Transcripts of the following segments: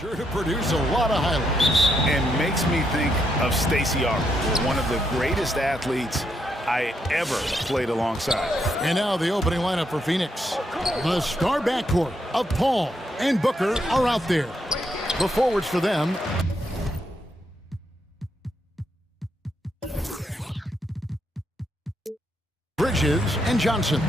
Sure to produce a lot of highlights. And makes me think of Stacey Arthur, one of the greatest athletes I ever played alongside. And now the opening lineup for Phoenix. The star backcourt of Paul and Booker are out there. The forwards for them. Bridges and Johnson.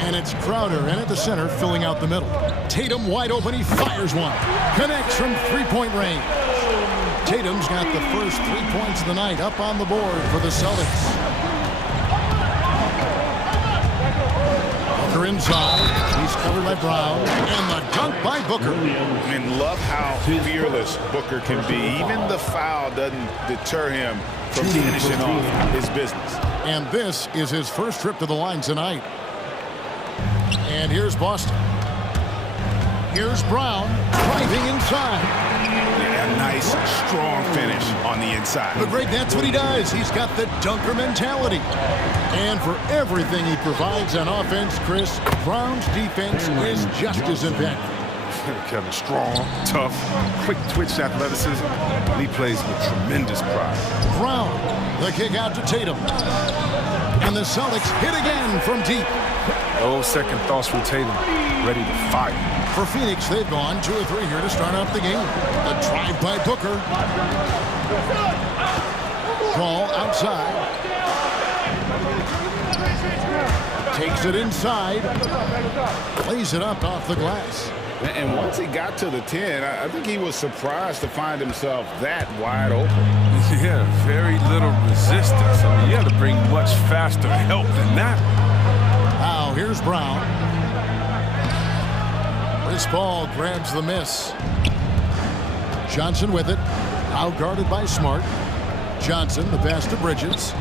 And it's Crowder in at the center, filling out the middle. Tatum wide open, he fires one. Connects from three-point range. Tatum's got the first 3 points of the night up on the board for the Celtics. Booker inside. He's covered by Brown. And the dunk by Booker. And love how fearless Booker can be. Even the foul doesn't deter him from finishing off his business. And this is his first trip to the line tonight. And here's Boston. Here's Brown driving inside. Yeah, a nice, strong finish on the inside. But Greg, that's what he does. He's got the dunker mentality. And for everything he provides on offense, Chris, Brown's defense is just as impactful. Kevin, strong, tough, quick-twitch athleticism. And he plays with tremendous pride. Brown, the kick out to Tatum. And the Celtics hit again from deep. No second thoughts from Tatum, ready to fire. For Phoenix, they've gone 2 or 3 here to start off the game. The drive by Booker. Ball outside. Takes it inside. Plays it up off the glass. And once he got to the 10, I think he was surprised to find himself that wide open. Yeah, very little resistance. I mean, you had to bring much faster help than that. Now, here's Brown. Chris Paul grabs the miss. Johnson with it. Out guarded by Smart. Johnson, the pass to Bridges.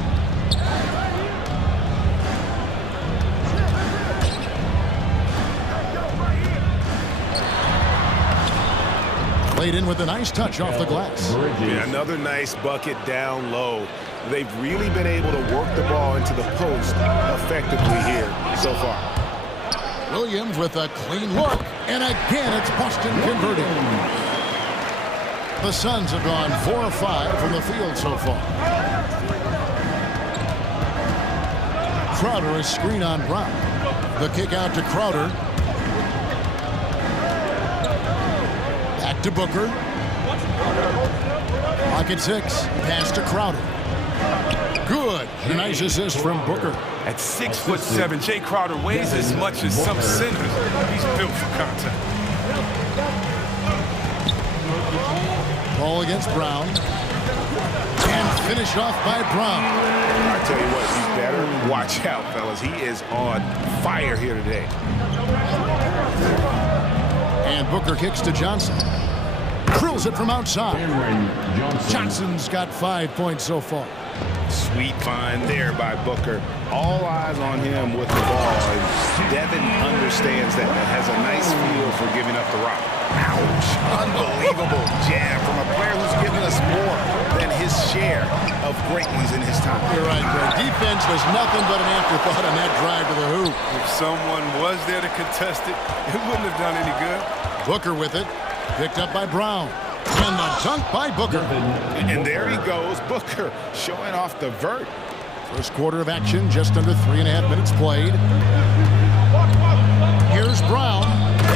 Played in with a nice touch off the glass. Yeah, another nice bucket down low. They've really been able to work the ball into the post effectively here so far. Williams with a clean look. And again, it's Boston converting. The Suns have gone 4 of 5 from the field so far. Crowder is screen on Brown. The kick out to Crowder. Back to Booker. Pocket 6. Pass to Crowder. Good. A nice assist from Booker. At 6'7", Jay Crowder weighs as much as some centers. He's built for contact. Ball against Brown. And finished off by Brown. I tell you what, you better watch out, fellas. He is on fire here today. And Booker kicks to Johnson. Drills it from outside. Johnson's got 5 points so far. Sweet find there by Booker. All eyes on him with the ball. And Devin understands that and has a nice feel for giving up the rock. Ouch. Unbelievable jam from a player who's given us more than his share of great ones in his time. You're right, Greg. Defense was nothing but an afterthought on that drive to the hoop. If someone was there to contest it, it wouldn't have done any good. Booker with it. Picked up by Brown. And the dunk by Booker. And there he goes, Booker, showing off the vert. First quarter of action, just under 3.5 minutes played. Here's Brown.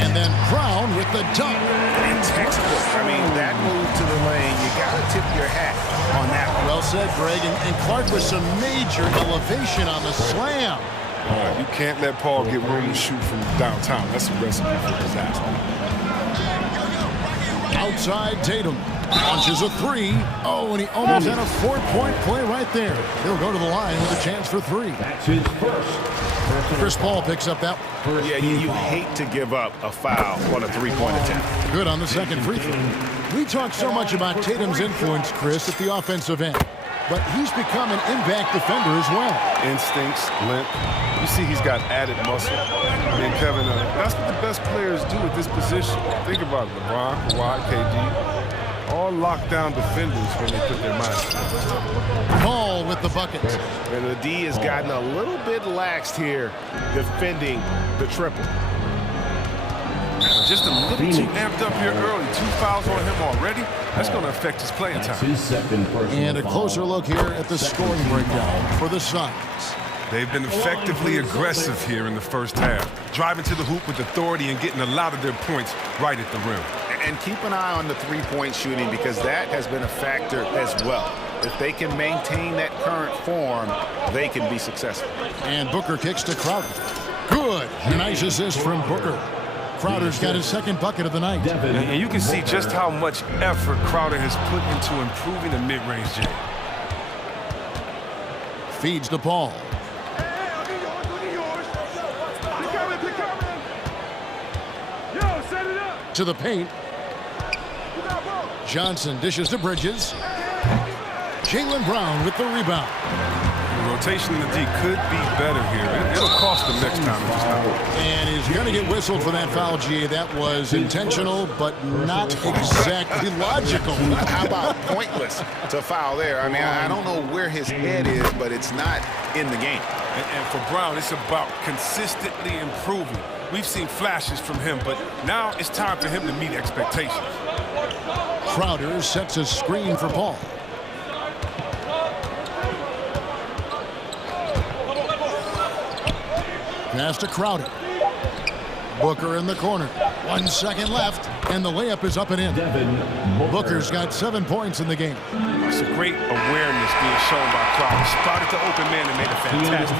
And then Brown with the dunk. And textbook. I mean, that move to the lane, you got to tip your hat on that one. Well said, Greg. And Clark with some major elevation on the slam. You can't let Paul get room to shoot from downtown. That's a recipe for disaster. Outside Tatum. Launches a 3. Oh, and he almost had a 4-point play right there. He'll go to the line with a chance for 3. That's his first. Chris Paul picks up that. Yeah, you hate to give up a foul on a 3-point attempt. Good on the second free throw. We talk so much about Tatum's influence, Chris, at the offensive end. But he's become an impact defender as well. Instincts, length. You see he's got added muscle. I mean, Kevin, that's what the best players do at this position. Think about it. LeBron, Kawhi, KD. All lockdown defenders when they put their minds to it. Paul with the bucket. And the D has gotten a little bit laxed here defending the triple. Just a little too amped up here early. 2 fouls on him already. That's going to affect his playing time. And a closer look here at the scoring breakdown for the Suns. They've been effectively aggressive here in the first half, driving to the hoop with authority and getting a lot of their points right at the rim. And keep an eye on the three-point shooting because that has been a factor as well. If they can maintain that current form, they can be successful. And Booker kicks to Crowder. Good. A nice assist from Booker. Crowder's got his second bucket of the night. And you can see just how much effort Crowder has put into improving the mid-range game. Feeds to Paul. To the paint. Johnson dishes to Bridges. Jaylen Brown with the rebound. The rotation in the D could be better here. It'll cost them next time if it's not. And he's going to get whistled for that foul, G. That was intentional, but not exactly logical. How about pointless to foul there? I mean, I don't know where his head is, but it's not in the game. And for Brown, it's about consistently improving. We've seen flashes from him, but now it's time for him to meet expectations. Crowder sets a screen for Paul. Pass to Crowder. Booker in the corner. 1 second left, and the layup is up and in. Booker's got 7 points in the game. It's a great awareness being shown by Crowder. Spotted the open man and made a fantastic.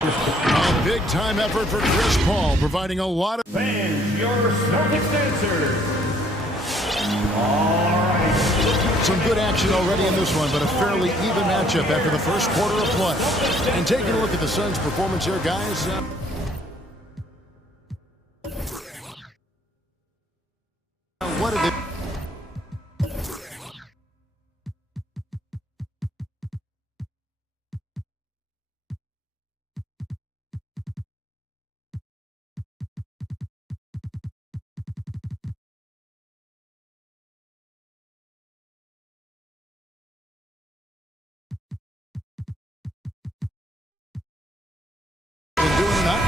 A big-time effort for Chris Paul, providing a lot of... Fans, your smartest answer. All right. Some good action already in this one, but a fairly even matchup after the first quarter of play. And taking a look at the Suns' performance here, guys... what did they...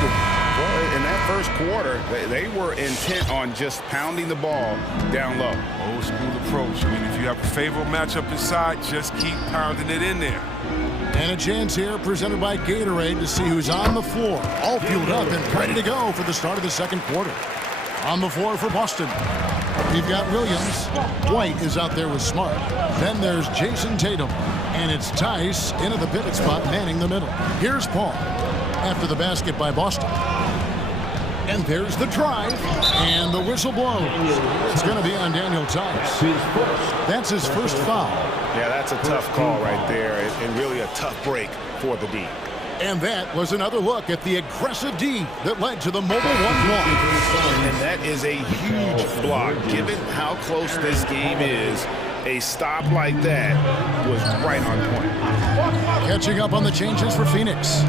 Well, in that first quarter, they were intent on just pounding the ball down low. Old school approach. I mean, if you have a favorable matchup inside, just keep pounding it in there. And a chance here presented by Gatorade to see who's on the floor. All fueled up and ready to go for the start of the second quarter. On the floor for Boston, we've got Williams. White is out there with Smart. Then there's Jason Tatum. And it's Tice into the pivot spot, manning the middle. Here's Paul after the basket by Boston. And there's the drive, and the whistle blows. It's going to be on Daniel Tice. That's his first foul. Yeah, that's a tough call right there, and really a tough break for the D. And that was another look at the aggressive D that led to the mobile 1 block. And that is a huge block. Given how close this game is, a stop like that was right on point. Catching up on the changes for Phoenix.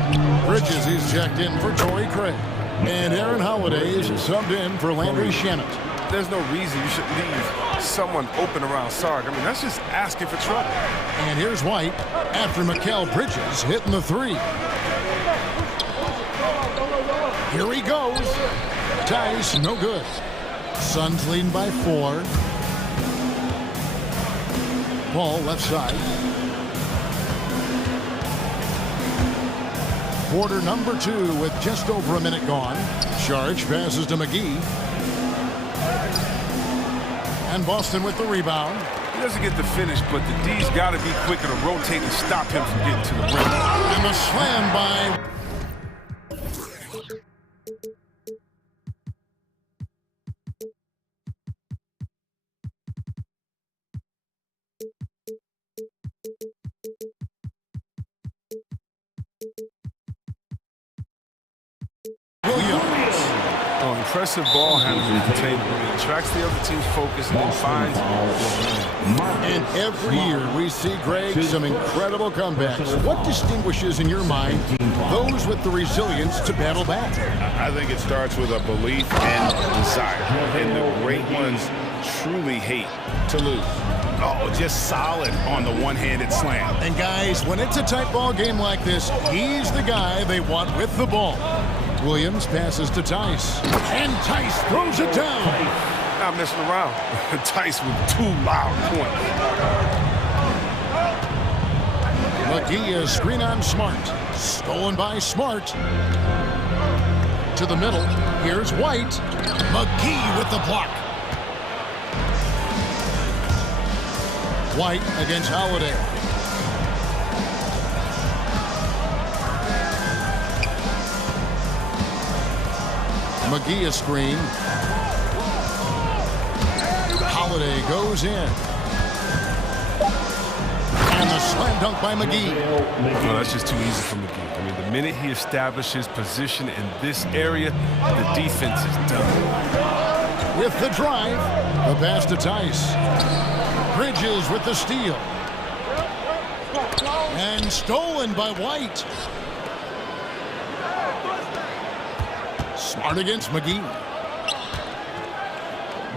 Bridges is checked in for Torrey Craig. And Aaron Holiday is subbed in for Landry Shamet. There's no reason you should leave someone open around Sark. I mean, that's just asking for trouble. And here's White after Mikal Bridges hitting the three. Here he goes. Tice, no good. Suns leading by 4. Paul left side. Quarter number 2 with just over a minute gone. Charge passes to McGee. And Boston with the rebound. He doesn't get the finish, but the D's got to be quicker to rotate and stop him from getting to the rim. And the slam by... impressive ball handling from Tatum. He attracts the other team's focus and then finds. And every year we see, Greg, some incredible comebacks. What distinguishes, in your mind, those with the resilience to battle back? I think it starts with a belief and desire. And the great ones truly hate to lose. Oh, just solid on the one-handed slam. And guys, when it's a tight ball game like this, he's the guy they want with the ball. Williams passes to Tice, and Tice throws it down. Not messing around. Tice with 2 loud points. McGee is screen on Smart. Stolen by Smart. To the middle. Here's White. McGee with the block. White against Holiday. McGee a screen. Holiday goes in. And the slam dunk by McGee. No, that's just too easy for McGee. I mean, the minute he establishes position in this area, the defense is done. With the drive, the pass to Tice. Bridges with the steal. And stolen by White. Smart against McGee.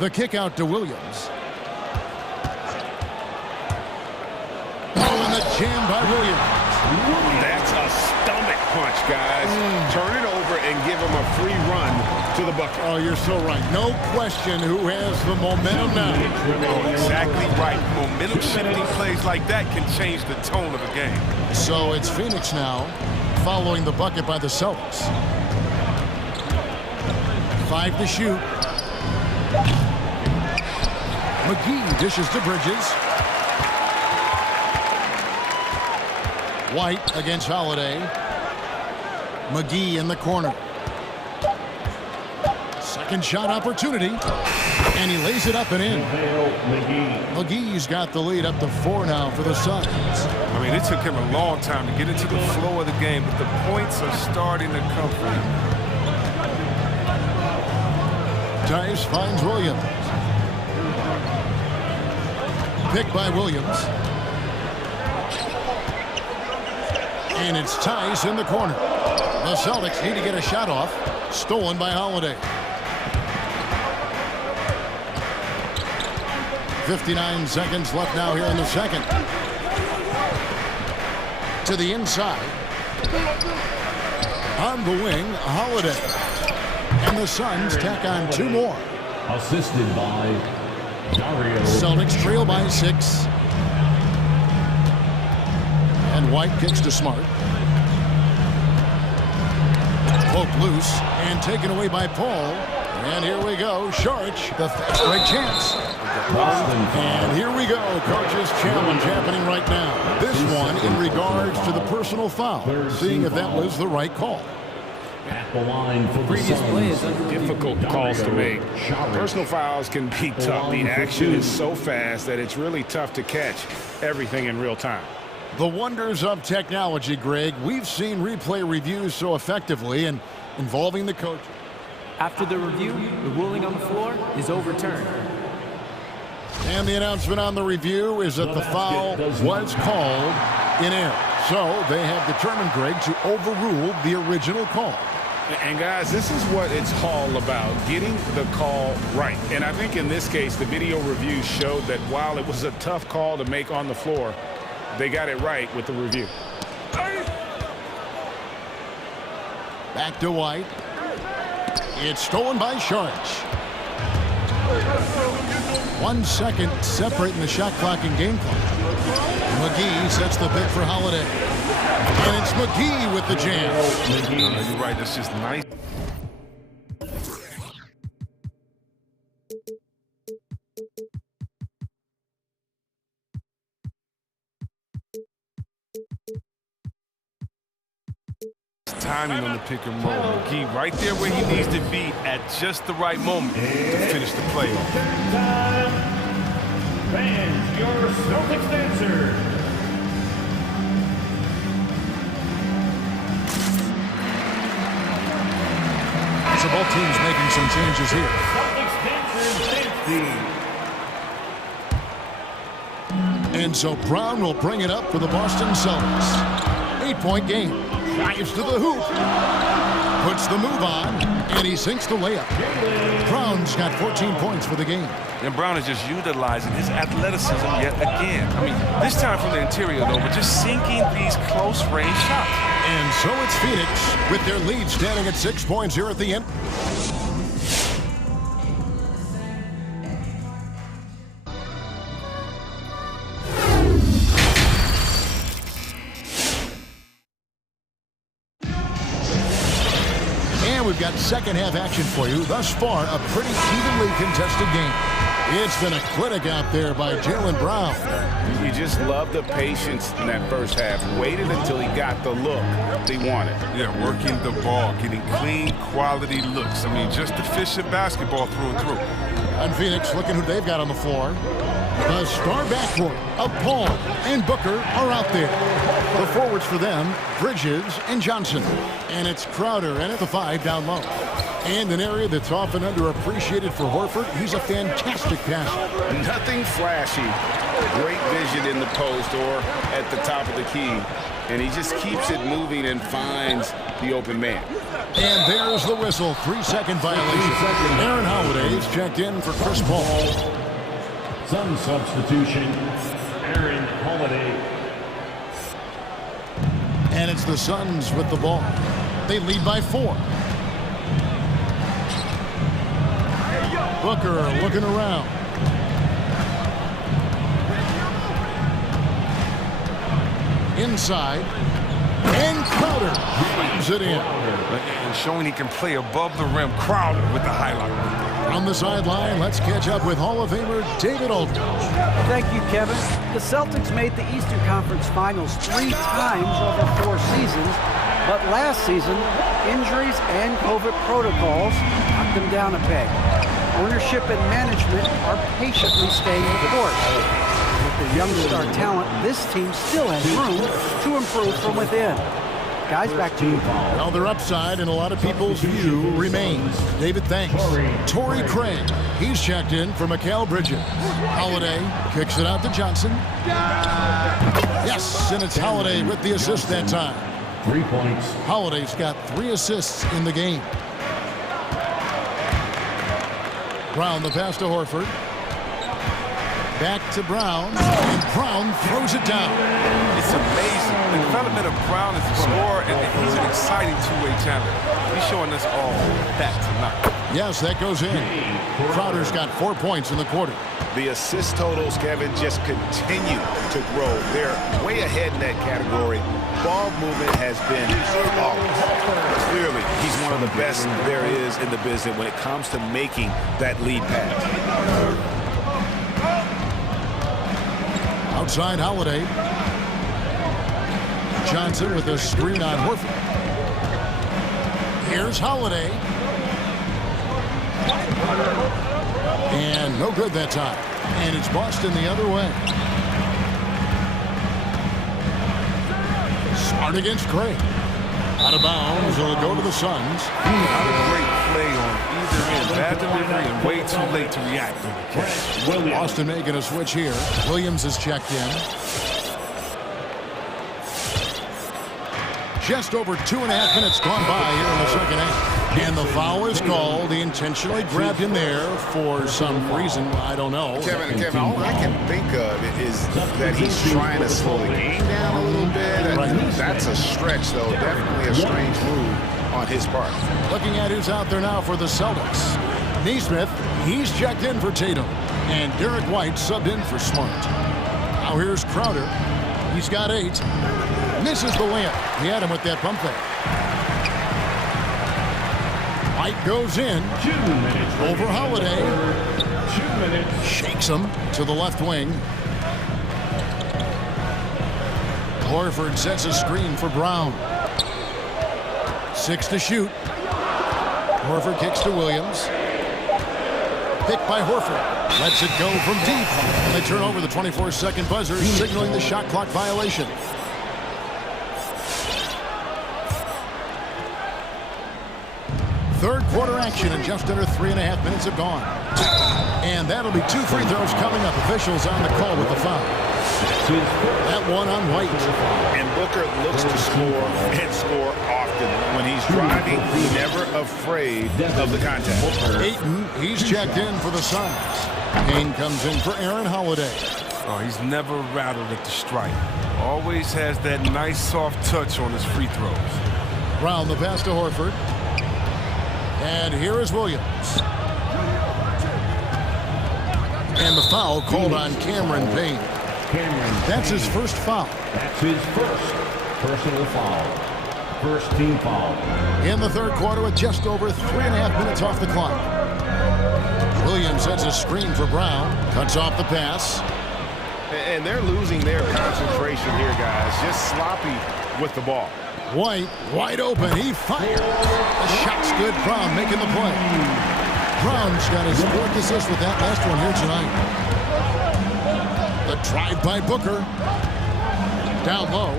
The kick out to Williams. Oh, and the jam by Williams. That's a stomach punch, guys. Turn it over and give him a free run to the bucket. Oh, you're so right. No question who has the momentum now. Oh, exactly right. Momentum shifting plays like that can change the tone of a game. So it's Phoenix now, following the bucket by the Celtics. 5 to shoot. McGee dishes to Bridges. White against Holiday. McGee in the corner. Second shot opportunity. And he lays it up and in. McGee's got the lead up to 4 now for the Suns. I mean, it took him a long time to get into the flow of the game, but the points are starting to come for him. Tice finds Williams. Pick by Williams. And it's Tice in the corner. The Celtics need to get a shot off. Stolen by Holiday. 59 seconds left now here in the second. To the inside. On the wing, Holiday. And the Suns tack on 2 more. Assisted by Dario. Celtics trail by 6. And White kicks to Smart. Poke loose and taken away by Paul. And here we go. Sharch, the fast break chance. And here we go. Coach's challenge happening right now. This one in regards to the personal foul. Seeing if that was the right call. At the line for the Previous play is Suns, difficult calls to make. Personal fouls can be tough. The action is so fast that it's really tough to catch everything in real time. The wonders of technology, Greg. We've seen replay reviews so effectively and involving the coach. After the review, the ruling on the floor is overturned. And the announcement on the review is that the foul was called in error. So they have determined, Greg, to overrule the original call. And guys, this is what it's all about, getting the call right. And I think in this case, the video review showed that while it was a tough call to make on the floor, they got it right with the review. Back to White. It's stolen by Sharch. 1 second separating the shot clock and game clock. McGee sets the pick for Holiday. And it's McGee with the jam. You're right, that's just nice. Timing on the pick and roll. McGee right there where he needs to be at just the right moment to finish the play off. Fans, your Celtics answer. So both teams making some changes here. And so Brown will bring it up for the Boston Celtics. 8-point game. Drives to the hoop. Puts the move on, and he sinks the layup. Brown's got 14 points for the game. And Brown is just utilizing his athleticism yet again. I mean, this time from the interior, though, but just sinking these close-range shots. And so it's Phoenix with their lead standing at 6 points here at the end. We've got second half action for you. Thus far, a pretty evenly contested game. It's been a clinic out there by Jaylen Brown. You just love the patience in that first half. Waited until he got the look they wanted. Yeah, working the ball, getting clean, quality looks. I mean, just efficient basketball through and through. And Phoenix looking who they've got on the floor. The star backcourt of Paul and Booker are out there. The forwards for them, Bridges and Johnson. And it's Crowder in at the 5 down low. And an area that's often underappreciated for Horford, he's a fantastic passer. Nothing flashy. Great vision in the post or at the top of the key. And he just keeps it moving and finds the open man. And there's the whistle. 3-second violation. Aaron Holiday's checked in for Chris Paul. Sun substitution, Aaron Holiday. And it's the Suns with the ball. They lead by 4. Booker looking around. Inside. And Crowder brings it in. And showing he can play above the rim. Crowder with the highlight. On the sideline, let's catch up with Hall of Famer David Aldridge. Thank you, Kevin. The Celtics made the Eastern Conference Finals 3 times over 4 seasons, but last season, injuries and COVID protocols knocked them down a peg. Ownership and management are patiently staying the course. With the young star talent, this team still has room to improve from within. Guys, back to you. Well, their upside in a lot of people's view remains. David, thanks. Torrey Craig, he's checked in for Mikal Bridges. Holiday kicks it out to Johnson. Yes, and it's Holiday with the assist that time. 3 points. Holiday's got 3 assists in the game. Brown, the pass to Horford. Back to Brown, and Brown throws it down. It's amazing. The development of Brown as a scorer, and he's an exciting two-way challenge. He's showing us all that tonight. Yes, that goes in. Crowder's got 4 points in the quarter. The assist totals, Kevin, just continue to grow. They're way ahead in that category. Ball movement has been flawless. Clearly, he's one of the best there is in the business when it comes to making that lead pass. Outside Holiday. Johnson with a screen on Horford. Here's Holiday. And no good that time. And it's Boston the other way. Smart against Craig. Out of bounds, it'll go to the Suns. Not a great play on either end. Bad delivery and way too late to react. Boston making a switch here. Williams is checked in. Just over 2.5 minutes gone by here in the second half. And the foul is called. He intentionally grabbed him there for some reason. I don't know. Kevin, all I can think of is that he's trying to slow the game down a little bit. Right. That's a stretch, though. Definitely a strange move on his part. Looking at who's out there now for the Celtics. Neesmith, he's checked in for Tatum. And Derek White subbed in for Smart. Now here's Crowder. He's got 8. Misses the layup. He had him with that pump fake. White goes in. 2 minutes. Over Holiday. 2 minutes. Shakes him to the left wing. Horford sets a screen for Brown. 6 to shoot. Horford kicks to Williams. Picked by Horford. Lets it go from deep. They turn over the 24-second buzzer, signaling the shot clock violation. Third quarter action, and just under 3.5 minutes have gone. And that'll be 2 free throws coming up. Officials on the call with the foul. That one on White. And Booker looks to score and score often. When he's driving, he's never afraid of the contact. Ayton, he's checked in for the Suns. Payne comes in for Aaron Holiday. Oh, he's never rattled at the stripe. Always has that nice soft touch on his free throws. Brown the pass to Horford. And here is Williams. And the foul called on Cameron Payne. That's his first foul. That's his first personal foul. First team foul. In the third quarter with just over 3.5 minutes off the clock. Williams sets a screen for Brown. Cuts off the pass. And they're losing their concentration here, guys. Just sloppy with the ball. White, wide open. He fired. The shot's good. Brown making the play. Brown's got his 4th assist with that last one here tonight. The drive by Booker. Down low.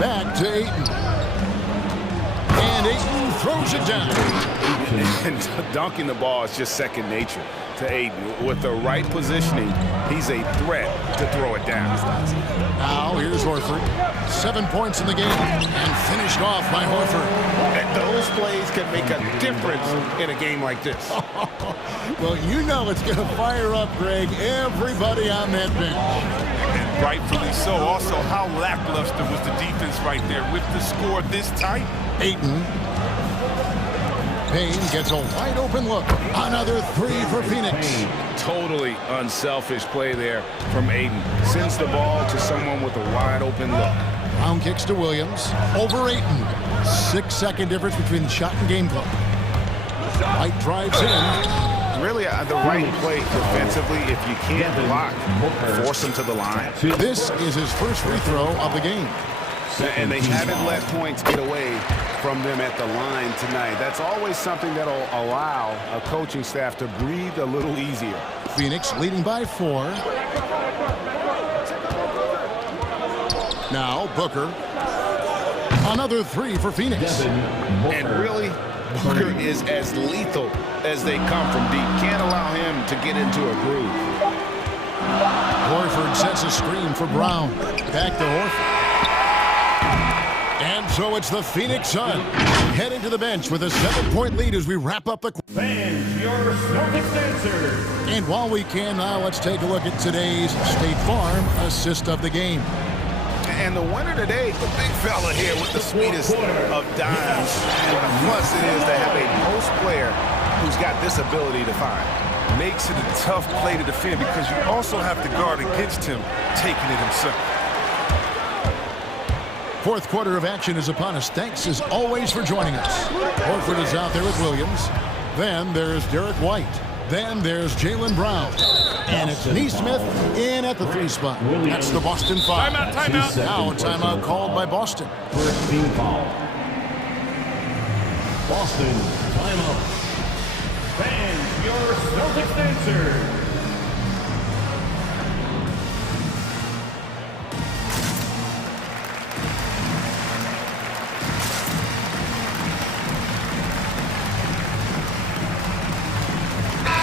Back to Ayton. And Ayton throws it down. And dunking the ball is just second nature to Ayton. With the right positioning, he's a threat to throw it down. Now here's Horford. 7 points in the game and finished off by Horford. And those plays can make a difference in a game like this. Well, you know it's going to fire up, Greg, everybody on that bench. And rightfully so. Also, how lackluster was the defense right there with the score this tight? Ayton. Payne gets a wide open look. Another 3 for Phoenix. Totally unselfish play there from Ayton. Sends the ball to someone with a wide open look. Brown kicks to Williams. Over Ayton. 6-second difference between the shot and game clock. White drives in. Really the right play defensively. If you can't block, force him to the line. This is his first free throw of the game. And they haven't let points get away from them at the line tonight. That's always something that'll allow a coaching staff to breathe a little easier. Phoenix leading by 4. Now Booker. Another 3 for Phoenix. And really, Booker is as lethal as they come from deep. Can't allow him to get into a groove. Horford sets a screen for Brown. Back to Horford. And so it's the Phoenix Suns heading to the bench with a 7-point lead as we wrap up the... Fans, your Celtics answer. And while we can now, let's take a look at today's State Farm assist of the game. And the winner today, the big fella here with the sweetest of dimes. And the plus it is to have a post player who's got this ability to find. Makes it a tough play to defend because you also have to guard against him taking it himself. Fourth quarter of action is upon us. Thanks as always for joining us. Horford is out there with Williams. Then there's Derek White. Then there's Jaylen Brown. And it's Neesmith in at the 3 spot. That's the Boston 5. Timeout. Now a timeout called by Boston. First team foul. Boston, timeout. Fans, your Celtics answer.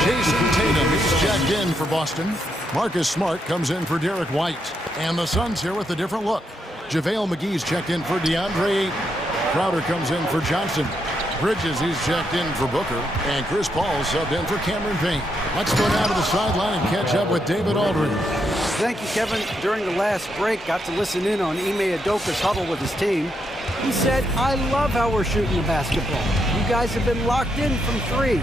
Jason Tatum is checked in for Boston. Marcus Smart comes in for Derek White. And the Suns here with a different look. JaVale McGee's checked in for DeAndre Ayton. Crowder comes in for Johnson. Bridges, he's checked in for Booker. And Chris Paul subbed in for Cameron Payne. Let's go down to the sideline and catch up with David Aldridge. Thank you, Kevin. During the last break, got to listen in on Ime Udoka's huddle with his team. He said, I love how we're shooting the basketball. You guys have been locked in from 3.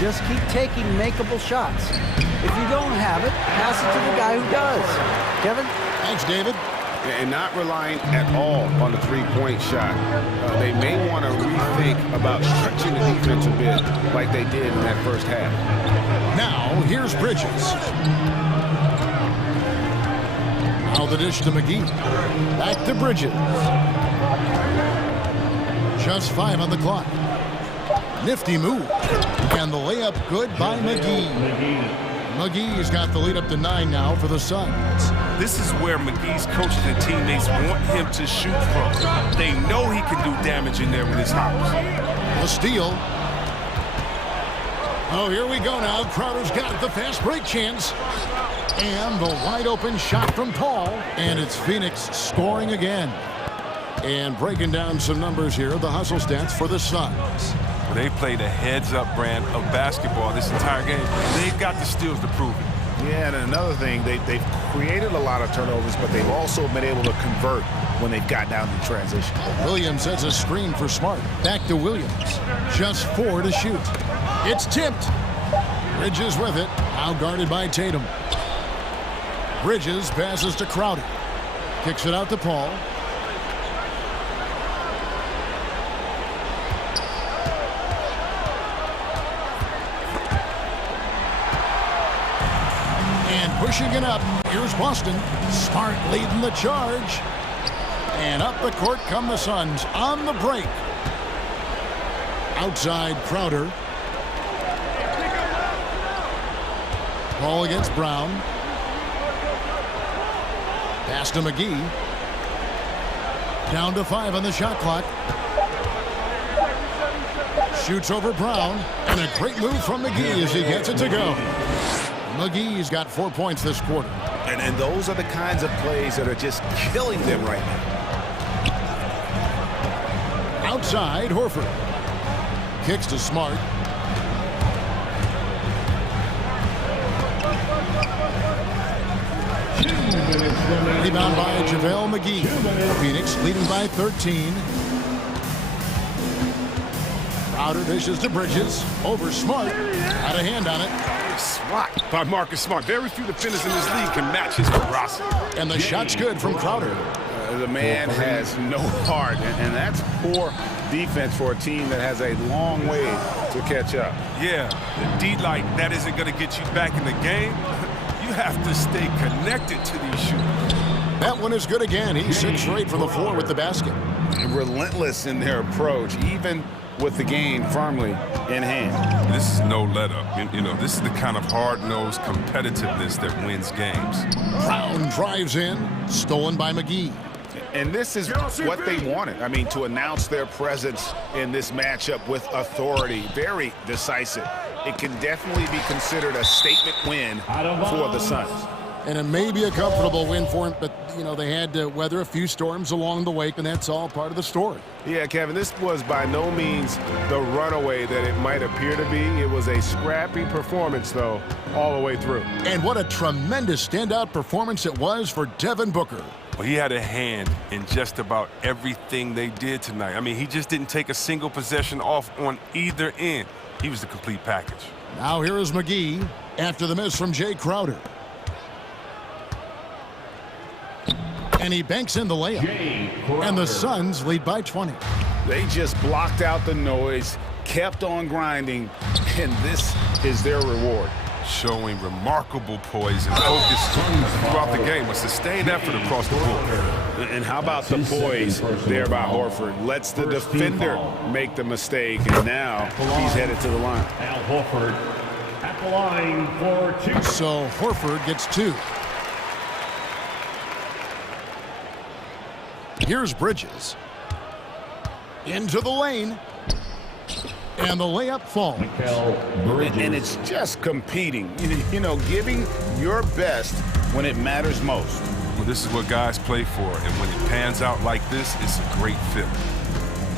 Just keep taking makeable shots. If you don't have it, pass it to the guy who does. Kevin? Thanks, David. And not relying at all on the 3-point shot. They may want to rethink about stretching the defense a bit like they did in that first half. Now, here's Bridges. Now the dish to McGee. Back to Bridges. Just 5 on the clock. Nifty move. And the layup good by McGee. McGee's got the lead up to 9 now for the Suns. This is where McGee's coaches and teammates want him to shoot from. They know he can do damage in there with his hops. The steal. Oh, here we go now. Crowder's got it, the fast break chance. And the wide open shot from Paul. And it's Phoenix scoring again. And breaking down some numbers here, the hustle stats for the Suns. Well, they played a heads-up brand of basketball this entire game. They've got the steals to prove it. Yeah, and another thing, they've created a lot of turnovers, but they've also been able to convert when they've got down to transition. Williams has a screen for Smart. Back to Williams. Just 4 to shoot. It's tipped. Bridges with it. Now guarded by Tatum. Bridges passes to Crowder. Kicks it out to Paul. And pushing it up. Here's Boston. Smart leading the charge. And up the court come the Suns on the break. Outside Crowder. Ball against Brown. Pass to McGee. Down to 5 on the shot clock. Shoots over Brown. And a great move from McGee as he gets it to go. McGee's got 4 points this quarter. And those are the kinds of plays that are just killing them right now. Outside, Horford. Kicks to Smart. Rebound by JaVale McGee. Phoenix leading by 13. Crowder dishes to Bridges. Over Smart. Had a hand on it. Swat by Marcus Smart. Very few defenders in this league can match his ferocity. And the shot's good from Crowder. The man has no heart, and that's poor defense for a team that has a long way to catch up. Yeah, D like that isn't going to get you back in the game. You have to stay connected to these shooters. That one is good again. He's 6 for 8 from the floor with the basket. Relentless in their approach, even with the game firmly in hand. This is no let-up. You know, this is the kind of hard-nosed competitiveness that wins games. Brown drives in. Stolen by McGee. And this is what they wanted. I mean, to announce their presence in this matchup with authority. Very decisive. It can definitely be considered a statement win for the Suns. And it may be a comfortable win for him, but, you know, they had to weather a few storms along the way, and that's all part of the story. Yeah, Kevin, this was by no means the runaway that it might appear to be. It was a scrappy performance, though, all the way through. And what a tremendous standout performance it was for Devin Booker. Well, he had a hand in just about everything they did tonight. I mean, he just didn't take a single possession off on either end. He was the complete package. Now here is McGee after the miss from Jay Crowder. And he banks in the layup. And the Suns lead by 20. They just blocked out the noise, kept on grinding, and this is their reward. Showing remarkable poise and focus throughout the game. A sustained effort across the board. And how about the poise there by Horford? Lets the defender make the mistake, and now he's headed to the line. Al Horford at the line for 2. So Horford gets 2. Here's Bridges. Into the lane. And the layup falls. And it's just competing. You know, giving your best when it matters most. Well, this is what guys play for, and when it pans out like this, it's a great fit.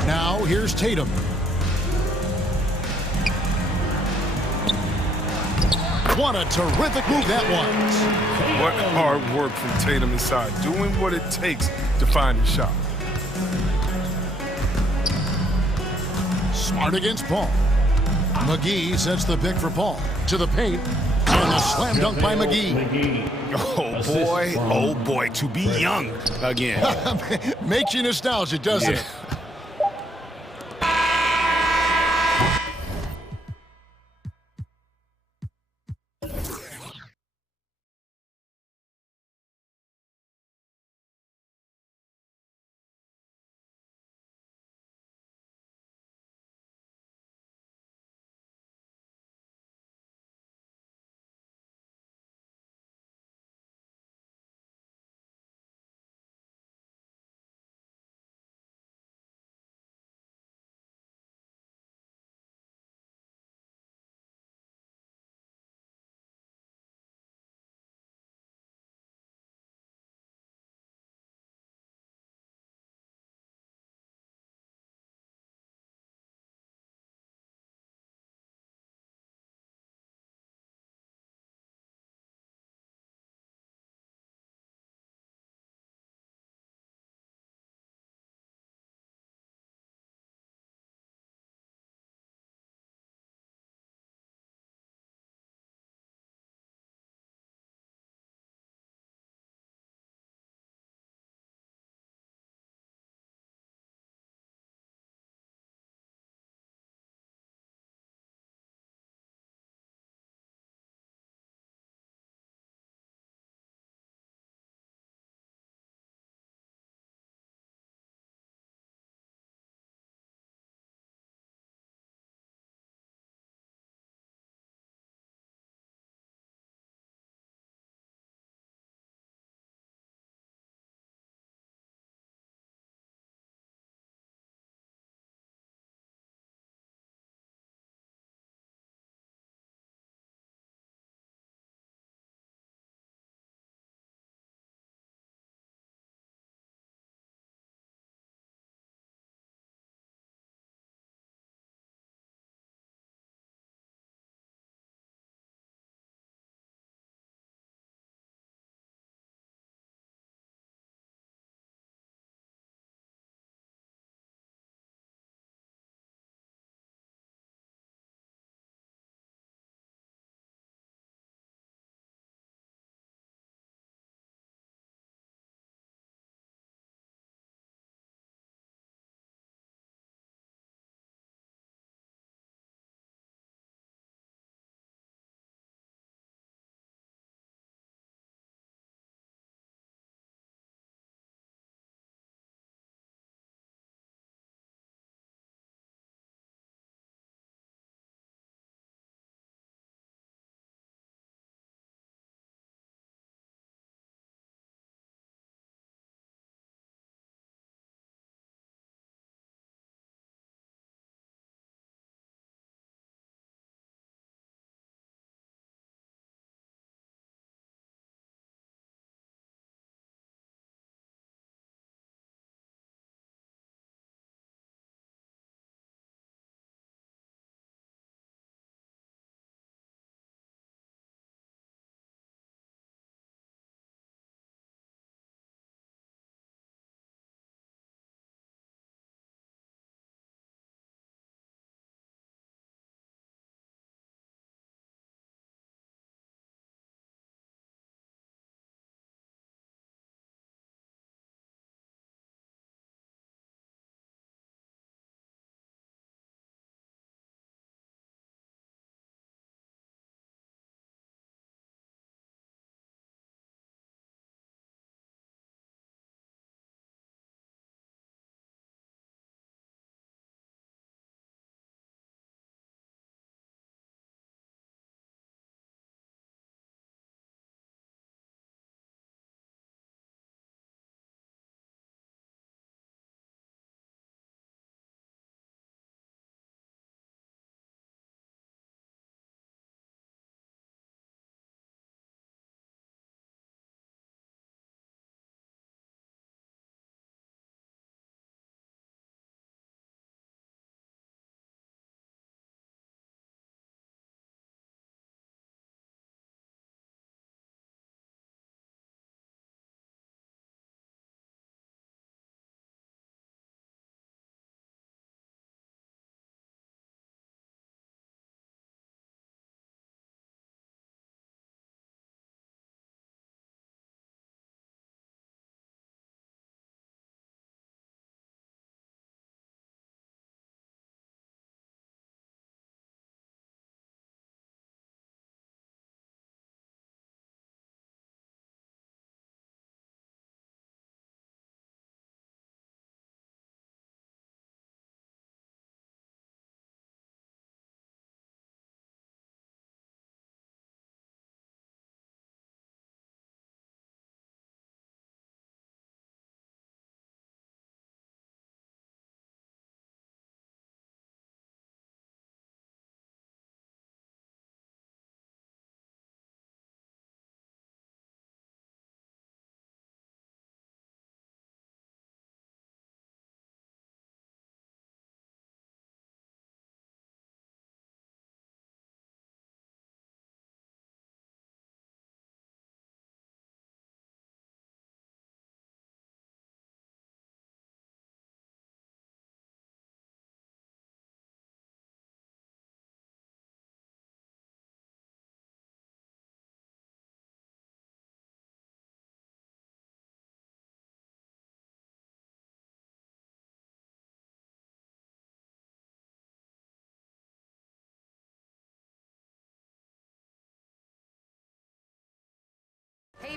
Now here's Tatum. What a terrific move that was. What hard work from Tatum inside, doing what it takes to find his shot. Smart against Paul. McGee sets the pick for Paul. To the paint. And a slam dunk by McGee. Oh boy, to be young again. Makes you nostalgic, doesn't it?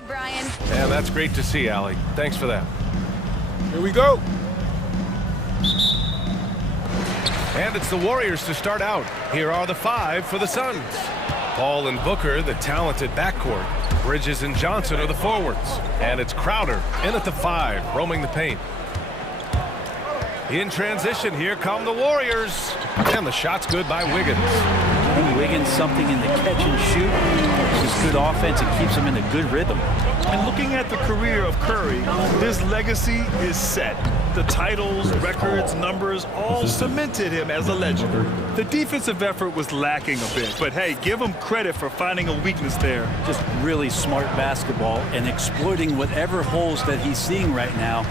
Brian. And that's great to see, Allie. Thanks for that. Here we go. And it's the Warriors to start out. Here are the 5 for the Suns. Paul and Booker, the talented backcourt. Bridges and Johnson are the forwards. And it's Crowder in at the 5, roaming the paint. In transition, here come the Warriors. And the shot's good by Wiggins. Wiggins something in the catch and shoot. This is good offense. It keeps him in a good rhythm. And looking at the career of Curry, his legacy is set. The titles, records, numbers all cemented him as a legend. The defensive effort was lacking a bit, but hey, give him credit for finding a weakness there. Just really smart basketball and exploiting whatever holes that he's seeing right now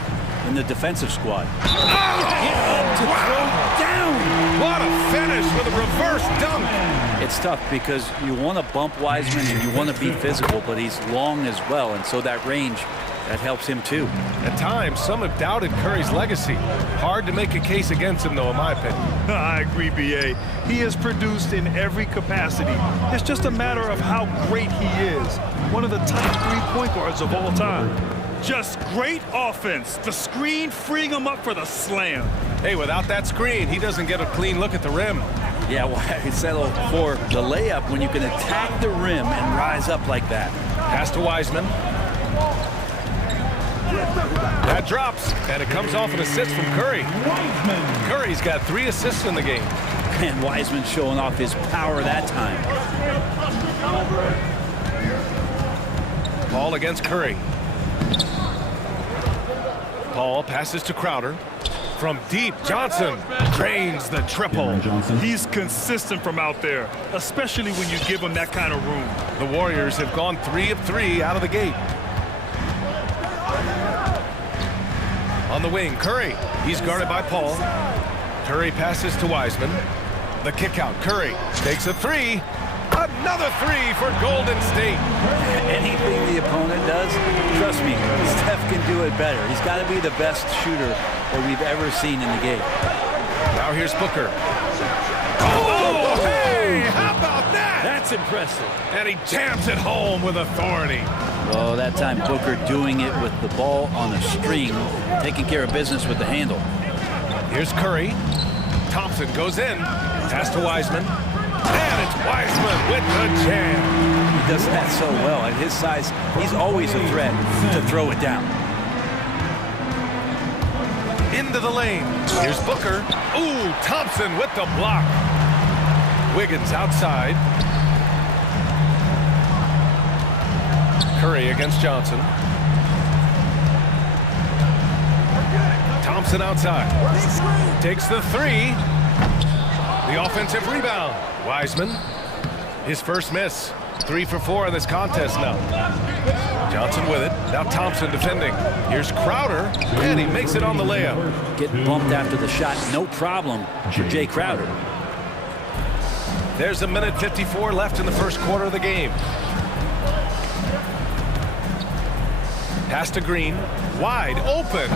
in the defensive squad. Throw down! What a finish with a reverse dunk! It's tough because you want to bump Wiseman and you want to be physical, but he's long as well, and so that range, that helps him too. At times, some have doubted Curry's legacy. Hard to make a case against him, though, in my opinion. I agree, B.A. He has produced in every capacity. It's just a matter of how great he is. One of the top 3 point guards of all time. Just great offense. The screen freeing him up for the slam. Hey, without that screen, he doesn't get a clean look at the rim. Yeah, why settle for the layup when you can attack the rim and rise up like that? Pass to Wiseman. That drops, and it comes off an assist from Curry. Curry's got 3 assists in the game. And Wiseman showing off his power that time. Paul against Curry. Paul passes to Crowder. From deep, Johnson drains the triple. He's consistent from out there, especially when you give him that kind of room. The Warriors have gone 3 of 3 out of the gate. On the wing, Curry. He's guarded by Paul. Curry passes to Wiseman. The kick out. Curry takes a 3. Another 3 for Golden State. Anything the opponent does, trust me, Steph can do it better. He's got to be the best shooter that we've ever seen in the game. Now here's Booker. Oh, hey, how about that? That's impressive. And he jams it home with authority. Oh, that time Booker doing it with the ball on a string, taking care of business with the handle. Here's Curry. Thompson goes in. Pass to Wiseman. And it's Wiseman with the jam. He does that so well. At his size, he's always a threat to throw it down. Into the lane. Here's Booker. Ooh, Thompson with the block. Wiggins outside. Curry against Johnson. Thompson outside. Takes the 3. The offensive rebound. Wiseman, his first miss. 3 for 4 in this contest now. Johnson with it. Now Thompson defending. Here's Crowder, and he makes it on the layup. Getting bumped after the shot, no problem for Jay Crowder. There's a minute 54 left in the first quarter of the game. Pass to Green, wide open,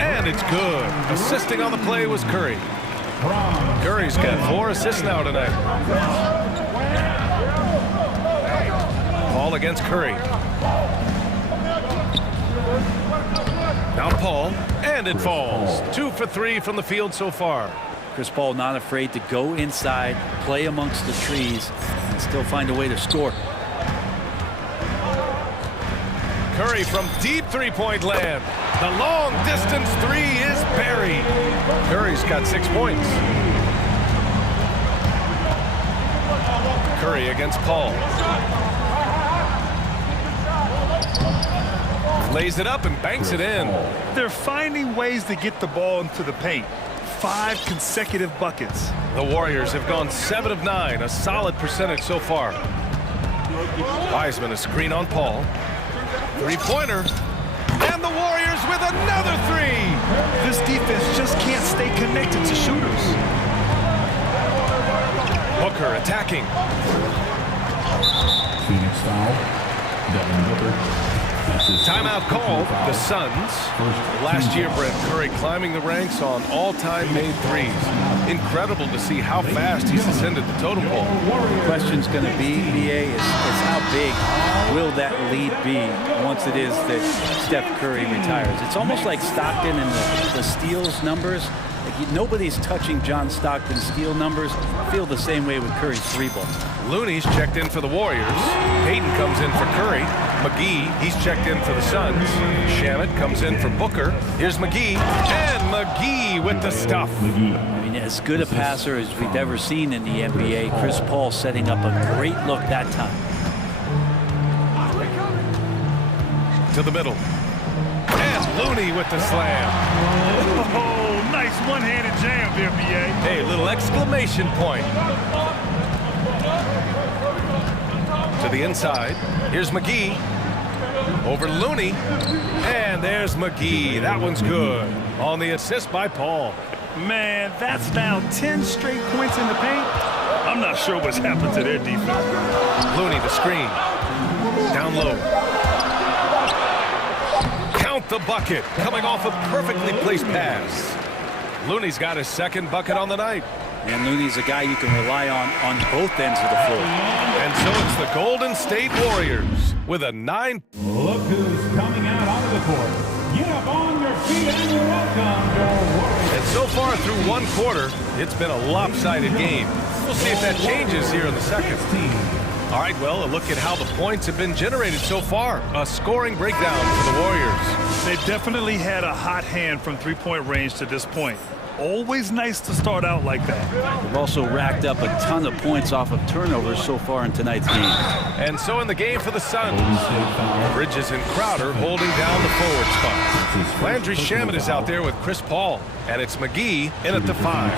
and it's good. Assisting on the play was Curry. Curry's got 4 assists now tonight. Paul against Curry. Now Paul, and it falls. 2 for 3 from the field so far. Chris Paul not afraid to go inside, play amongst the trees, and still find a way to score. Curry from deep three-point land. The long-distance 3 is buried. Curry's got 6 points. Curry against Paul. Lays it up and banks it in. They're finding ways to get the ball into the paint. 5 consecutive buckets. The Warriors have gone 7 of 9, a solid percentage so far. Wiseman a screen on Paul. 3-pointer. And the Warriors with another 3. This defense just can't stay connected to shooters. Booker attacking. Phoenix foul. Devin Booker. Timeout called. The Suns. Last year, Brent, Curry climbing the ranks on all-time made threes. Incredible to see how fast he's ascended the totem pole. The question's going to be, BA, is how big will that lead be once it is that Steph Curry retires? It's almost like Stockton and the steals numbers. Like nobody's touching John Stockton's steal numbers. I feel the same way with Curry's three ball. Looney's checked in for the Warriors. Payton comes in for Curry. McGee, he's checked in for the Suns. Shamet comes in for Booker. Here's McGee, and McGee with the stuff. I mean, as good a passer as we've ever seen in the NBA. Chris Paul setting up a great look that time. To the middle. And Looney with the slam. Oh, nice one-handed jam there, BA. Hey, little exclamation point. To the inside. Here's McGee. Over Looney. And there's McGee. That one's good. On the assist by Paul. Man, that's now 10 straight points in the paint. I'm not sure what's happened to their defense. Looney, the screen. Down low. Count the bucket. Coming off a perfectly placed pass. Looney's got his second bucket on the night. And Looney's a guy you can rely on both ends of the floor. And so it's the Golden State Warriors with a 9. Look who's coming out onto the court. Get up on your feet and welcome your Warriors. And so far through one quarter, it's been a lopsided game. We'll see if that changes here in the second. All right, well, a look at how the points have been generated so far. A scoring breakdown for the Warriors. They've definitely had a hot hand from three-point range to this point. Always nice to start out like that. They've also racked up a ton of points off of turnovers so far in tonight's game. And so in the game for the Suns, Bridges and Crowder holding down the forward spot. Landry Shamet is out there with Chris Paul, and it's McGee in at the 5.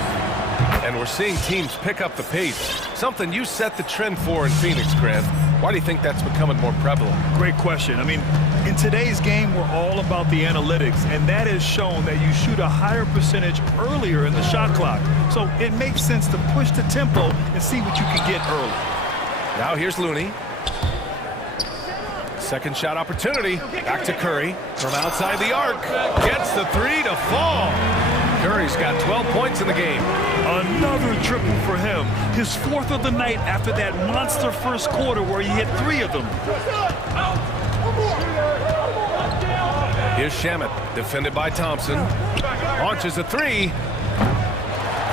And we're seeing teams pick up the pace, something you set the trend for in Phoenix, Grant. Why do you think that's becoming more prevalent? Great question. I mean, in today's game, we're all about the analytics, and that has shown that you shoot a higher percentage earlier in the shot clock. So it makes sense to push the tempo and see what you can get early. Now here's Looney. Second shot opportunity. Back to Curry from outside the arc. Gets the 3 to fall. Curry's got 12 points in the game. Another triple for him. His 4th of the night after that monster first quarter where he hit 3 of them. Here's Shamet, defended by Thompson. Launches a 3.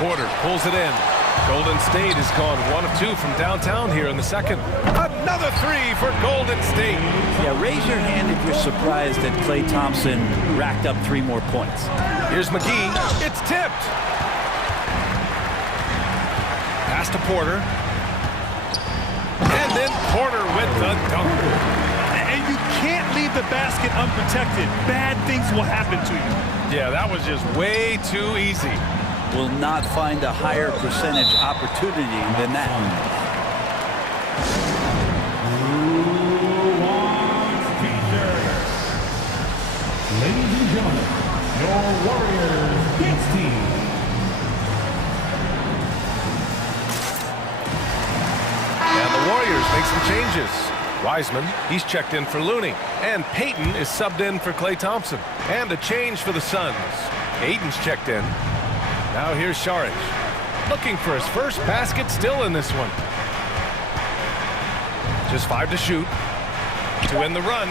Porter pulls it in. Golden State has gone 1 of 2 from downtown here in the second. Another 3 for Golden State. Yeah, raise your hand if you're surprised that Klay Thompson racked up 3 more points. Here's McGee. It's tipped. Pass to Porter. And then Porter with the dunk. And you can't leave the basket unprotected. Bad things will happen to you. Yeah, that was just way too easy. Will not find a higher percentage opportunity than that. Ladies and gentlemen, your Warriors dance team. And the Warriors make some changes. Wiseman, he's checked in for Looney. And Payton is subbed in for Klay Thompson. And a change for the Suns. Aiden's checked in. Now here's Saric. Looking for his first basket still in this one. Just 5 to shoot. To end the run,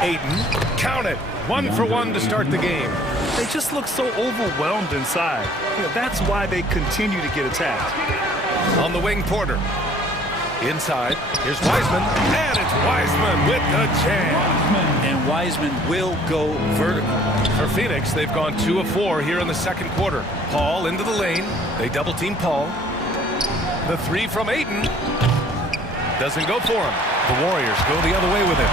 Aiden, count it. 1 for 1 to start the game. They just look so overwhelmed inside. You know, that's why they continue to get attacked. On the wing, Porter. Inside, here's Wiseman, and it's Wiseman with the jam. And Wiseman will go vertical. For Phoenix, they've gone 2 of 4 here in the second quarter. Paul into the lane. They double-team Paul. The 3 from Ayton. Doesn't go for him. The Warriors go the other way with it.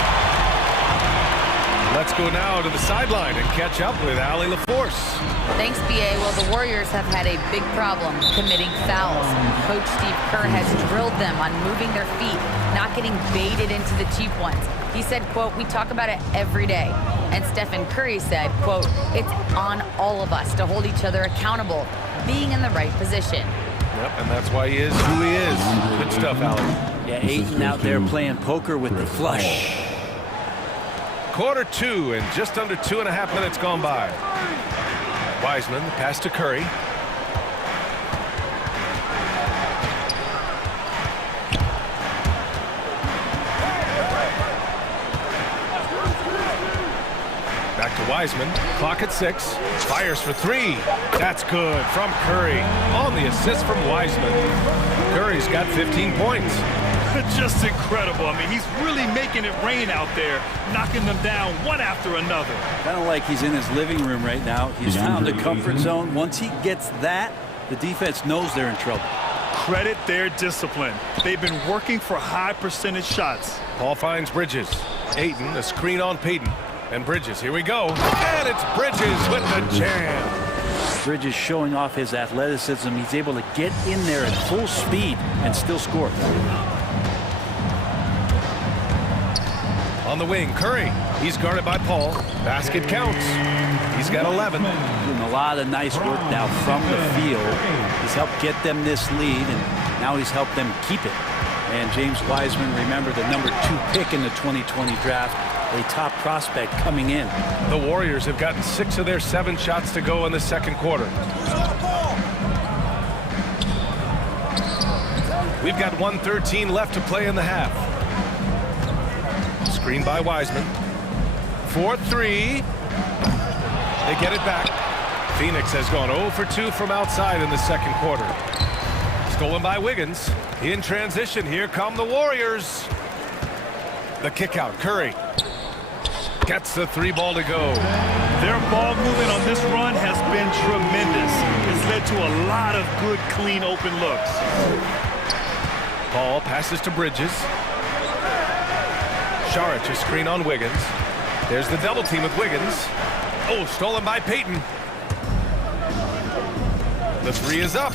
Let's go now to the sideline and catch up with Allie LaForce. Thanks, BA. Well, the Warriors have had a big problem committing fouls. Coach Steve Kerr has drilled them on moving their feet, not getting baited into the cheap ones. He said, quote, "We talk about it every day." And Stephen Curry said, quote, "It's on all of us to hold each other accountable, being in the right position." Yep, and that's why he is who he is. Good stuff, Allie. Yeah, Ayton out there playing poker with the flush. Quarter 2 and just under 2.5 minutes gone by. Wiseman, pass to Curry. Wiseman. Clock at 6. Fires for 3. That's good from Curry on the assist from Wiseman. Curry's got 15 points. Just incredible. I mean, he's really making it rain out there, knocking them down one after another. Kind of like he's in his living room right now. He's found a comfort zone. Once he gets that, the defense knows they're in trouble. Credit their discipline. They've been working for high percentage shots. Paul finds Bridges. Ayton, a screen on Payton. And Bridges, here we go. And it's Bridges with the jam. Bridges showing off his athleticism. He's able to get in there at full speed and still score. On the wing, Curry. He's guarded by Paul. Basket counts. He's got 11. Doing a lot of nice work now from the field. He's helped get them this lead, and now he's helped them keep it. And James Wiseman, remember, the number 2 pick in the 2020 draft, a top prospect coming in. The Warriors have gotten 6 of their 7 shots to go in the second quarter. We've got 1:13 left to play in the half. Screen by Wiseman. 4-3. They get it back. Phoenix has gone 0 for 2 from outside in the second quarter. Stolen by Wiggins. In transition, here come the Warriors. The kick out, Curry. Gets the 3 ball to go. Their ball movement on this run has been tremendous. It's led to a lot of good, clean, open looks. Paul passes to Bridges. Saric, a screen on Wiggins. There's the double team with Wiggins. Oh, stolen by Payton. The 3 is up.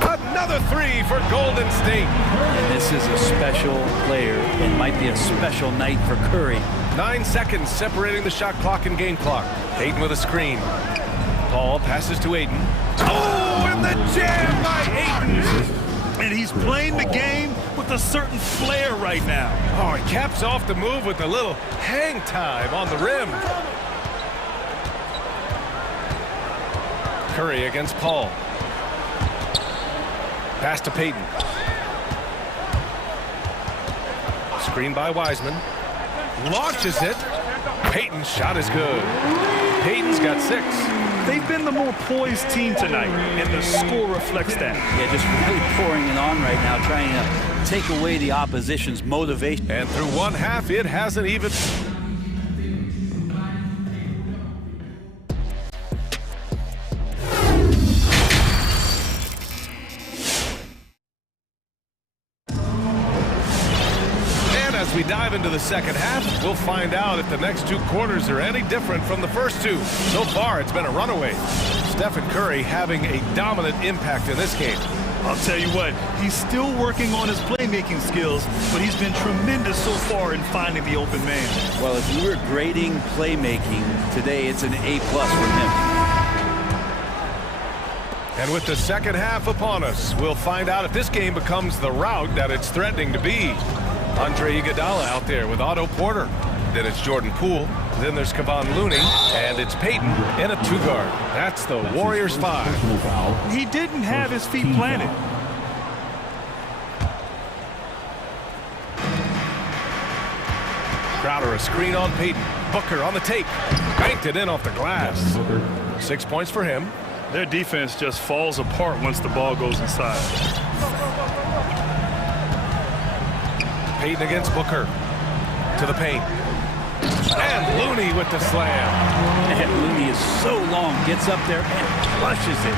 Another 3 for Golden State. And this is a special player. It might be a special night for Curry. 9 seconds separating the shot clock and game clock. Ayton with a screen. Paul passes to Ayton. Oh, and the jam by Ayton. And he's playing the game with a certain flair right now. Oh, he caps off the move with a little hang time on the rim. Curry against Paul. Pass to Payton. Screen by Wiseman. Launches it. Payton's shot is good. Payton's got 6. They've been the more poised team tonight, and the score reflects that. Yeah, just really pouring it on right now, trying to take away the opposition's motivation. And through one half, it hasn't even... As we dive into the second half, we'll find out if the next 2 quarters are any different from the first 2. So far, it's been a runaway. Stephen Curry having a dominant impact in this game. I'll tell you what, he's still working on his playmaking skills, but he's been tremendous so far in finding the open man. Well, if you were grading playmaking today, it's an A+ from him. And with the second half upon us, we'll find out if this game becomes the rout that it's threatening to be. Andre Iguodala out there with Otto Porter. Then it's Jordan Poole. Then there's Kevon Looney. And it's Payton in a 2-guard. That's the Warriors 5. He didn't have his feet planted. Crowder, a screen on Payton. Booker on the take. Banked it in off the glass. 6 points for him. Their defense just falls apart once the ball goes inside. Payton against Booker. To the paint. And Looney with the slam. And Looney is so long, gets up there and flushes it.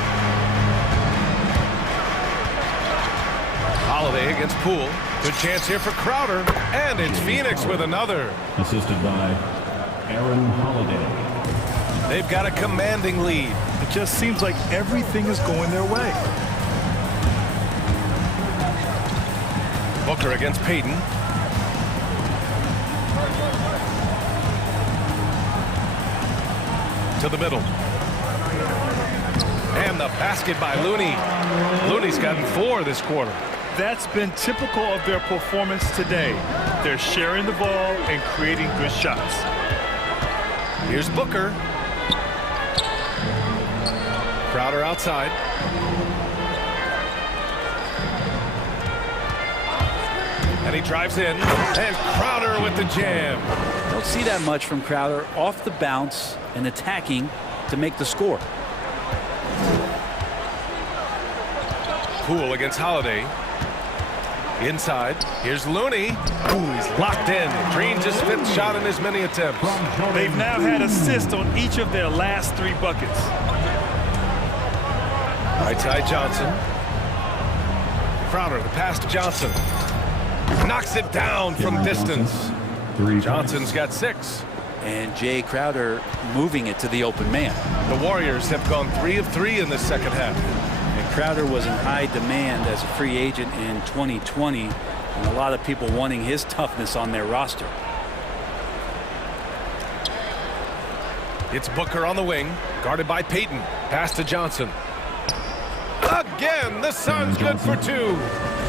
Holiday against Poole. Good chance here for Crowder. And it's Phoenix with another. Assisted by Aaron Holiday. They've got a commanding lead. It just seems like everything is going their way. Booker against Payton. To the middle. And the basket by Looney. Looney's gotten 4 this quarter. That's been typical of their performance today. They're sharing the ball and creating good shots. Here's Booker. Crowder outside. And he drives in. And Crowder with the jam. Don't see that much from Crowder off the bounce and attacking to make the score. Poole against Holiday. Inside, here's Looney. Ooh, he's locked in. Drains his 5th shot in as many attempts. They've now had assists on each of their last 3 buckets. Right side, Johnson. Crowder, the pass to Johnson. Knocks it down from distance. Johnson's got 6. And Jay Crowder moving it to the open man. The Warriors have gone 3 of 3 in the second half. And Crowder was in high demand as a free agent in 2020, and a lot of people wanting his toughness on their roster. It's Booker on the wing, guarded by Payton. Pass to Johnson. Again, the Suns good for 2.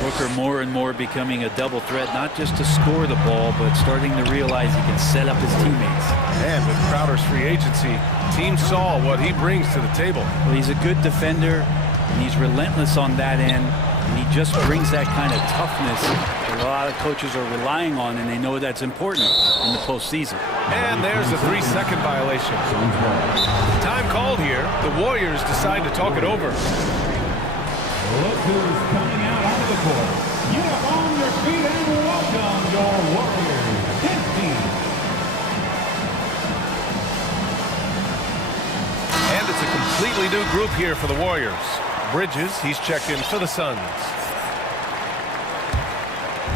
Booker more and more becoming a double threat, not just to score the ball, but starting to realize he can set up his teammates. And with Crowder's free agency, teams saw what he brings to the table. Well, he's a good defender, and he's relentless on that end, and he just brings that kind of toughness that a lot of coaches are relying on, and they know that's important in the postseason. And there's a 3-second violation. Time called here. The Warriors decide to talk it over. Look who's coming out onto the court. Get up on your feet and welcome your Warriors 10th team. And it's a completely new group here for the Warriors. Bridges, he's checked in for the Suns.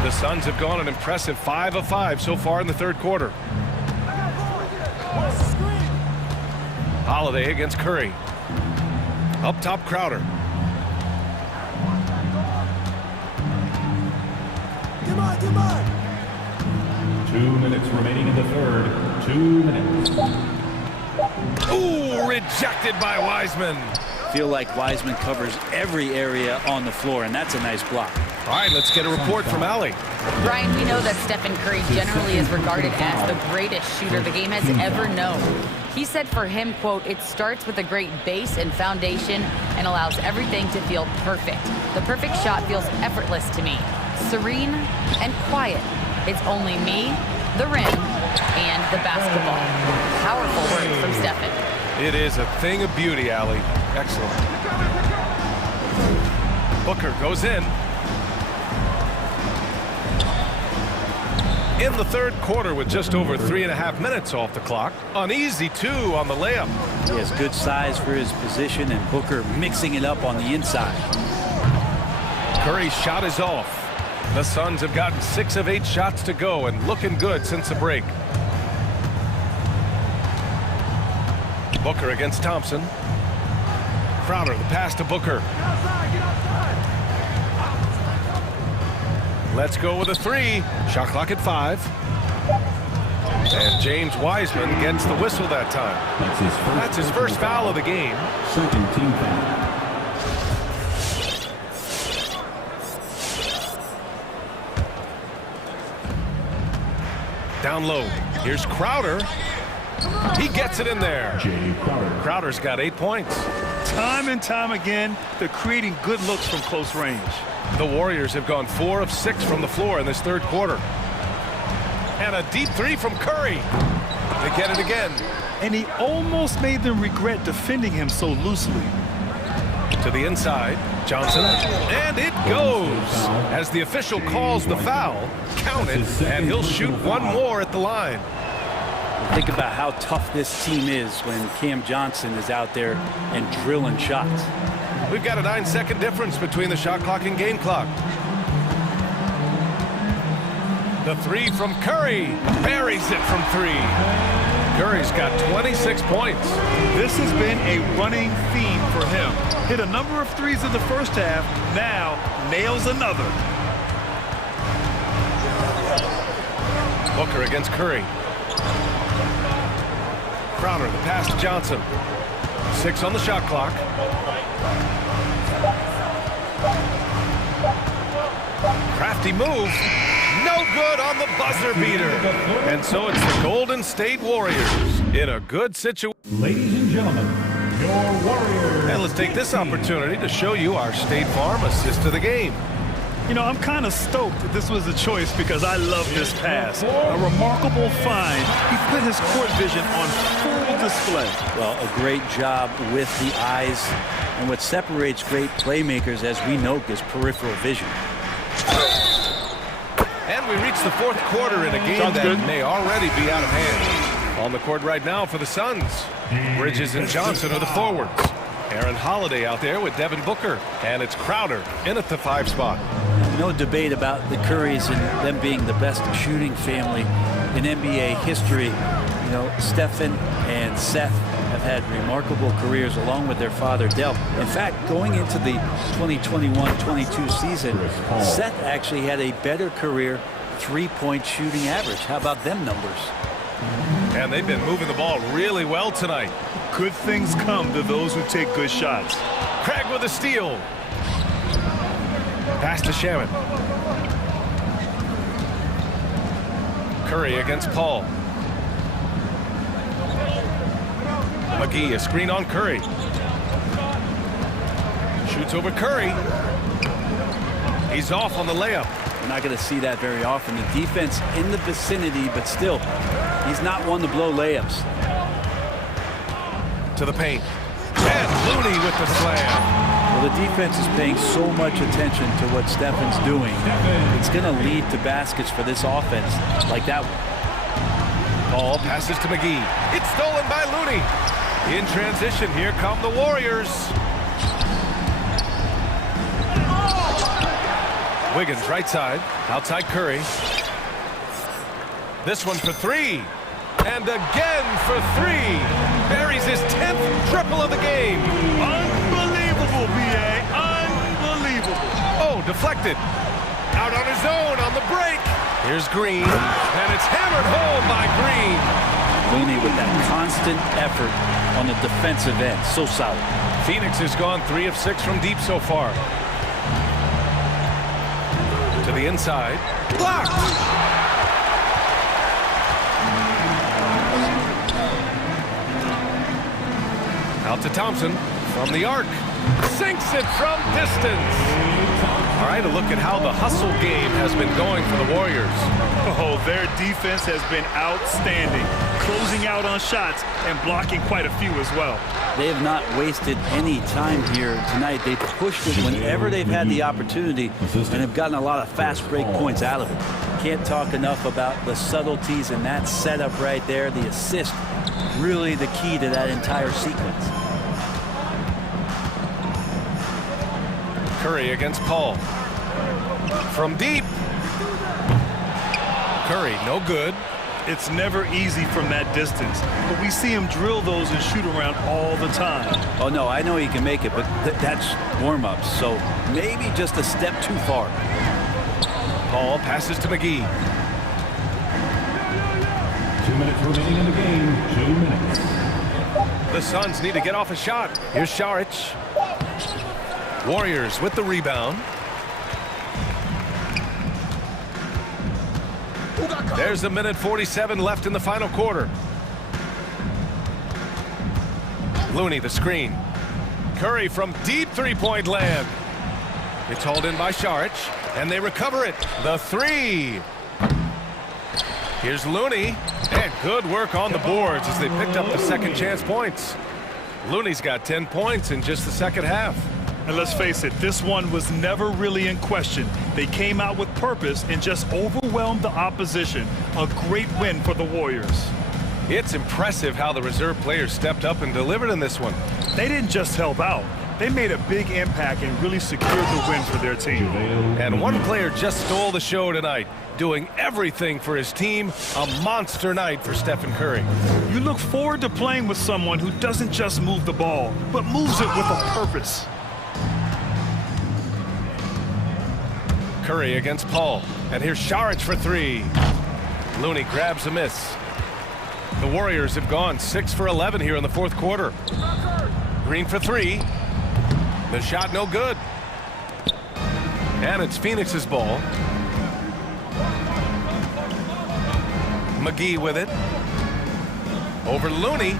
The Suns have gone an impressive 5 of 5 so far in the 3rd quarter. Holiday against Curry. Up top, Crowder. 2 minutes remaining in the 3rd. 2 minutes. Ooh, rejected by Wiseman. Feel like Wiseman covers every area on the floor, and that's a nice block. All right, let's get a report from Allie. Brian, we know that Stephen Curry generally is regarded as the greatest shooter the game has ever known. He said for him, quote, "It starts with a great base and foundation and allows everything to feel perfect. The perfect shot feels effortless to me, serene and quiet. It's only me, the rim, and the basketball." Powerful words from Stephen. It is a thing of beauty, Allie. Excellent. Booker goes in. In the 3rd quarter with just over 3.5 minutes off the clock. An easy 2 on the layup. He has good size for his position, and Booker mixing it up on the inside. Curry's shot is off. The Suns have gotten 6 of 8 shots to go and looking good since the break. Booker against Thompson. Crowder, the pass to Booker. Let's go with a 3. Shot clock at 5. And James Wiseman gets the whistle that time. That's his first foul of the game. Second team foul. Down low. Here's Crowder. He gets it in there. Crowder's got 8 points. Time and time again, they're creating good looks from close range. The Warriors have gone 4 of 6 from the floor in this 3rd quarter. And a deep 3 from Curry. They get it again. And he almost made them regret defending him so loosely. To the inside, Johnson. And it goes. As the official calls the foul, count it, and he'll shoot 1 more at the line. Think about how tough this team is when Cam Johnson is out there and drilling shots. We've got a 9-second difference between the shot clock and game clock. The 3 from Curry. Buries it from 3. Curry's got 26 points. This has been a running theme for him. Hit a number of 3s in the first half. Now nails another. Booker against Curry. Crowder, the pass to Johnson. 6 on the shot clock. Crafty move. No good on the buzzer beater. And so it's the Golden State Warriors in a good situation. Ladies and gentlemen, your Warriors. And let's take this opportunity to show you our State Farm assist to the game. You know, I'm kind of stoked that this was a choice because I love this pass. A remarkable find. He put his court vision on full display. Well, a great job with the eyes. And what separates great playmakers, as we know, is peripheral vision. And we reach the fourth quarter in a game that may already be out of hand. On the court right now for the Suns, Bridges and Johnson are the forwards. Aaron Holiday out there with Devin Booker, and it's Crowder in at the 5 spot. No debate about the Currys and them being the best shooting family in NBA history. You know, Stephen and Seth have had remarkable careers along with their father, Del. In fact, going into the 2021-22 season, Seth actually had a better career three-point shooting average. How about them numbers? And they've been moving the ball really well tonight. Good things come to those who take good shots. Craig with a steal. Pass to Shaman. Curry against Paul. McGee, a screen on Curry. Shoots over Curry. He's off on the layup. We're not going to see that very often. The defense in the vicinity, but still, he's not one to blow layups. To the paint. And Looney with the slam. Well, the defense is paying so much attention to what Stephen's doing. It's going to lead to baskets for this offense like that one. Paul passes to McGee. It's stolen by Looney. In transition, here come the Warriors. Wiggins right side, outside Curry. This one for 3. And again for 3. Buries his 10th triple of the game. Unbelievable, B.A. Unbelievable. Oh, deflected. Out on his own on the break. Here's Green, and it's hammered home by Green. Looney with that constant effort on the defensive end. So solid. Phoenix has gone 3 of 6 from deep so far. To the inside. Blocked! Out to Thompson from the arc. Sinks it from distance. All right, a look at how the hustle game has been going for the Warriors. Oh, their defense has been outstanding. Closing out on shots and blocking quite a few as well. They have not wasted any time here tonight. They've pushed it whenever they've had the opportunity and have gotten a lot of fast break points out of it. Can't talk enough about the subtleties in that setup right there. The assist, really the key to that entire sequence. Curry against Paul. From deep. Curry, no good. It's never easy from that distance, but we see him drill those and shoot around all the time. Oh, no, I know he can make it, but that's warm-ups, so maybe just a step too far. Paul passes to McGee. 2 minutes remaining in the game. 2 minutes. The Suns need to get off a shot. Here's Šarić. Warriors with the rebound. There's a minute 47 left in the final quarter. Looney the screen. Curry from deep three-point land. It's hauled in by Šarić, and they recover it. The 3. Here's Looney, and good work on the boards as they picked up the second chance points. Looney's got 10 points in just the second half. And let's face it, this one was never really in question. They came out with purpose and just overwhelmed the opposition. A great win for the Warriors. It's impressive how the reserve players stepped up and delivered in this one. They didn't just help out. They made a big impact and really secured the win for their team. And one player just stole the show tonight, doing everything for his team. A monster night for Stephen Curry. You look forward to playing with someone who doesn't just move the ball, but moves it with a purpose. Curry against Paul, and here's Šarić for 3. Looney grabs a miss. The Warriors have gone 6 for 11 here in the fourth quarter. Green for 3. The shot no good. And it's Phoenix's ball. McGee with it. Over Looney.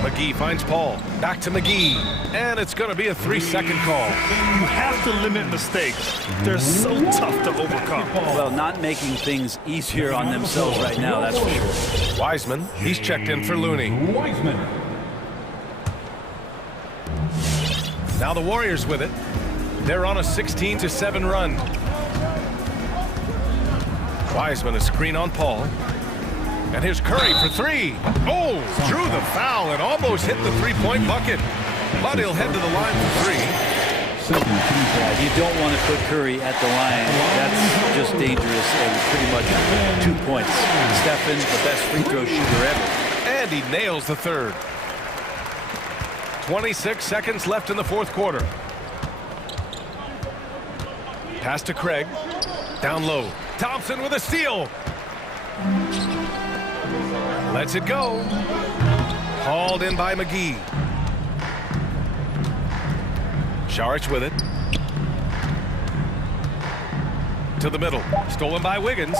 McGee finds Paul. Back to McGee. And it's going to be a 3-second call. You have to limit mistakes. They're so tough to overcome. Well, not making things easier on themselves right now, that's for sure. Wiseman, he's checked in for Looney. Wiseman. Now the Warriors with it. They're on a 16-7 run. Wiseman, a screen on Paul. And here's Curry for three. Oh, drew the foul and almost hit the three-point bucket. But he'll head to the line for three. Yeah, you don't want to put Curry at the line. That's just dangerous and pretty much 2 points. Stephen, the best free throw shooter ever. And he nails the third. 26 seconds left in the fourth quarter. Pass to Craig. Down low. Thompson with a steal. Lets it go. Hauled in by McGee. Saric with it. To the middle. Stolen by Wiggins.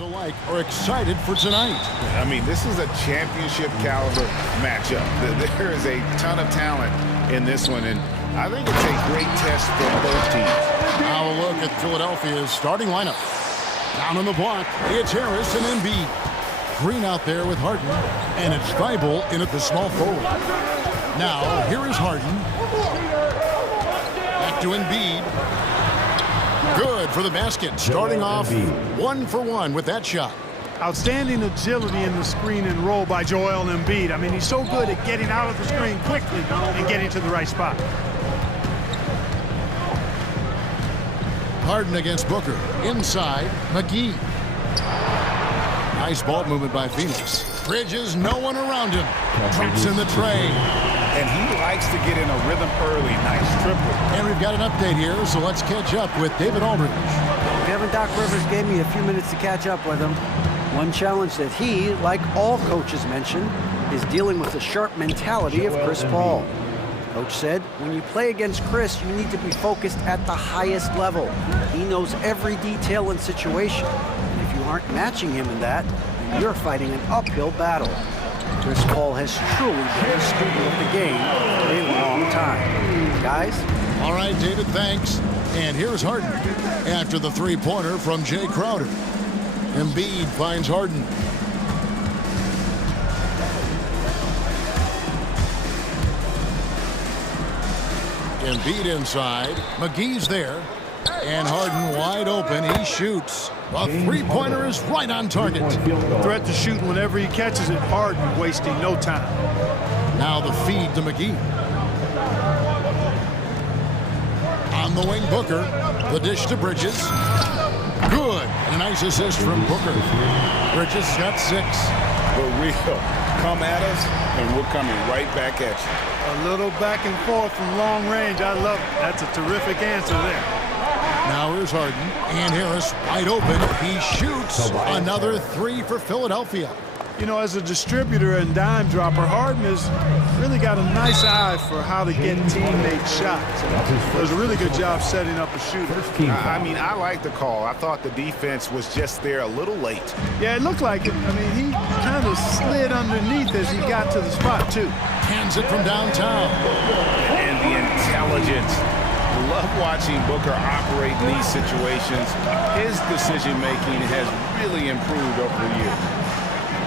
alike are excited for tonight. I mean, this is a championship caliber matchup. There is a ton of talent in this one, and I think it's a great test for both teams. Now a look at Philadelphia's starting lineup. Down on the block, it's Harris and Embiid. Green out there with Harden, and it's Thibault in at the small forward. Now, here is Harden. Back to Embiid. Good for the basket. Starting off 1 for 1 with that shot. Outstanding agility in the screen and roll by Joel Embiid. I mean, he's so good at getting out of the screen quickly and getting to the right spot. Harden against Booker. Inside, McGee. Nice ball movement by Phoenix. Bridges, no one around him. Drops in the tray. And he likes to get in a rhythm early. Nice triple. And we've got an update here, so let's catch up with David Aldridge. Kevin Doc Rivers gave me a few minutes to catch up with him. One challenge that he, like all coaches mention, is dealing with the sharp mentality of Chris Paul. Coach said, when you play against Chris, you need to be focused at the highest level. He knows every detail and situation. And if you aren't matching him in that, then you're fighting an uphill battle. Chris Paul has truly been a student of the game for a long time. Guys? All right, David, thanks. And here's Harden after the three-pointer from Jay Crowder. Embiid finds Harden. Embiid inside. McGee's there. And Harden wide open. He shoots. A three-pointer is right on target. Threat to shoot whenever he catches it. Harden wasting no time. Now the feed to McGee. On the wing, Booker. The dish to Bridges. Good. And a nice assist from Booker. Bridges got 6. We're real. Come at us, and we're coming right back at you. A little back and forth from long range. I love it. That's a terrific answer there. Now here's Harden. And Harris wide open. He shoots. Another 3 for Philadelphia. You know, as a distributor and dime dropper, Harden has really got a nice eye for how to get teammate shots. Does a really good job setting up a shooter. I mean, I like the call. I thought the defense was just there a little late. Yeah, it looked like it. I mean, he kind of slid underneath as he got to the spot, too. Hands it from downtown. And the intelligence. Love watching Booker operate in these situations. His decision-making has really improved over the years.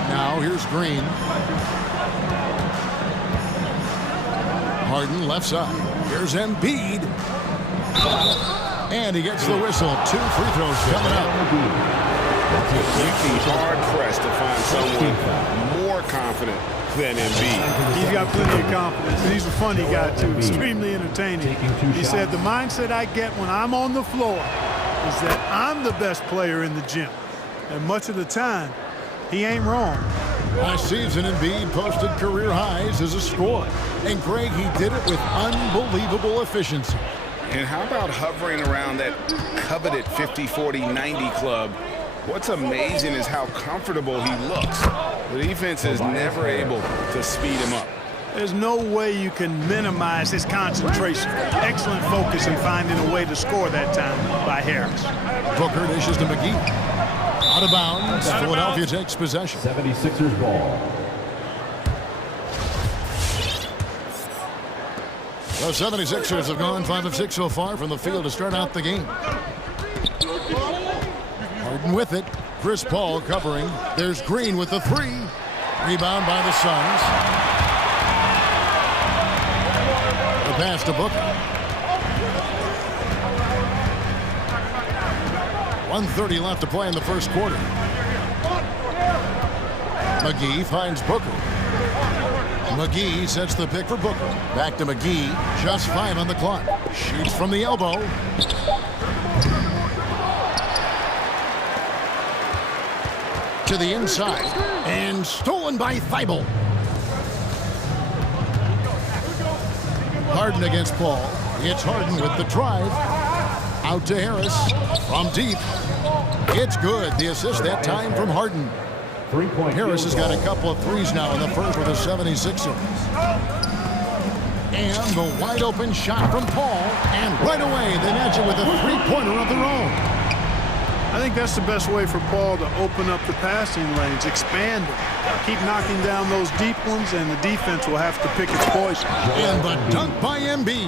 Now here's Green. Harden left side. Here's Embiid. And he gets the whistle. 2 free throws coming up. You'd be hard-pressed to find someone more confident than Embiid. He's got plenty of confidence. And he's a funny guy, too. Extremely entertaining. He said, the mindset I get when I'm on the floor is that I'm the best player in the gym. And much of the time, he ain't wrong. Last season, Embiid posted career highs as a scorer. And Greg, he did it with unbelievable efficiency. And how about hovering around that coveted 50, 40, 90 club? What's amazing is how comfortable he looks. The defense is never able to speed him up. There's no way you can minimize his concentration. Excellent focus in finding a way to score that time by Harris. Booker dishes to McGee. Out of bounds. Philadelphia takes possession. 76ers ball. The 76ers have gone 5 of 6 so far from the field to start out the game. Harden with it. Chris Paul covering. There's Green with the 3. Rebound by the Suns. The pass to Booker. 1:30 left to play in the first quarter. McGee finds Booker. McGee sets the pick for Booker. Back to McGee. Just 5 on the clock. Shoots from the elbow. To the inside. And stolen by Thibault. Harden against Paul. It's Harden with the drive. Out to Harris. From deep. It's good. The assist that time from Harden. Harris has got a couple of threes now in the first for the 76ers. And the wide open shot from Paul. And right away they match it with a three-pointer of their own. I I think that's the best way for Paul to open up the passing lanes, expand them, keep knocking down those deep ones, and the defense will have to pick its poison. And the dunk by Embiid.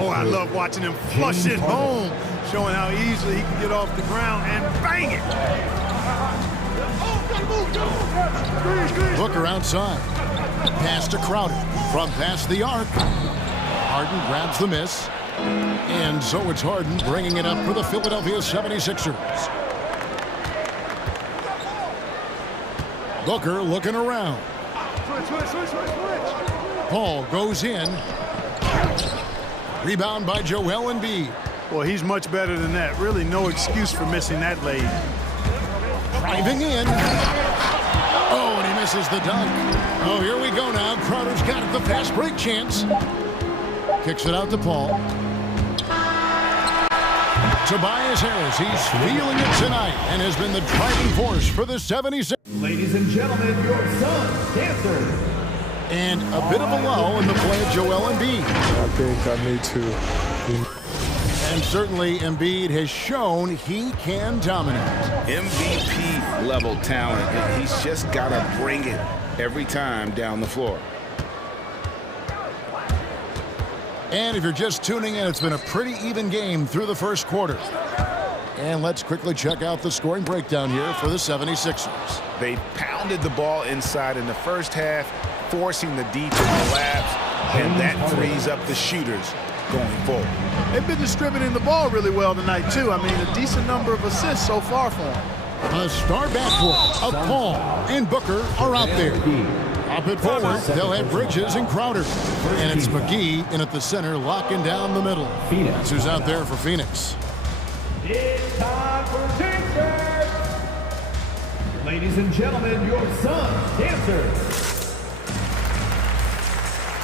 Oh, I love watching him flush it home, showing how easily he can get off the ground and bang it. Booker outside. Pass to Crowder. From past the arc. Harden grabs the miss. And so it's Harden bringing it up for the Philadelphia 76ers. Booker looking around. Paul goes in. Rebound by Joel Embiid. Well, he's much better than that. Really no excuse for missing that lead. Driving in. Oh, and he misses the dunk. Oh, here we go now. Crowder's got it, the fast break chance. Kicks it out to Paul. Tobias Harris, he's feeling it tonight and has been the driving force for the 76ers. Ladies and gentlemen, your Suns dancers. And a bit of a lull in the play of Joel Embiid. I think I need to. And certainly Embiid has shown he can dominate. MVP level talent. He's just got to bring it every time down the floor. And if you're just tuning in, it's been a pretty even game through the first quarter. And let's quickly check out the scoring breakdown here for the 76ers. They pounded the ball inside in the first half, forcing the D to collapse, and that frees up the shooters going forward. They've been distributing the ball really well tonight, too. I mean, a decent number of assists so far for them. The star backcourt of Paul and Booker are out there. Up it forward, they'll have Bridges and Crowder. And it's McGee in at the center, locking down the middle. That's who's out there for Phoenix. It's time for dancers. Ladies and gentlemen, your Suns dancers.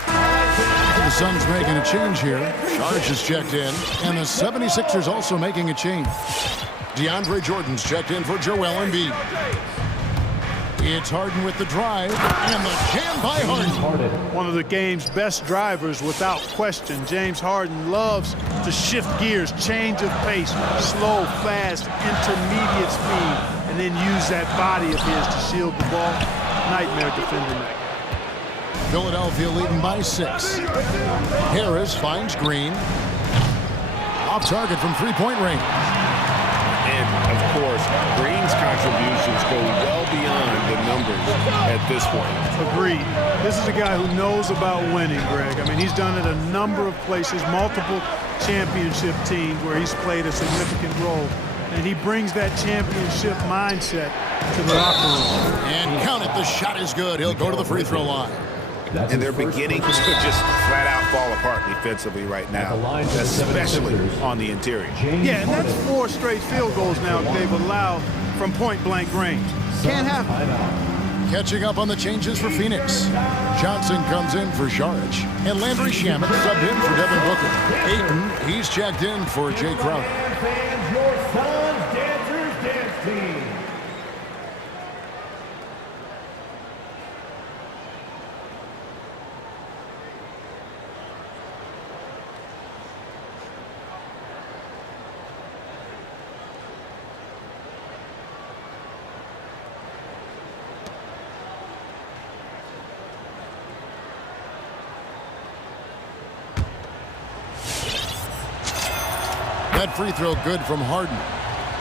The Suns making a change here. Charge is checked in. And the 76ers also making a change. DeAndre Jordan's checked in for Joel Embiid. It's Harden with the drive, and the jam by Harden. One of the game's best drivers without question. James Harden loves to shift gears, change of pace, slow, fast, intermediate speed, and then use that body of his to shield the ball. Nightmare defending that. Philadelphia leading by 6. Harris finds Green. Off target from three-point range. And, of course, Green's contributions go well beyond the numbers at this point. Agreed. This is a guy who knows about winning, Greg. I mean, he's done it a number of places, multiple championship teams where he's played a significant role. And he brings that championship mindset to the locker room. And count it, the shot is good. He'll go to the free throw line. And they're beginning to just flat out fall apart defensively right now, especially on the interior. Yeah, and that's 4 straight field goals now they've allowed from point-blank range. Can't happen. Catching up on the changes for Phoenix. Johnson comes in for Saric. And Landry Shamet subbed in for Devin Booker. Ayton, he's checked in for Jay Crowder. Fans, your Suns dancers dance team. That free throw good from Harden.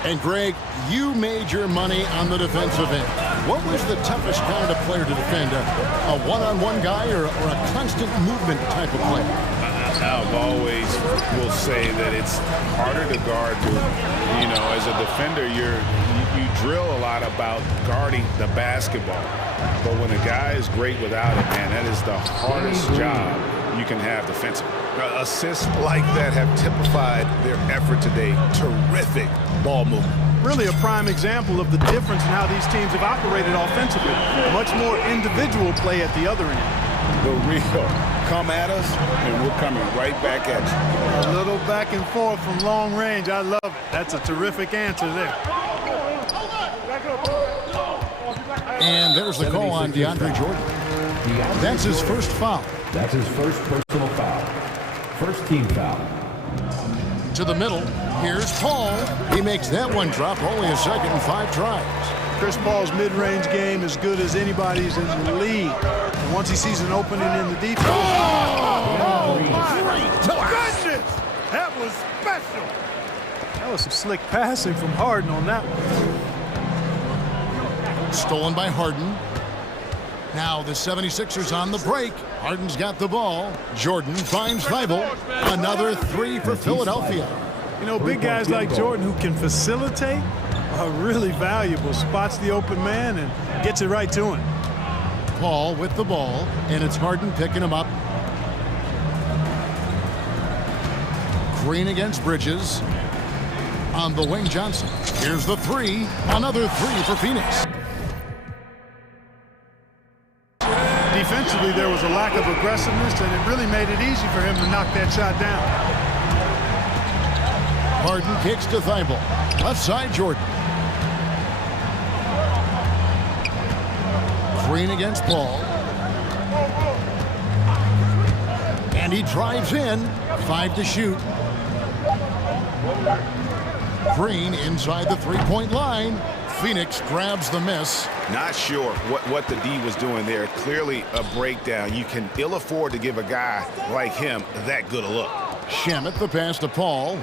And Greg, you made your money on the defensive end. What was the toughest kind of player to defend? A one-on-one guy or a constant movement type of player? I've always will say that it's harder to guard. You know, as a defender, you drill a lot about guarding the basketball. But when a guy is great without it, man, that is the hardest job you can have defensively. Assists like that have typified their effort today. Terrific ball movement. Really a prime example of the difference in how these teams have operated offensively. Much more individual play at the other end. The real come at us, and we're coming right back at you. A little back and forth from long range. I love it. That's a terrific answer there. And there's the call on DeAndre Jordan. That's his first foul. That's his first personal foul. First team foul. To the middle. Here's Paul. He makes that one drop, only a second and 5 tries. Chris Paul's mid-range game is good as anybody's in the league. And once he sees an opening in the defense. Oh, my goodness! That was special. That was some slick passing from Harden on that one. Stolen by Harden. Now the 76ers on the break. Harden's got the ball. Jordan finds Thibault. Another 3 for Philadelphia. You know, big guys like Jordan who can facilitate are really valuable. Spots the open man and gets it right to him. Paul with the ball, and it's Harden picking him up. Green against Bridges. On the wing, Johnson. Here's the 3. Another 3 for Phoenix. Defensively, there was a lack of aggressiveness, and it really made it easy for him to knock that shot down. Harden kicks to Thibault. Left side, Jordan. Green against Paul. And he drives in. 5 to shoot. Green inside the 3-point line. Phoenix grabs the miss. Not sure what the D was doing there. Clearly a breakdown. You can ill afford to give a guy like him that good a look. Shamet the pass to Paul.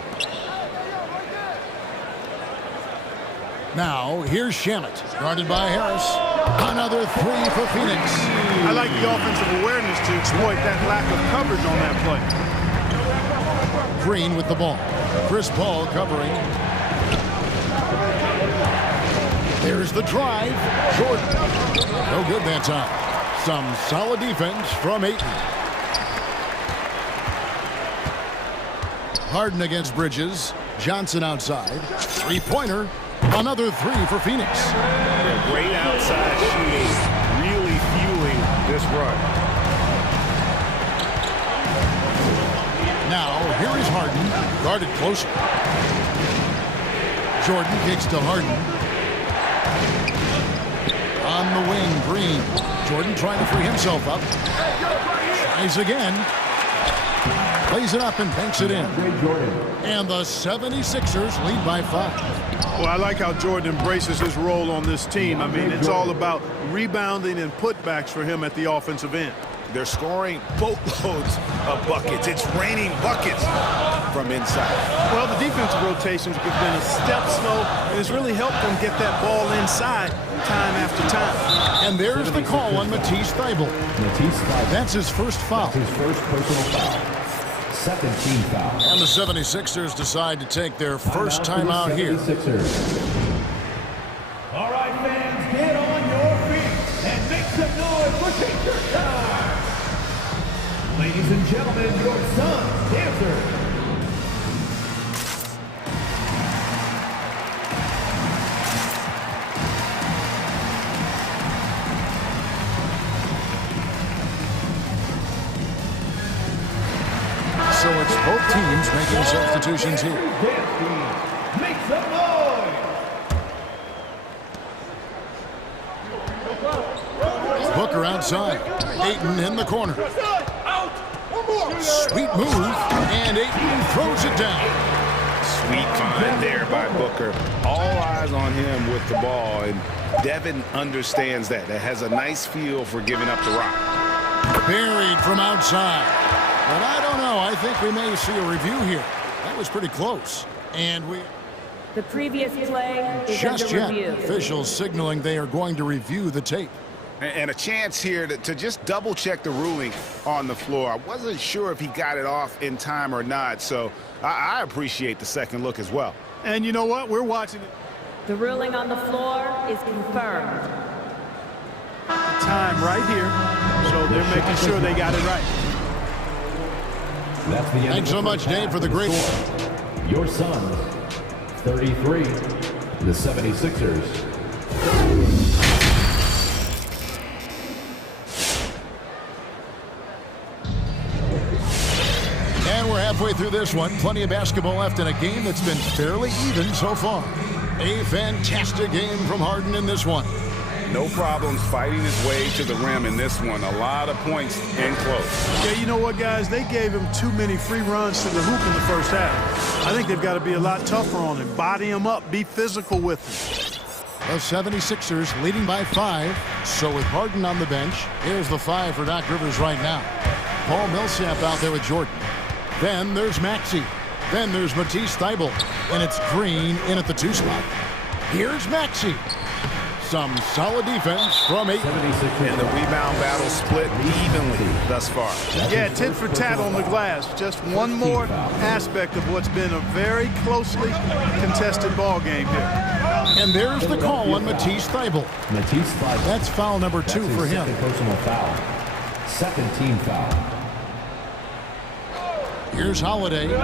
Now here's Shamet, guarded by Harris. Another 3 for Phoenix. I like the offensive awareness to exploit that lack of coverage on that play. Green with the ball. Chris Paul covering. There's the drive. Jordan. No good that time. Some solid defense from Ayton. Harden against Bridges. Johnson outside. 3-pointer. Another 3 for Phoenix. Yeah, great outside shooting. Really fueling this run. Now, here is Harden. Guarded closer. Jordan kicks to Harden. On the wing, Green. Jordan trying to free himself up. Tries again. Plays it up and banks it in. And the 76ers lead by 5. Well, I like how Jordan embraces his role on this team. I mean, it's all about rebounding and putbacks for him at the offensive end. They're scoring boatloads of buckets. It's raining buckets from inside. Well, the defensive rotations have been a step slow, and it's really helped them get that ball inside time after time. And there's the call on Matisse Thibault. That's his first foul. His first personal foul. Second team foul. And the 76ers decide to take their first time out here. All right, fans, get on your feet and make some noise for Teacher Time. Ladies and gentlemen, your son's dancer. So it's both teams making substitutions here. Make some noise. Booker outside. Ayton in the corner. Sweet move, and Ayton throws it down. Sweet find there by Booker. All eyes on him with the ball, and Devin understands that. That has a nice feel for giving up the rock. Buried from outside. But I don't know. I think we may see a review here. That was pretty close. And the previous play is just under yet. review. Officials signaling they are going to review the tape. And a chance here to just double-check the ruling on the floor. I wasn't sure if he got it off in time or not, so I appreciate the second look as well. And you know what? We're watching it. The ruling on the floor is confirmed. The time right here, so they're making sure they got it right. That's the end. Thanks so much, Dave, for the great one. Your Suns, 33. The 76ers. And we're halfway through this one. Plenty of basketball left in a game that's been fairly even so far. A fantastic game from Harden in this one. No problems fighting his way to the rim in this one. A lot of points in close. Yeah, you know what, guys? They gave him too many free runs to the hoop in the first half. I think they've got to be a lot tougher on him. Body him up. Be physical with him. The 76ers leading by 5. So with Harden on the bench, here's the 5 for Doc Rivers right now. Paul Millsap out there with Jordan. Then there's Maxey. Then there's Matisse Thybulle. And it's Green in at the 2 spot. Here's Maxey. Some solid defense from Ayton. And the rebound battle split evenly thus far. Yeah, tit for tat on the glass. Just one more aspect of what's been a very closely contested ball game here. And there's the call on Matisse Thybulle. Matisse Thybulle. That's foul number 2 for him. Second personal foul. Second team foul. Here's Holiday.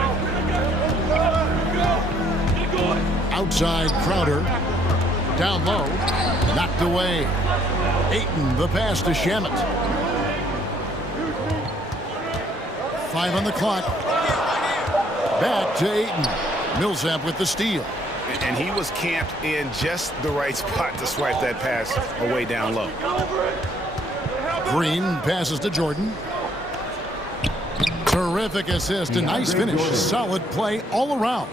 Outside Crowder. Down low. Knocked away. Ayton, the pass to Shamet. 5 on the clock. Back to Ayton. Millsap with the steal. And he was camped in just the right spot to swipe that pass away down low. Green passes to Jordan. Terrific assist. A nice finish. Solid play all around.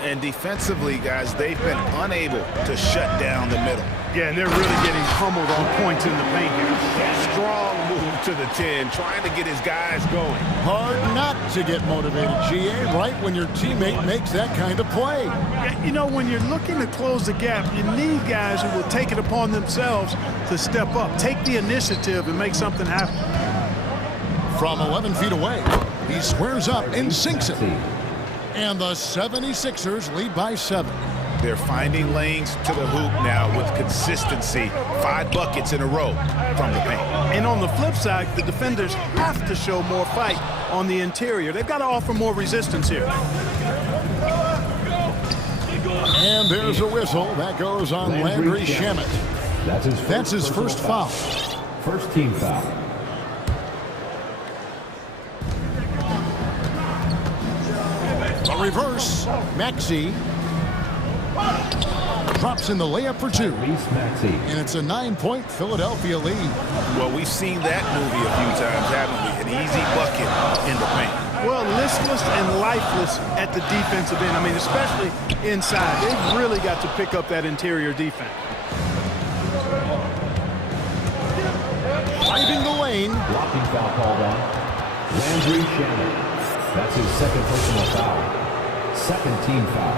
And defensively, guys, they've been unable to shut down the middle. Yeah, and they're really getting pummeled on points in the paint here. Strong move to the 10, trying to get his guys going. Hard not to get motivated, GA, right when your teammate makes that kind of play. Yeah, you know, when you're looking to close the gap, you need guys who will take it upon themselves to step up, take the initiative, and make something happen. From 11 feet away, he squares up and sinks it. And the 76ers lead by 7. They're finding lanes to the hoop now with consistency. 5 buckets in a row from the paint. And on the flip side, the defenders have to show more fight on the interior. They've got to offer more resistance here. And there's a whistle. That goes on Landry Shamet. That's his first foul. First team foul. A reverse. Maxey drops in the layup for 2. And it's a 9-point Philadelphia lead. Well, we've seen that movie a few times, haven't we? An easy bucket in the paint. Well, listless and lifeless at the defensive end. I mean, especially inside. They've really got to pick up that interior defense. Driving the lane. Blocking foul called on Landry Shamet. That's his second personal foul. Second team foul.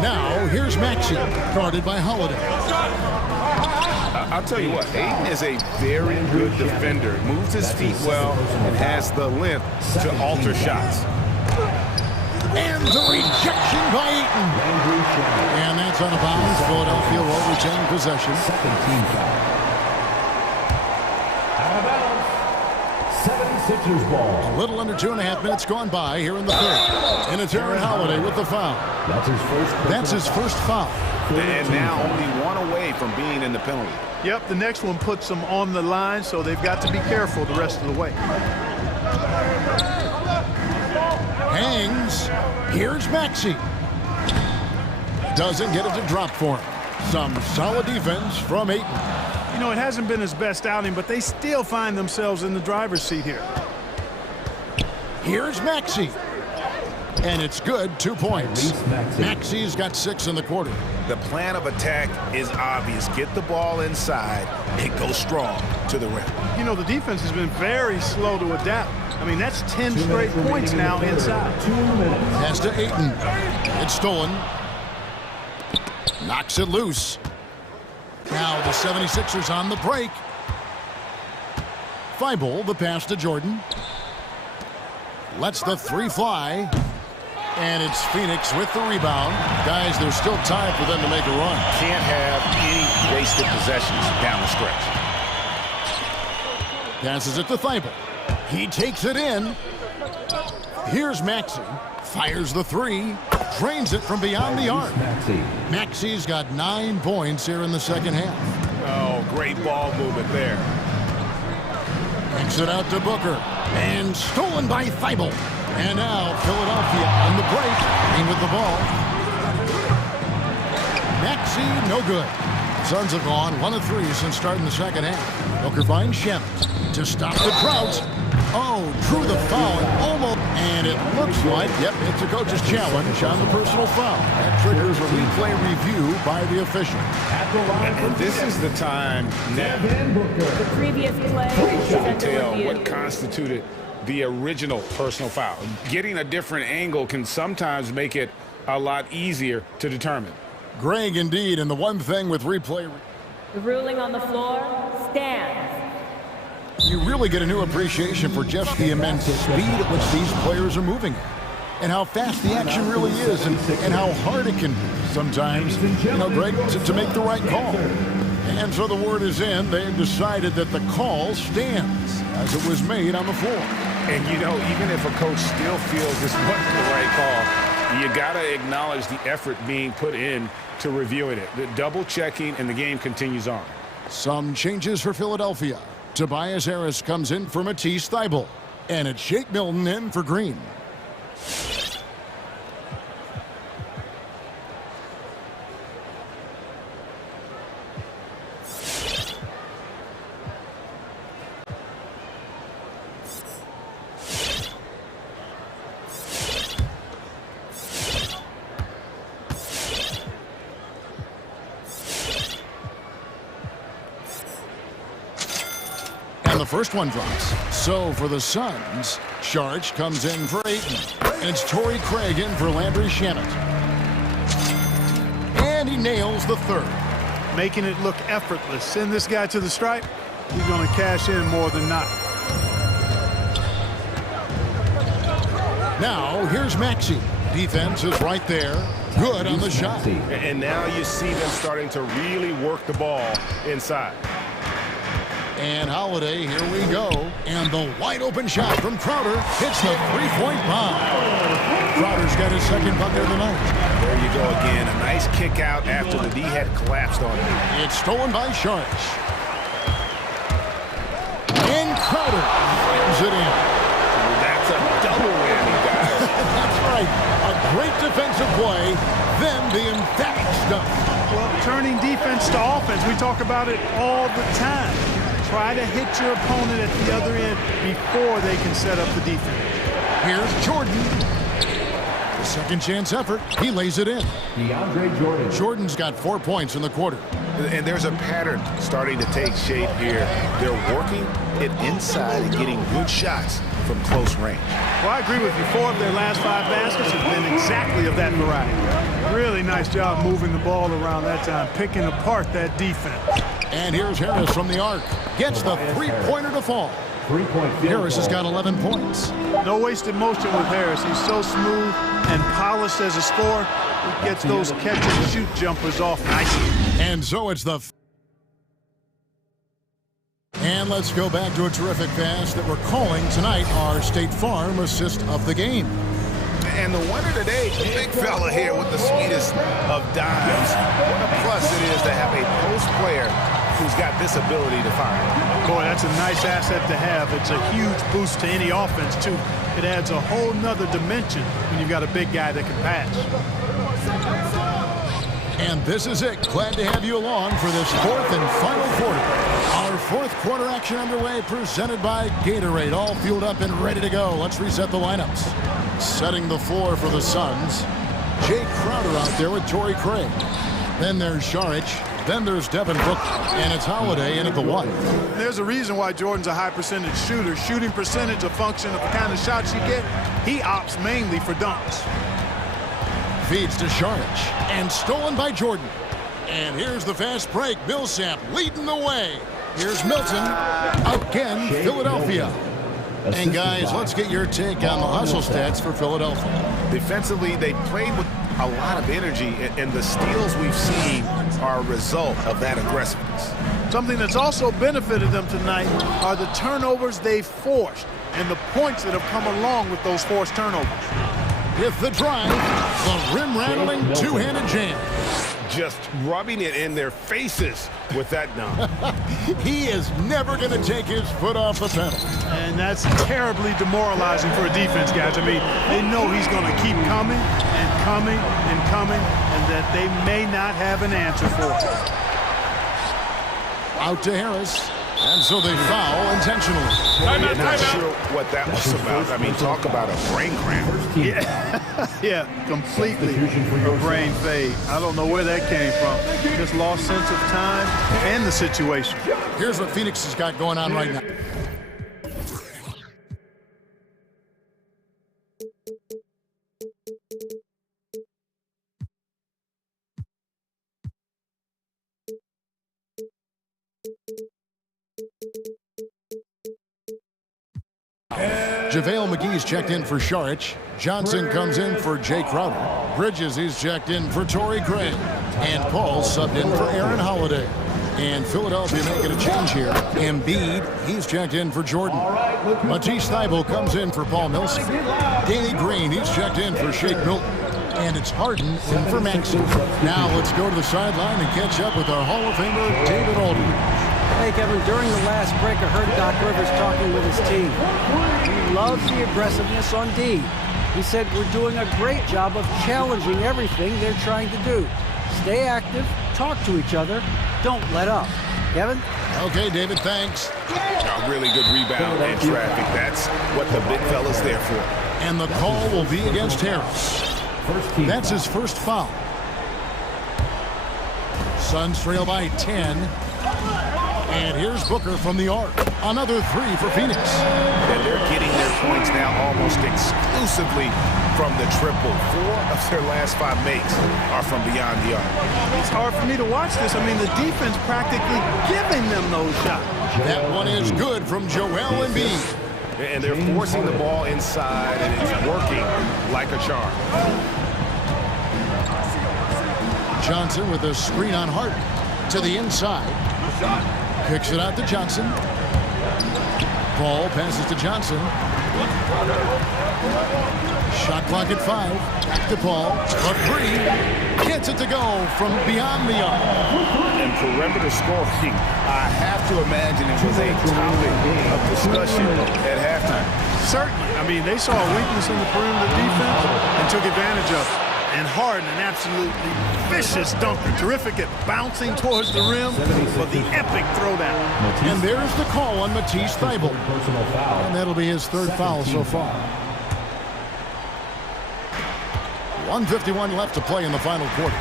Now, here's Maxey, guarded by Holiday. I'll tell you what, Ayton is a very good defender. Moves his feet well and has the length to alter shots. And the rejection by Ayton. And that's out of bounds. Philadelphia will retain possession. Second team foul. Out of bounds. 76ers ball. A little under 2.5 minutes gone by here in the third. And it's Aaron Holiday with the foul. That's his first foul. And now only 1 away from being in the penalty. Yep, the next one puts them on the line, so they've got to be careful the rest of the way. Hangs. Here's Maxey. Doesn't get it to drop for him. Some solid defense from Ayton. You know, it hasn't been his best outing, but they still find themselves in the driver's seat here. Here's Maxey. And it's good, 2 points. Maxey's got 6 in the quarter. The plan of attack is obvious. Get the ball inside and go strong to the rim. You know, the defense has been very slow to adapt. I mean, that's 10 straight points now inside. Pass to Ayton. It's stolen. Knocks it loose. Now the 76ers on the break. Thybulle, the pass to Jordan. Lets the 3 fly. And it's Phoenix with the rebound. Guys, there's still time for them to make a run. Can't have any wasted possessions down the stretch. Passes it to Thybulle. He takes it in. Here's Maxey. Fires the 3. Drains it from beyond the arc. Maxey's got 9 points here in the second half. Oh, great ball movement there. Kicks it out to Booker. And stolen by Thibault. And now Philadelphia on the break. In with the ball. Maxey, no good. Suns have gone 1 of 3 since starting the second half. Booker finds Shemet to stop the drought. Oh, drew the foul almost. And it looks like, yep, it's a coach's challenge on the personal foul. That triggers a replay review by the official. And this is the time now The previous play is to under tell review. what constituted the original personal foul. Getting a different angle can sometimes make it a lot easier to determine. Greg, indeed, and the one thing with replay, The ruling on the floor stands. you really get a new appreciation for just the immense speed at which these players are moving at, and how fast the action really is, and how hard it can be sometimes, Greg, to make the right call. And so the word is in. They've decided that the call stands as it was made on the floor. And, even if a coach still feels this wasn't the right call, you got to acknowledge the effort being put in to reviewing it. The double checking, and the game continues on. Some changes for Philadelphia. Tobias Harris comes in for Matisse Thybulle. And it's Shake Milton in for Green. And the first one drops. So for the Suns, Sharch comes in for Ayton. And it's Torrey Craig in for Landry Shamet. And he nails the third. Making it look effortless. Send this guy to the stripe. He's going to cash in more than not. Now, here's Maxey. Defense is right there. Good on the shot. And now you see them starting to really work the ball inside. And Holiday, here we go. And the wide open shot from Crowder hits the three-point bomb. Crowder's got his second bucket of the night. There you go again. A nice kick out after the D had collapsed on him. It's stolen by Sharch. And Crowder brings it in. That's a double whammy, guys. That's right. A great defensive play, then the emphatic stuff. Well, turning defense to offense, we talk about it all the time. Try to hit your opponent at the other end before they can set up the defense. Here's Jordan. The second chance effort. He lays it in. DeAndre Jordan. Jordan's got 4 points in the quarter. And there's a pattern starting to take shape here. They're working it inside and getting good shots from close range. Well, I agree with you. 4 of their last 5 baskets have been exactly of that variety. Really nice job moving the ball around that time, picking apart that defense. And here's Harris from the arc. Gets the three-pointer to fall. Harris has got 11 points. No wasted motion with Harris. He's so smooth and polished as a scorer. He gets those catch-and-shoot jumpers off nicely. And so it's the... And let's go back to a terrific pass that we're calling tonight our State Farm assist of the game. And the winner today, the big fella here with the sweetest of dimes. What a plus it is to have a post player who's got this ability to fire. Boy, that's a nice asset to have. It's a huge boost to any offense, too. It adds a whole nother dimension when you've got a big guy that can pass. And this is it. Glad to have you along for this fourth and final quarter. Our fourth quarter action underway, presented by Gatorade. All fueled up and ready to go. Let's reset the lineups. Setting the floor for the Suns, Jay Crowder out there with Torrey Craig. Then there's Sharich. Then there's Devin Booker. And it's Holiday in at the 1. There's a reason why Jordan's a high percentage shooter. Shooting percentage a function of the kind of shots you get. He opts mainly for dunks. Feeds to Sharich. And stolen by Jordan. And here's the fast break. Millsap leading the way. Here's Milton. Again, Philadelphia. And guys, let's get your take on the hustle stats for Philadelphia. Defensively, they played with a lot of energy, and the steals we've seen are a result of that aggressiveness. Something that's also benefited them tonight are the turnovers they've forced and the points that have come along with those forced turnovers. With the drive, the rim-rattling two-handed jam. Just rubbing it in their faces with that dunk. He is never going to take his foot off the pedal. And that's terribly demoralizing for a defense, guys. I mean, they know he's going to keep coming and coming and coming, and that they may not have an answer for it. Out to Harris. And so they foul intentionally. I'm not sure what that was about. I mean, talk about a brain cramp. Yeah, completely a brain fade. I don't know where that came from. Just lost sense of time and the situation. Here's what Phoenix has got going on right now. JaVale McGee's checked in for Saric. Johnson comes in for Jay Crowder. Bridges is checked in for Torrey Craig. And Paul subbed in for Aaron Holiday. And Philadelphia making a change here. Embiid, he's checked in for Jordan. Matisse Thybulle comes in for Paul Millsap. Danny Green, he's checked in for Shake Milton. And it's Harden in for Maxey. Now let's go to the sideline and catch up with our Hall of Famer, David Aldridge. Hey, Kevin, during the last break, I heard Doc Rivers talking with his team. He loves the aggressiveness on D. He said we're doing a great job of challenging everything they're trying to do. Stay active, talk to each other, don't let up. Kevin? Okay, David, thanks. A really good rebound in traffic. That's what the big fella's there for. And the call will be against Harris. That's his first foul. Suns trail by 10. And here's Booker from the arc. Another three for Phoenix. And they're getting their points now almost exclusively from the triple. 4 of their last 5 makes are from beyond the arc. It's hard for me to watch this. I mean, the defense practically giving them those shots. That one is good from Joel Embiid. And they're forcing the ball inside, and it's working like a charm. Johnson with a screen on Harden. To the inside. Kicks it out to Johnson. Ball passes to Johnson. Shot clock at 5. Back to Paul. A 3. Gets it to go from beyond the arc. And perimeter scoring, I have to imagine it was a topic of discussion at halftime. Certainly. I mean, they saw a weakness in the perimeter defense and took advantage of it. And Harden, an absolutely vicious dunker. Terrific at bouncing towards the rim, but the epic throwdown. And there's the call on Matisse Thybulle. And that'll be his third foul so far. 1:51 left to play in the final quarter.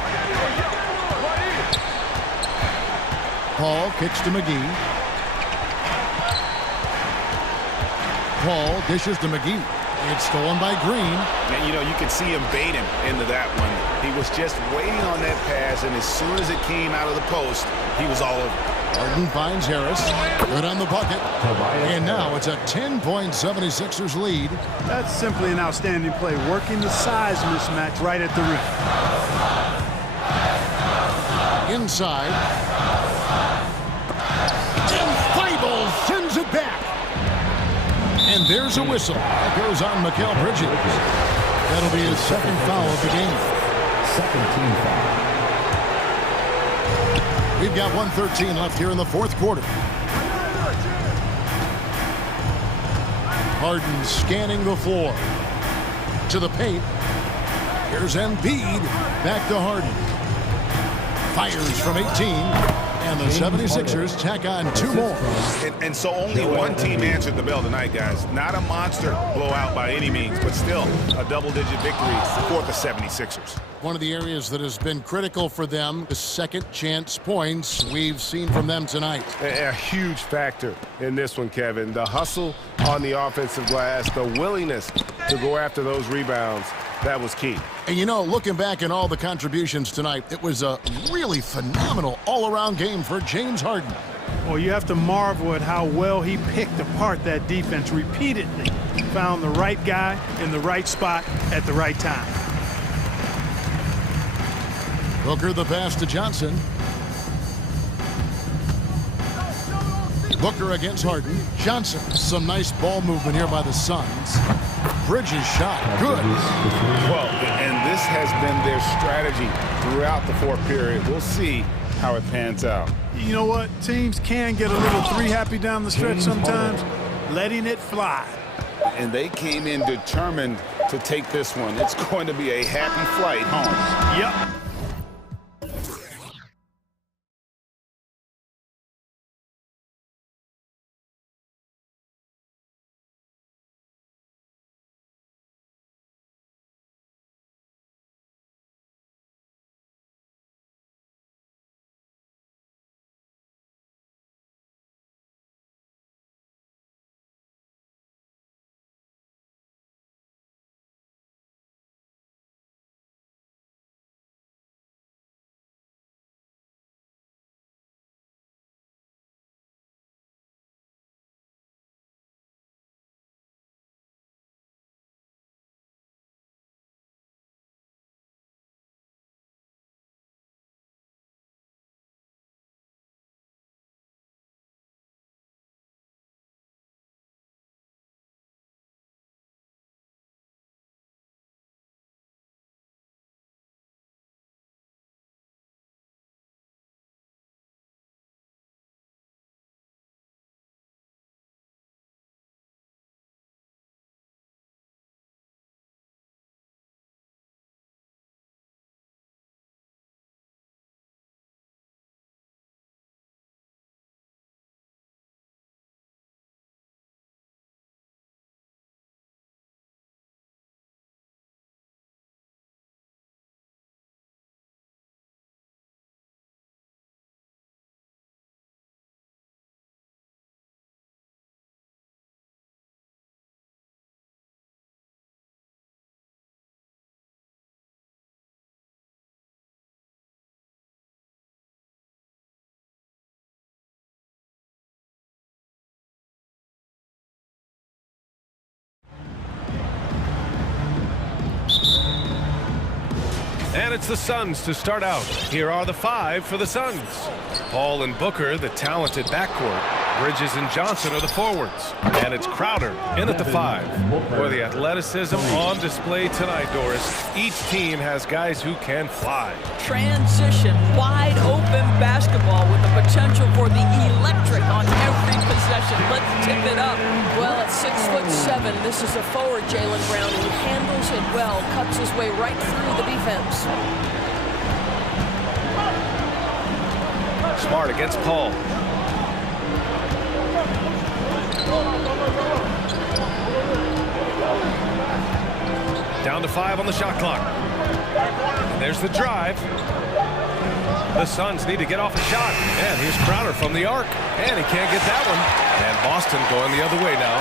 Paul kicks to McGee. Paul dishes to McGee. It's stolen by Green. And, you know, you can see him bait him into that one. He was just waiting on that pass, and as soon as it came out of the post, he was all over. Harden finds Harris. Good on the bucket. And now it's a 10-point 76ers lead. That's simply an outstanding play, working the size mismatch right at the rim. Inside. And Thybulle sends it back. And there's a whistle. That goes on Mikal Bridges. That'll be his second foul of the game. Second team foul. We've got 1:13 left here in the fourth quarter. Harden scanning the floor. To the paint. Here's Embiid. Back to Harden. Fires from 18. And the 76ers tack on 2 more. And so only one team answered the bell tonight, guys. Not a monster blowout by any means, but still a double-digit victory for the 76ers. One of the areas that has been critical for them is second chance points we've seen from them tonight. A huge factor in this one, Kevin. The hustle on the offensive glass, the willingness to go after those rebounds, that was key. And you know, looking back at all the contributions tonight, it was a really phenomenal all-around game for James Harden. Well, you have to marvel at how well he picked apart that defense repeatedly. Found the right guy in the right spot at the right time. Booker the pass to Johnson. Booker against Harden. Johnson, some nice ball movement here by the Suns. Bridges shot, good. Well, and this has been their strategy throughout the fourth period. We'll see how it pans out. You know what? Teams can get a little three happy down the stretch sometimes, letting it fly. And they came in determined to take this one. It's going to be a happy flight home. Yep. And it's the Suns to start out. Here are the five for the Suns. Paul and Booker, the talented backcourt. Bridges and Johnson are the forwards. And it's Crowder in at the five. For the athleticism on display tonight, Doris. Each team has guys who can fly. Transition, wide open basketball with the potential for the electric on every possession. Let's tip it up. Well, at 6'7", this is a forward, Jaylen Brown, who handles it well, cuts his way right through the defense. Smart against Paul. Down to 5 on the shot clock. And there's the drive. The Suns need to get off a shot. And here's Crowder from the arc. And he can't get that one. And Boston going the other way now.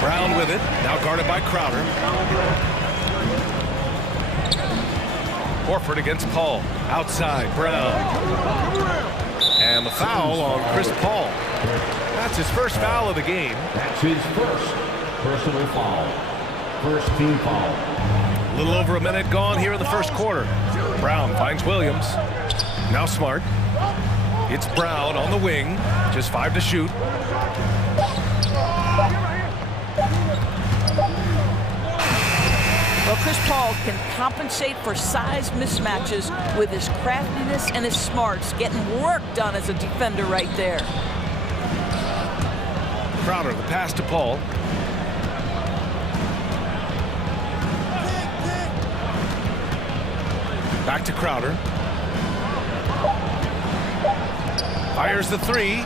Brown with it. Now guarded by Crowder. Horford against Paul. Outside, Brown. And the foul on Chris Paul. That's his first foul of the game. That's his first personal foul. First team foul. A little over a minute gone here in the first quarter. Brown finds Williams. Now Smart. It's Brown on the wing. Just 5 to shoot. Well, Chris Paul can compensate for size mismatches with his craftiness and his smarts, getting work done as a defender right there. Crowder, the pass to Paul. Back to Crowder. Fires the three.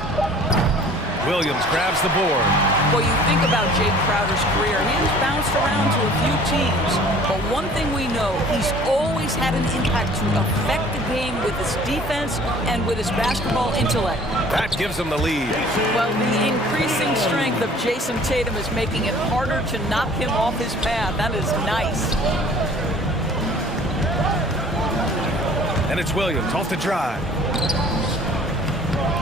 Williams grabs the board. Well, you think about Jay Crowder's career. He's bounced around to a few teams. But one thing we know, he's always had an impact to affect the game with his defense and with his basketball intellect. That gives him the lead. Well, the increasing strength of Jason Tatum is making it harder to knock him off his path. That is nice. And it's Williams off the drive.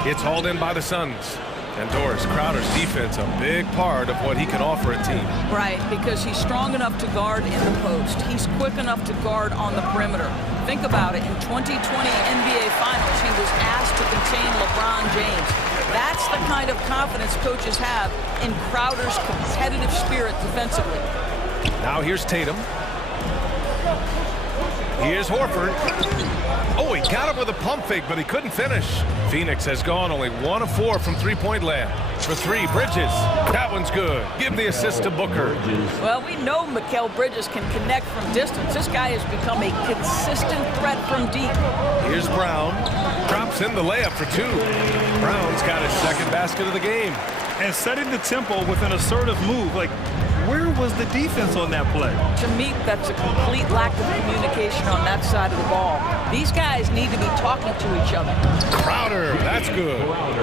It's hauled in by the Suns. And Doris, Crowder's defense, a big part of what he can offer a team. Right, because he's strong enough to guard in the post. He's quick enough to guard on the perimeter. Think about it. In 2020 NBA Finals, he was asked to contain LeBron James. That's the kind of confidence coaches have in Crowder's competitive spirit defensively. Now here's Tatum. Here's Horford. Oh, he got him with a pump fake, but he couldn't finish. Phoenix has gone only 1 of 4 from three-point land. For 3, Bridges. That one's good. Give the assist to Booker. Well, we know Mikal Bridges can connect from distance. This guy has become a consistent threat from deep. Here's Brown. Drops in the layup for 2. Brown's got his second basket of the game. And setting the tempo with an assertive move. Like, where was the defense on that play? To me, that's a complete lack of communication on that side of the ball. These guys need to be talking to each other. Crowder, that's good.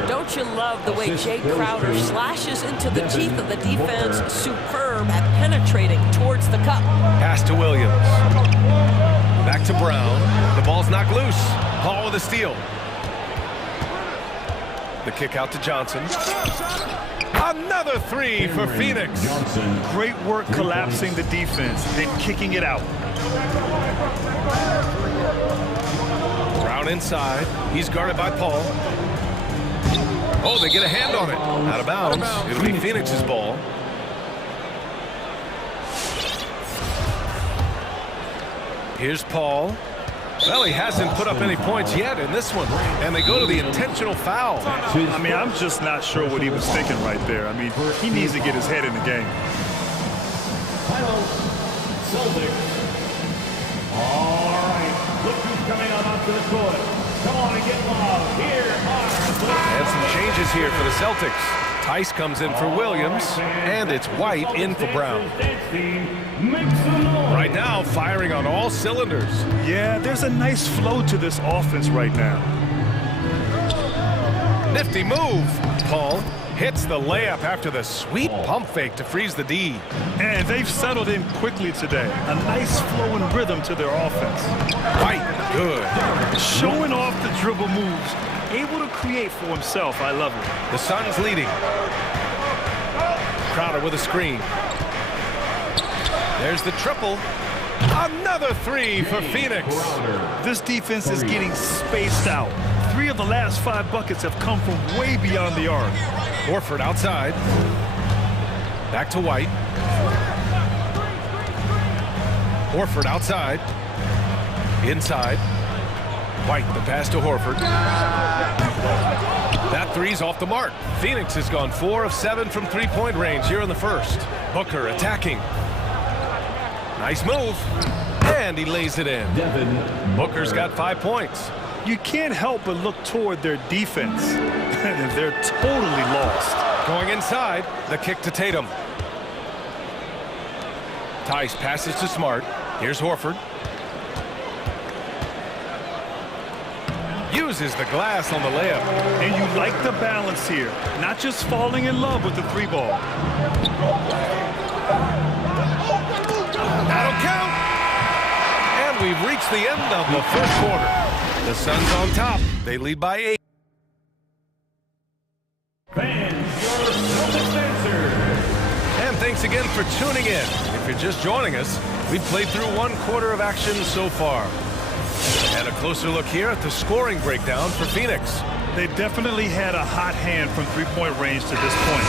Don't you love the way Jay Crowder slashes into the teeth of the defense? Superb at penetrating towards the cup. Pass to Williams. Back to Brown. The ball's knocked loose. Paul with a steal. The kick out to Johnson. Another 3 for Phoenix. Great work collapsing the defense and kicking it out. Brown inside. He's guarded by Paul. Oh, they get a hand on it. Out of bounds. It'll be Phoenix's ball. Here's Paul. Well, he hasn't put up any points yet in this one. And they go to the intentional foul. I mean, I'm just not sure what he was thinking right there. I mean, he needs to get his head in the game. All right, look who's coming on up to the court. Come on and get loud. Here are And some changes here for the Celtics. Tice comes in for Williams, and it's White in for Brown. Right now, firing on all cylinders. Yeah, there's a nice flow to this offense right now. Nifty move. Paul hits the layup after the sweet pump fake to freeze the D. And they've settled in quickly today. A nice flow and rhythm to their offense. White, good. Showing off the dribble moves. Able to create for himself. I love it. The Suns leading. Crowder with a screen. There's the triple. Another 3 for Phoenix. This defense is getting spaced out. 3 of the last 5 buckets have come from way beyond the arc. Horford outside. Back to White. Horford outside. Inside. White, the pass to Horford. That 3's off the mark. Phoenix has gone 4 of 7 from three-point range here in the first. Booker attacking. Nice move. And he lays it in. Booker's got 5 points. You can't help but look toward their defense. They're totally lost. Going inside, the kick to Tatum. Tice passes to Smart. Here's Horford. Uses the glass on the layup. And you like the balance here. Not just falling in love with the 3-ball. That'll count. And we've reached the end of the first quarter. The Suns on top. They lead by 8. And thanks again for tuning in. If you're just joining us, we've played through 1 quarter of action so far. And a closer look here at the scoring breakdown for Phoenix. They definitely had a hot hand from three-point range to this point.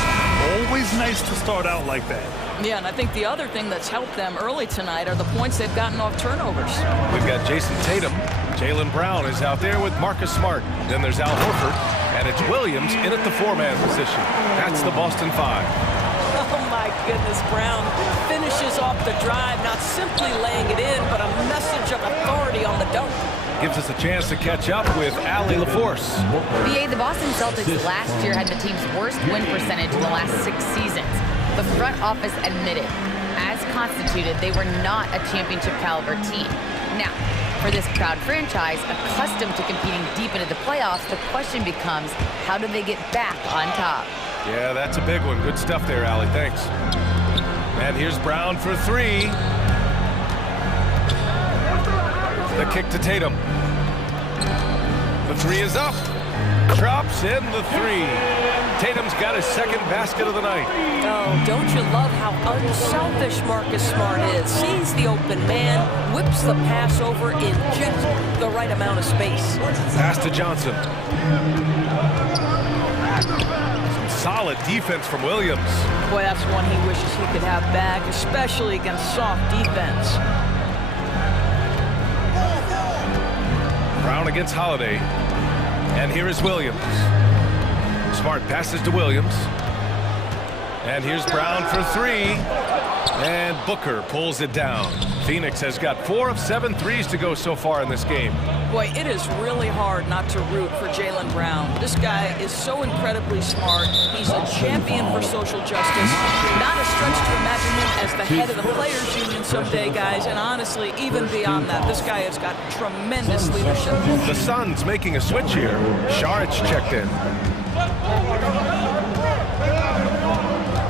Always nice to start out like that. Yeah, and I think the other thing that's helped them early tonight are the points they've gotten off turnovers. We've got Jason Tatum. Jaylen Brown is out there with Marcus Smart. Then there's Al Horford. And it's Williams in at the 4-man position. That's the Boston 5. Oh, my goodness, Brown finishes off the drive, not simply laying it in, but a message of authority on the dunk. Gives us a chance to catch up with Allie LaForce. BA, the Boston Celtics last year had the team's worst win percentage in the last 6 seasons. The front office admitted, as constituted, they were not a championship-caliber team. Now, for this proud franchise, accustomed to competing deep into the playoffs, the question becomes, how do they get back on top? Yeah, that's a big one. Good stuff there, Allie. Thanks. And here's Brown for 3. The kick to Tatum. The 3 is up. Drops in the 3. Tatum's got his second basket of the night. Oh, don't you love how unselfish Marcus Smart is? Sees the open man, whips the pass over in just the right amount of space. Pass to Johnson. Some solid defense from Williams. Boy, that's one he wishes he could have back, especially against soft defense. Brown against Holiday. And here is Williams. Smart passes to Williams. And here's Brown for three. And Booker pulls it down. Phoenix has got 4 of 7 threes to go so far in this game. Boy, it is really hard not to root for Jaylen Brown. This guy is so incredibly smart. He's a champion for social justice. Not a stretch to imagine him as the head of the Players Union someday, guys. And honestly, even beyond that, this guy has got tremendous leadership. The Suns making a switch here. Saric checked in.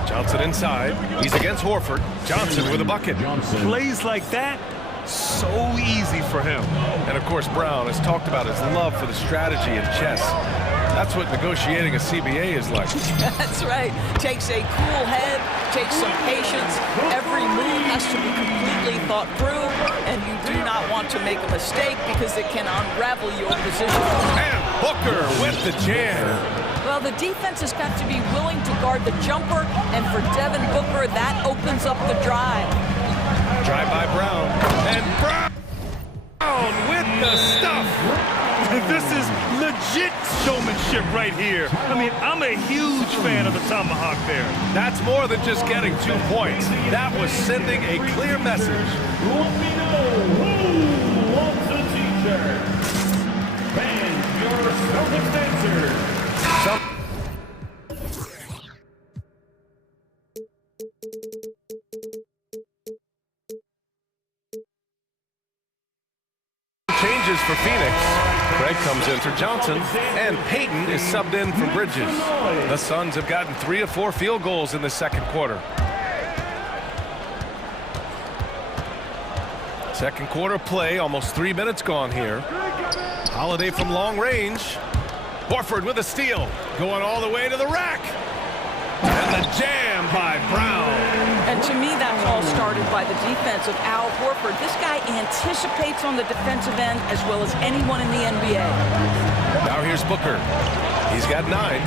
Johnson inside. He's against Horford. Johnson with a bucket. Plays like that, so easy for him. And of course, Brown has talked about his love for the strategy in chess. That's what negotiating a CBA is like. That's right. Takes a cool head, takes some patience. Every move has to be completely thought through, and you do not want to make a mistake because it can unravel your position. And Booker with the jam. Well, the defense has got to be willing to guard the jumper, and for Devin Booker, that opens up the drive. Drive by Brown, and Brown with the stuff. This is legit showmanship right here. I mean, I'm a huge fan of the tomahawk there. That's more than just getting 2 points. That was sending a clear message. Let me know who wants a t-shirt. Fans, your Celtics answers. Changes for Phoenix. Craig comes in for Johnson, and Payton is subbed in for Bridges. The Suns have gotten 3 of 4 field goals in the second quarter. Second quarter play, almost 3 minutes gone here. Holiday from long range. Horford with a steal, going all the way to the rack. And the jam by Brown. And to me, that's all started by the defense of Al Horford. This guy anticipates on the defensive end as well as anyone in the NBA. Now here's Booker. He's got 9.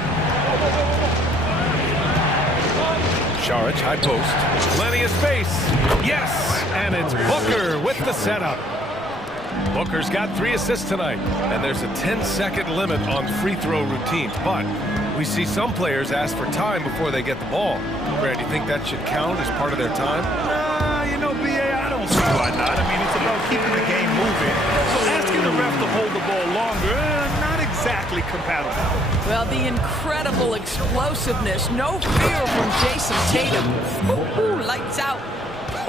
Saric, high post. Plenty of space. Yes! And it's Booker with the setup. Booker's got 3 assists tonight. And there's a 10-second limit on free throw routines. But we see some players ask for time before they get the ball. Brad, do you think that should count as part of their time? You know, B.A., I don't see why not. I mean, it's about keeping the game moving. So asking the ref to hold the ball longer, not exactly compatible. Well, the incredible explosiveness, no fear from Jason Tatum. Ooh, lights out.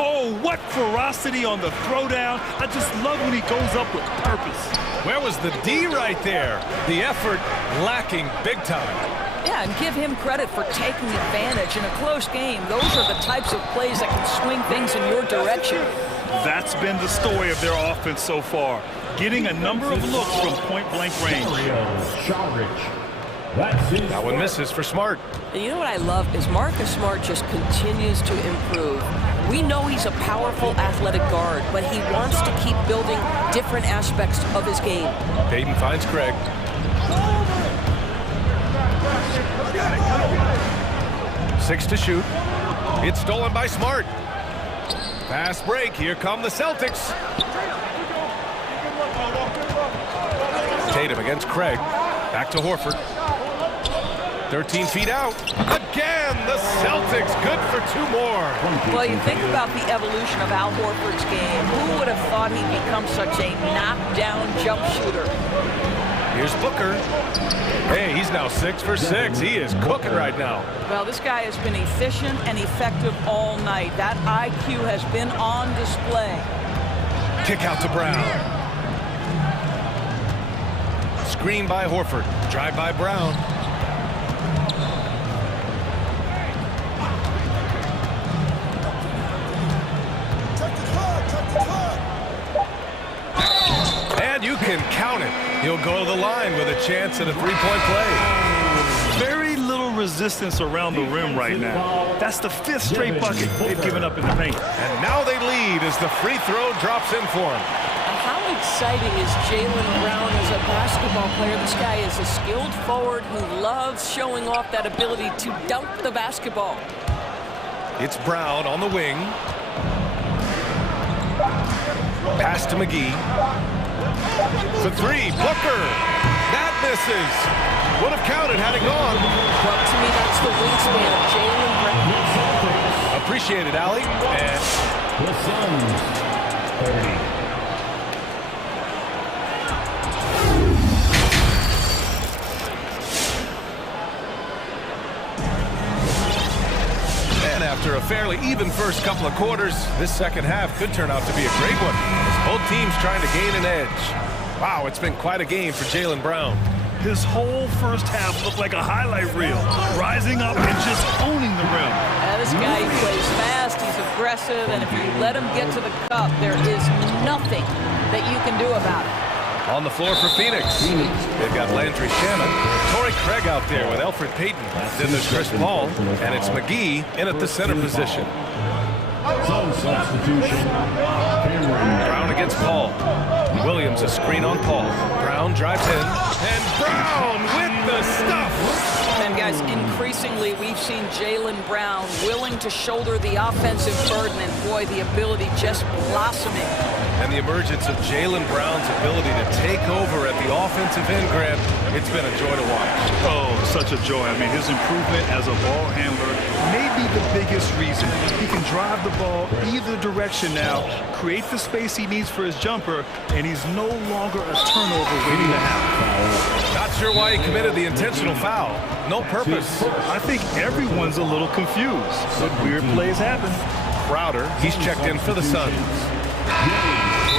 Oh, what ferocity on the throwdown. I just love when he goes up with purpose. Where was the D right there? The effort lacking big time. Yeah, and give him credit for taking advantage in a close game. Those are the types of plays that can swing things in your direction. That's been the story of their offense so far. Getting a number of looks from point-blank range. That one misses for Smart. And you know what I love is Marcus Smart just continues to improve. We know he's a powerful athletic guard, but he wants to keep building different aspects of his game. Payton finds Craig. Six to shoot. It's stolen by Smart. Fast break. Here come the Celtics. Tatum against Craig. Back to Horford. 13 feet out. Again, the Celtics good for 2 more. Well, you think about the evolution of Al Horford's game. Who would have thought he'd become such a knockdown jump shooter? Here's Booker. Hey, he's now 6 for 6. He is cooking right now. Well, this guy has been efficient and effective all night. That IQ has been on display. Kick out to Brown. Screen by Horford. Drive by Brown. And you can count it. He'll go to the line with a chance at a 3-point play. Very little resistance around the rim right now. That's the 5th straight bucket they've given up in the paint. And now they lead as the free throw drops in for him. How exciting is Jaylen Brown as a basketball player? This guy is a skilled forward who loves showing off that ability to dunk the basketball. It's Brown on the wing. Pass to McGee. For three, Booker. That misses. Would have counted had it gone. Well, to me, that's the wingspan of Jaylen Brown. Appreciate it, Allie. And The Suns, 30. And after a fairly even first couple of quarters, this second half could turn out to be a great one, as both teams trying to gain an edge. Wow, it's been quite a game for Jaylen Brown. His whole first half looked like a highlight reel, rising up and just owning the rim. This guy plays fast, he's aggressive, and if you let him get to the cup, there is nothing that you can do about it. On the floor for Phoenix. They've got Landry Shamet, Torrey Craig out there with Elfrid Payton. Then there's Chris Paul, and it's McGee in at the center position. Sun substitution. Brown against Paul. Williams a screen on Paul. Brown drives in, and Brown with the stuff. And guys, increasingly we've seen Jaylen Brown willing to shoulder the offensive burden, and boy, the ability just blossoming. And the emergence of Jaylen Brown's ability to take over at the offensive end, Grant, it's been a joy to watch. Oh, such a joy. I mean, his improvement as a ball handler may be the biggest reason. He can drive the ball either direction now, create the space he needs for his jumper, and he's no longer a turnover waiting to happen. Not sure why he committed the intentional foul. No purpose. I think everyone's a little confused, but weird plays happen. Crowder, he's checked in for the Suns.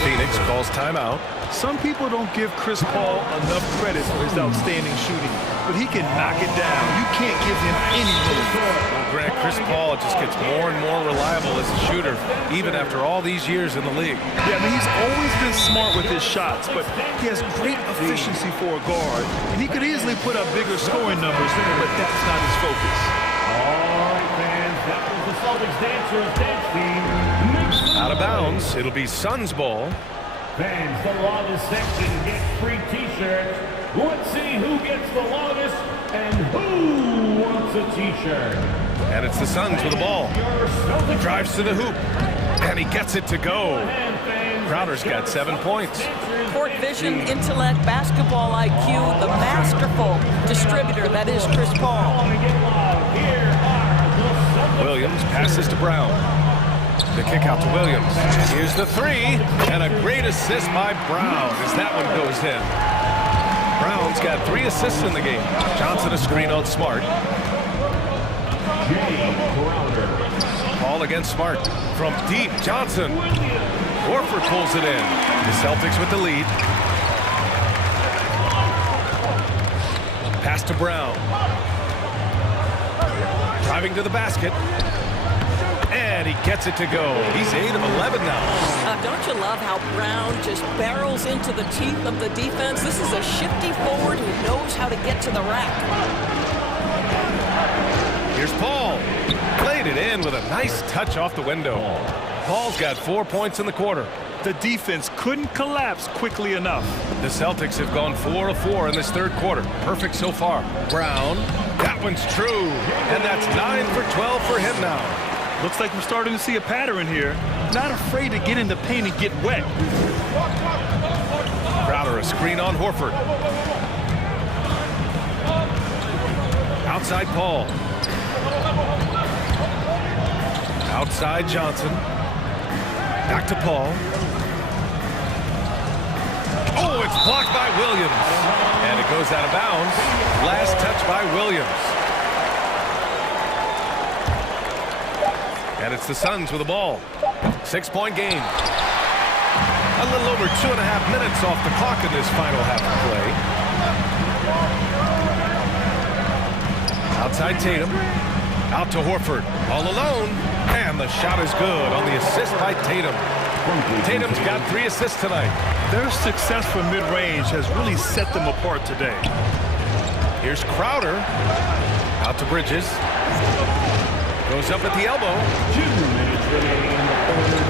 Phoenix calls timeout. Some people don't give Chris Paul enough credit for his outstanding shooting, but he can knock it down. You can't give him any room. Well, Grant, Chris Paul just gets more and more reliable as a shooter, even after all these years in the league. Yeah, I mean, he's always been smart with his shots, but he has great efficiency for a guard, and he could easily put up bigger scoring numbers, but that's not his focus. All right, fans, that was the Celtics Dancers dance team. Out of bounds, it'll be Suns ball. Fans, the longest section gets free t-shirts. Let's see who gets the longest and who wants a t-shirt. And it's the Suns with the ball. He drives to the hoop, and he gets it to go. Crowder's got 7 points. Court vision, intellect, basketball IQ, the masterful distributor that is Chris Paul. Williams passes to Brown. The kick out to Williams. Here's the three, and a great assist by Brown as that one goes in. Brown's got 3 assists in the game. Johnson a screen on Smart. Ball against Smart. From deep, Johnson. Horford pulls it in. The Celtics with the lead. Pass to Brown. Driving to the basket. And he gets it to go. He's 8 of 11 now. Don't you love how Brown just barrels into the teeth of the defense? This is a shifty forward who knows how to get to the rack. Here's Paul. Played it in with a nice touch off the window. Paul's got 4 points in the quarter. The defense couldn't collapse quickly enough. The Celtics have gone 4 of 4 in this third quarter. Perfect so far. Brown. That one's true. And that's 9 for 12 for him now. Looks like we're starting to see a pattern here. Not afraid to get in the paint and get wet. Crowder a screen on Horford. Outside Paul. Outside Johnson. Back to Paul. Oh, it's blocked by Williams. And it goes out of bounds. Last touch by Williams. And it's the Suns with the ball. 6-point game. A little over 2.5 minutes off the clock in this final half of play. Outside Tatum. Out to Horford. All alone. And the shot is good on the assist by Tatum. Tatum's got 3 assists tonight. Their success from mid-range has really set them apart today. Here's Crowder. Out to Bridges. Goes up at the elbow. 2 minutes remaining in the third.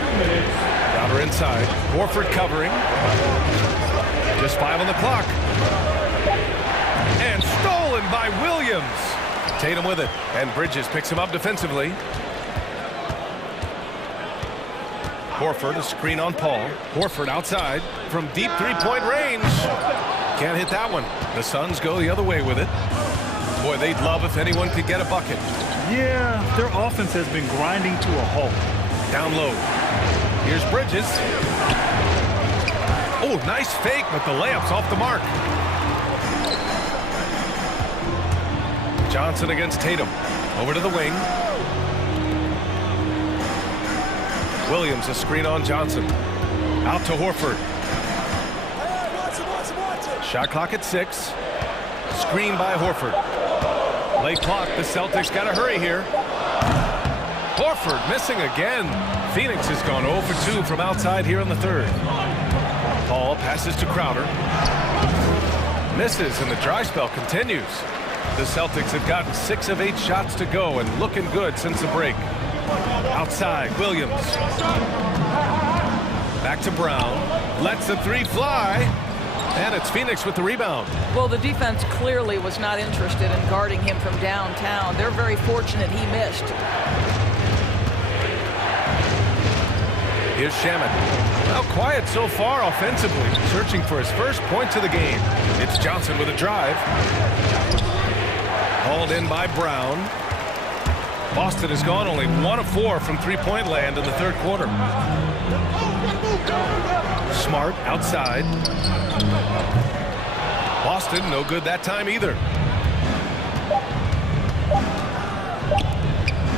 2 minutes. Crowder inside. Horford covering. Just 5 on the clock. And stolen by Williams. Tatum with it. And Bridges picks him up defensively. Horford, a screen on Paul. Horford outside from deep three-point range. Can't hit that one. The Suns go the other way with it. Boy, they'd love if anyone could get a bucket. Yeah, their offense has been grinding to a halt. Down low. Here's Bridges. Oh, nice fake, but the layup's off the mark. Johnson against Tatum. Over to the wing. Williams, a screen on Johnson. Out to Horford. Shot clock at 6. Screen by Horford. Late clock. The Celtics got to hurry here. Horford missing again. Phoenix has gone 0 for 2 from outside here in the third. Paul passes to Crowder. Misses, and the dry spell continues. The Celtics have gotten 6 of 8 shots to go and looking good since the break. Outside, Williams. Back to Brown. Lets the three fly. And it's Phoenix with the rebound. Well, the defense clearly was not interested in guarding him from downtown. They're very fortunate he missed. Here's Shaman. Well, quiet so far offensively. Searching for his first points of the game. It's Johnson with a drive. Hauled in by Brown. Boston has gone only 1 of 4 from three-point land in the third quarter. Smart outside. Boston no good that time either.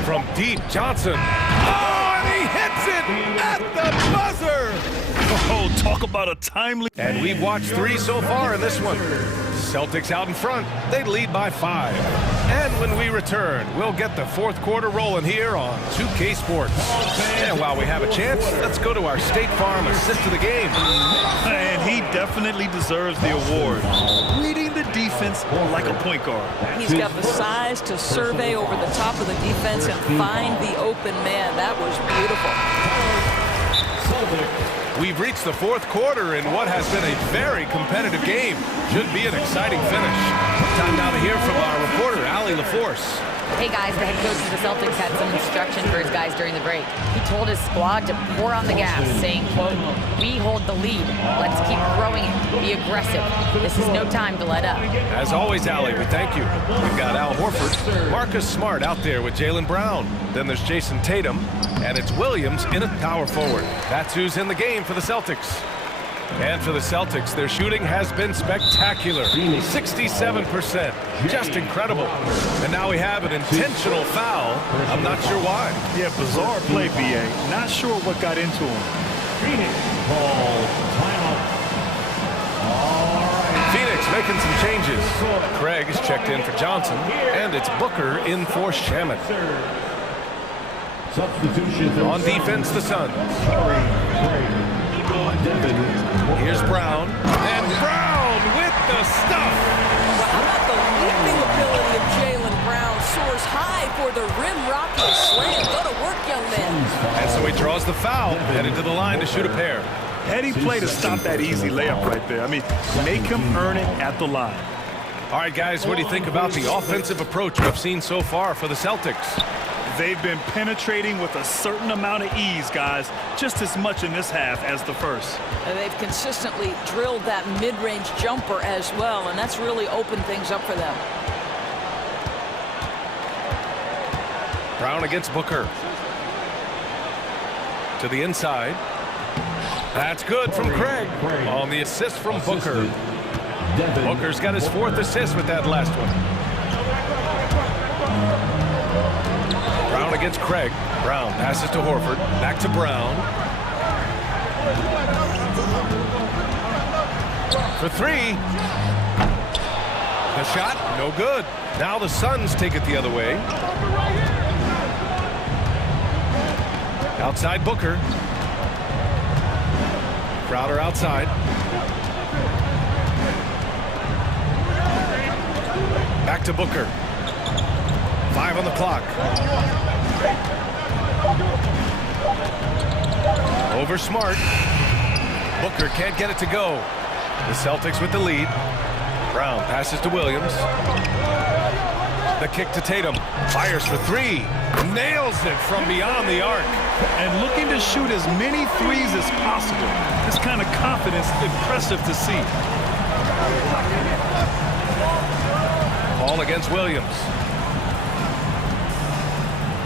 From deep, Johnson. Oh, and he hits it at the buzzer. Oh, talk about a timely. And we've watched 3 so far in this one. Celtics out in front. They lead by 5. And when we return, we'll get the fourth quarter rolling here on 2K Sports. And while we have a chance, let's go to our State Farm assist of the game. And he definitely deserves the award. Reading the defense like a point guard. He's got the size to survey over the top of the defense and find the open man. That was beautiful. We've reached the fourth quarter in what has been a very competitive game. Should be an exciting finish. Time now to hear from our reporter, Allie LaForce. Hey guys, the head coach of the Celtics had some instruction for his guys during the break. He told his squad to pour on the gas, saying, quote, "We hold the lead. Let's keep growing it. Be aggressive. This is no time to let up." As always, Allie, we thank you. We've got Al Horford, Marcus Smart out there with Jaylen Brown. Then there's Jason Tatum, and it's Williams in at power forward. That's who's in the game for the Celtics. And for the Celtics, their shooting has been spectacular. 67%. Just incredible. And now we have an intentional foul. I'm not sure why. Yeah, bizarre play, BA. Not sure what got into him. Phoenix ball timeout. Phoenix making some changes. Craig is checked in for Johnson, and it's Booker in for Shaman. Substitution on defense, the Suns. Here's Brown, and Brown with the stuff. Well, how about the leaping ability of Jaylen Brown? Soars high for the rim rocket slam. Go to work, young man. And so he draws the foul, headed to the line to shoot a pair. Heady play to stop that easy layup right there. I mean, make him earn it at the line. All right, guys, what do you think about the offensive approach we've seen so far for the Celtics? They've been penetrating with a certain amount of ease, guys, just as much in this half as the first. And they've consistently drilled that mid-range jumper as well, and that's really opened things up for them. Brown against Booker. To the inside. That's good from Craig on the assist from Booker. Booker's got his 4th assist with that last one. Brown against Craig. Brown passes to Horford. Back to Brown. For 3. The shot, no good. Now the Suns take it the other way. Outside Booker. Crowder outside. Back to Booker. 5 on the clock. Over Smart. Booker can't get it to go. The Celtics with the lead. Brown passes to Williams. The kick to Tatum. Fires for three. Nails it from beyond the arc. And looking to shoot as many threes as possible. This kind of confidence, impressive to see. Ball against Williams.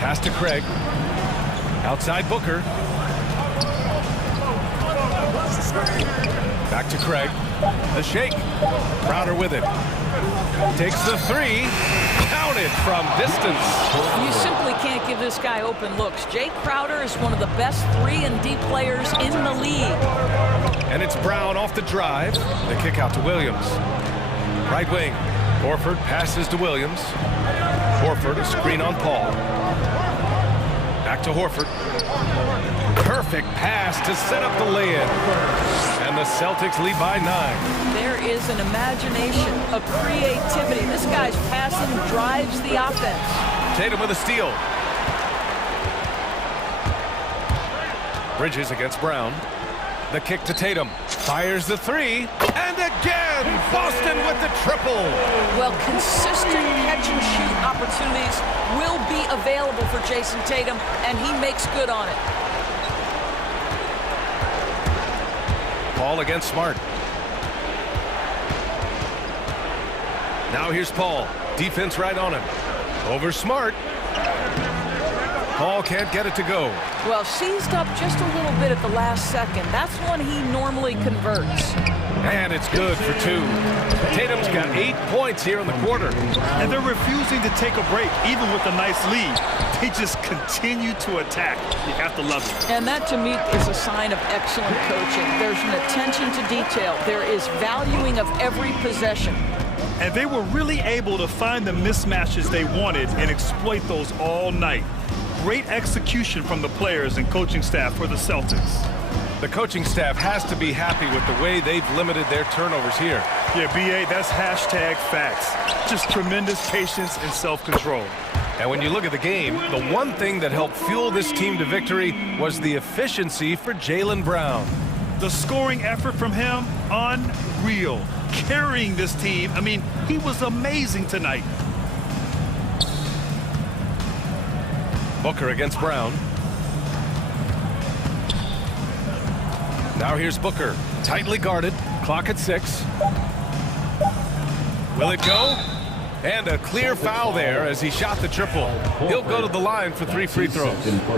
Pass to Craig. Outside Booker. Back to Craig. The shake. Crowder with it. Takes the three. Counted from distance. You simply can't give this guy open looks. Jay Crowder is one of the best 3-and-D players in the league. And it's Brown off the drive. The kick out to Williams. Right wing. Horford passes to Williams. Horford, a screen on Paul. Back to Horford. Perfect pass to set up the lay-in. And the Celtics lead by 9. There is an imagination, a creativity. This guy's passing drives the offense. Tatum with a steal. Bridges against Brown. The kick to Tatum. Fires the three. And again, Boston with the triple. Well, consistent catch-and-shoot opportunities will be available for Jason Tatum, and he makes good on it. Paul against Smart. Now here's Paul. Defense right on him. Over Smart. Paul can't get it to go. Well, seized up just a little bit at the last second. That's when he normally converts. And it's good for 2. Tatum's got 8 points here in the quarter. And they're refusing to take a break, even with a nice lead. They just continue to attack. You have to love it. And that, to me, is a sign of excellent coaching. There's an attention to detail. There is valuing of every possession. And they were really able to find the mismatches they wanted and exploit those all night. Great execution from the players and coaching staff for the Celtics. The coaching staff has to be happy with the way they've limited their turnovers here. Yeah, B.A., that's hashtag facts. Just tremendous patience and self-control. And when you look at the game, the one thing that helped fuel this team to victory was the efficiency for Jaylen Brown. The scoring effort from him, unreal. Carrying this team, I mean, he was amazing tonight. Booker against Brown. Now here's Booker, tightly guarded, clock at 6. Will it go? And a clear foul there as he shot the triple. He'll go to the line for 3 free throws.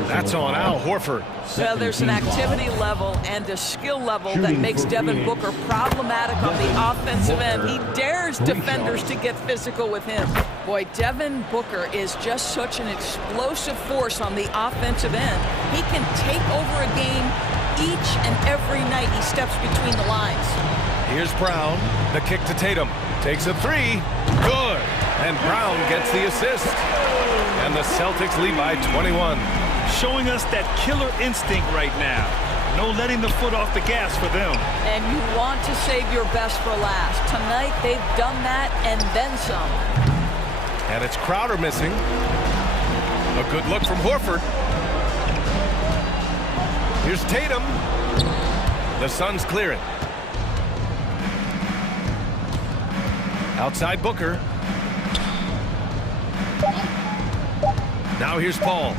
That's on Al Horford. Well, there's an activity level and a skill level that makes Devin Booker problematic on the offensive end. He dares defenders to get physical with him. Boy, Devin Booker is just such an explosive force on the offensive end. He can take over a game each and every night he steps between the lines. Here's Brown, the kick to Tatum. Takes a 3, good. And Brown gets the assist. And the Celtics lead by 21. Showing us that killer instinct right now. No letting the foot off the gas for them. And you want to save your best for last. Tonight, they've done that and then some. And it's Crowder missing. A good look from Horford. Here's Tatum. The Suns clear it. Outside Booker. Now here's Paul.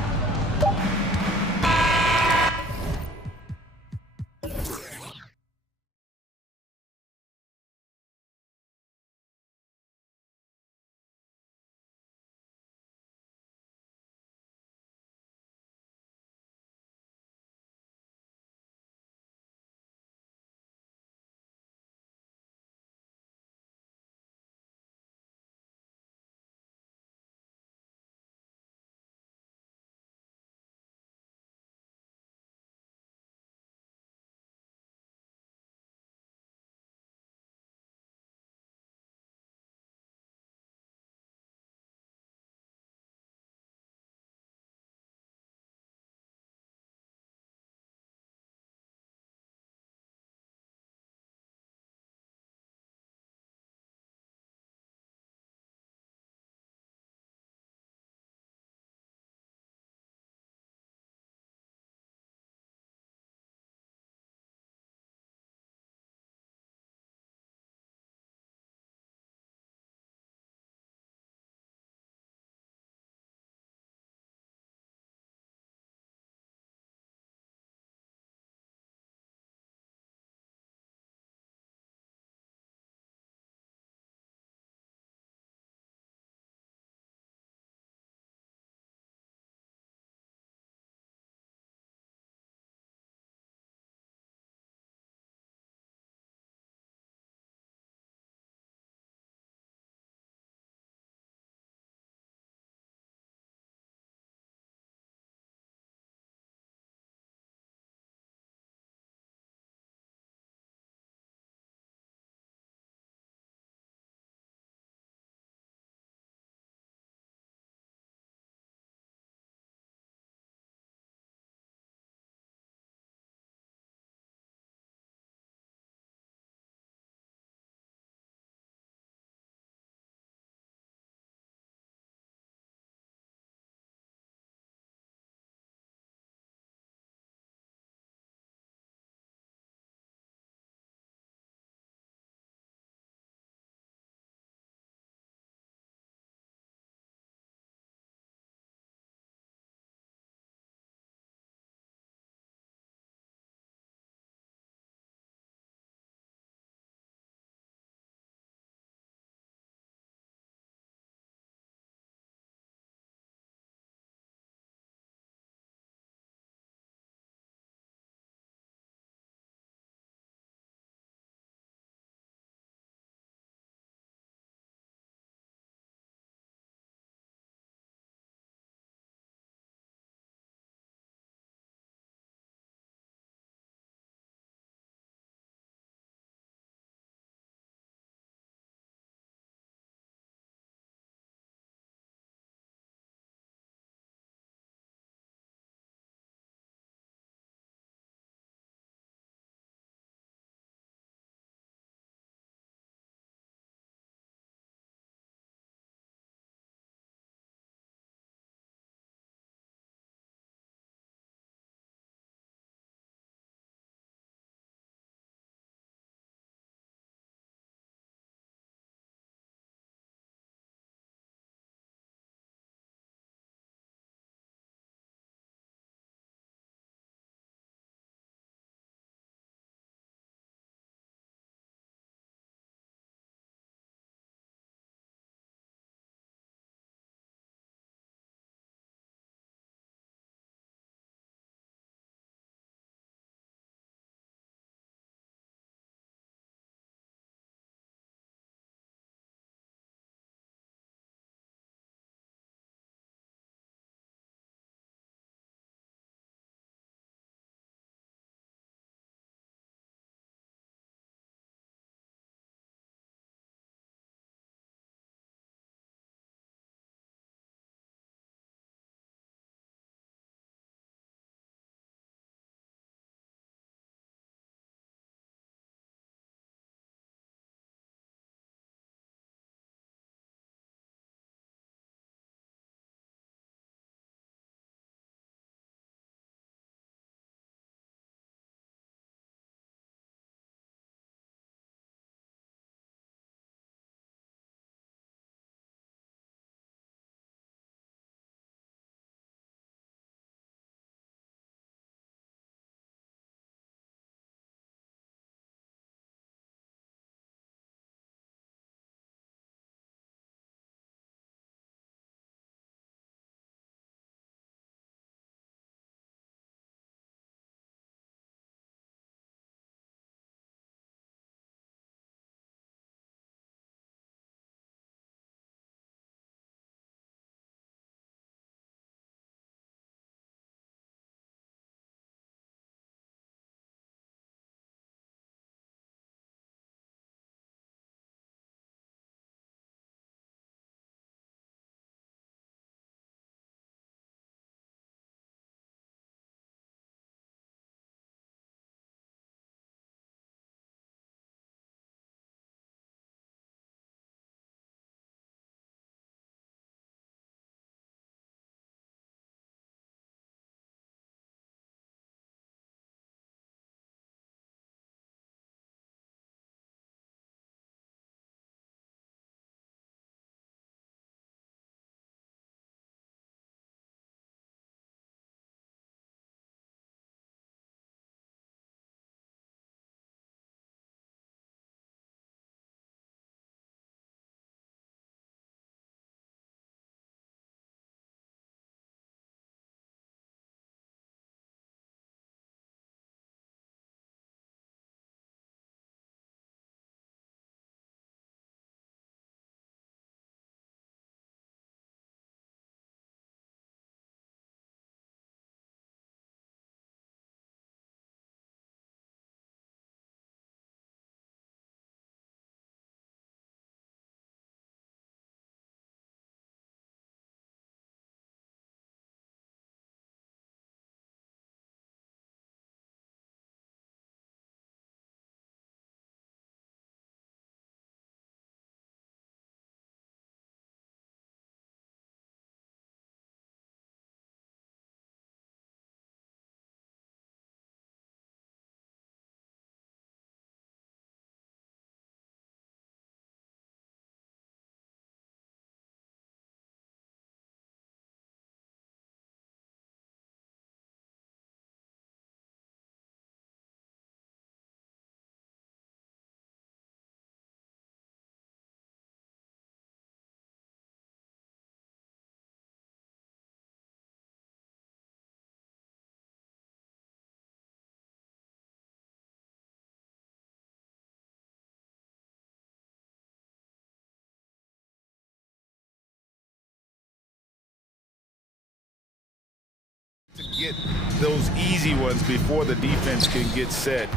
Get those easy ones before the defense can get set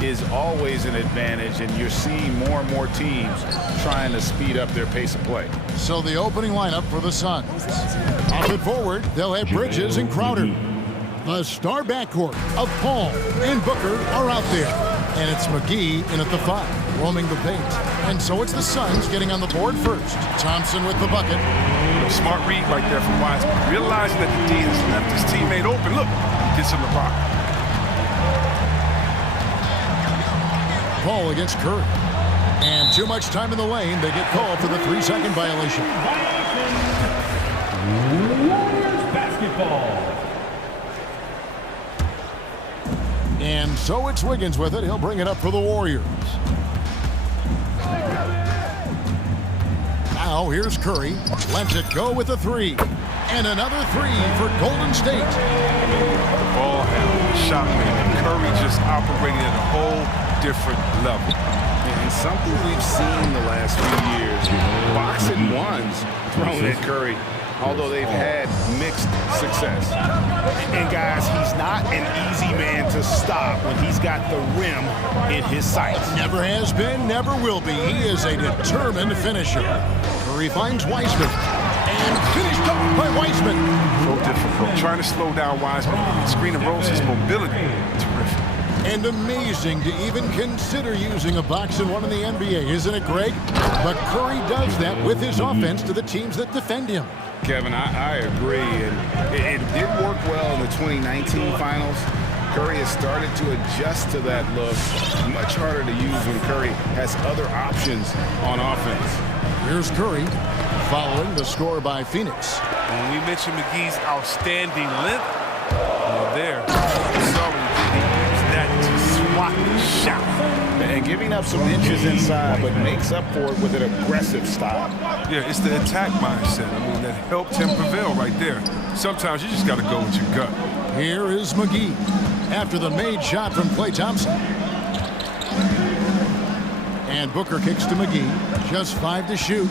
is always an advantage, and you're seeing more and more teams trying to speed up their pace of play. So the opening lineup for the Suns. Off it forward, they'll have Bridges and Crowder. The star backcourt of Paul and Booker are out there. And it's McGee in at the 5, roaming the paint. And so it's the Suns getting on the board first. Thompson with the bucket. Smart read right there from Wiseman. Realizing that the D has left his teammate open. Look, he gets him the block. Paul against Curry. And too much time in the lane. They get called for the 3-second violation. Warriors basketball. And so it's Wiggins with it. He'll bring it up for the Warriors. Now here's Curry. Lets it go with a 3. And another 3 for Golden State. Ball handle, shot making. Curry just operating at a whole different level. And something we've seen the last few years, boxing ones thrown at Curry, although they've had mixed success. And guys, he's not an easy man to stop when he's got the rim in his sights. Never has been, never will be. He is a determined finisher. Curry finds Wiseman. And finished up by Wiseman. So difficult. Trying to slow down Wiseman. Screen and rolls his mobility. Terrific. And amazing to even consider using a box and one in the NBA, isn't it, Greg? But Curry does that with his offense to the teams that defend him. Kevin, I agree. And it did work well in the 2019 finals. Curry has started to adjust to that look. Much harder to use when Curry has other options on offense. Here's Curry following the score by Phoenix. When we mentioned McGee's outstanding length, well, there, you saw what he did. He used that to swat the shot. And giving up some inches inside, but makes up for it with an aggressive style. Yeah, it's the attack mindset. I mean, that helped him prevail right there. Sometimes you just got to go with your gut. Here is McGee after the made shot from Klay Thompson. And Booker kicks to McGee. Just 5 to shoot.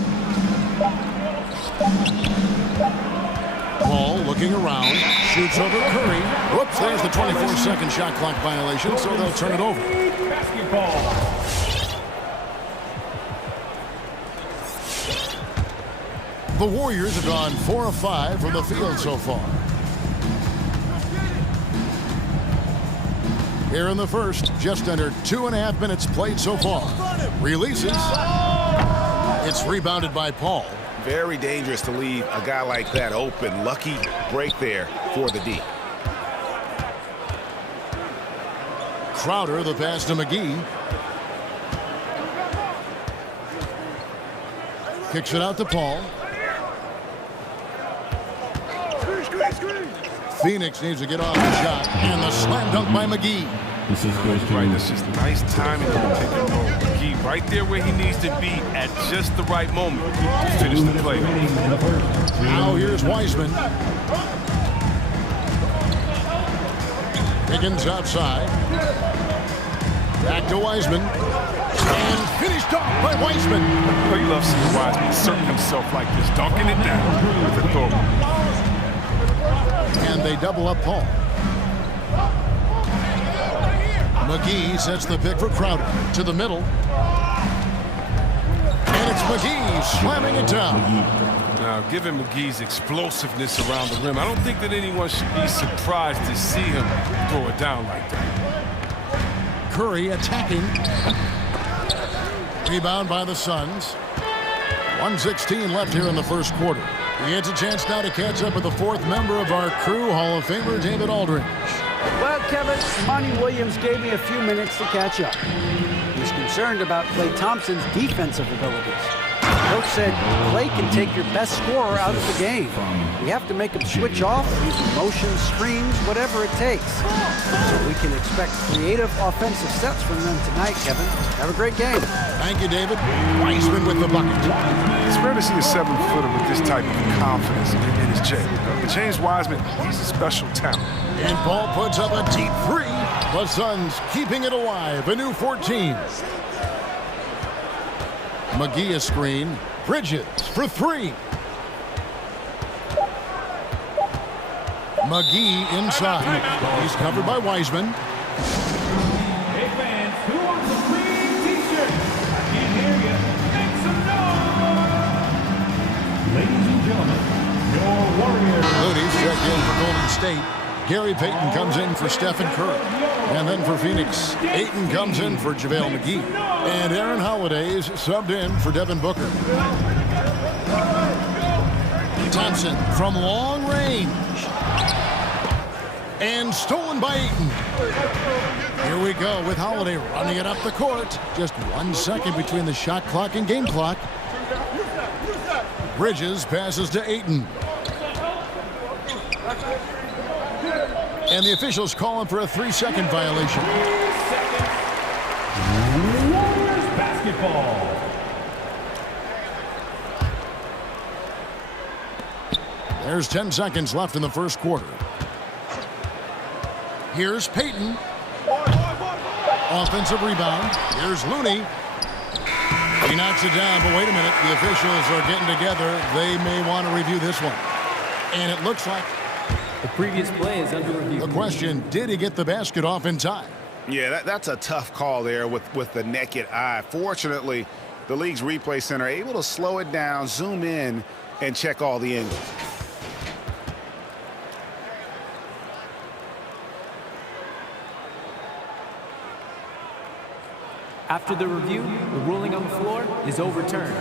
Paul looking around. Shoots over Curry. Whoops, there's the 24-second shot clock violation, so they'll turn it over. Basketball. The Warriors have gone 4 of 5 from the field so far. Here in the first, just under 2.5 minutes played so far. Releases. It's rebounded by Paul. Very dangerous to leave a guy like that open. Lucky break there for the D. Crowder, the pass to McGee. Kicks it out to Paul. Phoenix needs to get off the shot. And the slam dunk by McGee. Right, that's just nice timing on the pick and roll. McGee right there where he needs to be at just the right moment to finish the play. Now here's Wiseman. Higgins outside. Back to Wiseman. And finished off by Wiseman. Oh, you love seeing Wiseman asserting himself like this, dunking it down with authority. And they double up Paul. McGee sets the pick for Crowder to the middle. And it's McGee slamming it down. Now, given McGee's explosiveness around the rim, I don't think that anyone should be surprised to see him throw it down like that. Curry attacking. Rebound by the Suns. 1:16 left here in the first quarter. He gets a chance now to catch up with the 4th member of our crew, Hall of Famer David Aldridge. Well, Kevin, Monty Williams gave me a few minutes to catch up. He's concerned about Klay Thompson's defensive abilities. Coach said Klay can take your best scorer out of the game. You have to make him switch off, use motion, screens, whatever it takes. So we can expect creative offensive sets from them tonight, Kevin. Have a great game. Thank you, David. Wiseman with the bucket. It's rare to see a 7-footer with this type of confidence in his jam. But James Wiseman, he's a special talent. And Paul puts up a deep 3. The Suns keeping it alive. A new 14. McGee a screen. Bridges for 3. McGee inside. He's covered by Wiseman. Hey fans, who wants a free t-shirt? I can't hear you. Make some noise! Ladies and gentlemen, your Warriors. Looney's checked in for Golden State. Gary Payton comes in for Stephen Curry. And then for Phoenix, Ayton comes in for JaVale McGee. And Aaron Holiday's subbed in for Devin Booker. Thompson from long range. And stolen by Ayton. Here we go with Holiday running it up the court. Just 1 second between the shot clock and game clock. Bridges passes to Ayton. And the officials call him for a 3-second violation. Warriors basketball. There's 10 seconds left in the first quarter. Here's Payton. Offensive rebound. Here's Looney. He knocks it down, but wait a minute. The officials are getting together. They may want to review this one. And it looks like the previous play is under review. The question, did he get the basket off in time? Yeah, that's a tough call there with the naked eye. Fortunately, the league's replay center able to slow it down, zoom in, and check all the angles. After the review, the ruling on the floor is overturned.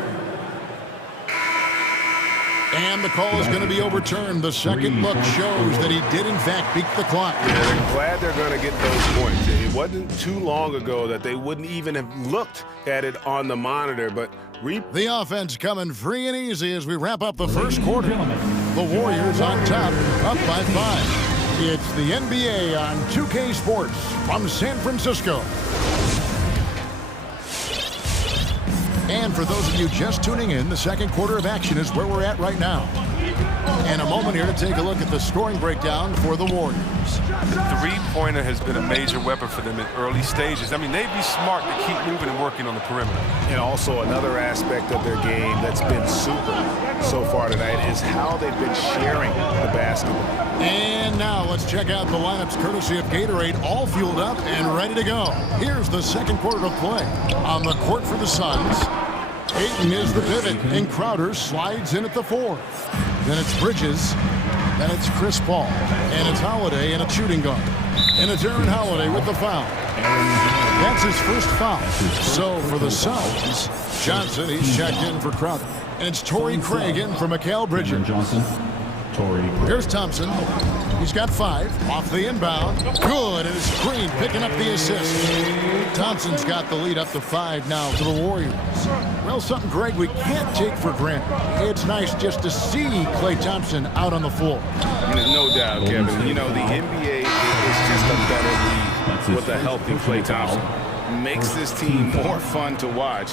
And the call is going to be overturned. The second look shows that he did, in fact, beat the clock. Yeah, they're glad they're going to get those points. It wasn't too long ago that they wouldn't even have looked at it on the monitor, but the offense coming free and easy as we wrap up the first quarter. The Warriors on top, up by 5. It's the NBA on 2K Sports from San Francisco. And for those of you just tuning in, the second quarter of action is where we're at right now. And a moment here to take a look at the scoring breakdown for the Warriors. The three-pointer has been a major weapon for them in early stages. I mean, they'd be smart to keep moving and working on the perimeter. And also another aspect of their game that's been super so far tonight is how they've been sharing the basketball. And now let's check out the lineups courtesy of Gatorade, all fueled up and ready to go. Here's the second quarter of play. On the court for the Suns, Ayton is the pivot, and Crowder slides in at the 4. Then it's Bridges, then it's Chris Paul, and it's Holiday in a shooting guard. And it's Aaron Holiday with the foul. That's his first foul. So for the Suns, Johnson, he's checked in for Crowder. And it's Torrey Craig in for Mikal Bridges. Here's Thompson. He's got 5 off the inbound. Good, and it's Green picking up the assist. Thompson's got the lead up to 5 now for the Warriors. Well, something, Greg, we can't take for granted. It's nice just to see Klay Thompson out on the floor. No doubt, Kevin. You know, the NBA is just a better league with a healthy Klay Thompson. Makes this team more fun to watch.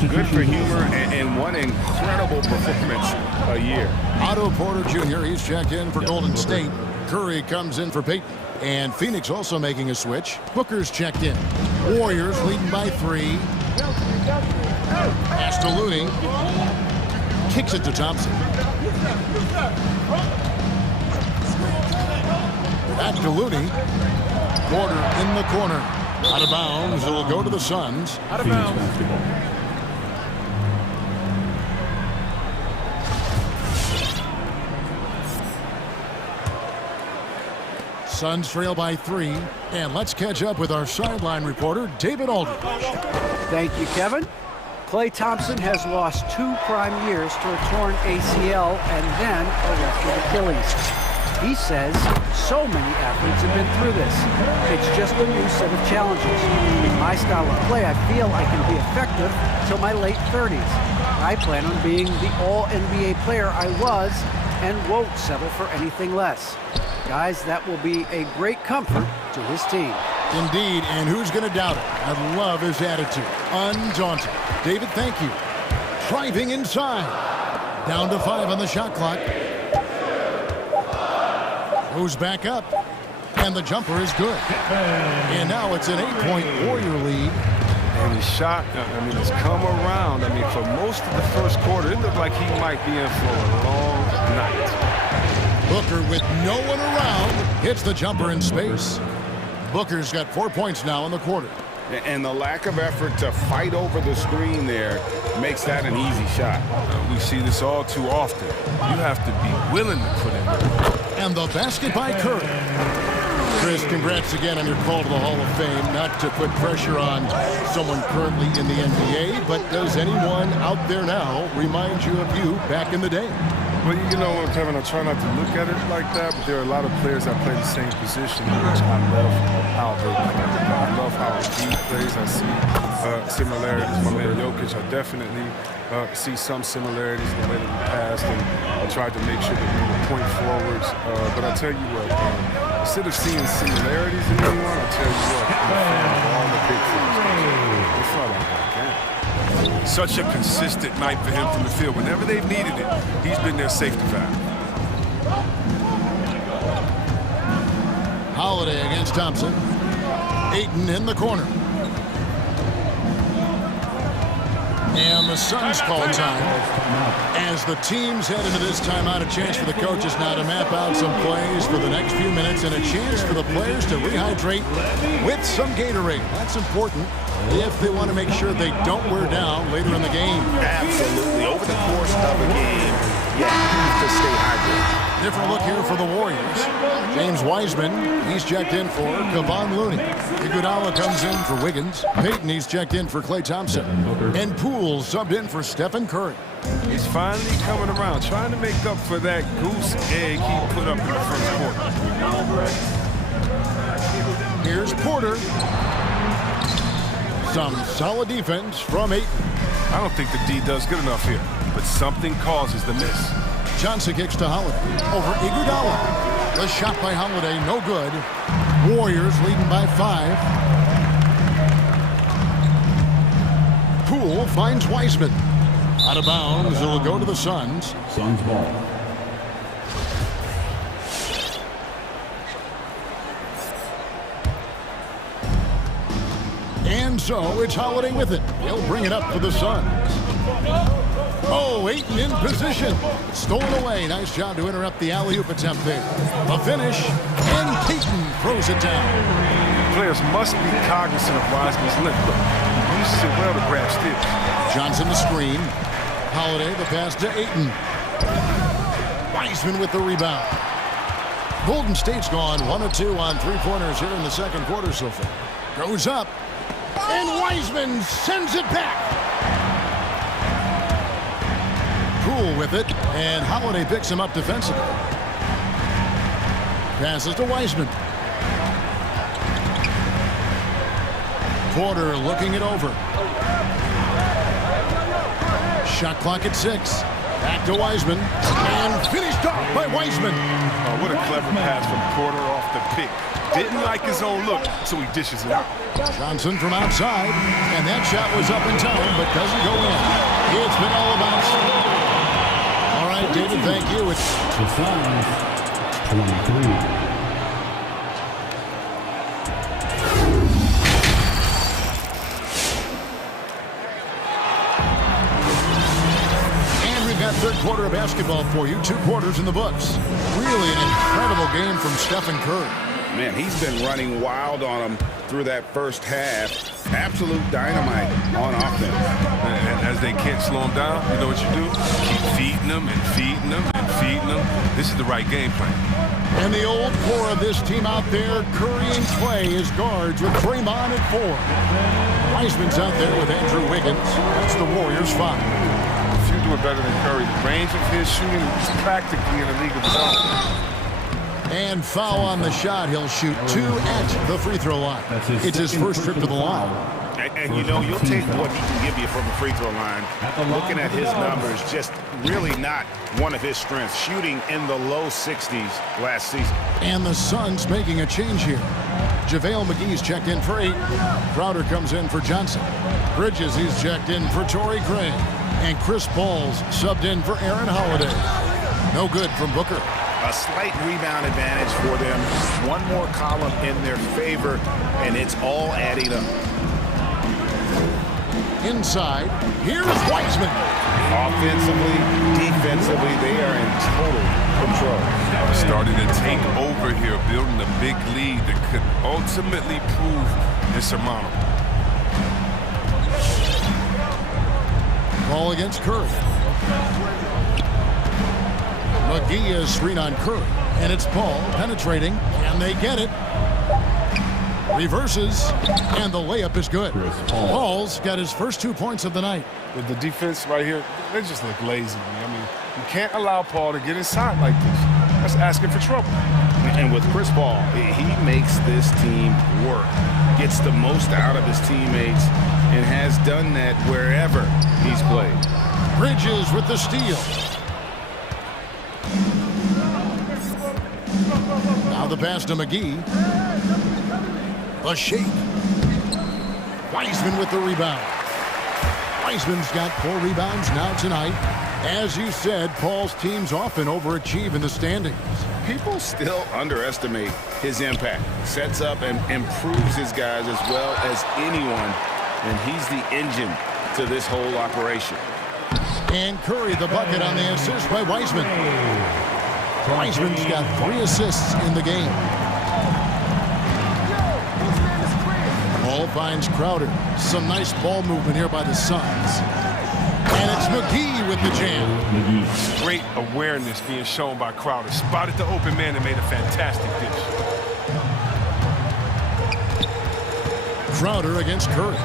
Good for humor and one incredible performance a year. Otto Porter Jr., he's checked in for Golden State. Curry comes in for Payton. And Phoenix also making a switch. Booker's checked in. Warriors leading by 3. Pass to Looney. Kicks it to Thompson. Back to Looney. Porter in the corner. Out of bounds. It'll go to the Suns. Out of bounds. Suns trail by 3. And let's catch up with our sideline reporter, David Aldridge. Thank you, Kevin. Klay Thompson has lost 2 prime years to a torn ACL and then a ruptured Achilles. He says so many athletes have been through this. It's just a new set of challenges. In my style of play, I feel I can be effective till my late 30s. I plan on being the all-NBA player I was and won't settle for anything less. Guys, that will be a great comfort to his team. Indeed, and who's going to doubt it? I love his attitude. Undaunted. David, thank you. Driving inside. Down to 5 on the shot clock. Goes back up. And the jumper is good. And now it's an 8-point Warrior lead. And his shot, I mean, it's come around. I mean, for most of the first quarter, it looked like he might be in for a long night. Booker with no one around hits the jumper in space. Booker's got 4 points now in the quarter. And the lack of effort to fight over the screen there makes that an easy shot. We see this all too often. You have to be willing to put in work. And the basket by Curry. Chris, congrats again on your call to the Hall of Fame. Not to put pressure on someone currently in the NBA, but does anyone out there now remind you of you back in the day? Well, you know what, Kevin, I try not to look at it like that, but there are a lot of players that play the same position, which I love how they play. I love how he plays. I see similarities. My man Jokic, I definitely see some similarities in the way that we passed and tried to make sure that we were point forwards. But I tell you what, instead of seeing similarities in anyone, I tell you what, I'm a fan of all the big things. It's not like that, man. Such a consistent night for him from the field. Whenever they've needed it, he's been their safety valve. Holiday against Thompson. Ayton in the corner. And the Suns call time. As the teams head into this timeout, a chance for the coaches now to map out some plays for the next few minutes and a chance for the players to rehydrate with some Gatorade. That's important if they want to make sure they don't wear down later in the game. Absolutely. Over the course of a game, you have to stay hydrated. Different look here for the Warriors. James Wiseman, he's checked in for Kevon Looney. Iguodala comes in for Wiggins. Payton, he's checked in for Klay Thompson. And Poole subbed in for Stephen Curry. He's finally coming around, trying to make up for that goose egg he put up in the first quarter. Here's Porter. Some solid defense from Ayton. I don't think the D does good enough here, but something causes the miss. Johnson kicks to Holiday. Over Iguodala. The shot by Holiday, no good. Warriors leading by 5. Poole finds Wiseman. Out of bounds, it'll go to the Suns. Suns ball. And so it's Holiday with it. He'll bring it up for the Suns. Oh, Ayton in position. Stolen away. Nice job to interrupt the alley-oop attempt there. A finish, and Payton throws it down. Players must be cognizant of Wiseman's length. Look, he uses it well to grab steals. Johnson the screen. Holiday the pass to Ayton. Wiseman with the rebound. Golden State's gone 1 of 2 on 3-pointers here in the second quarter so far. Goes up. And Wiseman sends it back. Poole with it, and Holiday picks him up defensively. Passes to Wiseman. Porter looking it over. Shot clock at 6. Back to Wiseman, and finished off by Wiseman. Oh, what a clever pass from Porter off the pick. Didn't like his own look, so he dishes it out. Johnson from outside, and that shot was up in time, but doesn't go in. It's been all about scoring. All right, David, thank you. It's The Suns, 23. third quarter of basketball for you. 2 quarters in the books. Really an incredible game from Stephen Curry. Man, he's been running wild on him through that first half. Absolute dynamite on offense. And as they can't slow him down, you know what you do? Keep feeding them and feeding them and feeding them. This is the right game plan. And the old core of this team out there, Curry and Klay as guards with Draymond at 4. Wiseman's out there with Andrew Wiggins. That's the Warriors' 5. Few do it better than Curry. The range of his shooting is practically in a league of his own. And foul on the shot. He'll shoot 2 at the free throw line. It's his first trip to the line. And you know, you'll take what he can give you from the free throw line. Looking at his numbers, just really not one of his strengths. Shooting in the low 60s last season. And the Suns making a change here. JaVale McGee's checked in for 8. Crowder comes in for Johnson. Bridges, he's checked in for Torrey Craig. And Chris Paul's subbed in for Aaron Holiday. No good from Booker. A slight rebound advantage for them. One more column in their favor, and it's all adding up. Inside, here's Wiseman. Offensively, defensively, they are in total control. Starting to take over here, building a big lead that could ultimately prove insurmountable. Ball against Curry. McGee is screen on Curry. And it's Paul penetrating. Can they get it? Reverses. And the layup is good. Paul's got his first 2 points of the night. With the defense right here, they just look lazy. I mean, you can't allow Paul to get inside like this. That's asking for trouble. And with Chris Paul, he makes this team work, gets the most out of his teammates, and has done that wherever he's played. Bridges with the steal. Now the pass to McGee. The shake. Wiseman with the rebound. Wiseman's got 4 rebounds now tonight. As you said, Paul's teams often overachieve in the standings. People still underestimate his impact. Sets up and improves his guys as well as anyone, and he's the engine to this whole operation. And Curry the bucket on the assist by Wiseman. Wiseman's got 3 assists in the game. Ball finds Crowder. Some nice ball movement here by the Suns. And it's McGee with the jam. Great awareness being shown by Crowder. Spotted the open man and made a fantastic dish. Crowder against Curry.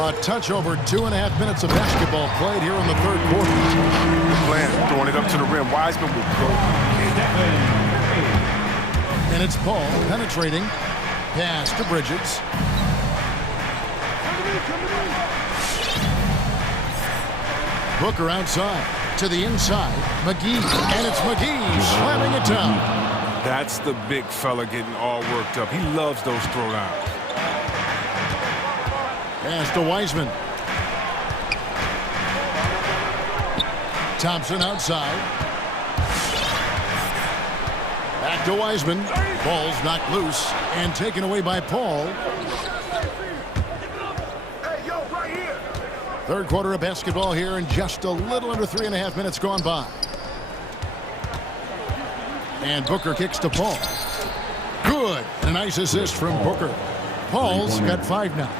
A touch over 2.5 minutes of basketball played here in the third quarter. The plan, throwing it up to the rim. Wiseman will go. And it's Paul penetrating. Pass to Bridges. Booker outside. To the inside. McGee. And it's McGee slamming it down. That's the big fella getting all worked up. He loves those throwdowns. Pass to Wiseman. Thompson outside. Back to Wiseman. Ball's knocked loose and taken away by Paul. Third quarter of basketball here and just a little under 3.5 minutes gone by. And Booker kicks to Paul. Good. A nice assist from Booker. Paul's got 5 now.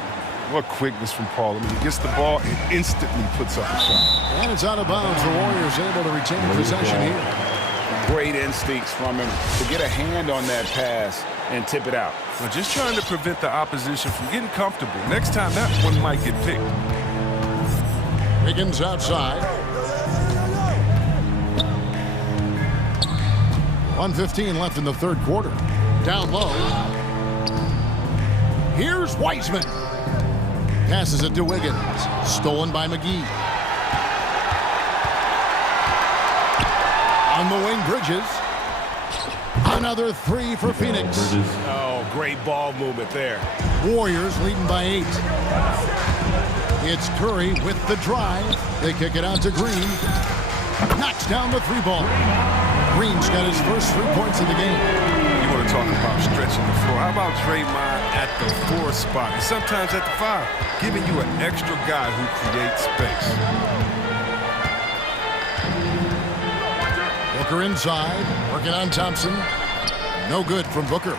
What quickness from Paul. I mean, he gets the ball and instantly puts up a shot. And it's out of bounds. The Warriors able to retain possession here. Great instincts from him to get a hand on that pass and tip it out. Well, just trying to prevent the opposition from getting comfortable. Next time, that one might get picked. Higgins outside. 1:15 left in the third quarter. Down low. Here's Wiseman. Passes it to Wiggins. Stolen by McGee. On the wing, Bridges. Another 3 for Phoenix. Oh, great ball movement there. Warriors leading by 8. It's Curry with the drive. They kick it out to Green. Knocks down the 3-ball. Green's got his first 3 points of the game. You want to talk about stretching the floor. How about Draymond at the 4 spot and sometimes at the 5, giving you an extra guy who creates space. Booker inside, working on Thompson. No good from Booker.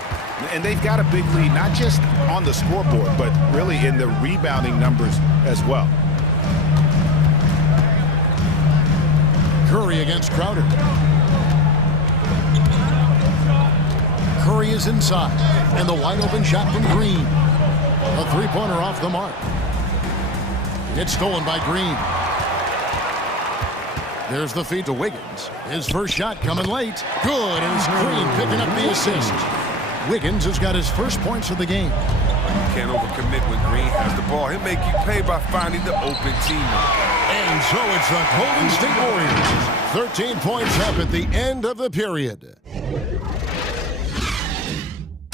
And they've got a big lead, not just on the scoreboard, but really in the rebounding numbers as well. Curry against Crowder. Curry is inside, and the wide open shot from Green. A 3-pointer off the mark. It's stolen by Green. There's the feed to Wiggins. His first shot coming late. Good, and it's Green picking up the assist. Wiggins has got his first points of the game. You can't overcommit when Green has the ball. He'll make you pay by finding the open teammate. And so it's the Golden State Warriors. 13 points up at the end of the period.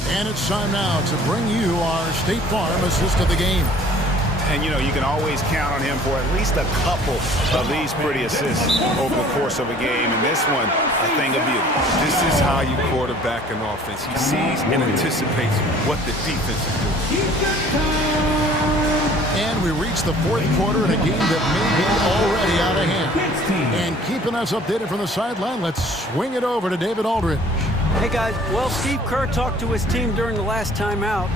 And it's time now to bring you our State Farm assist of the game. And, you know, you can always count on him for at least a couple of these pretty assists over the course of a game. And this one, a thing of beauty. This is how you quarterback an offense. He sees and anticipates what the defense is doing. And we reach the fourth quarter in a game that may be already out of hand. And keeping us updated from the sideline, let's swing it over to David Aldridge. Hey, guys. Well, Steve Kerr talked to his team during the last timeout.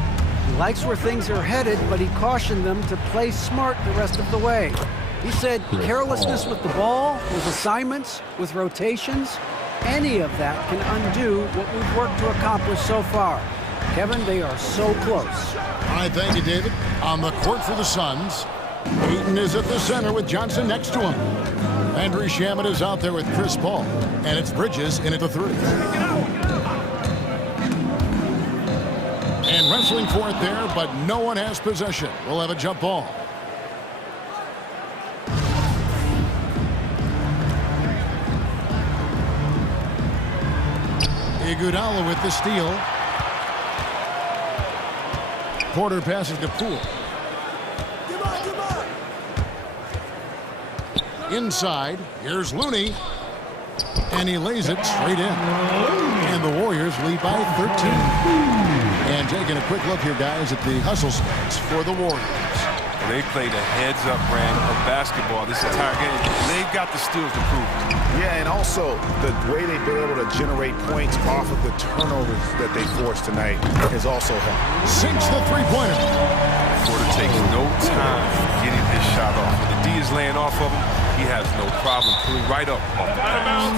He likes where things are headed, but he cautioned them to play smart the rest of the way. He said carelessness with the ball, with assignments, with rotations, any of that can undo what we've worked to accomplish so far. Kevin, they are so close. All right, thank you, David. On the court for the Suns, Ayton is at the center with Johnson next to him. Andrew Shamet is out there with Chris Paul, and it's Bridges in at the 3. And wrestling for it there, but no one has possession. We'll have a jump ball. Iguodala with the steal. Porter passes to Poole. Inside, here's Looney. And he lays it straight in. And the Warriors lead by 13. And taking a quick look here, guys, at the hustle stats for the Warriors. They played a heads-up brand of basketball this entire game. They've got the steals to prove it. Yeah, and also the way they've been able to generate points off of the turnovers that they forced tonight has also helped. Sinks the three-pointer. Porter takes no time getting his shot off. When the D is laying off of him, he has no problem pulling right up off the pass.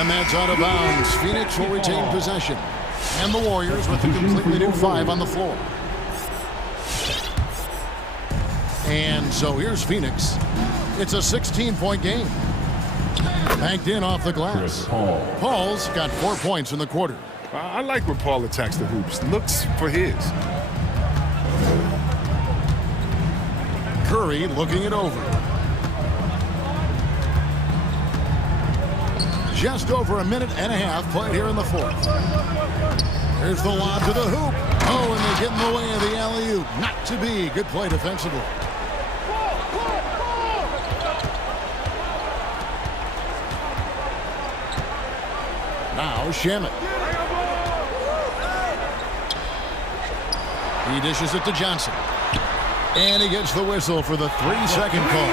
And that's out of bounds. Phoenix will retain possession. And the Warriors with a completely new 5 on the floor. And so here's Phoenix. It's a 16-point game. Banked in off the glass. Paul's got 4 points in the quarter. I like when Paul attacks the hoops. Looks for his. Curry looking it over. Just over a minute and a half played here in the fourth. Here's the lob to the hoop. Oh, and they get in the way of the alley-oop. Not to be. Good play defensively. Now Shamet. He dishes it to Johnson. And he gets the whistle for the 3-second call.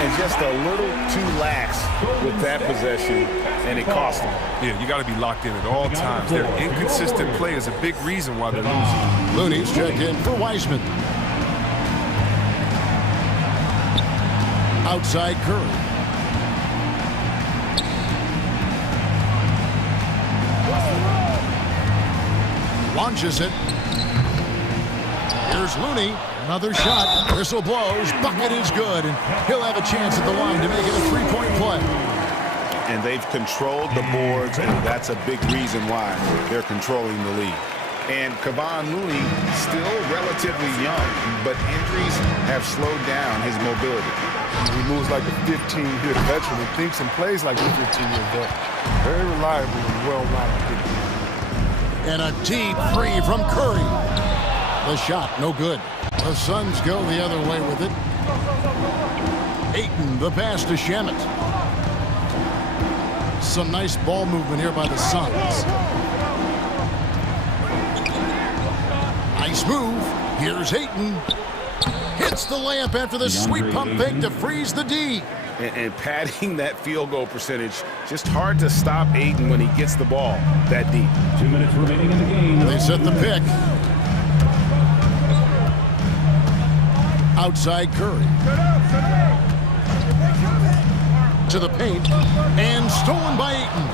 And just a little too lax with that possession, and it cost them. Yeah, you got to be locked in at all times. Their inconsistent play is a big reason why they're losing. Looney's checked in for Wiseman. Outside Curry. Launches it. Here's Looney. Another shot. Whistle blows. Bucket is good. And he'll have a chance at the line to make it a 3-point play. And they've controlled the boards, and that's a big reason why they're controlling the lead. And Kevon Looney, still relatively young, but injuries have slowed down his mobility. He moves like a 15-year veteran and thinks and plays like a 15-year vet. Very reliable and well-rounded. And a deep 3 from Curry. The shot, no good. The Suns go the other way with it. Ayton, the pass to Shamet. Some nice ball movement here by the Suns. Nice move. Here's Ayton. Hits the layup after the sweet pump fake to freeze the D. And padding that field goal percentage, just hard to stop Ayton when he gets the ball that deep. 2 minutes remaining in the game. They set the pick. Outside Curry. To the paint. And stolen by Ayton.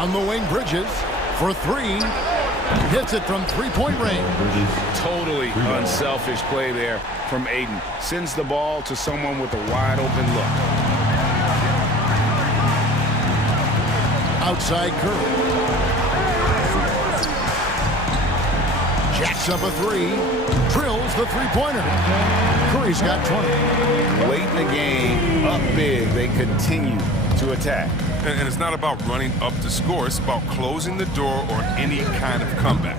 On the wing, Bridges for 3. Hits it from 3-point range. Totally unselfish play there from Ayton. Sends the ball to someone with a wide open look. Outside Curry. Jacks up a 3. Drills the 3-pointer. Curry's got 20. Late in the game, up big, they continue to attack. And it's not about running up to score. It's about closing the door on any kind of comeback.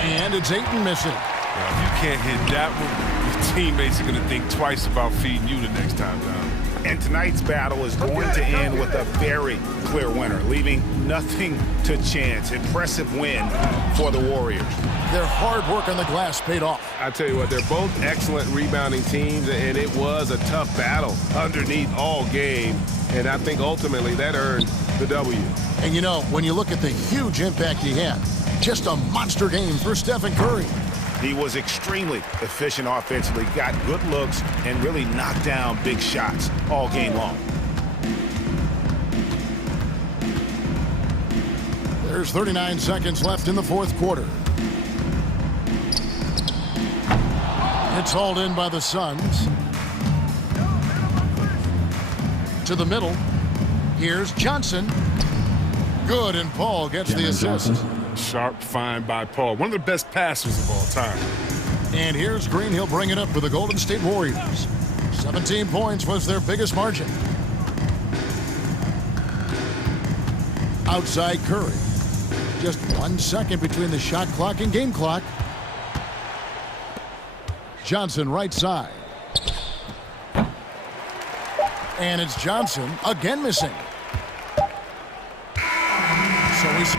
And it's Ayton missing. Now, if you can't hit that one, your teammates are going to think twice about feeding you the next time down. And tonight's battle is going to end with a very clear winner, leaving nothing to chance. Impressive win for the Warriors. Their hard work on the glass paid off. I tell you what, they're both excellent rebounding teams, and it was a tough battle underneath all game. And I think ultimately that earned the W. And you know, when you look at the huge impact he had, just a monster game for Stephen Curry. He was extremely efficient offensively, got good looks, and really knocked down big shots all game long. There's 39 seconds left in the fourth quarter. It's hauled in by the Suns. To the middle. Here's Johnson. Good, and Paul gets the assist. Sharp find by Paul. One of the best passers of all time. And here's Green. He'll bring it up for the Golden State Warriors. 17 points was their biggest margin. Outside Curry. Just 1 second between the shot clock and game clock. Johnson right side. And it's Johnson again missing. So he's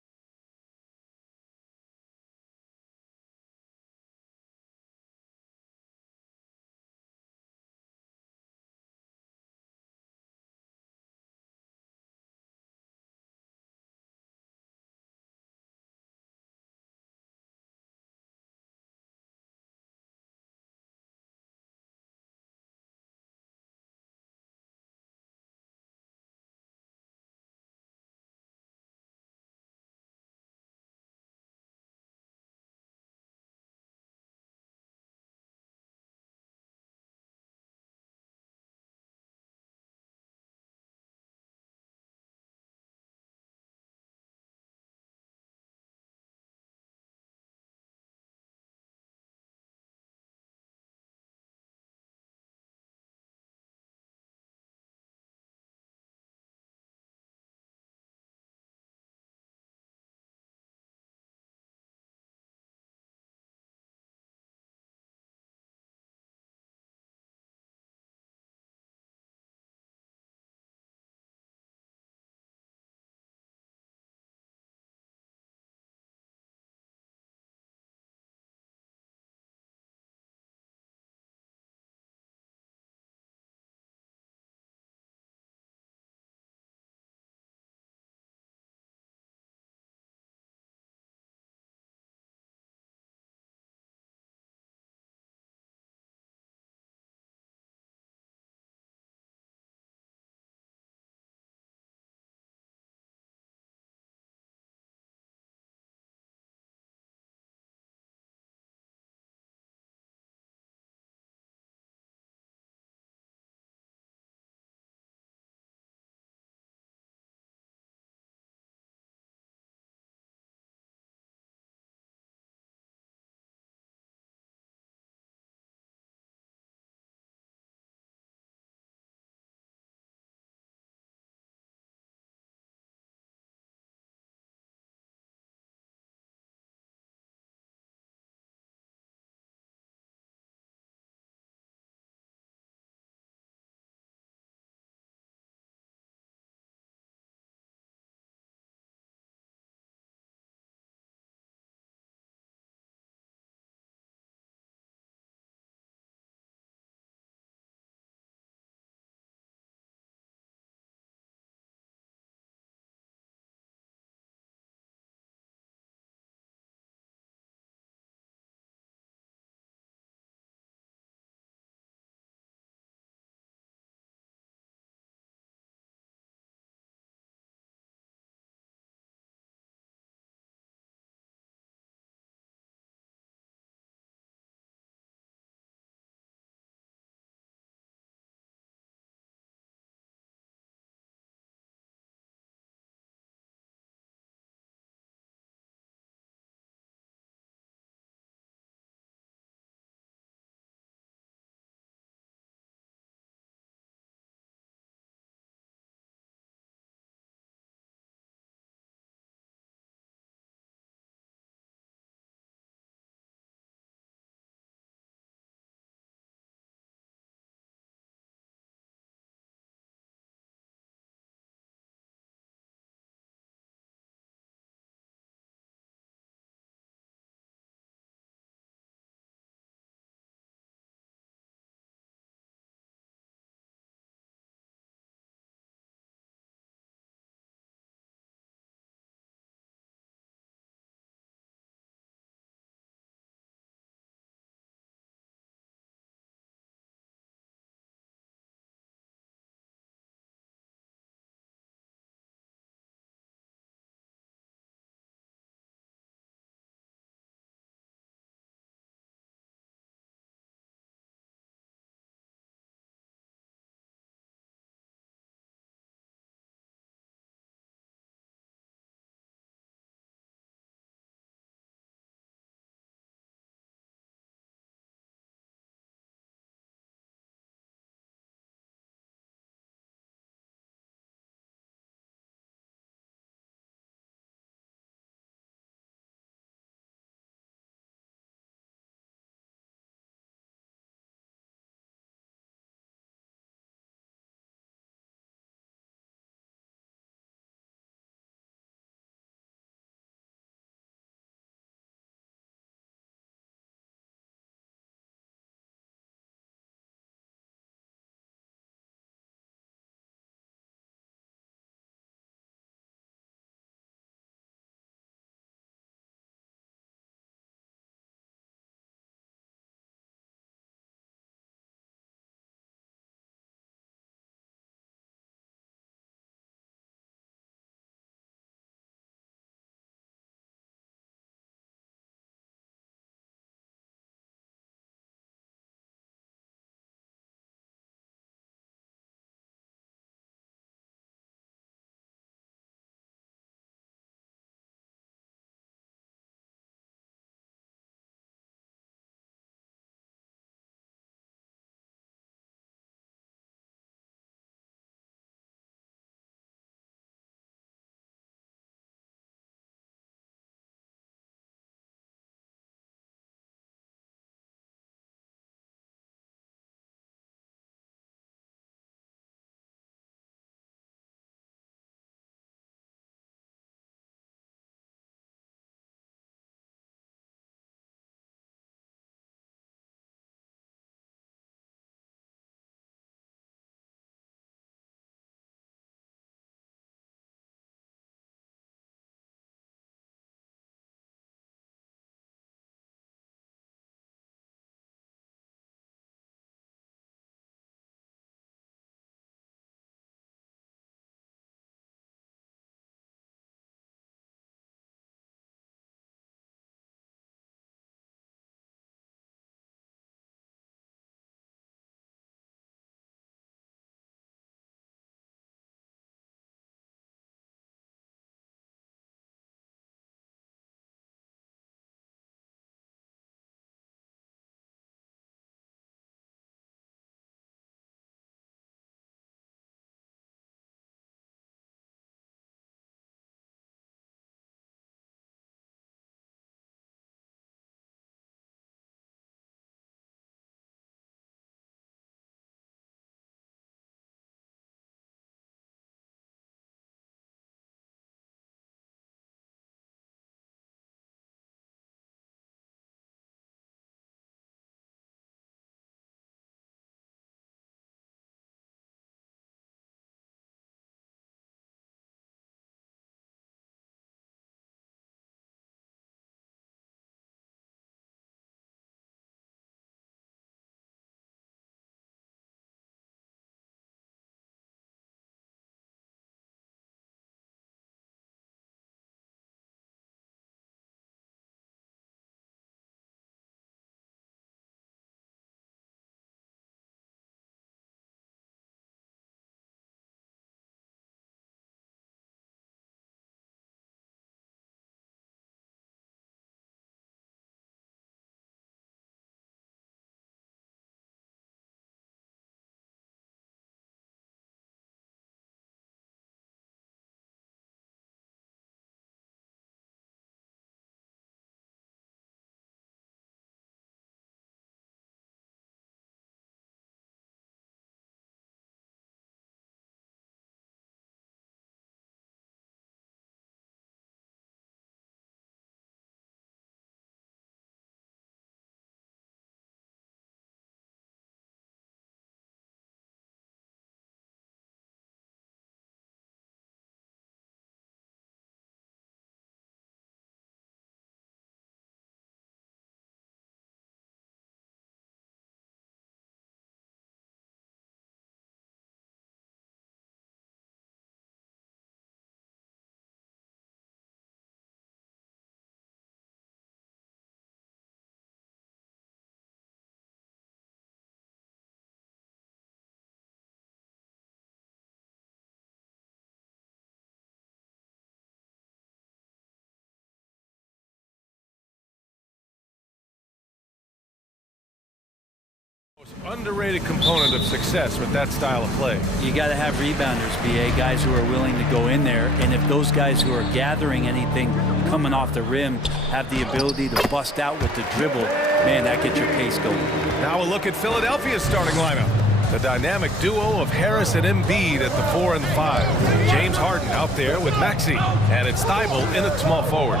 Underrated component of success with that style of play. You got to have rebounders, BA, guys who are willing to go in there. And if those guys who are gathering anything coming off the rim have the ability to bust out with the dribble, man, that gets your pace going. Now a look at Philadelphia's starting lineup. The dynamic duo of Harris and Embiid at the 4 and the 5. James Harden out there with Maxey. And it's Thibault in at small forward.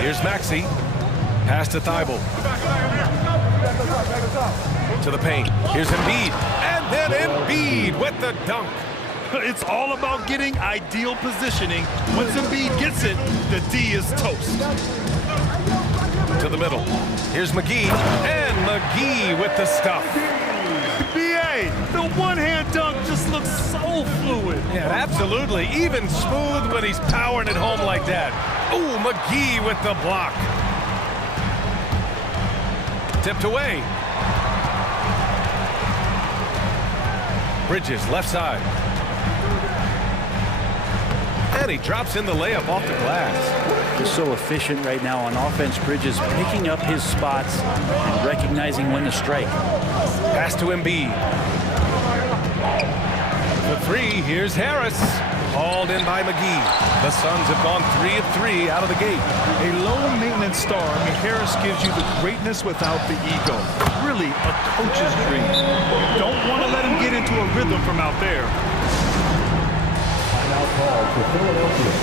Here's Maxey. Pass to Thibault. To the paint. Here's Embiid. And then Embiid with the dunk. It's all about getting ideal positioning. Once Embiid gets it, the D is toast. To the middle. Here's McGee. And McGee with the stuff. BA, the one-hand dunk just looks so fluid. Yeah, absolutely. Even smooth when he's powering it home like that. Ooh, McGee with the block. Tipped away. Bridges, left side. And he drops in the layup off the glass. Just so efficient right now on offense. Bridges picking up his spots and recognizing when to strike. Pass to Embiid. The three, here's Harris. Hauled in by McGee. The Suns have gone 3 of 3 out of the gate. A low-maintenance star. I mean, Harris gives you the greatness without the ego. Really a coach's dream. You don't want to let him get into a rhythm from out there. Final call to Philadelphia.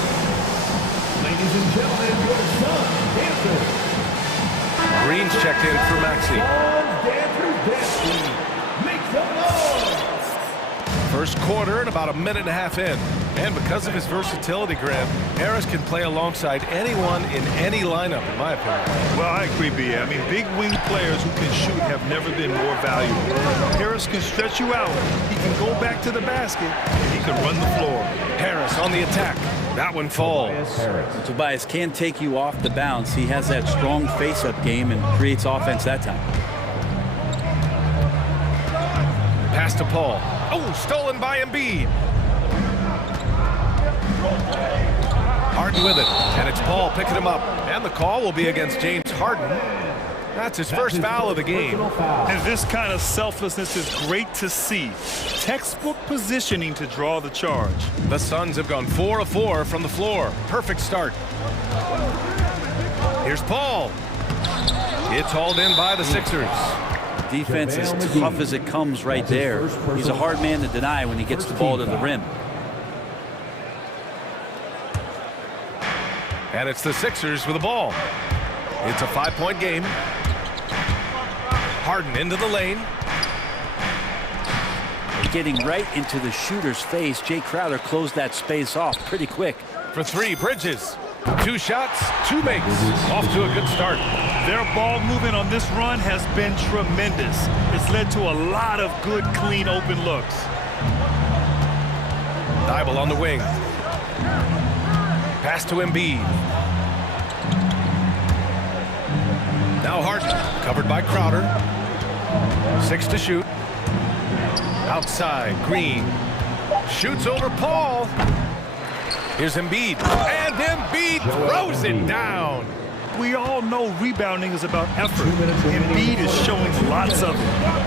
Ladies and gentlemen, your son, dancers. Green's checked in for Maxey. Make some noise. First quarter and about a minute and a half in. And because of his versatility, Graham, Harris can play alongside anyone in any lineup, in my opinion. Well, I agree, B.A. I mean, big wing players who can shoot have never been more valuable. Harris can stretch you out. He can go back to the basket, and he can run the floor. Harris on the attack. That one falls. Tobias can't take you off the bounce. He has that strong face-up game and creates offense that time. Pass to Paul. Oh, stolen by Embiid. Harden with it, and it's Paul picking him up. And the call will be against James Harden. That's his first foul of the game. And this kind of selflessness is great to see. Textbook positioning to draw the charge. The Suns have gone 4 of 4 from the floor. Perfect start. Here's Paul. It's hauled in by the Sixers. Defense is tough as it comes right there. He's a hard man to deny when he gets the ball to the rim. And it's the Sixers with the ball. It's a 5-point game. Harden into the lane. Getting right into the shooter's face. Jay Crowder closed that space off pretty quick. For 3, Bridges. 2 shots, 2 makes. Off to a good start. Their ball movement on this run has been tremendous. It's led to a lot of good, clean, open looks. Thibault on the wing. Pass to Embiid. Now Harden, covered by Crowder. 6 to shoot. Outside, Green. Shoots over Paul. Here's Embiid. And Embiid throws it down. We all know rebounding is about effort. Embiid is showing lots of it.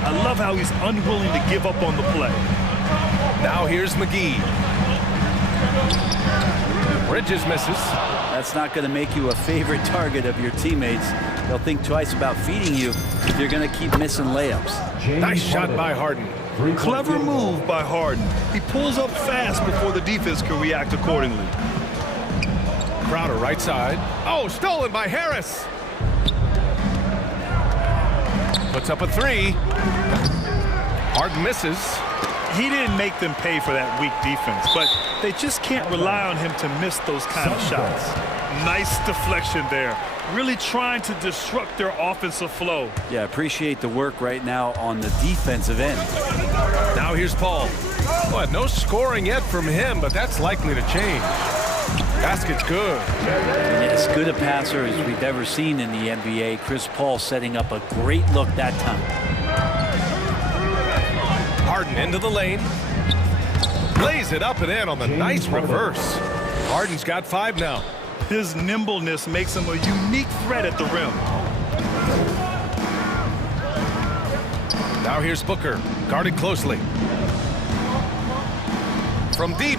I love how he's unwilling to give up on the play. Now here's McGee. Bridges misses. That's not going to make you a favorite target of your teammates. They'll think twice about feeding you if you're going to keep missing layups. Nice shot by Harden. Clever move by Harden. He pulls up fast before the defense can react accordingly. Crowder right side. Oh, stolen by Harris. Puts up a 3. Harden misses. He didn't make them pay for that weak defense, but they just can't rely on him to miss those kind of shots. Nice deflection there. Really trying to disrupt their offensive flow. Yeah, appreciate the work right now on the defensive end. Now here's Paul. What, no scoring yet from him, but that's likely to change. Basket's good. And as good a passer as we've ever seen in the NBA. Chris Paul setting up a great look that time. Harden into the lane. Lays it up and in on the nice reverse. Harden's got 5 now. His nimbleness makes him a unique threat at the rim. Now here's Booker, guarded closely. From deep,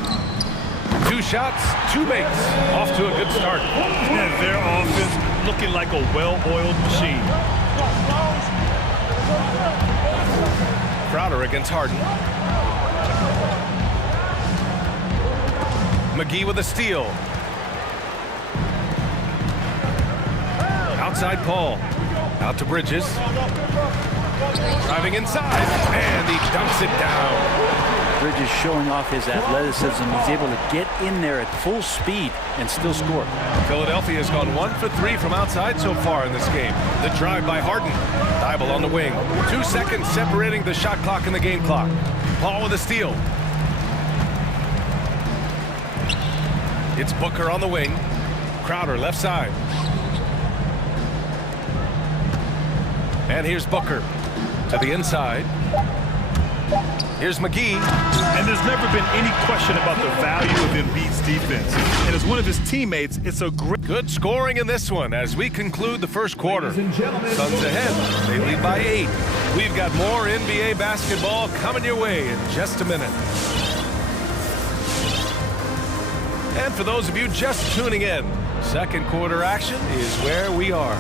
2 shots, 2 makes. Off to a good start. And their offense looking like a well-oiled machine. Crowder against Harden. McGee with a steal. Outside Paul. Out to Bridges. Driving inside, and he dunks it down. Bridges showing off his athleticism. He's able to get in there at full speed and still score. Philadelphia has gone 1 for 3 from outside so far in this game. The drive by Harden. Thibault on the wing. 2 seconds separating the shot clock and the game clock. Paul with a steal. It's Booker on the wing. Crowder left side. And here's Booker to the inside. Here's McGee. And there's never been any question about the value of Embiid's defense. And as one of his teammates, it's a great... Good scoring in this one as we conclude the first quarter. Suns ahead. They lead by 8. We've got more NBA basketball coming your way in just a minute. And for those of you just tuning in, second quarter action is where we are.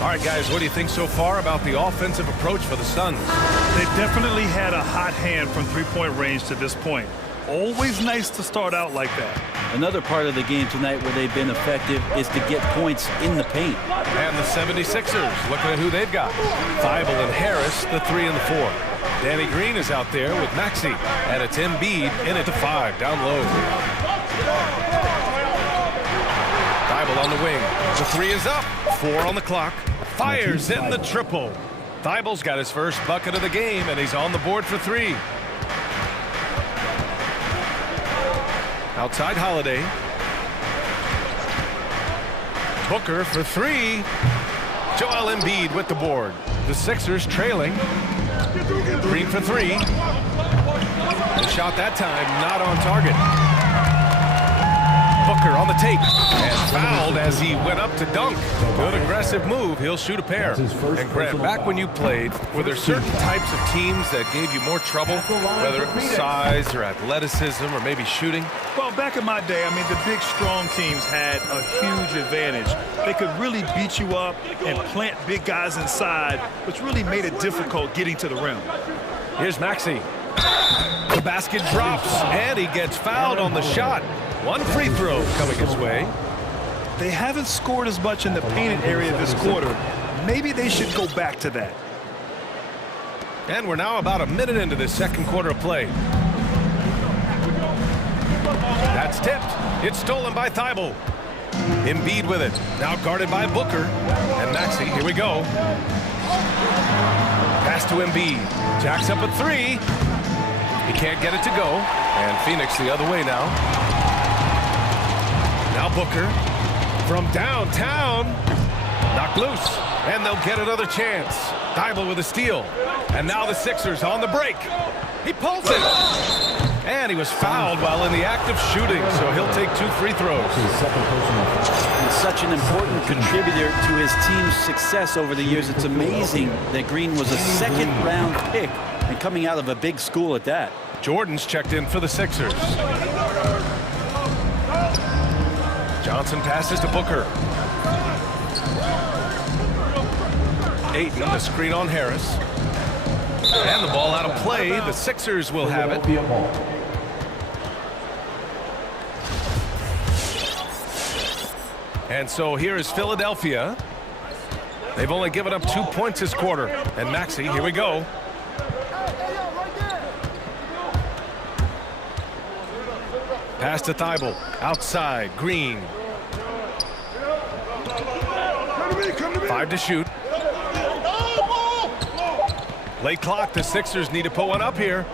All right, guys, what do you think so far about the offensive approach for the Suns? They've definitely had a hot hand from three-point range to this point. Always nice to start out like that. Another part of the game tonight where they've been effective is to get points in the paint. And the 76ers, looking at who they've got. Thibault and Harris, the 3 and the 4. Danny Green is out there with Maxey. And it's Embiid in at the 5, down low. Thibault on the wing. The 3 is up. 4 on the clock. Fires in the triple. Thibault's got his first bucket of the game, and he's on the board for 3. Outside Holiday. Booker for 3. Joel Embiid with the board. The Sixers trailing. Green for 3. The shot that time not on target. Booker on the take and fouled as he went up to dunk. Good aggressive move. He'll shoot a pair. And Grant, back when you played, were there certain types of teams that gave you more trouble, whether it was size or athleticism or maybe shooting? Well, back in my day, I mean, the big, strong teams had a huge advantage. They could really beat you up and plant big guys inside, which really made it difficult getting to the rim. Here's Maxey. The basket drops, and he gets fouled on the shot. 1 free throw coming his way. They haven't scored as much in the painted area this quarter. Maybe they should go back to that. And we're now about a minute into this second quarter of play. That's tipped. It's stolen by Thibault. Embiid with it. Now guarded by Booker. And Maxey, here we go. Pass to Embiid. Jacks up a 3. He can't get it to go. And Phoenix the other way now. Now Booker from downtown. Knocked loose. And they'll get another chance. Thibault with a steal. And now the Sixers on the break. He pulls it. And he was fouled while in the act of shooting, so he'll take 2 free throws. He's such an important contributor to his team's success over the years. It's amazing that Green was a second-round pick and coming out of a big school at that. Jordan's checked in for the Sixers. Johnson passes to Booker. Ayton, the screen on Harris. And the ball out of play. The Sixers will have it. And so here is Philadelphia. They've only given up 2 points this quarter. And Maxey, here we go. Pass to Thibault. Outside, Green. 5 to shoot. Late clock, the Sixers need to put one up here.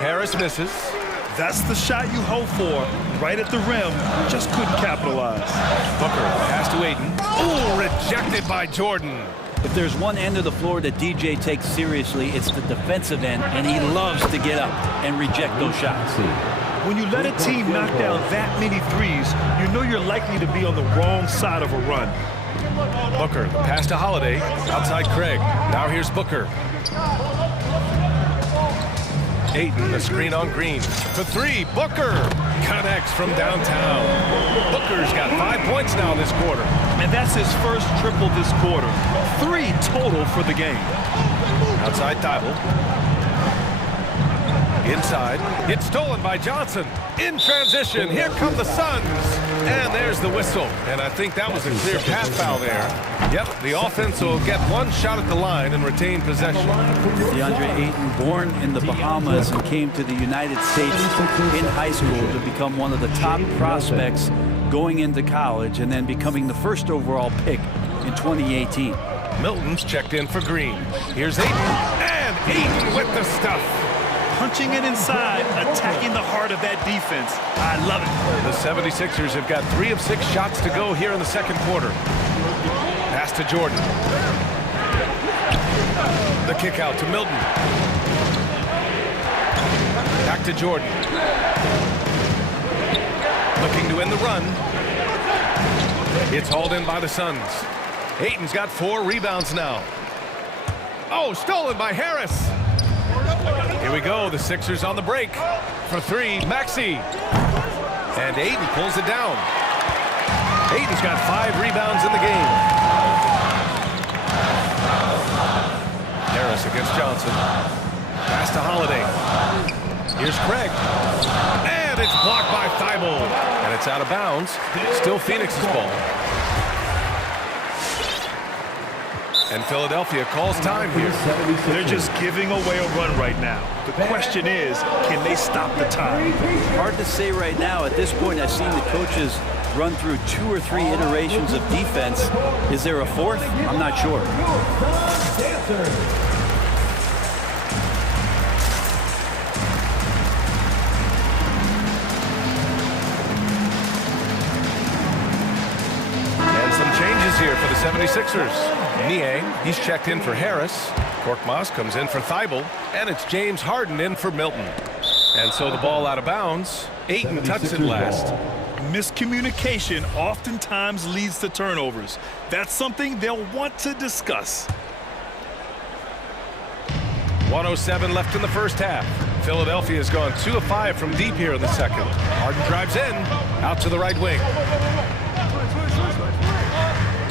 Harris misses. That's the shot you hope for. Right at the rim, just couldn't capitalize. Booker, pass to Ayton. Ooh, rejected by Jordan. If there's one end of the floor that DJ takes seriously, it's the defensive end, and he loves to get up and reject those shots. When you let a team knock down that many threes, you know you're likely to be on the wrong side of a run. Booker, pass to Holiday. Outside Craig. Now here's Booker. Ayton, the screen on Green. For three, Booker connects from downtown. Booker's got 5 points now this quarter. And that's his first triple this quarter. 3 total for the game. Outside Thibault. Inside. It's stolen by Johnson. In transition. Here come the Suns. And there's the whistle. And I think that was a clear path foul there. Yep, the offense will get one shot at the line and retain possession. DeAndre Ayton, born in the Bahamas and came to the United States in high school to become one of the top prospects going into college and then becoming the first overall pick in 2018. Milton's checked in for Green. Here's Ayton. And Ayton with the stuff. Punching it inside, attacking the heart of that defense. I love it. The 76ers have got 3 of 6 shots to go here in the second quarter. Pass to Jordan. The kick out to Milton. Back to Jordan. Looking to win the run. It's hauled in by the Suns. Ayton's got 4 rebounds now. Oh, stolen by Harris. Here we go, the Sixers on the break. For 3, Maxey. And Ayton pulls it down. Ayton's got 5 rebounds in the game. Harris against Johnson. Pass to Holiday. Here's Craig. And it's blocked by Thibault. And it's out of bounds. Still Phoenix's ball. And Philadelphia calls time here. They're just giving away a run right now. The question is, can they stop the time? Hard to say right now. At this point, I've seen the coaches run through 2 or 3 iterations of defense. Is there a 4th? I'm not sure. And some changes here for the 76ers. Niang, he's checked in for Harris. Korkmaz comes in for Thibault. And it's James Harden in for Milton. And so the ball out of bounds. Ayton tucks it last. Miscommunication oftentimes leads to turnovers. That's something they'll want to discuss. 1:07 left in the first half. Philadelphia's gone 2 of 5 from deep here in the second. Harden drives in, out to the right wing.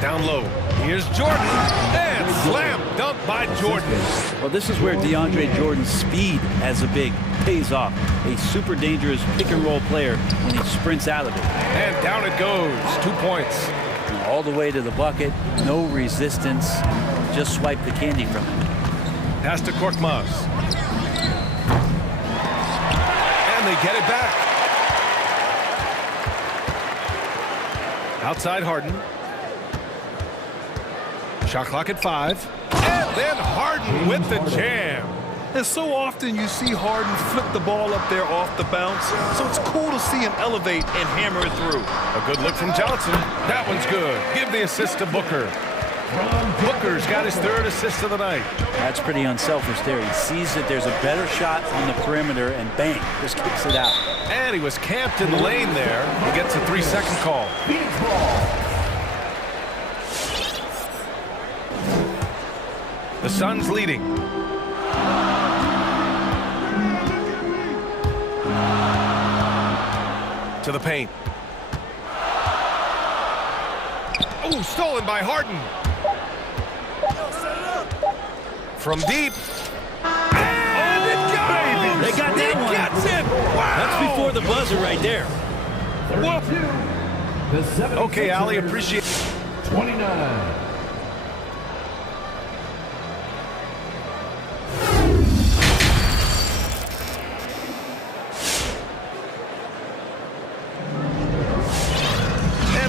Down low. Here's Jordan. And slam dunk by Jordan. Well, this is where DeAndre Jordan's speed as a big pays off. A super dangerous pick-and-roll player when he sprints out of it. And down it goes. 2 points. All the way to the bucket. No resistance. Just swipe the candy from him. Pass to Korkmaz. And they get it back. Outside Harden. Shot clock at 5. And then Harden with the jam. And so often you see Harden flip the ball up there off the bounce. So it's cool to see him elevate and hammer it through. A good look from Johnson. That one's good. Give the assist to Booker. Booker's got his 3rd assist of the night. That's pretty unselfish there. He sees that there's a better shot on the perimeter and bang, just kicks it out. And he was camped in the lane there. He gets a 3-second call. The Suns leading. To the paint. Oh, stolen by Harden. From deep. And it goes! They got that one. Gets it! Wow! That's before the buzzer right there. Okay, Ali, appreciate it. 29.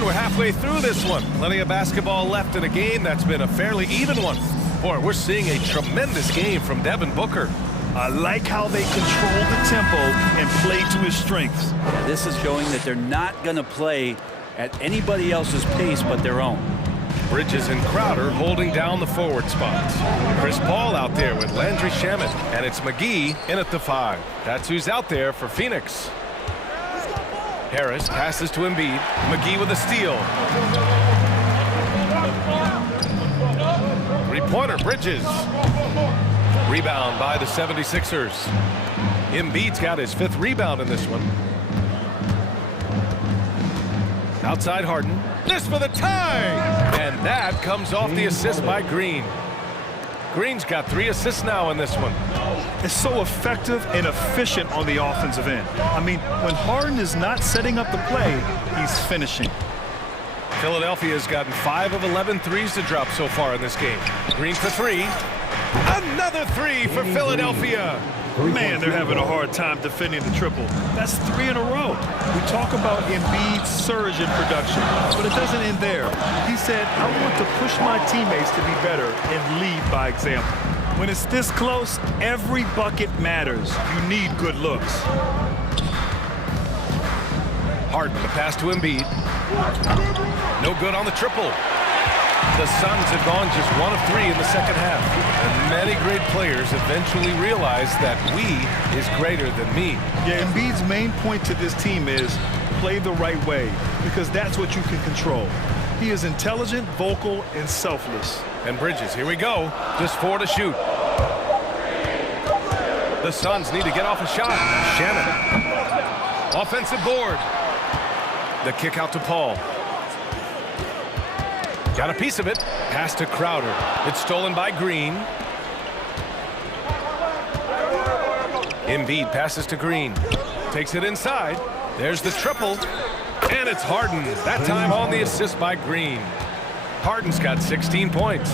We're halfway through this one. Plenty of basketball left in a game that's been a fairly even one. Boy, we're seeing a tremendous game from Devin Booker. I like how they control the tempo and play to his strengths. Yeah, this is showing that they're not going to play at anybody else's pace but their own. Bridges and Crowder holding down the forward spots. Chris Paul out there with Landry Shamet. And it's McGee in at the 5. That's who's out there for Phoenix. Harris passes to Embiid. McGee with a steal. 3-pointer, Bridges. Rebound by the 76ers. Embiid's got his 5th rebound in this one. Outside Harden. This for the tie! And that comes off the assist by Green. Green's got 3 assists now in this one. It's so effective and efficient on the offensive end. I mean, when Harden is not setting up the play, he's finishing. Philadelphia's gotten 5 of 11 threes to drop so far in this game. Green for 3. Another 3 for Philadelphia. Man, they're having a hard time defending the triple. That's 3 in a row. We talk about Embiid's surge in production, but it doesn't end there. He said, I want to push my teammates to be better and lead by example. When it's this close, every bucket matters. You need good looks. Harden, the pass to Embiid. No good on the triple. The Suns have gone just 1 of 3 in the second half. And many great players eventually realize that we is greater than me. Yeah, Embiid's main point to this team is play the right way, because that's what you can control. He is intelligent, vocal, and selfless. And Bridges, here we go. Just 4 to shoot. The Suns need to get off a shot. Shannon. Offensive board. The kick out to Paul. Got a piece of it. Pass to Crowder. It's stolen by Green. Embiid passes to Green. Takes it inside. There's the triple. And it's Harden. That time on the assist by Green. Harden's got 16 points.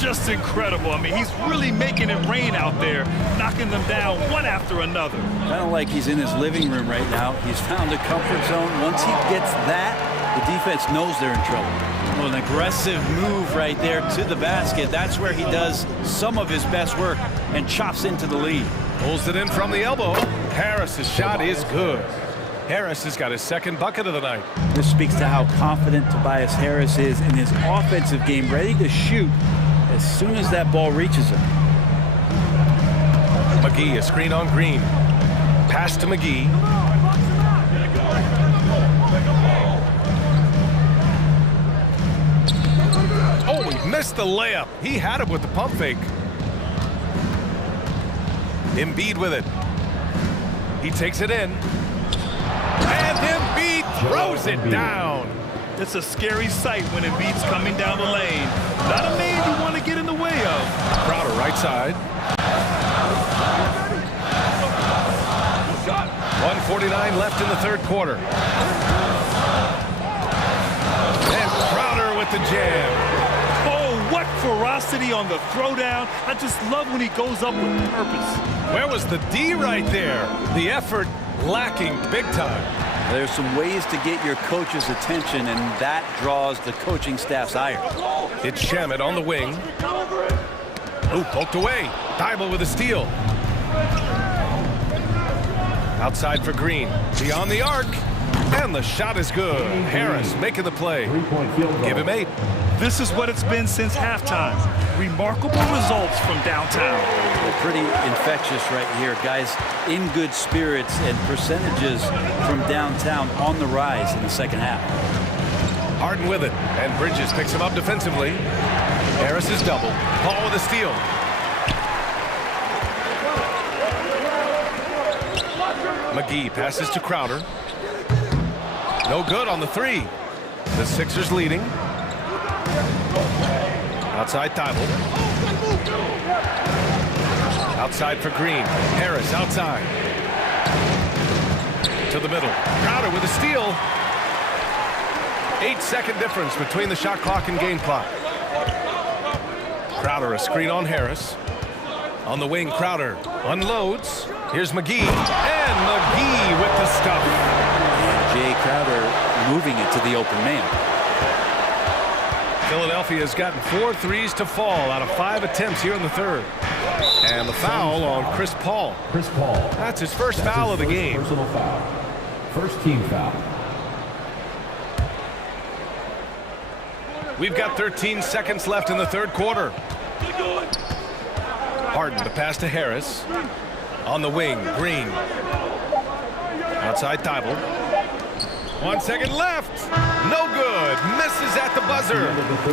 Just incredible. I mean, he's really making it rain out there, knocking them down one after another. Kind of like he's in his living room right now. He's found a comfort zone. Once he gets that, the defense knows they're in trouble. Well, an aggressive move right there to the basket. That's where he does some of his best work and chops into the lead. Pulls it in from the elbow. Harris's shot is good. Harris has got his 2nd bucket of the night. This speaks to how confident Tobias Harris is in his offensive game, ready to shoot as soon as that ball reaches him. McGee, a screen on Green. Pass to McGee. Oh, he missed the layup. He had it with the pump fake. Embiid with it. He takes it in. And Embiid throws it down. It's a scary sight when Embiid's coming down the lane. Not a man you want to get in the way of. Crowder right side. 1:49 left in the 3rd quarter. And Crowder with the jam. Oh, what ferocity on the throwdown. I just love when he goes up with purpose. Where was the D right there? The effort lacking big time. There's some ways to get your coach's attention, and that draws the coaching staff's ire. It's Shamet on the wing. Ooh, poked away. Thibault with a steal. Outside for Green. Beyond the arc. And the shot is good. Harris making the play. Give him 8. This is what it's been since halftime. Remarkable results from downtown. They're pretty infectious right here. Guys in good spirits, and percentages from downtown on the rise in the second half. Harden with it. And Bridges picks him up defensively. Harris is double. Paul with a steal. McGee passes to Crowder. No good on the 3. The Sixers leading. Outside Thibault. Outside for Green. Harris outside. To the middle. Crowder with a steal. 8-second difference between the shot clock and game clock. Crowder a screen on Harris. On the wing, Crowder unloads. Here's McGee. And McGee with the stuff. Jay Crowder moving it to the open man. Philadelphia has gotten 4 threes to fall out of 5 attempts here in the 3rd. And the foul on Chris Paul. Chris Paul. That's his first foul of the game. Personal foul. First team foul. We've got 13 seconds left in the 3rd quarter. Harden, the pass to Harris. On the wing, Green. Outside Thibault. 1 second left. No good. Misses at the buzzer.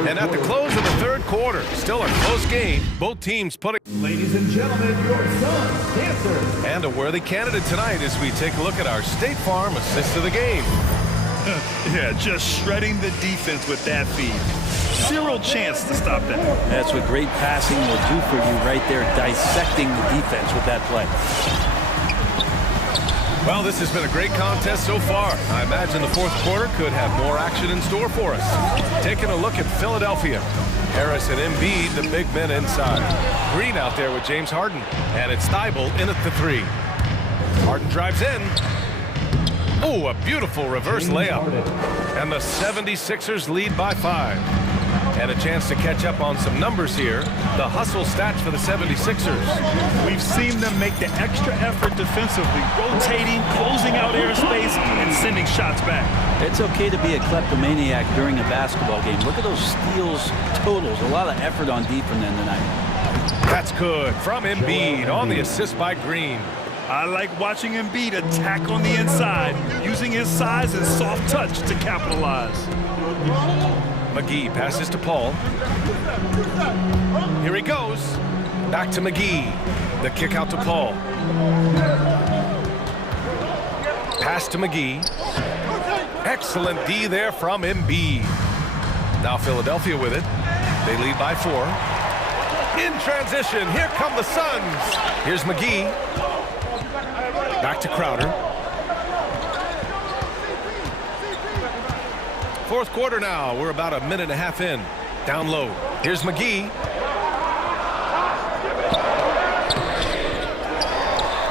And at the close of the third quarter, still a close game. Both teams putting... Ladies and gentlemen, your son, Dancer. And a worthy candidate tonight as we take a look at our State Farm assist of the game. Yeah, just shredding the defense with that feed. Zero chance to stop that. That's what great passing will do for you right there, dissecting the defense with that play. Well, this has been a great contest so far. I imagine the fourth quarter could have more action in store for us. Taking a look at Philadelphia. Harris and Embiid, the big men inside. Green out there with James Harden. And it's Thibault in at the 3. Harden drives in. Oh, a beautiful reverse layup. And the 76ers lead by 5. And a chance to catch up on some numbers here. The hustle stats for the 76ers. We've seen them make the extra effort defensively, rotating, closing out airspace, and sending shots back. It's okay to be a kleptomaniac during a basketball game. Look at those steals totals. A lot of effort on D from them tonight. That's good from Embiid on the assist by Green. I like watching Embiid attack on the inside, using his size and soft touch to capitalize. McGee passes to Paul. Here he goes. Back to McGee. The kick out to Paul. Pass to McGee. Excellent D there from Embiid. Now Philadelphia with it. They lead by 4. In transition, here come the Suns. Here's McGee. Back to Crowder. Fourth quarter now. We're about a minute and a half in. Down low. Here's McGee.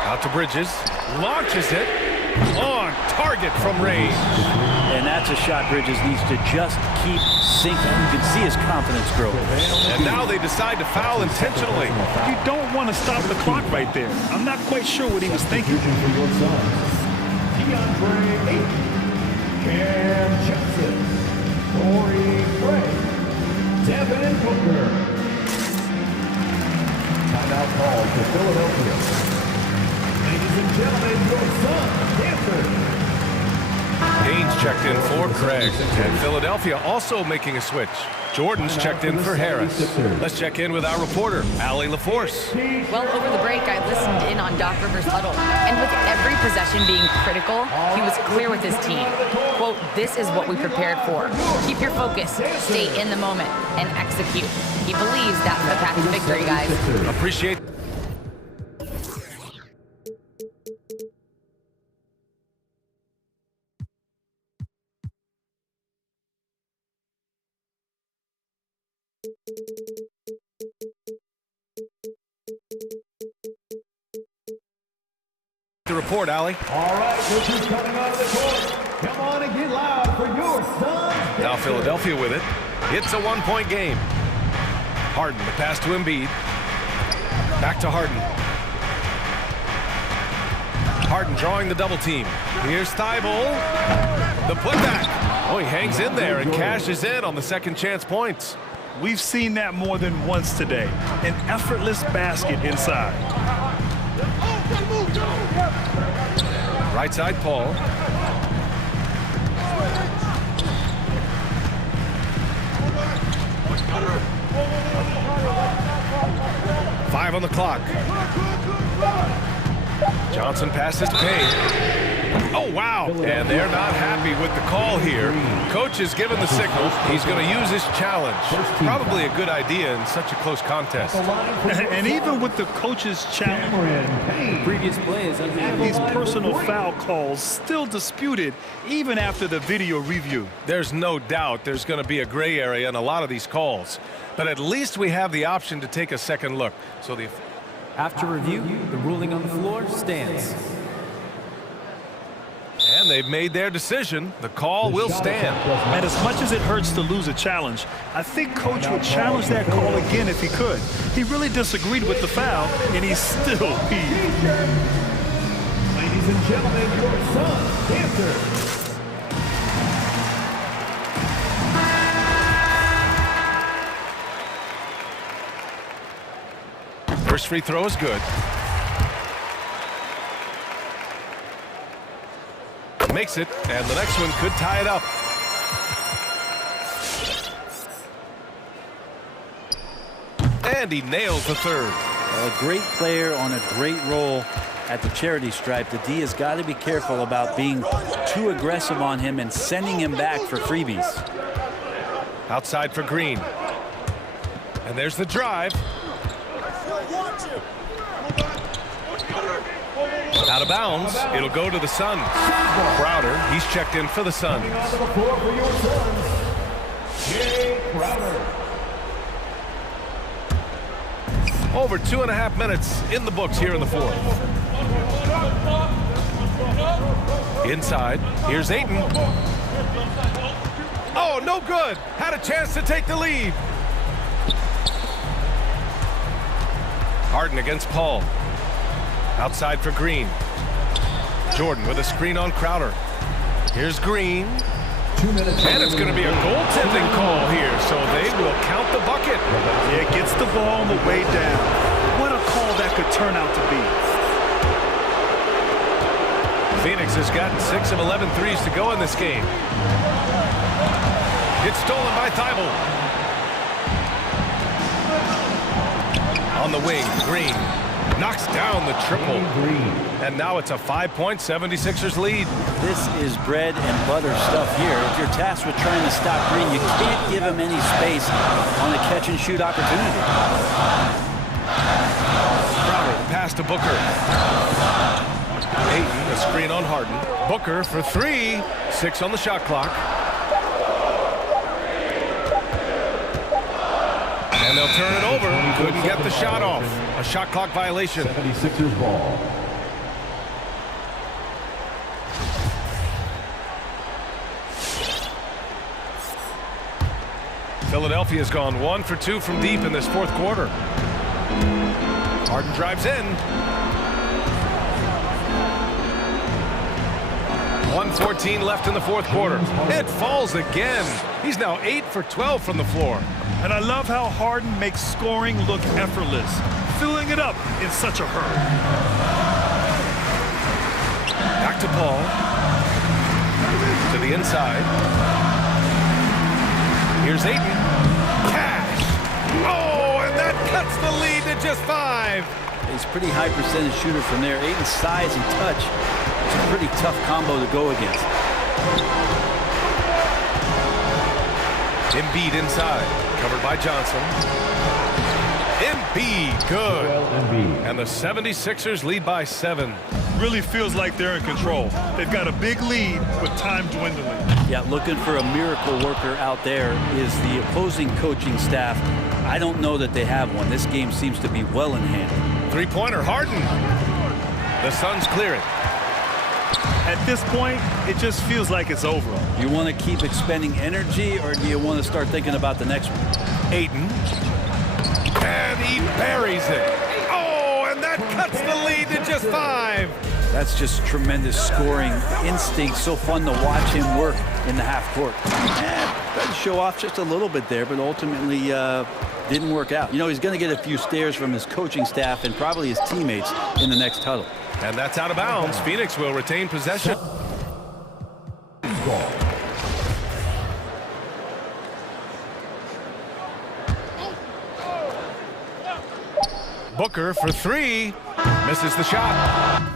Out to Bridges. Launches it. On target from range. And that's a shot Bridges needs to just keep sinking. You can see his confidence grow. And now they decide to foul intentionally. You don't want to stop the clock right there. I'm not quite sure what he was thinking. DeAndre Ayton, Cam Johnson, Corey Gray, Devin Booker. Timeout call to Philadelphia. Ladies and gentlemen, your son, Dancer. Haynes checked in for Craig. And Philadelphia also making a switch. Jordan's checked in for Harris. Let's check in with our reporter, Allie LaForce. Well, over the break, I listened in on Doc Rivers' huddle. And with every possession being critical, he was clear with his team. Quote, this is what we prepared for. Keep your focus, stay in the moment, and execute. He believes that's the path to victory, guys. Appreciate the report, Allie. All right, this is coming out of the court. Come on and get loud for your son. Now Philadelphia with it. It's a one-point game. Harden, the pass to Embiid. Back to Harden. Harden drawing the double team. Here's Thibault. The putback. Oh, he hangs in there and cashes in on the second chance points. We've seen that more than once today. An effortless basket inside. Right side, Paul. Five on the clock. Johnson passes to Payne. Oh, wow. And they're not happy with the call here. Coach has given the signal. He's going to use his challenge. Probably a good idea in such a close contest. And even with the coach's challenge, The previous play is unable. these personal foul calls still disputed even after the video review. There's no doubt there's going to be a gray area in a lot of these calls. But at least we have the option to take a second look. So the After review, the ruling on the floor stands. And they've made their decision. The call will stand. And as much as it hurts to lose a challenge, I think Coach would challenge that call again if he could. He really disagreed with the foul, and he's still peeved. Ladies and gentlemen, your son, Dancer. First free throw is good. makes it, and the next one could tie it up. And he nails the third. A great player on a great role at the charity stripe. The D has got to be careful about being too aggressive on him and sending him back for freebies. Outside for Green. And there's the drive. Out of bounds. It'll go to the Suns. Crowder, he's checked in for the Suns. Over 2.5 minutes in the books here in the fourth. Inside, here's Ayton. Oh, no good. Had a chance to take the lead. Harden against Paul. Outside for Green. Jordan with a screen on Crowder. Here's Green. And it's going to be a goaltending call here, so they will count the bucket. Yeah, gets the ball on the way down. What a call that could turn out to be. Phoenix has gotten 6 of 11 threes to go in this game. It's stolen by Thibault. On the wing, Green knocks down the triple. And now it's a 5-point 76ers lead. This is bread and butter stuff here. If you're tasked with trying to stop Green, you can't give him any space on a catch-and-shoot opportunity. Crowder, pass to Booker. Ayton, a screen on Harden. Booker for 3. 6 on the shot clock. And they'll turn it over. Couldn't get the shot off. A shot clock violation. 76ers ball. Philadelphia's gone 1 for 2 from deep in this fourth quarter. Harden drives in. 1:14 left in the fourth quarter. It falls again. He's now 8 for 12 from the floor. And I love how Harden makes scoring look effortless, filling it up in such a hurry. Back to Paul. To the inside. Here's Ayton. Cash. Oh, and that cuts the lead to just 5. He's a pretty high percentage shooter from there. Ayton's size and touch. It's a pretty tough combo to go against. Embiid inside. Covered by Johnson. Embiid, good. And the 76ers lead by 7. Really feels like they're in control. They've got a big lead with time dwindling. Yeah, looking for a miracle worker out there is the opposing coaching staff. I don't know that they have one. This game seems to be well in hand. Three-pointer, Harden. The Suns clear it. At this point, it just feels like it's over. You want to keep expending energy, or do you want to start thinking about the next one? Ayton. And he buries it. Oh, and that cuts the lead to just 5. That's just tremendous scoring instinct. So fun to watch him work in the half court. Tried to show off just a little bit there, but ultimately didn't work out. You know, he's going to get a few stares from his coaching staff and probably his teammates in the next huddle. And that's out of bounds. Phoenix will retain possession. Booker for 3. Misses the shot.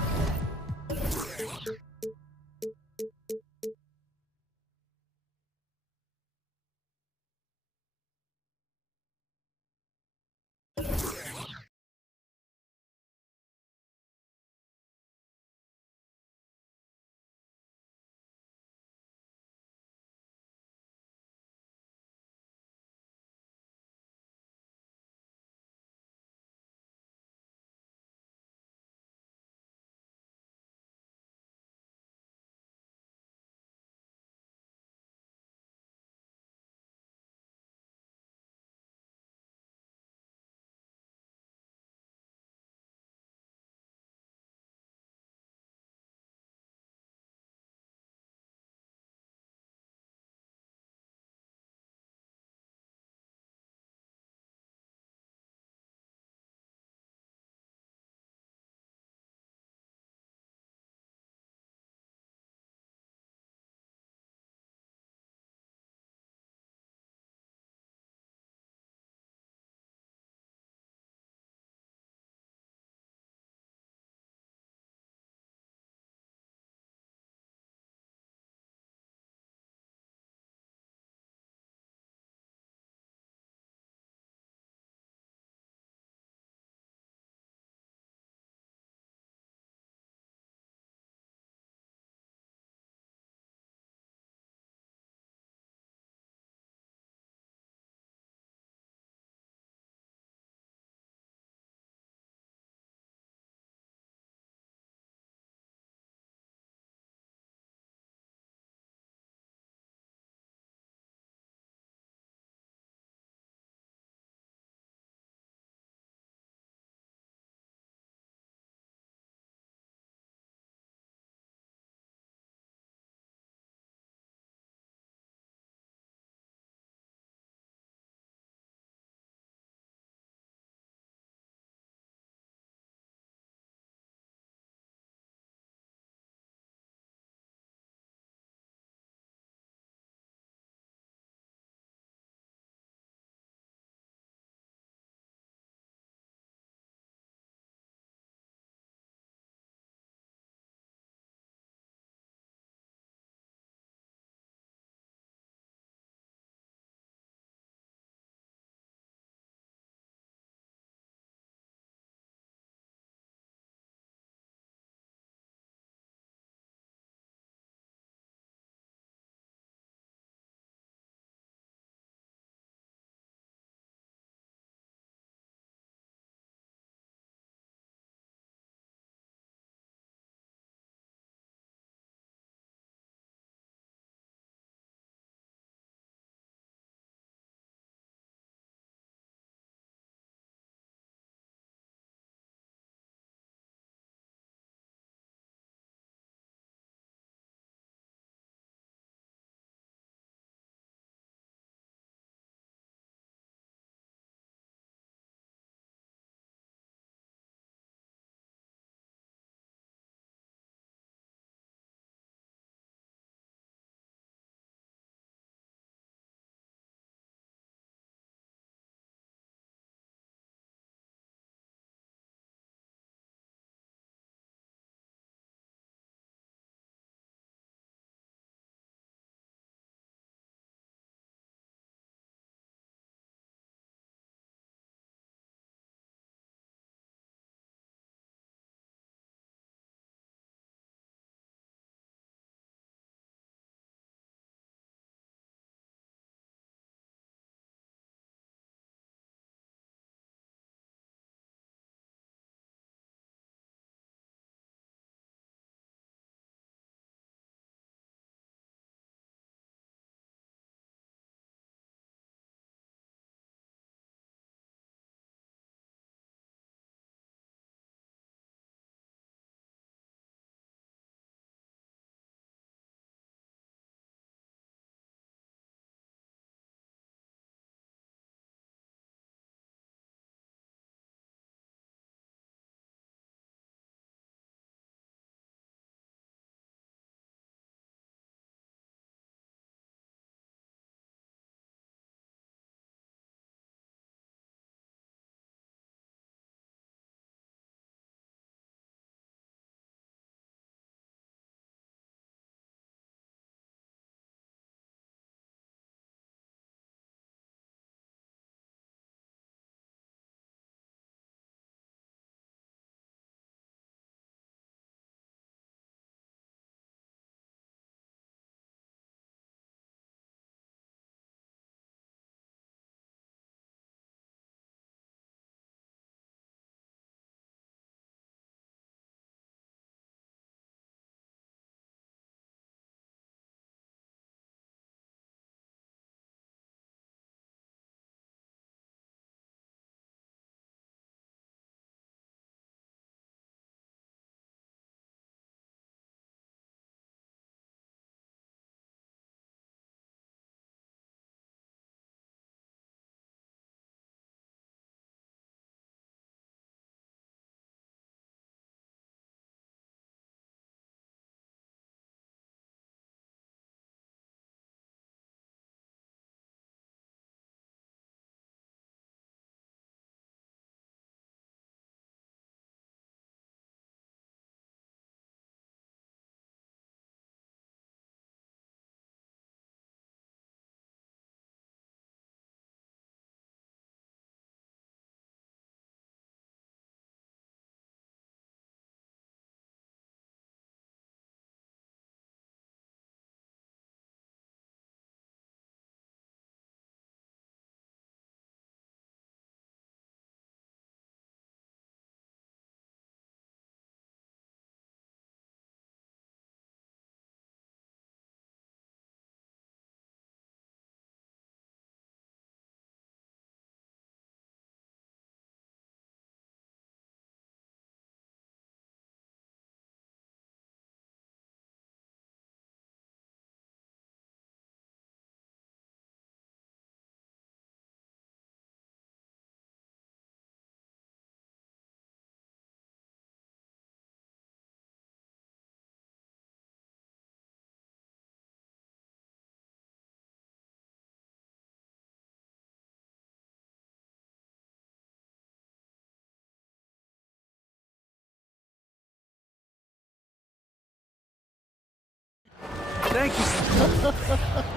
Thank you.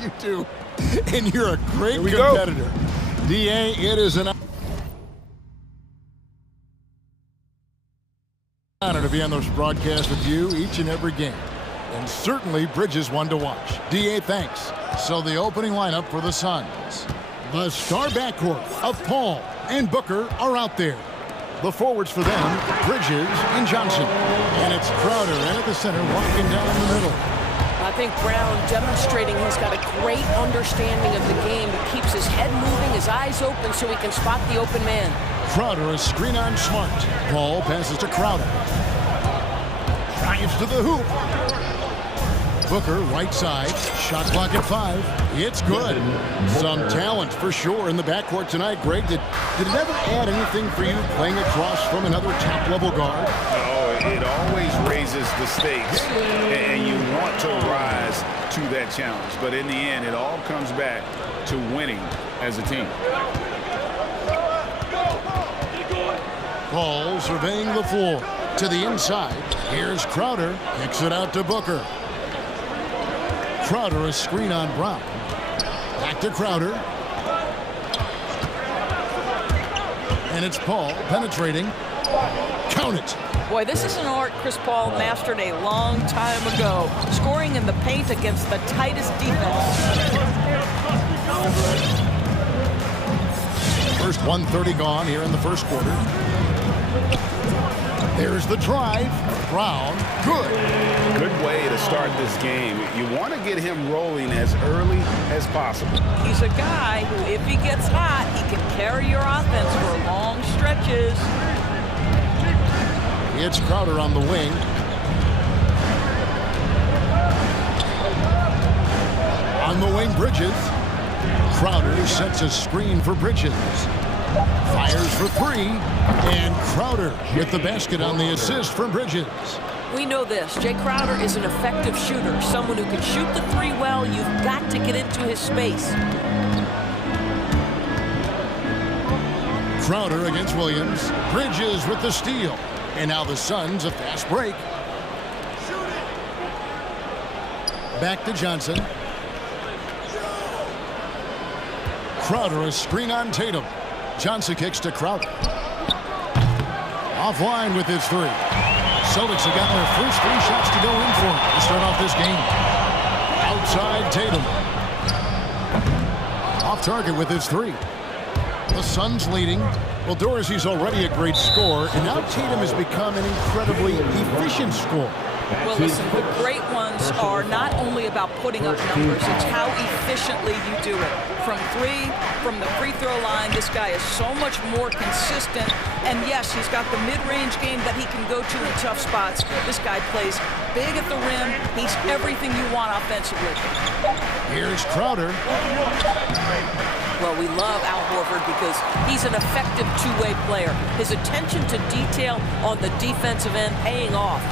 You do. And you're a great competitor. DA, it is an honor to be on this broadcast with you each and every game. And certainly Bridges one to watch. DA, thanks. So the opening lineup for the Suns. The star backcourt of Paul and Booker are out there. The forwards for them, Bridges and Johnson. And it's Crowder in at the center, walking down the middle. I think Brown demonstrating he's got a great understanding of the game. He keeps his head moving, his eyes open so he can spot the open man. Crowder, a screen on Smart. Paul passes to Crowder. Drives to the hoop. Booker, right side. Shot clock at 5. It's good. Some talent for sure in the backcourt tonight. Greg, did it ever add anything for you playing across from another top-level guard? No, it always raises the stakes, and you want to rise to that challenge. But in the end, it all comes back to winning as a team. Paul surveying the floor. To the inside. Here's Crowder. Kicks it out to Booker. Crowder, a screen on Brown. Back to Crowder. And it's Paul penetrating. Count it. Boy, this is an art Chris Paul mastered a long time ago. Scoring in the paint against the tightest defense. First 1:30 gone here in the first quarter. There's the drive. Brown, good. Good way to start this game. You want to get him rolling as early as possible. He's a guy who, if he gets hot, he can carry your offense for long stretches. It's Crowder on the wing. On the wing, Bridges. Crowder sets a screen for Bridges. Fires for 3, and Crowder with the basket on the assist from Bridges. We know this. Jay Crowder is an effective shooter, someone who can shoot the 3 well. You've got to get into his space. Crowder against Williams. Bridges with the steal. And now the Suns, a fast break. Back to Johnson. Crowder, a screen on Tatum. Johnson kicks to Crowder. Offline with his 3. Celtics have gotten their first 3 shots to go in for him to start off this game. Outside Tatum. Off target with his 3. The Suns leading. Well, Dorsey's already a great scorer, and now Tatum has become an incredibly efficient scorer. Well, listen, the great ones are not only about putting up numbers, it's how efficiently you do it. From 3, from the free throw line, this guy is so much more consistent. And yes, he's got the mid-range game that he can go to in tough spots. This guy plays big at the rim. He's everything you want offensively. Here's Crowder. Well, we love Al Horford because he's an effective two-way player. His attention to detail on the defensive end paying off.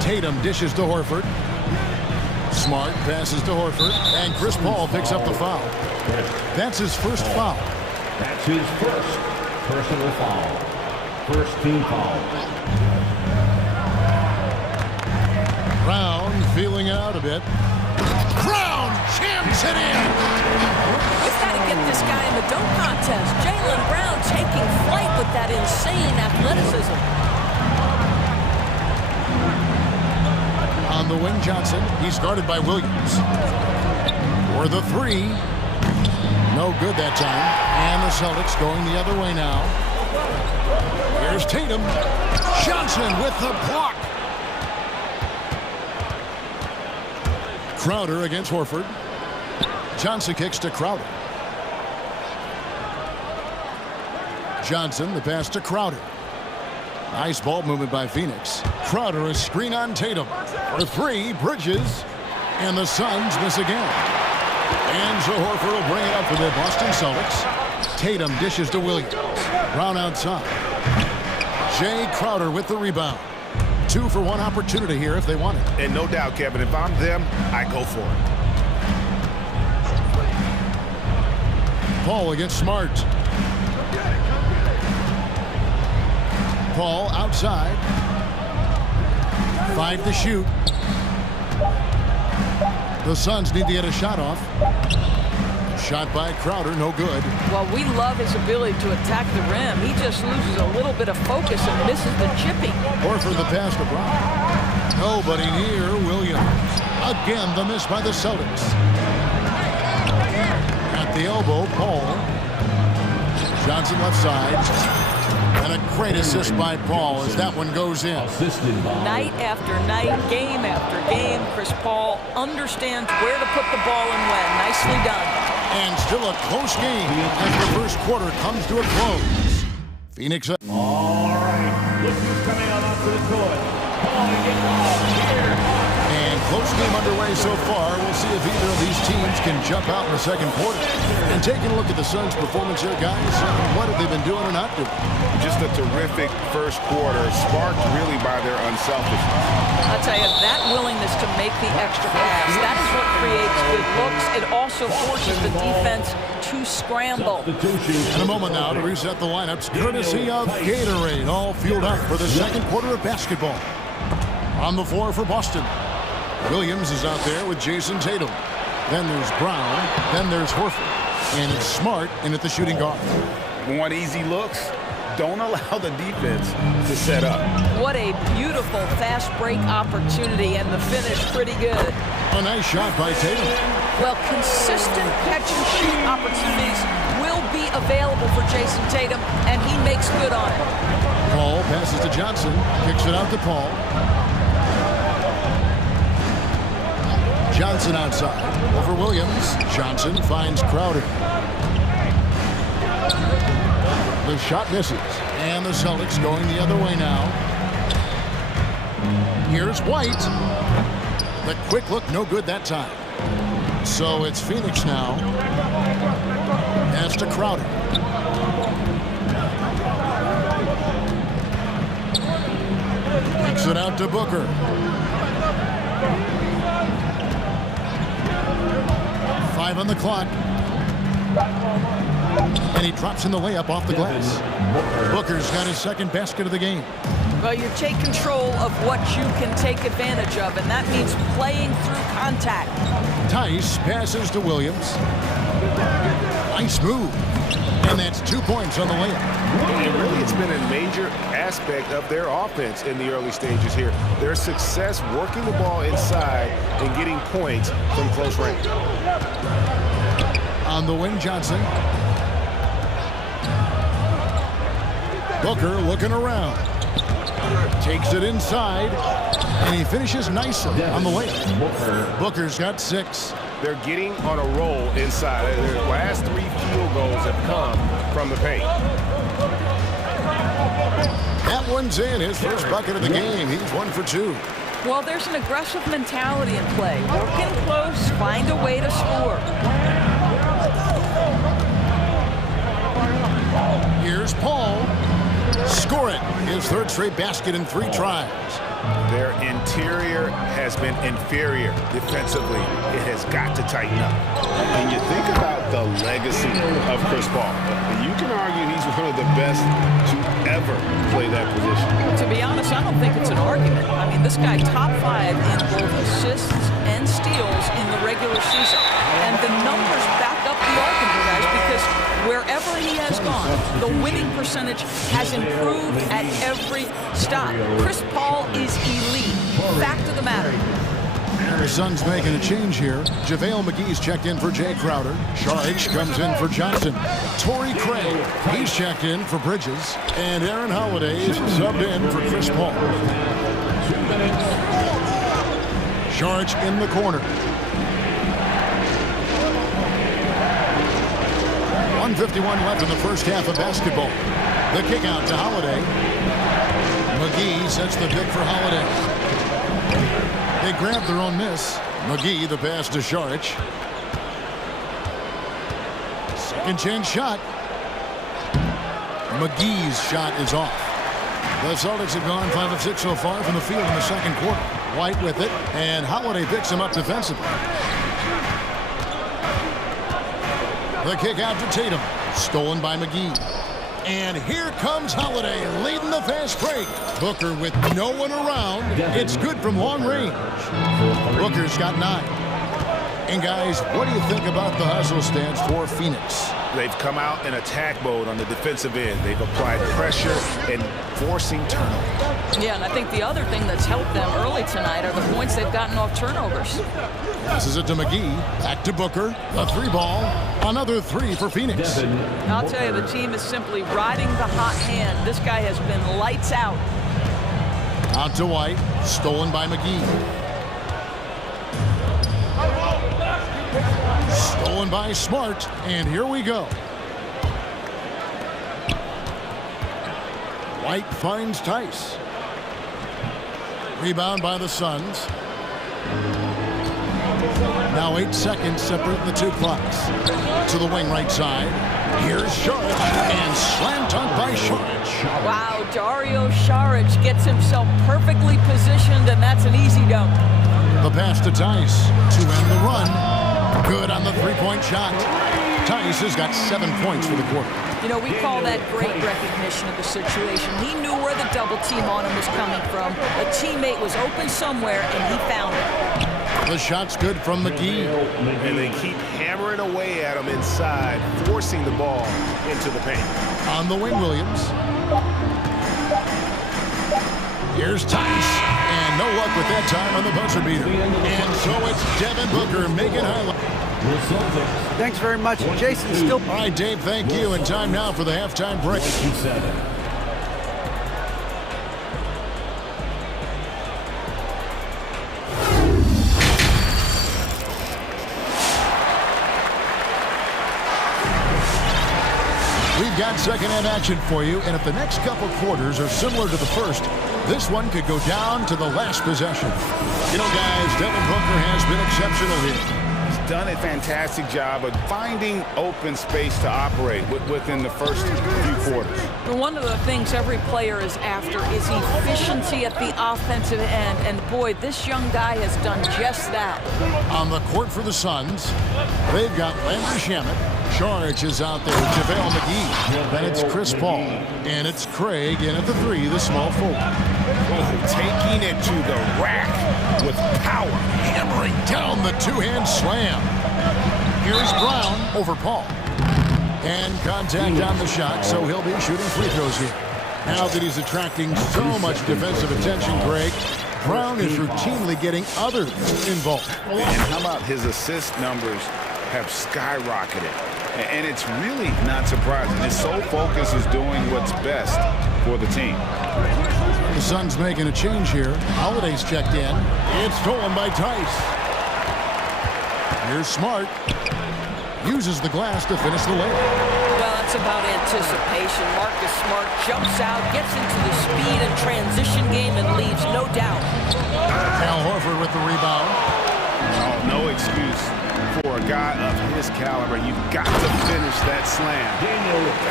Tatum dishes to Horford. Smart passes to Horford, and Chris Paul picks up the foul. That's his first foul. That's his first personal foul. First team foul. Brown feeling it out a bit. Brown jams it in. We've got to get this guy in the dunk contest. Jaylen Brown taking flight with that insane athleticism. On the wing, Johnson. He's guarded by Williams. For the 3. No good that time. And the Celtics going the other way now. Here's Tatum. Johnson with the block. Crowder against Horford. Johnson kicks to Crowder. Johnson, the pass to Crowder. Nice ball movement by Phoenix. Crowder, a screen on Tatum. For 3, Bridges. And the Suns miss again. And so Horford will bring it up for the Boston Celtics. Tatum dishes to Williams. Brown outside. Jay Crowder with the rebound. 2 for 1 opportunity here if they want it. And no doubt, Kevin, if I'm them, I go for it. Paul against Smart. Paul outside. 5 to shoot. The Suns need to get a shot off. Shot by Crowder, no good. Well, we love his ability to attack the rim. He just loses a little bit of focus and misses the chipping. Horford the pass to Brown. Nobody near Williams. Again, the miss by the Celtics. At the elbow, Paul. Johnson left side. And a great assist by Paul as that one goes in. Night after night, game after game, Chris Paul understands where to put the ball and when. Nicely done. And still a close game as the first quarter comes to a close. Phoenix. All right, look who's coming out onto the court. Calling it off here. And close game underway so far. We'll see if either of these teams can jump out in the second quarter. And taking a look at the Suns' performance here, guys, what have they been doing or not doing? Just a terrific first quarter, sparked really by their unselfishness. I'll tell you, that willingness to make the extra pass, that is what creates good looks. It also forces the defense to scramble. In a moment now to reset the lineups, courtesy of Gatorade, all fueled up for the second quarter of basketball. On the floor for Boston, Williams is out there with Jason Tatum. Then there's Brown. Then there's Horford. And it's Smart in at the shooting guard. Want easy looks? Don't allow the defense to set up. What a beautiful fast break opportunity, and the finish pretty good. A nice shot by Tatum. Well, consistent catch and shoot opportunities will be available for Jason Tatum, and he makes good on it. Paul passes to Johnson, kicks it out to Paul. Johnson outside over Williams. Johnson finds Crowder. The shot misses, and the Celtics going the other way now. Here's White. The quick look, no good that time. So it's Phoenix now. Pass to Crowder. Kicks it out to Booker. Five on the clock. And he drops in the layup off the glass. Booker's got his second basket of the game. Well, you take control of what you can take advantage of, and that means playing through contact. Tice passes to Williams. Nice move. And that's 2 points on the layup. And really, it's been a major aspect of their offense in the early stages here. Their success working the ball inside and getting points from close range. On the wing, Johnson. Booker looking around. Takes it inside. And he finishes nicely on the layup. Booker's got 6. They're getting on a roll inside. Their last 3 field goals have come from the paint. That one's in. His first bucket of the game. He's 1 for 2. Well, there's an aggressive mentality in play. Work in close, find a way to score. Here's Paul. Score it. His third straight basket in 3 tries. Their interior has been inferior defensively. It has got to tighten up. And you think about the legacy of Chris Paul. You can argue he's one of the best to ever play that position. To be honest, I don't think it's an argument. I mean, this guy top 5 in both assists and steals in the regular season. And the numbers back up the argument, guys, because wherever he has gone, the winning percentage has improved at every stop. Chris Paul is elite. Fact of the matter. The Suns making a change here. JaVale McGee's checked in for Jay Crowder. Sharge comes in for Johnson. Torrey Craig, he's checked in for Bridges. And Aaron Holiday is subbed in for Chris Paul. Sharge in the corner. 1:51 left in the first half of basketball. The kick out to Holiday. McGee sets the pick for Holiday. They grab their own miss. McGee the pass to Sharge. Second chance shot. McGee's shot is off. The Celtics have gone 5 of 6 so far from the field in the second quarter. White with it, and Holiday picks him up defensively. The kick out to Tatum. Stolen by McGee. And here comes Holiday leading the fast break. Booker with no one around. It's good from long range. Booker's got 9. And guys, what do you think about the hustle stance for Phoenix? They've come out in attack mode on the defensive end. They've applied pressure and forcing turnovers. Yeah, and I think the other thing that's helped them early tonight are the points they've gotten off turnovers. Passes it to McGee. Back to Booker. A 3-ball. Another 3 for Phoenix. I'll tell you, the team is simply riding the hot hand. This guy has been lights out. Out to White. Stolen by McGee. Stolen by Smart, and here we go. White finds Tice. Rebound by the Suns. Now 8 seconds separating the 2 clocks. To the wing right side. Here's Saric, and slam dunk by Saric. Wow, Dario Saric gets himself perfectly positioned, and that's an easy dunk. The pass to Tice to end the run. Good on the 3-point shot. Tice has got 7 points for the quarter. You know, we call that great recognition of the situation. He knew where the double team on him was coming from. A teammate was open somewhere, and he found it. The shot's good from McGee. And they keep hammering away at him inside, forcing the ball into the paint. On the wing, Williams. Here's Tice. And no luck with that time on the buzzer beater. And so it's Devin Booker making highlight. Thanks very much, Jason. Still. All right, Dave, thank you. And time now for the halftime break. We've got second-half action for you, and if the next couple quarters are similar to the first, this one could go down to the last possession. You know, guys, Devin Booker has been exceptional here. He's done a fantastic job of finding open space to operate within the first few quarters. One of the things every player is after is efficiency at the offensive end, and boy, this young guy has done just that. On the court for the Suns, they've got Landry Shamet. Saric is out there with JaVale McGee. Then it's Chris Paul. And it's Craig in at the 3, the small forward. Oh, taking it to the rack with power. Hammering down the 2-hand slam. Here's Brown over Paul. And contact on the shot, so he'll be shooting free throws here. Now that he's attracting so much defensive attention, Greg, Brown is routinely getting others involved. And how about his assist numbers have skyrocketed? And it's really not surprising. His sole focus is doing what's best for the team. The Suns making a change here. Holiday's checked in. It's stolen by Tice. Here's Smart. Uses the glass to finish the layup. Well, that's about anticipation. Marcus Smart jumps out, gets into the speed and transition game, and leaves no doubt. Al Horford with the rebound. Oh, no excuse for a guy of his caliber. You've got to finish that slam.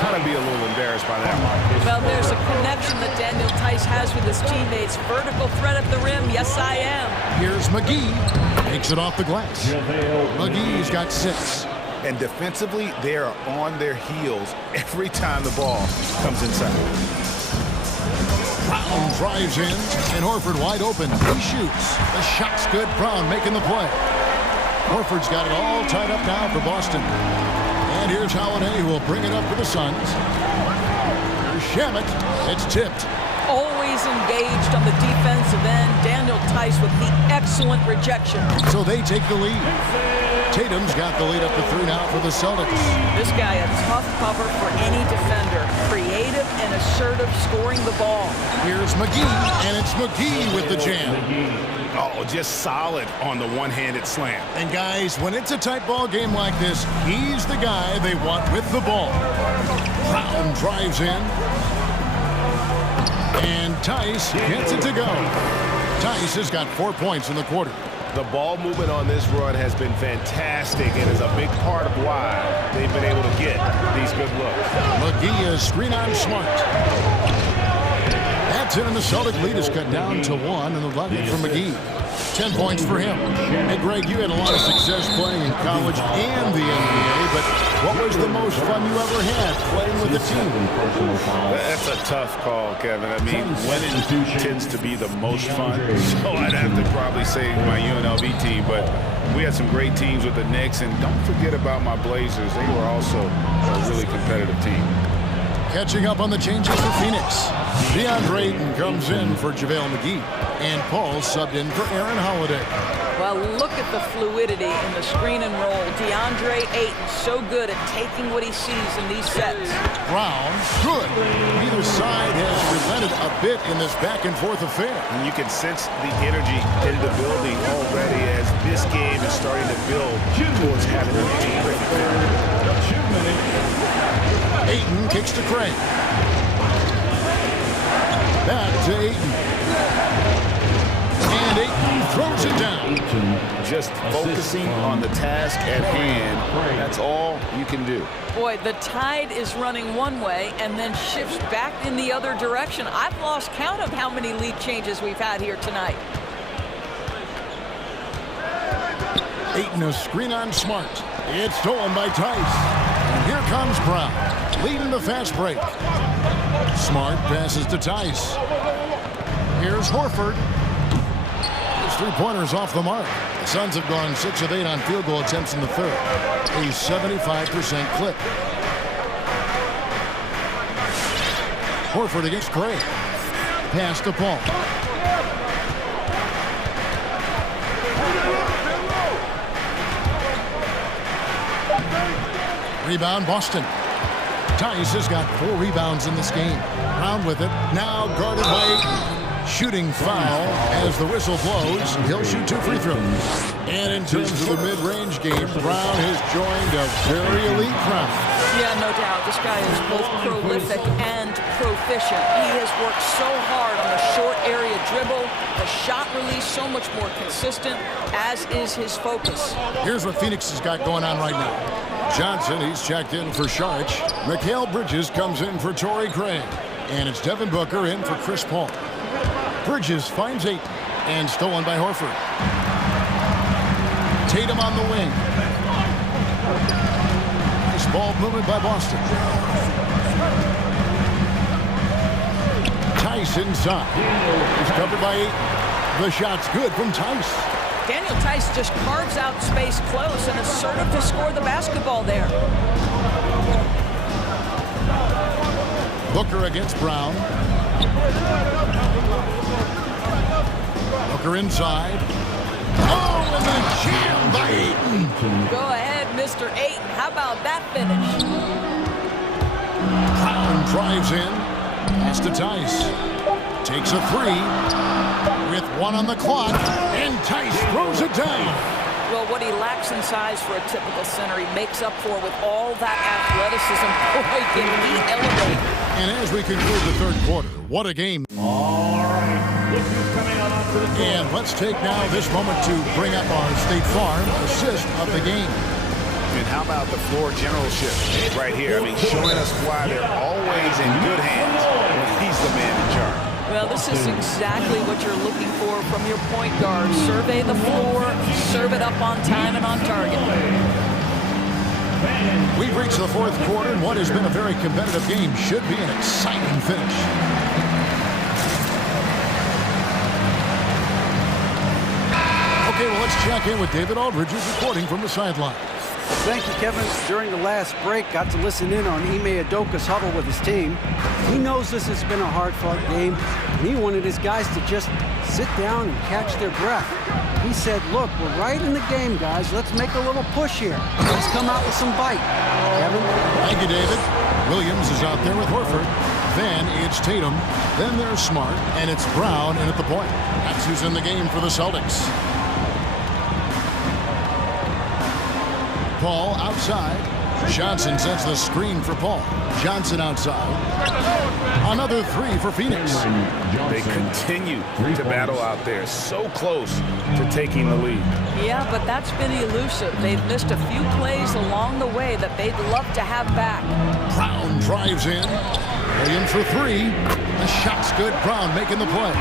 Got to be a little embarrassed by that one. Well, there's a connection that Daniel Tice has with his teammates. Vertical threat at the rim. Yes, I am. Here's McGee. Takes it off the glass. McGee's got 6. And defensively, they are on their heels every time the ball comes inside. Brown drives in, and Horford wide open. He shoots. The shot's good. Brown making the play. Horford's got it all tied up now for Boston. And here's Holiday, who will bring it up for the Suns. Here's Shamet. It's tipped. Always engaged on the defensive end. Daniel Tice with the excellent rejection. So they take the lead. Tatum's got the lead up to 3 now for the Celtics. This guy a tough cover for any defender. Creative and assertive scoring the ball. Here's McGee, and it's McGee with the jam. Oh, just solid on the one-handed slam. And guys, when it's a tight ball game like this, he's the guy they want with the ball. Brown drives in. And Tice gets it to go. Tice has got 4 points in the quarter. The ball movement on this run has been fantastic and is a big part of why they've been able to get these good looks. McGee is screen on Smart. That's it, and the Celtic lead is cut down to 1 and 11 for McGee. 10 points for him. Hey, Greg, you had a lot of success playing in college and the NBA, but what was the most fun you ever had playing with a team? That's a tough call, Kevin. I mean, winning tends to be the most fun, so I'd have to probably say my UNLV team, but we had some great teams with the Knicks, and don't forget about my Blazers. They were also a really competitive team. Catching up on the changes for Phoenix. DeAndre Ayton comes in for JaVale McGee, and Paul subbed in for Aaron Holiday. Well, look at the fluidity in the screen and roll. DeAndre Ayton so good at taking what he sees in these sets. Brown, good. Neither side has relented a bit in this back-and-forth affair. And you can sense the energy in the building already as this game is starting to build towards having a terrific finish. Ayton kicks to Craig. Back to Ayton. And Ayton throws it down. Just focusing on the task at hand. That's all you can do. Boy, the tide is running one way and then shifts back in the other direction. I've lost count of how many lead changes we've had here tonight. Ayton a screen on Smart. It's stolen by Tice. And here comes Brown, leading the fast break. Smart passes to Tice. Here's Horford. His three-pointers off the mark. The Suns have gone 6 of 8 on field goal attempts in the third. A 75% clip. Horford against Craig. Pass to Paul. Rebound, Boston. Tice has got 4 rebounds in this game. Brown with it. Now guarded by Ayton. Shooting foul as the whistle blows. He'll shoot 2 free throws. And in terms of the mid-range game, Brown has joined a very elite crowd. Yeah, no doubt. This guy is both prolific and proficient. He has worked so hard on the short area dribble, the shot release so much more consistent, as is his focus. Here's what Phoenix has got going on right now. Johnson, he's checked in for Sharch. Mikal Bridges comes in for Torrey Craig. And it's Devin Booker in for Chris Paul. Bridges finds Ayton and stolen by Horford. Tatum on the wing. Nice ball movement by Boston. Tice inside. He's covered by Ayton. The shot's good from Tice. Daniel Tice just carves out space close and assertive to score the basketball there. Booker against Brown. Booker inside. Oh, and the jam by Ayton. Go ahead, Mr. Ayton. How about that finish? Brown drives in. Pass to Tice. Takes a 3. With 1 on the clock, and Tice throws it down. Well, what he lacks in size for a typical center, he makes up for with all that athleticism. Boy, can he elevate. And as we conclude the third quarter, what a game. All right, look who's coming on to the floor. And let's take now this moment to bring up our State Farm assist of the game. And how about the floor generalship right here? I mean, showing us why they're always in good hands when he's the man in charge. Well, this is exactly what you're looking for from your point guard. Survey the floor, serve it up on time and on target. We've reached the fourth quarter, and what has been a very competitive game should be an exciting finish. Okay, well, let's check in with David Aldridge, who's reporting from the sideline. Thank you, Kevin. During the last break, got to listen in on Ime Udoka's huddle with his team. He knows this has been a hard-fought game, and he wanted his guys to just sit down and catch their breath. He said, look, we're right in the game, guys. Let's make a little push here. Let's come out with some bite. Kevin? Thank you, David. Williams is out there with Horford. Then it's Tatum. Then there's Smart, and it's Brown in at the point. That's who's in the game for the Celtics. Paul outside. Johnson sets the screen for Paul. Johnson outside. Another 3 for Phoenix. They continue to battle out there, so close to taking the lead. Yeah, but that's been elusive. They've missed a few plays along the way that they'd love to have back. Brown drives in. Williams for 3. The shot's good. Brown making the play.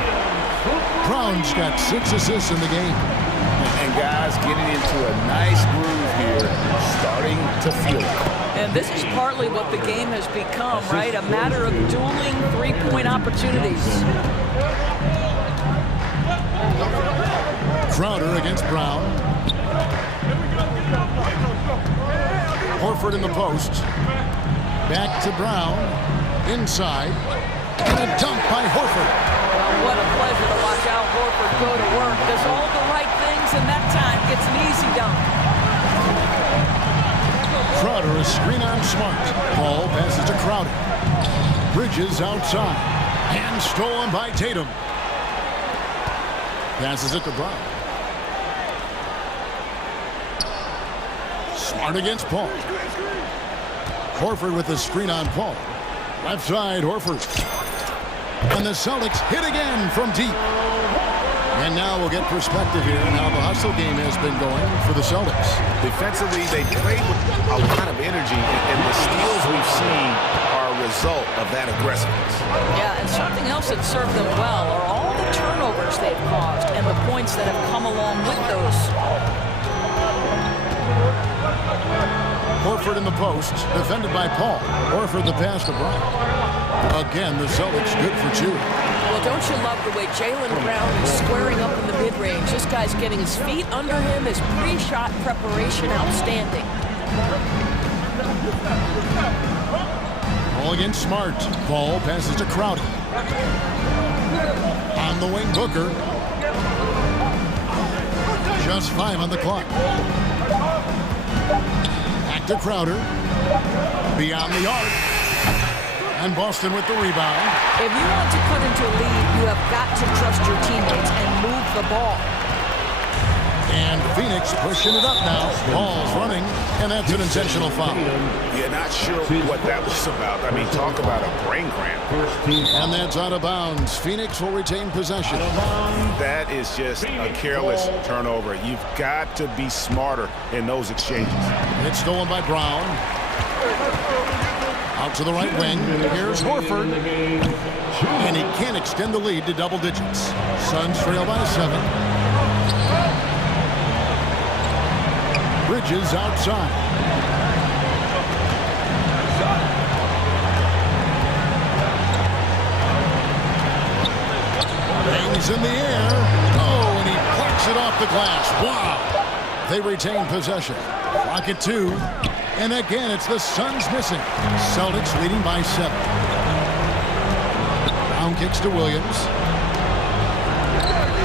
Brown's got 6 assists in the game. And guys getting into a nice groove here, starting to feel it. And this is partly what the game has become, right? A matter of dueling three-point opportunities. Crowder against Brown. Horford in the post. Back to Brown. Inside. And a dunk by Horford. Well, what a pleasure to watch Al Horford go to work. Does all the right things, and that time gets an easy dunk. Crowder, a screen on Smart. Ball passes to Crowder. Bridges outside. And stolen by Tatum. Passes it to Brown. Smart against Paul. Horford with the screen on Paul. Left side, Horford. And the Celtics hit again from deep. And now we'll get perspective here on how the hustle game has been going for the Celtics. Defensively, they played with a lot of energy, and the steals we've seen are a result of that aggressiveness. Yeah, and something else that served them well are all the turnovers they've caused and the points that have come along with those. Horford in the post, defended by Paul. Horford the pass to Brown. Again, the Celtics good for 2. Well, don't you love the way Jaylen Brown is squaring up in the mid-range? This guy's getting his feet under him, his pre-shot preparation outstanding. Ball against Smart. Ball passes to Crowder. On the wing, Booker. Just 5 on the clock. Back to Crowder. Beyond the arc. And Boston with the rebound. If you want to cut into a lead, you have got to trust your teammates and move the ball. And Phoenix pushing it up now. Ball's running, and that's an intentional foul. Yeah, not sure what that was about. I mean, talk about a brain cramp. And that's out of bounds. Phoenix will retain possession. That is just a careless turnover. You've got to be smarter in those exchanges. It's stolen by Brown. Out to the right wing. Here's Horford. And he can't extend the lead to double digits. Suns trail by 7. Bridges outside. Bangs in the air. Oh, and he plucks it off the glass. Wow. They retain possession. Clock at 2. And again, it's the Suns missing. Celtics leading by 7. Brown kicks to Williams.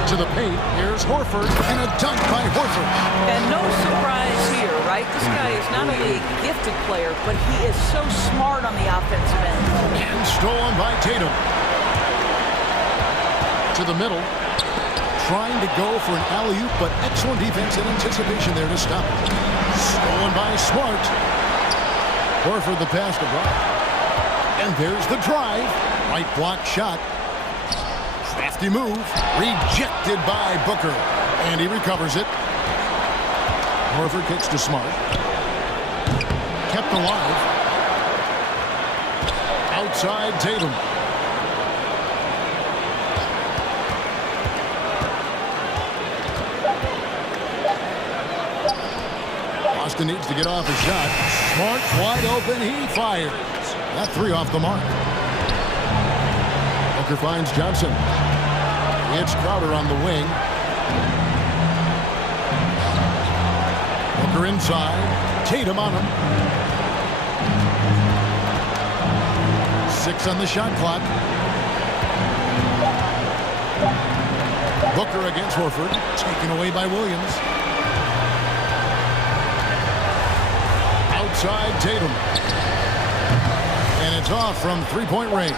To the paint. Here's Horford. And a dunk by Horford. And no surprise here, right? This guy is not only a gifted player, but he is so smart on the offensive end. And stolen by Tatum. To the middle. Trying to go for an alley-oop, but excellent defense and anticipation there to stop it. Stolen by Smart. Horford the pass to Brown. And there's the drive. Right block shot. Crafty move. Rejected by Booker. And he recovers it. Horford kicks to Smart. Kept alive. Outside Tatum. Boston needs to get off a shot. Smart wide open. He fires. That 3 off the mark. Booker finds Johnson. It's Crowder on the wing. Booker inside. Tatum on him. 6 on the shot clock. Booker against Horford. Taken away by Williams. Outside Tatum. And it's off from 3-point range.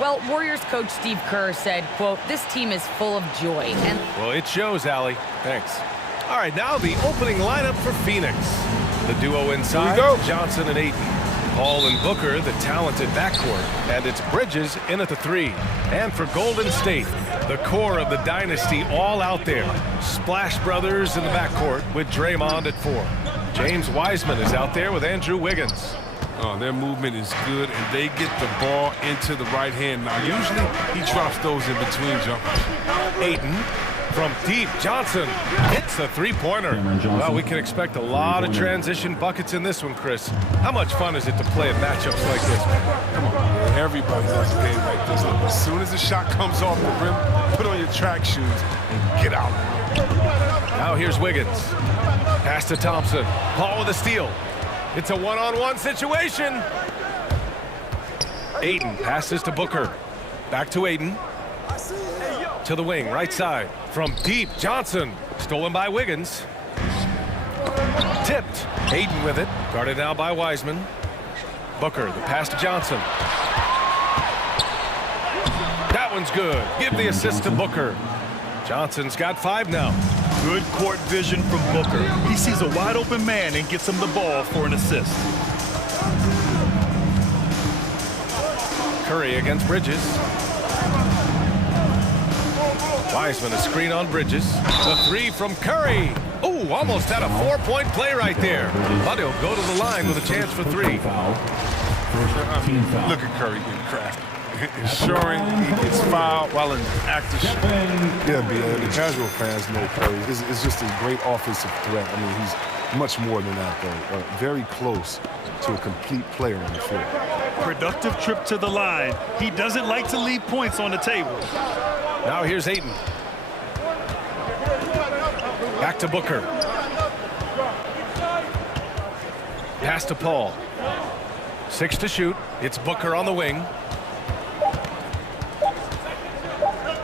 Well, Warriors coach Steve Kerr said, quote, "This team is full of joy." And well, it shows, Allie. Thanks. All right, now the opening lineup for Phoenix. The duo inside, Johnson and Ayton. Paul and Booker, the talented backcourt. And it's Bridges in at the 3. And for Golden State, the core of the dynasty all out there. Splash Brothers in the backcourt with Draymond at 4. James Wiseman is out there with Andrew Wiggins. Oh, their movement is good, and they get the ball into the right hand. Now, usually he drops those in between jumpers. Ayton from deep. Johnson hits the three-pointer. Well, we can expect a lot of transition buckets in this one, Chris. How much fun is it to play in matchups like this? Come on, man. Everybody loves a game like this. Look, as soon as the shot comes off the rim, put on your track shoes and get out. Now here's Wiggins. Pass to Thompson. Paul with a steal. It's a one-on-one situation. Ayton passes to Booker. Back to Ayton. To the wing, right side. From deep, Johnson. Stolen by Wiggins. Tipped. Ayton with it. Guarded now by Wiseman. Booker, the pass to Johnson. That one's good. Give the assist to Booker. Johnson's got 5 now. Good court vision from Booker. He sees a wide open man and gets him the ball for an assist. Curry against Bridges. Wiseman, a screen on Bridges. The 3 from Curry. Oh, almost had a 4-point play right there. But he'll go to the line with a chance for 3. Look at Curry getting crafty. Ensuring he gets fouled while in active shooting. Yeah, the casual fans know Curry. It's just a great offensive threat. I mean, he's much more than that, though. Very close to a complete player on the floor. Productive trip to the line. He doesn't like to leave points on the table. Now here's Ayton. Back to Booker. Pass to Paul. 6 to shoot. It's Booker on the wing.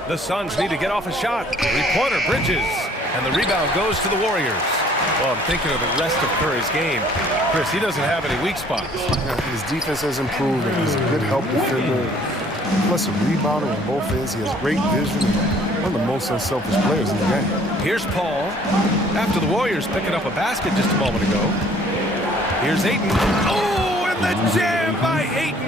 The Suns need to get off a shot. 3-pointer, Bridges. And the rebound goes to the Warriors. Well, I'm thinking of the rest of Curry's game. Chris, he doesn't have any weak spots. Yeah, his defense has improved, and he's a good help defender. Plus a rebounder on both ends. He has great vision. One of the most unselfish players in the game. Here's Paul. After the Warriors picking up a basket just a moment ago. Here's Ayton. Oh, and the jam by Ayton.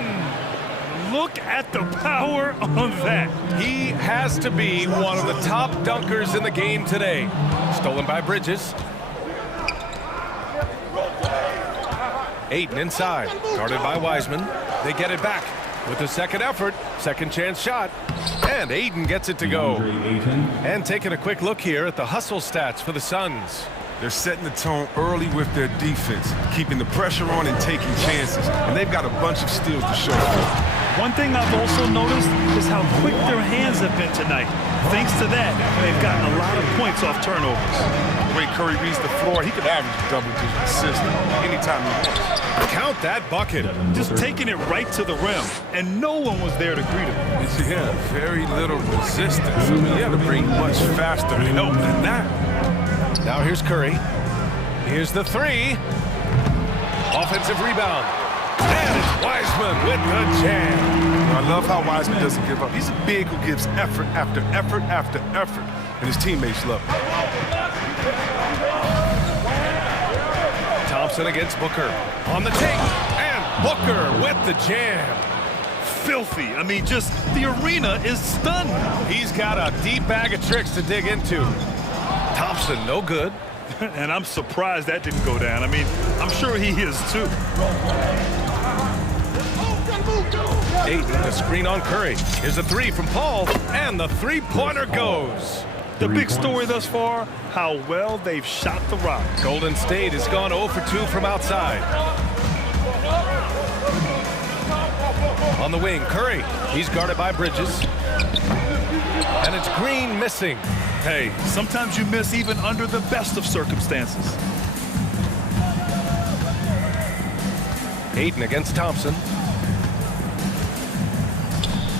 Look at the power on that. He has to be one of the top dunkers in the game today. Stolen by Bridges. Ayton inside. Guarded by Wiseman. They get it back with the second effort. Second chance shot. And Ayton gets it to go. And taking a quick look here at the hustle stats for the Suns. They're setting the tone early with their defense, keeping the pressure on and taking chances. And they've got a bunch of steals to show for it. One thing I've also noticed is how quick their hands have been tonight. Thanks to that, they've gotten a lot of points off turnovers. The way Curry reads the floor, he could average a double-digit assist anytime he wants. Count that bucket. Just taking it right to the rim, and no one was there to greet him. Yeah, very little resistance. I mean, you have to bring much faster help than that. Now here's Curry. Here's the 3. Offensive rebound. And it's Wiseman with the jam. I love how Wiseman doesn't give up. He's a big who gives effort after effort after effort, and his teammates love it. Thompson against Booker. On the take. And Booker with the jam. Filthy. I mean, just the arena is stunned. He's got a deep bag of tricks to dig into. Thompson, no good. And I'm surprised that didn't go down. I mean, I'm sure he is too. Ayton, the screen on Curry. Here's a 3 from Paul, and the 3-pointer goes. The big story thus far, how well they've shot the rock. Golden State has gone 0 for 2 from outside. On the wing, Curry. He's guarded by Bridges. And it's Green missing. Hey, sometimes you miss even under the best of circumstances. Ayton against Thompson.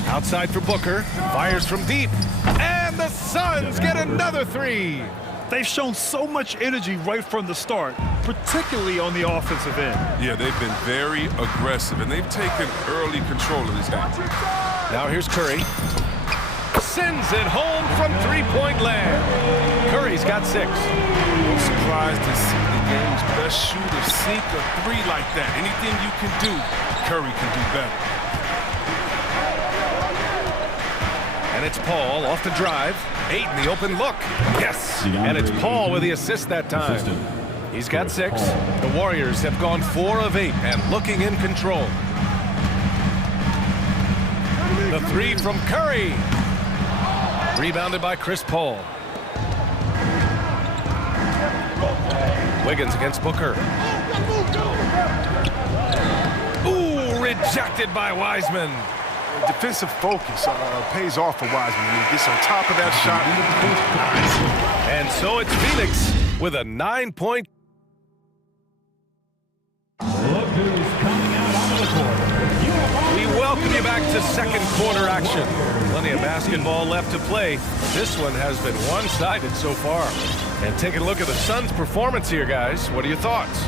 Outside for Booker. Fires from deep. And the Suns get another 3. They've shown so much energy right from the start, particularly on the offensive end. Yeah, they've been very aggressive, and they've taken early control of this game. Now here's Curry. Sends it home from three-point land. Curry's got 6. I'm surprised to see the game's best shooter sink a three like that. Anything you can do, Curry can do better. And it's Paul off the drive. 8 in the open look. Yes! And it's Paul with the assist that time. He's got 6. The Warriors have gone 4 of 8 and looking in control. The 3 from Curry. Rebounded by Chris Paul. Wiggins against Booker. Ooh, rejected by Wiseman. Defensive focus pays off for Wiseman. He gets on top of that shot. And so it's Phoenix with a 9-point. Look who's coming out onto the court. We welcome you back to second quarter action. Plenty of basketball left to play. This one has been one-sided so far. And taking a look at the Suns' performance here, guys. What are your thoughts?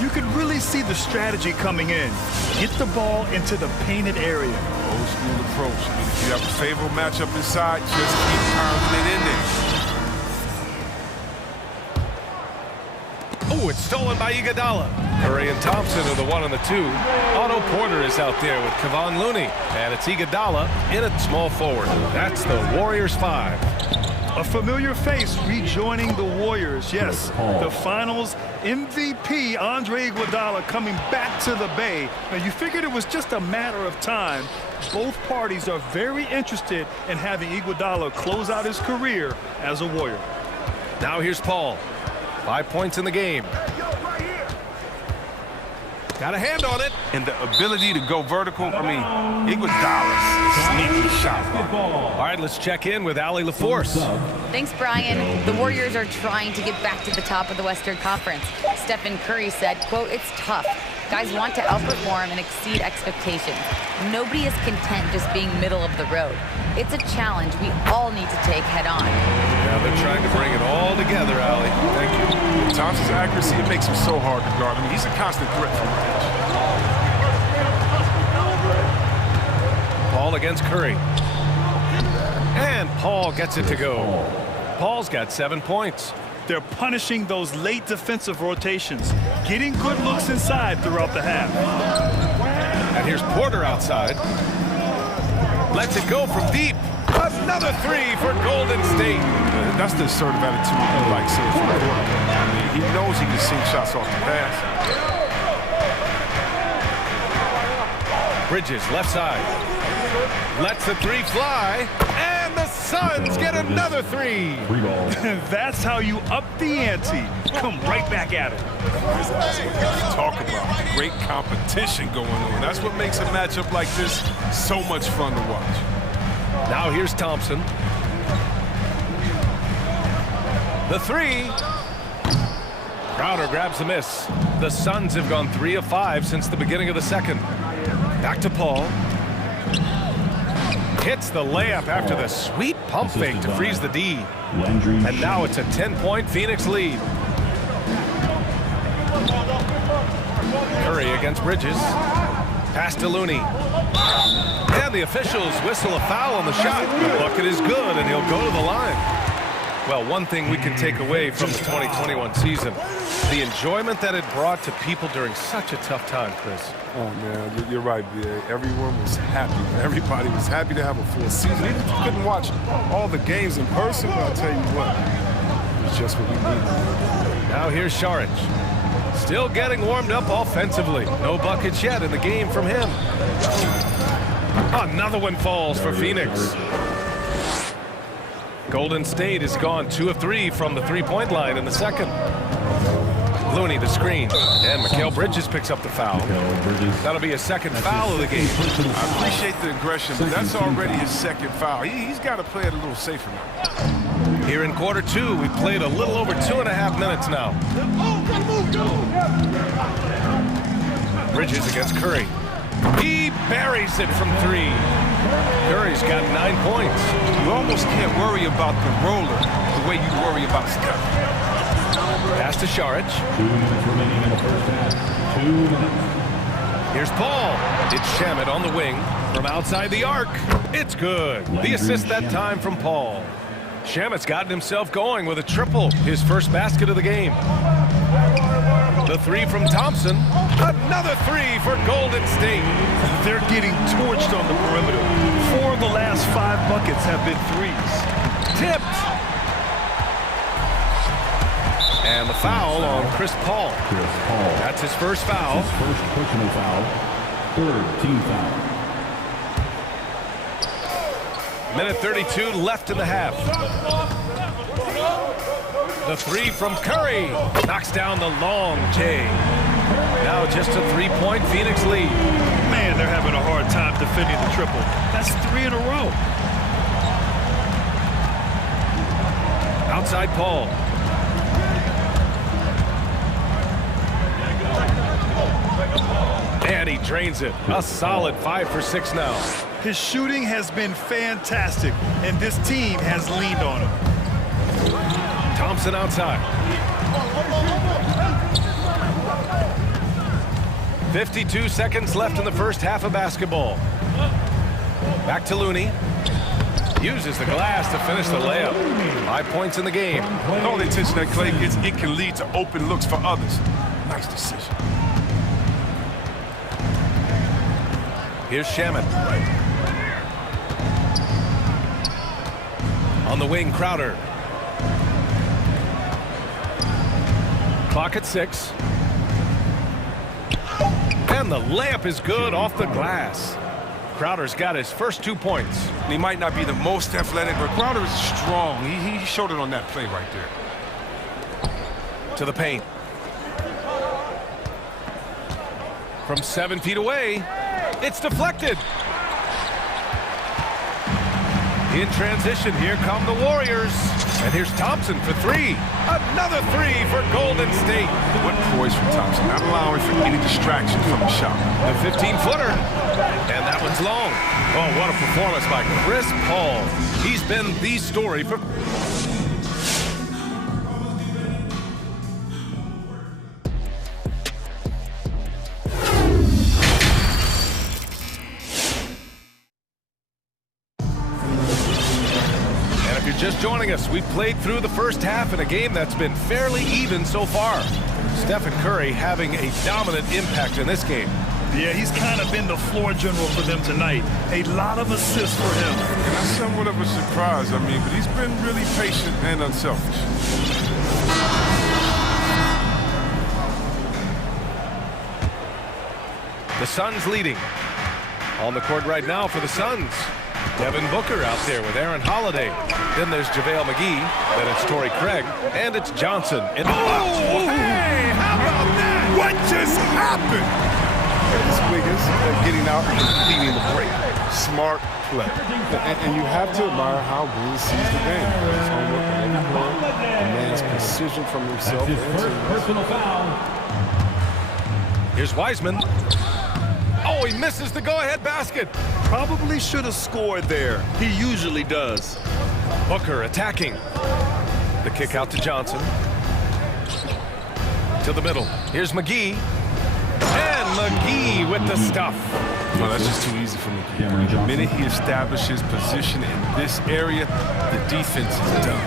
You could really see the strategy coming in. Get the ball into the painted area. Old school approach. I mean, if you have a favorable matchup inside, just keep pounding it in there. Oh, it's stolen by Iguodala. Curry and Thompson are the 1 and the 2. Otto Porter is out there with Kevon Looney. And it's Iguodala in at small forward. That's the Warriors 5. A familiar face rejoining the Warriors. Yes, the Finals MVP, Andre Iguodala, coming back to the Bay. Now, you figured it was just a matter of time. Both parties are very interested in having Iguodala close out his career as a Warrior. Now here's Paul. 5 points in the game. Got a hand on it. And the ability to go vertical, I mean, Iguodala's sneaky shot. All right, let's check in with Allie LaForce. Thanks, Brian. The Warriors are trying to get back to the top of the Western Conference. Stephen Curry said, quote, "It's tough. Guys want to outperform and exceed expectations. Nobody is content just being middle of the road. It's a challenge we all need to take head on." Yeah, they're trying to bring it all together, Allie. Thank you. Thompson's accuracy, it makes him so hard to guard. I mean, he's a constant threat from range. Paul against Curry. And Paul gets it to go. Paul's got 7 points. They're punishing those late defensive rotations, getting good looks inside throughout the half. And here's Porter outside. Lets it go from deep. Another 3 for Golden State. That's the assertive attitude I like seeing from Porter. I mean, he knows he can sink shots off the pass. Bridges, left side. Lets the 3 fly. And the Suns get another 3. That's how you up the ante. Come right back at it. Talk about great competition going on. That's what makes a matchup like this so much fun to watch. Now here's Thompson. The 3. Crowder grabs the miss. The Suns have gone 3 of 5 since the beginning of the second. Back to Paul. Hits the layup after the sweet pump fake to freeze the D. And now it's a 10-point Phoenix lead. Curry against Bridges. Pass to Looney. And the officials whistle a foul on the shot. The bucket is good, and he'll go to the line. Well, one thing we can take away from the 2021 season, the enjoyment that it brought to people during such a tough time, Chris. Oh, man, you're right, B.A. Everyone was happy. Everybody was happy to have a full season. Even if you couldn't watch all the games in person, but I'll tell you what, it was just what we needed. Now here's Saric. Still getting warmed up offensively. No buckets yet in the game from him. Another one falls for Phoenix. Golden State has gone 2 of 3 from the three-point line in the second. Looney the screen, and Mikal Bridges picks up the foul. That'll be a second foul of the game. I appreciate the aggression, but that's already his second foul. He's got to play it a little safer now. Here in quarter 2, we've played a little over 2.5 minutes now. Bridges against Curry. He buries it from 3. Curry's got 9 points. You almost can't worry about the roller the way you worry about Steph. Pass to Saric. 2 minutes remaining in the first half. 2 minutes. Here's Paul. It's Shamet on the wing from outside the arc. It's good. The assist that time from Paul. Shamet's gotten himself going with a triple, his first basket of the game. The three from Thompson. Another three for Golden State. They're getting torched on the perimeter. 4 of the last 5 buckets have been threes. Tipped. And the foul on Chris Paul. That's his first foul. His first personal foul. 3rd team foul. Minute 32 left in the half. The three from Curry knocks down the long J. Now just a 3-point Phoenix lead. Man, they're having a hard time defending the triple. That's 3 in a row. Outside Paul. And he drains it. A solid 5 for 6 now. His shooting has been fantastic, and this team has leaned on him. Thompson outside. 52 seconds left in the first half of basketball. Back to Looney. Uses the glass to finish the layup. 5 points in the game. All the attention that Clay gets, it can lead to open looks for others. Nice decision. Here's Shamet. On the wing, Crowder. Clock at 6. And the layup is good off the glass. Crowder's got his first 2 points. He might not be the most athletic, but Crowder is strong. He showed it on that play right there. To the paint. From 7 feet away, it's deflected. In transition, here come the Warriors. And here's Thompson for 3. Another 3 for Golden State. What poise from Thompson, not allowing for any distraction from the shot. The 15-footer. And that one's long. Oh, what a performance by Chris Paul. He's been the story for... Just joining us, we've played through the first half in a game that's been fairly even so far. Stephen Curry having a dominant impact in this game. Yeah, he's kind of been the floor general for them tonight. A lot of assists for him. And that's somewhat of a surprise, I mean, but he's been really patient and unselfish. The Suns leading. On the court right now for the Suns. Devin Booker out there with Aaron Holiday. Then there's JaVale McGee. Then it's Torrey Craig. And it's Johnson. And hey, how about that? What just happened? This Wiggins getting out and completing the break. Smart play. And you have to admire how Green sees the game. His homework on every play. The man's precision from himself. His first personal foul. Here's Wiseman. Oh, he misses the go-ahead basket. Probably should have scored there. He usually does. Booker attacking. The kick out to Johnson. To the middle. Here's McGee. And McGee with the stuff. No, that's just too easy for McGee. The minute he establishes position in this area, the defense is done.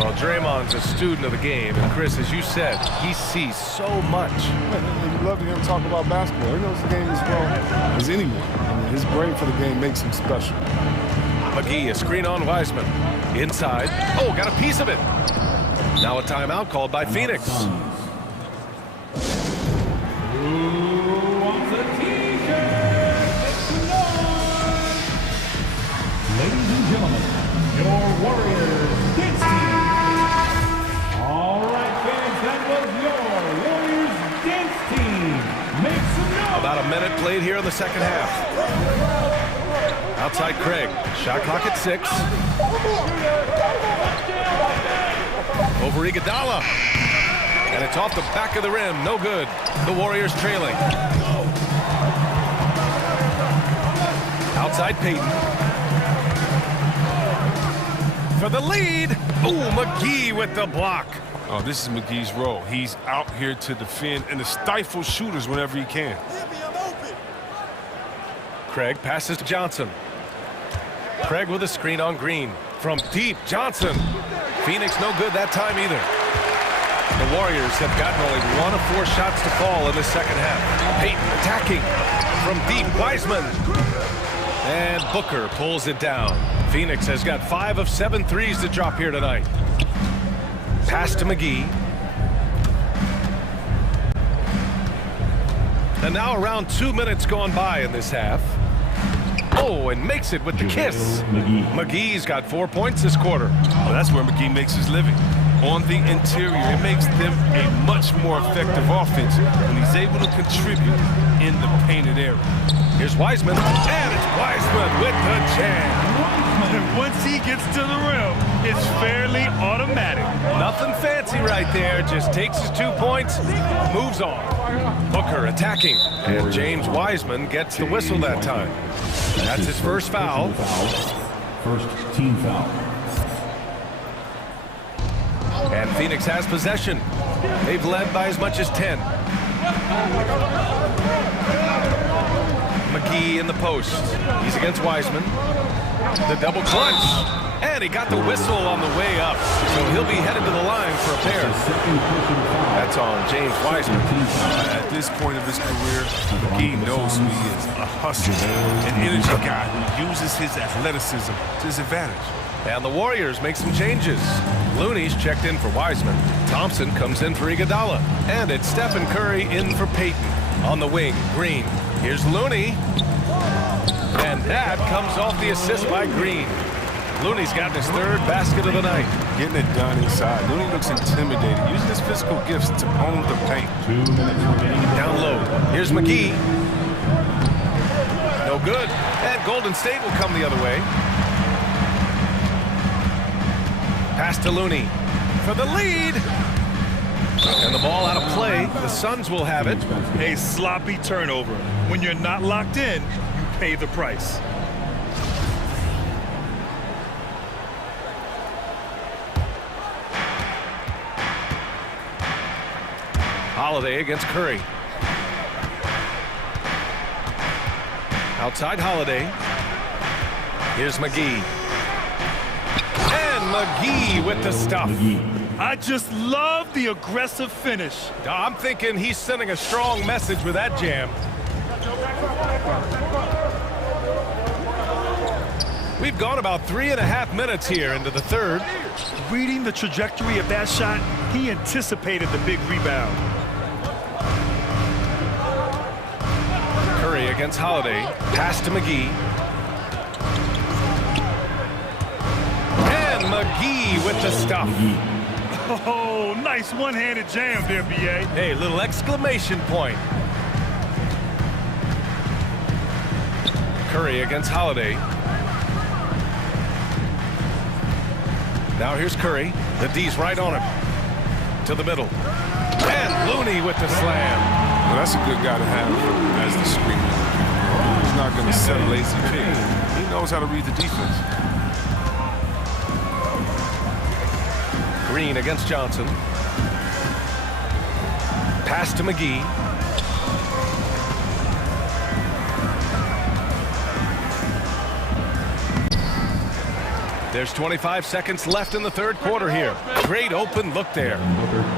Well, Draymond's a student of the game. And Chris, as you said, he sees so much. You love to hear him talk about basketball. He knows the game as well as anyone. I mean, his brain for the game makes him special. McGee, a screen on Wiseman. Inside. Oh, got a piece of it. Now a timeout called by Phoenix. Ladies and gentlemen, your Warriors dance team. All right, fans, that was your Warriors dance team. Make some noise. About a minute played here in the second half. Outside Craig. Shot clock at 6. Over Iguodala. And it's off the back of the rim. No good. The Warriors trailing. Outside Payton. For the lead. Ooh, McGee with the block. Oh, this is McGee's role. He's out here to defend and to stifle shooters whenever he can. Craig passes to Johnson. Craig with a screen on Green. From deep, Johnson. Phoenix no good that time either. The Warriors have gotten only 1 of 4 shots to fall in the second half. Payton attacking. From deep, Wiseman. And Booker pulls it down. Phoenix has got 5 of 7 threes to drop here tonight. Pass to McGee. And now around 2 minutes gone by in this half. Oh, and makes it with the kiss. McGee's got 4 points this quarter. Well, that's where McGee makes his living. On the interior, it makes them a much more effective offense when he's able to contribute in the painted area. Here's Wiseman, and it's Wiseman with the jam. And once he gets to the rim, it's fairly automatic. Nothing fancy right there, just takes his 2 points, moves on. Booker attacking, and James Wiseman gets the whistle that time. That's his first foul. First team foul. And Phoenix has possession. They've led by as much as 10. McGee in the post. He's against Wiseman. The double clutch. And he got the whistle on the way up. So he'll be headed to the line for a pair. That's on James Wiseman. At this point of his career, McGee knows who he is. A hustler, an energy guy who uses his athleticism to his advantage. And the Warriors make some changes. Looney's checked in for Wiseman. Thompson comes in for Iguodala. And it's Stephen Curry in for Payton. On the wing, Green. Here's Looney. And that comes off the assist by Green. Looney's got his 3rd basket of the night. Getting it done inside. Looney looks intimidated, using his physical gifts to own the paint. 2 minutes remaining. Down low. Here's McGee. No good. And Golden State will come the other way. Pass to Looney for the lead. And the ball out of play. The Suns will have it. A sloppy turnover. When you're not locked in, you pay the price. Holiday against Curry. Outside Holiday. Here's McGee. And McGee with the stuff. I just love the aggressive finish. I'm thinking he's sending a strong message with that jam. We've gone about 3.5 minutes here into the 3rd. Reading the trajectory of that shot, he anticipated the big rebound. Curry against Holiday. Pass to McGee. And McGee with the stuff. Oh, nice one-handed jam there, B.A. Hey, little exclamation point. Curry against Holiday. Now here's Curry. The D's right on him. To the middle. And Looney with the slam. Well, that's a good guy to have as the screener. He's not going to set a lazy pick. He knows how to read the defense. Green against Johnson. Pass to McGee. There's 25 seconds left in the 3rd quarter here. Great open look there.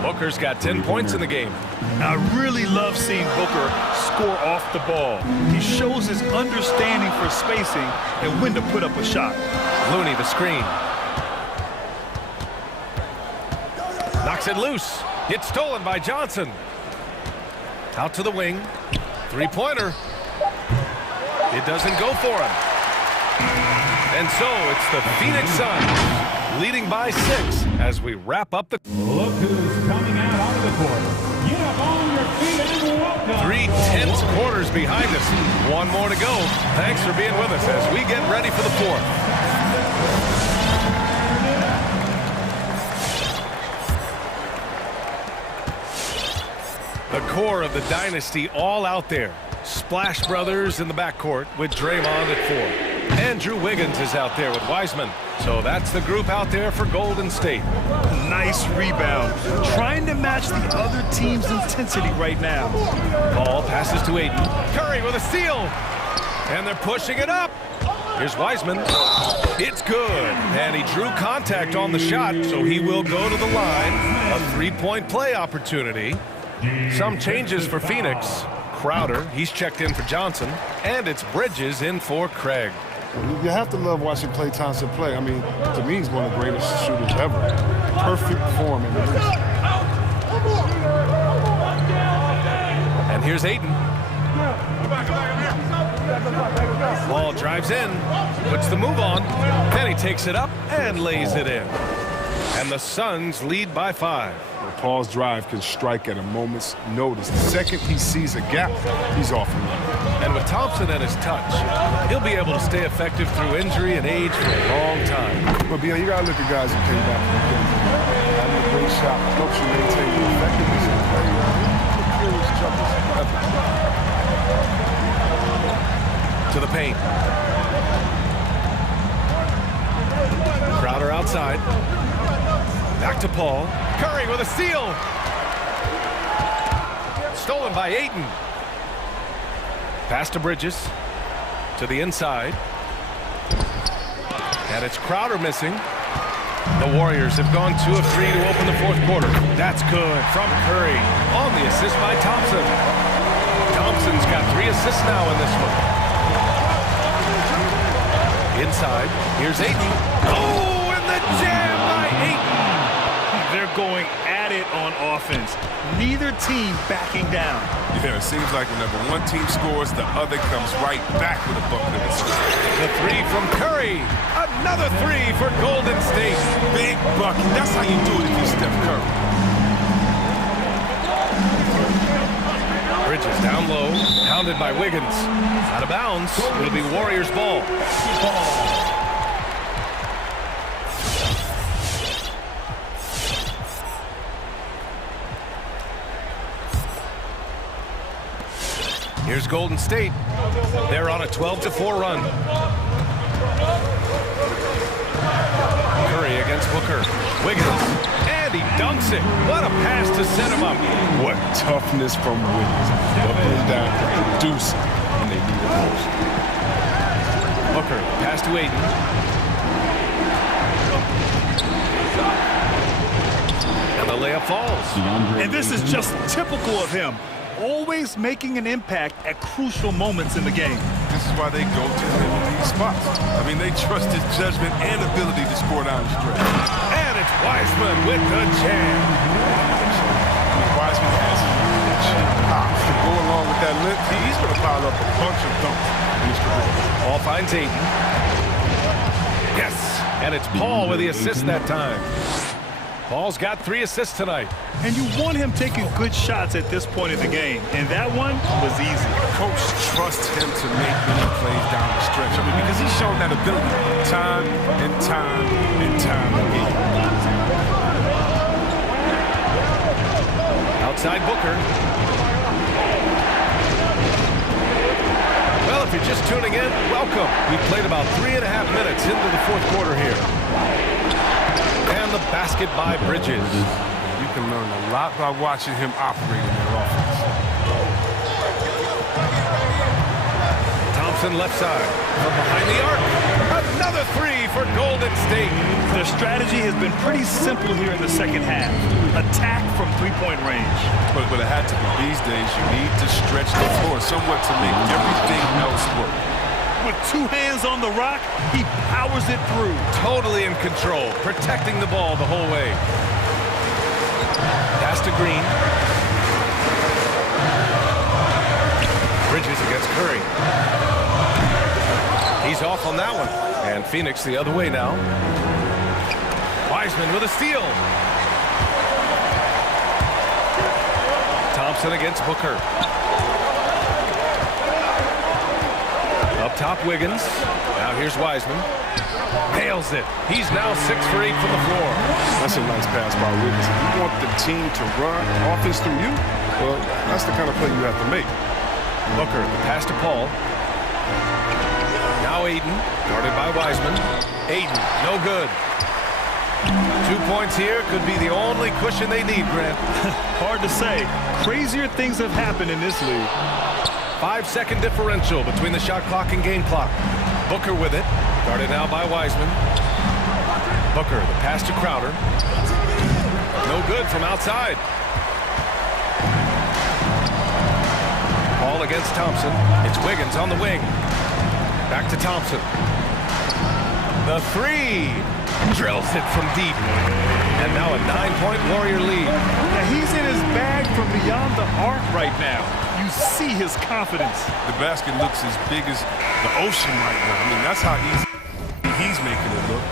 Booker's got 10 points in the game. I really love seeing Booker score off the ball. He shows his understanding for spacing and when to put up a shot. Looney the screen. Knocks it loose. It's stolen by Johnson. Out to the wing. 3-pointer. It doesn't go for him. And so it's the Phoenix Suns leading by 6 as we wrap up the... Look who's coming out onto the court. Get up on your feet and welcome. 3 tense quarters behind us. 1 more to go. Thanks for being with us as we get ready for the 4th. The core of the dynasty all out there. Splash Brothers in the backcourt with Draymond at 4. Andrew Wiggins is out there with Wiseman. So that's the group out there for Golden State. Nice rebound. Trying to match the other team's intensity right now. Ball passes to Aiden. Curry with a steal. And they're pushing it up. Here's Wiseman. It's good. And he drew contact on the shot, so he will go to the line. A three-point play opportunity. Some changes for Phoenix. Crowder, he's checked in for Johnson. And it's Bridges in for Craig. You have to love watching Klay Thompson play. I mean, to me, he's one of the greatest shooters ever. Perfect form in the league. And here's Ayton. Ball drives in, puts the move on, then he takes it up and lays it in. And the Suns lead by 5. Paul's drive can strike at a moment's notice. The second he sees a gap, he's off and running. And with Thompson at his touch, he'll be able to stay effective through injury and age for a long time. But, Bill, you got to look at guys who came back from having a great shot, helps you maintain the effectiveness of play. To the paint. Crowder outside. Back to Paul. Curry with a steal. Stolen by Ayton. Pass to Bridges. To the inside. And it's Crowder missing. The Warriors have gone 2 of 3 to open the fourth quarter. That's good from Curry. On the assist by Thompson. Thompson's got 3 assists now in this one. Inside, here's Ayton. Oh, and the jam by Ayton. They're going at it on offense. Neither team backing down. Yeah, it seems like whenever one team scores, the other comes right back with a bucket of assists. The 3 from Curry. Another 3 for Golden State. Big bucket. That's how you do it if you're Steph Curry. Bridges down low, pounded by Wiggins. Out of bounds. It'll be Warriors ball. Here's Golden State. They're on a 12-4 run. Curry against Booker. Wiggins. And he dunks it. What a pass to set him up. What toughness from Wiggins. Buckling down, produce when they need it most. Booker, pass to Ayton. And the layup falls. And this is just typical of him. Always making an impact at crucial moments in the game. This is why they go to him in these spots. I mean, they trust his judgment and ability to score down the stretch. And it's Wiseman with the jam. Wiseman has to go along with that limp. He's going to pile up a bunch of dunks in his career. Paul finds Ayton. Yes, and it's Paul with the assist that time. Paul's got 3 assists tonight. And you want him taking good shots at this point in the game. And that one was easy. Coach trusts him to make many plays down the stretch. I mean, because he's shown that ability time and time and time again. Outside Booker. Well, if you're just tuning in, welcome. We played about 3.5 minutes into the fourth quarter here. And the basket by Bridges. You can learn a lot by watching him operate in their offense. Thompson left side. From behind the arc. Another 3 for Golden State. Their strategy has been pretty simple here in the second half. Attack from 3-point range. But it had to be. These days, you need to stretch the floor somewhat to make everything else work. With 2 hands on the rock, he powers it through. Totally in control, protecting the ball the whole way. Pass to Green. Bridges against Curry. He's off on that one. And Phoenix the other way now. Wiseman with a steal. Thompson against Booker. Up top, Wiggins. Now here's Wiseman. Nails it. He's now 6 for 8 from the floor. That's a nice pass by Wiggins. If you want the team to run offense through you, well, that's the kind of play you have to make. Booker, pass to Paul. Now Ayton, guarded by Wiseman. Ayton, no good. 2 points here could be the only cushion they need, Grant. Hard to say. Crazier things have happened in this league. 5-second differential between the shot clock and game clock. Booker with it. Guarded now by Wiseman. Booker, the pass to Crowder. No good from outside. Ball against Thompson. It's Wiggins on the wing. Back to Thompson. The three. Drills it from deep. And now a 9-point Warrior lead. Now he's in his bag from beyond the arc right now. You see his confidence. The basket looks as big as the ocean right now. I mean, that's how he's making it look.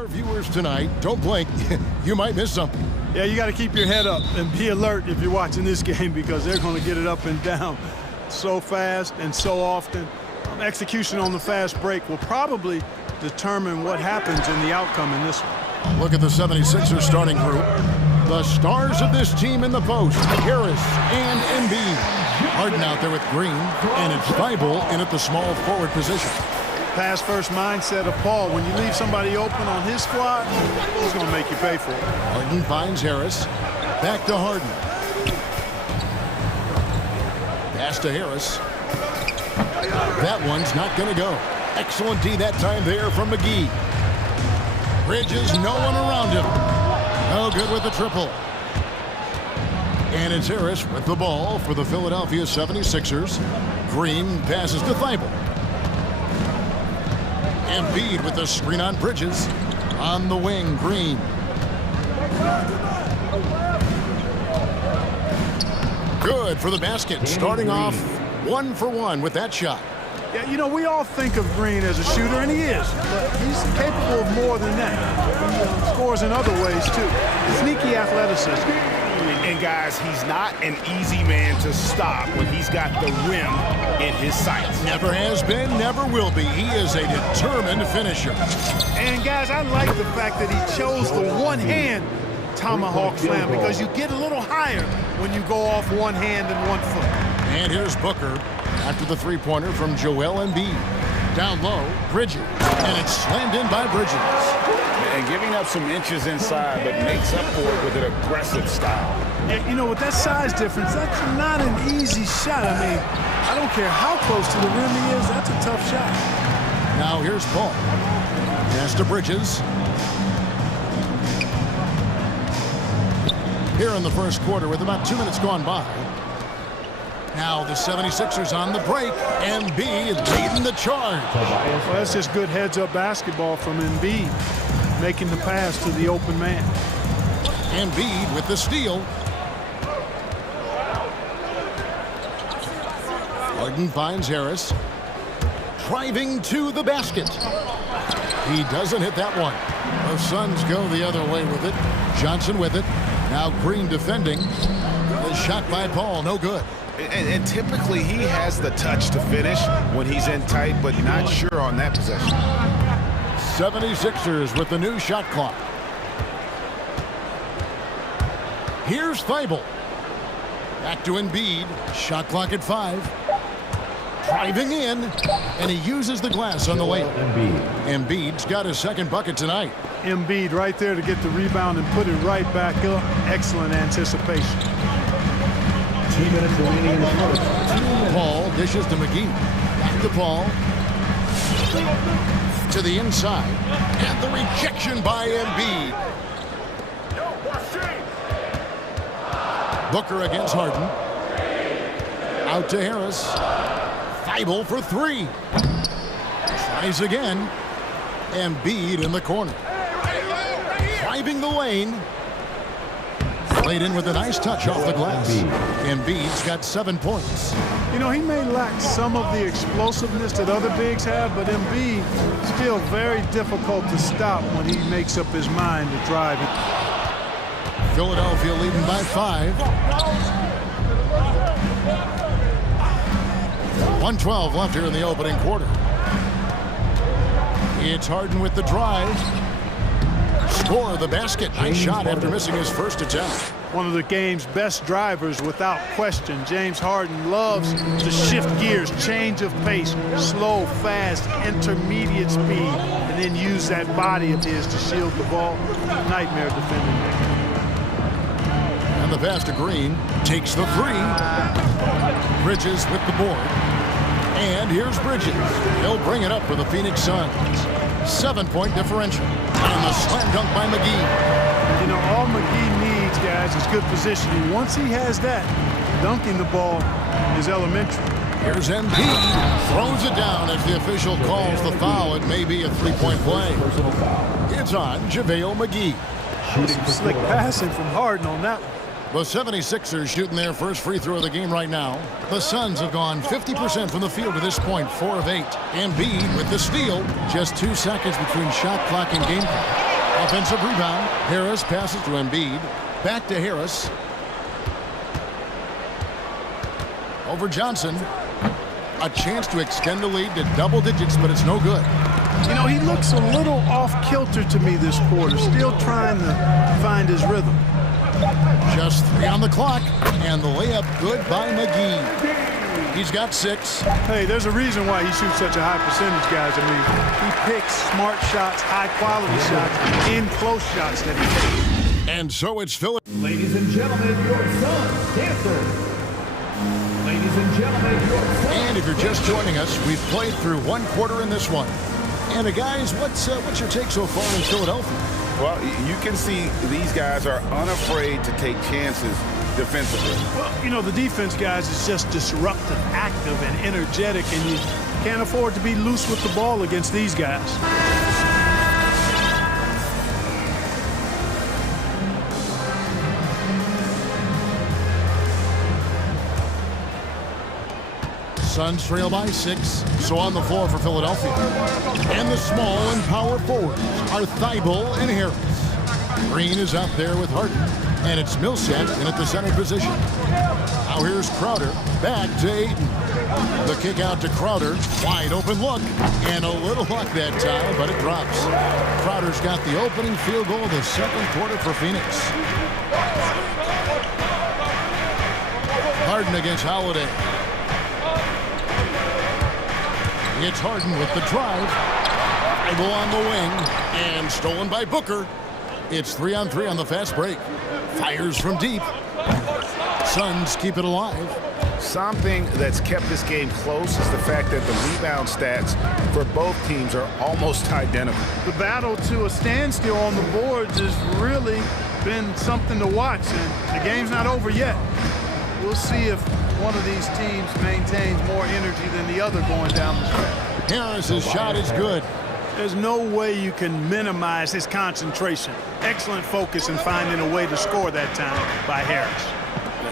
our viewers tonight, don't blink. You might miss something. Yeah, you got to keep your head up and be alert if you're watching this game because they're going to get it up and down so fast and so often. Execution on the fast break will probably determine what happens in the outcome in this one. Look at the 76ers starting group. The stars of this team in the post, Harris and Embiid. Harden out there with Green, and it's Thibault in at the small forward position. Pass first mindset of Paul. When you leave somebody open on his squad, he's going to make you pay for it. Harden finds Harris. Back to Harden. Pass to Harris. That one's not going to go. Excellent D that time there from McGee. Bridges, no one around him. No good with the triple. And it's Harris with the ball for the Philadelphia 76ers. Green passes to Thibault. Embiid with the screen on Bridges. On the wing, Green. Good for the basket. Starting off 1 for 1 with that shot. Yeah, you know, we all think of Green as a shooter, and he is. But he's capable of more than that. He scores in other ways, too. Sneaky athleticism. And, guys, he's not an easy man to stop when he's got the rim in his sights. Never has been, never will be. He is a determined finisher. And, guys, I like the fact that he chose the one-hand tomahawk slam because you get a little higher when you go off one hand and 1 foot. And here's Booker after the three-pointer from Joel Embiid. Down low, Bridges. And it's slammed in by Bridges. And giving up some inches inside, but makes up for it with an aggressive style. Yeah, you know, with that size difference, that's not an easy shot. I mean, I don't care how close to the rim he is, that's a tough shot. Now here's Paul. Pass to Bridges. Here in the first quarter with about 2 minutes gone by. Now the 76ers on the break. Embiid leading the charge. Well, that's just good heads-up basketball from Embiid, making the pass to the open man. Embiid with the steal. Harden finds Harris. Driving to the basket. He doesn't hit that one. The Suns go the other way with it. Johnson with it. Now Green defending. The shot by Paul, no good. And typically he has the touch to finish when he's in tight, but not sure on that possession. 76ers with the new shot clock. Here's Thibault. Back to Embiid. Shot clock at 5. Driving in, and he uses the glass on the layup. Embiid's got his second bucket tonight. Embiid right there to get the rebound and put it right back up. Excellent anticipation. 2 minutes remaining in the first. Paul dishes to McGee. Back to Paul. To the inside. And the rejection by Embiid. Booker against Harden. Out to Harris. Thibault for 3. Tries again. Embiid in the corner. Driving the lane. Played in with a nice touch off the glass. Embiid's got 7 points. You know, he may lack some of the explosiveness that other bigs have, but Embiid still very difficult to stop when he makes up his mind to drive it. Philadelphia leading by 5. 1:12 left here in the opening quarter. It's Harden with the drive. Score the basket. Nice shot after missing his first attempt. One of the game's best drivers without question. James Harden loves to shift gears, change of pace, slow, fast, intermediate speed, and then use that body of his to shield the ball. Nightmare defending. And the pass to Green takes the 3. Bridges with the board. And here's Bridges. He'll bring it up for the Phoenix Suns. 7-point differential. And the slam dunk by McGee. You know, all McGee needs, guys, is good positioning. Once he has that, dunking the ball is elementary. Here's Embiid. Throws it down as the official calls the foul. It may be a 3-point play. It's on JaVale McGee. Some slick passing from Harden on that one. The 76ers shooting their first free throw of the game right now. The Suns have gone 50% from the field to this point, 4 of 8. Embiid with the steal. Just 2 seconds between shot clock and game clock. Offensive rebound. Harris passes to Embiid. Back to Harris. Over Johnson. A chance to extend the lead to double digits, but it's no good. You know, he looks a little off-kilter to me this quarter, still trying to find his rhythm. Just 3 on the clock, and the layup good by McGee. He's got 6. Hey, there's a reason why he shoots such a high percentage, guys. I mean, he picks smart shots, high-quality shots, in close shots that he takes. And so it's Philly. Ladies and gentlemen, your son's dancer. Ladies and gentlemen, your son's And if you're just joining us, we've played through 1 quarter in this one. And guys, what's your take so far in Philadelphia? Well, you can see these guys are unafraid to take chances defensively. Well, you know, the defense, guys, is just disruptive, active, and energetic, and you can't afford to be loose with the ball against these guys. Suns trail by 6, so on the floor for Philadelphia. And the small and power forwards are Thibault and Harris. Green is out there with Harden, and it's Millsap in at the center position. Now here's Crowder, back to Ayton. The kick out to Crowder, wide open look, and a little luck that time, but it drops. Crowder's got the opening field goal of the second quarter for Phoenix. Harden against Holiday. It's Harden with the drive. Dribble on the wing, and stolen by Booker. It's 3-on-3 on the fast break. Fires from deep. Suns keep it alive. Something that's kept this game close is the fact that the rebound stats for both teams are almost identical. The battle to a standstill on the boards has really been something to watch, and the game's not over yet. We'll see if one of these teams maintains more energy than the other going down the stretch. Harris's shot is good. There's no way you can minimize his concentration. Excellent focus in finding a way to score that time by Harris.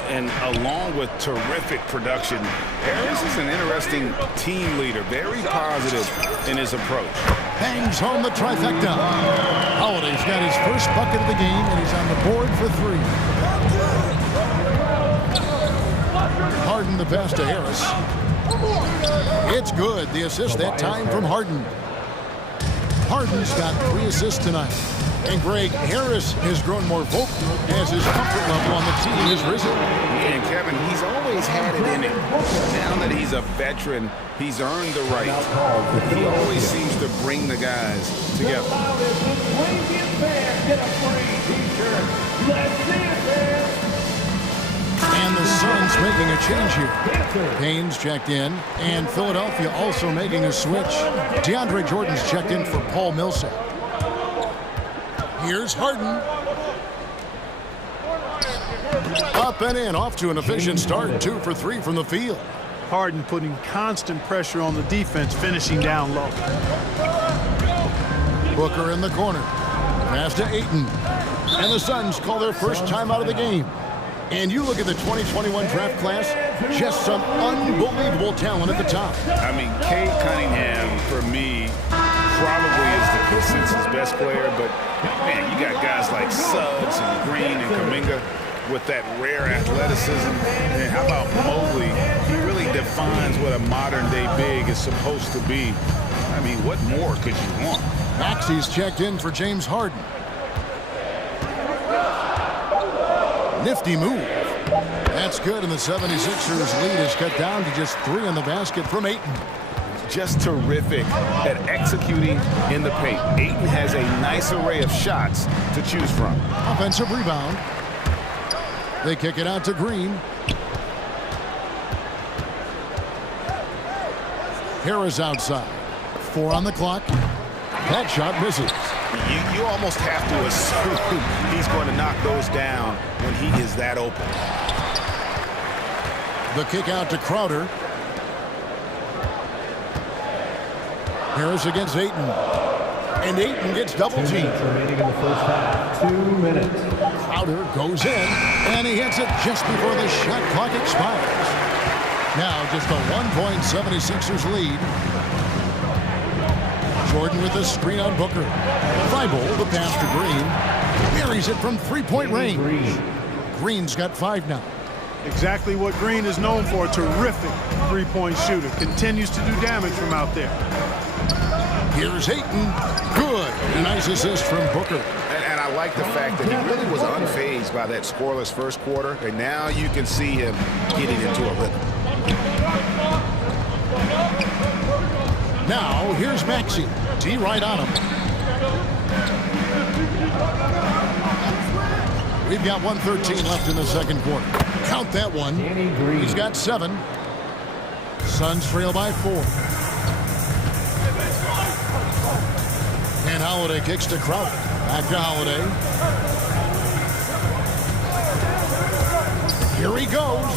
And along with terrific production, Harris is an interesting team leader, very positive in his approach. Bangs home the trifecta. Holiday's got his first bucket of the game, and he's on the board for 3. Harden the pass to Harris. It's good. The assist that time from Harden. Harden's got 3 assists tonight. And Greg, Harris has grown more vocal as his comfort level on the team has risen. And Kevin, he's always had it in him. Now that he's a veteran, he's earned the right. He always seems to bring the guys together. And the Suns making a change here. Payne's checked in, and Philadelphia also making a switch. DeAndre Jordan's checked in for Paul Millsap. Here's Harden. Up and in, off to an efficient start. 2 for 3 from the field. Harden putting constant pressure on the defense, finishing down low. Booker in the corner. Pass to Ayton. And the Suns call their first time out of the game. And you look at the 2021 draft class, just some unbelievable talent at the top. I mean, Cade Cunningham, for me, probably is the consensus best player, but, man, you got guys like Suggs and Green and Kuminga with that rare athleticism. And how about Mobley? He really defines what a modern-day big is supposed to be. I mean, what more could you want? Maxey's checked in for James Harden. Nifty move. That's good, and the 76ers lead is cut down to just 3 on the basket from Ayton. Just terrific at executing in the paint. Ayton has a nice array of shots to choose from. Offensive rebound. They kick it out to Green. Harris outside. 4 on the clock. That shot misses. You almost have to assume he's going to knock those down when he is that open. The kick out to Crowder. Harris against Ayton. And Ayton gets double teamed. Remaining in the first half. 2 minutes. Crowder goes in, and he hits it just before the shot clock expires. Now just a 1-point 76ers lead. Jordan with a screen on Booker. Thibault, the pass to Green. Buries it from three-point range. Green's got 5 now. Exactly what Green is known for, a terrific three-point shooter. Continues to do damage from out there. Here's Ayton. Good. A nice assist from Booker. And I like the fact that he really was unfazed by that scoreless first quarter. And now you can see him getting into a rhythm. Now, here's Maxey. D right on him. We've got 1:13 left in the second quarter. Count that one. He's got 7. Suns trail by 4. And Holiday kicks to Crowder. Back to Holiday. Here he goes.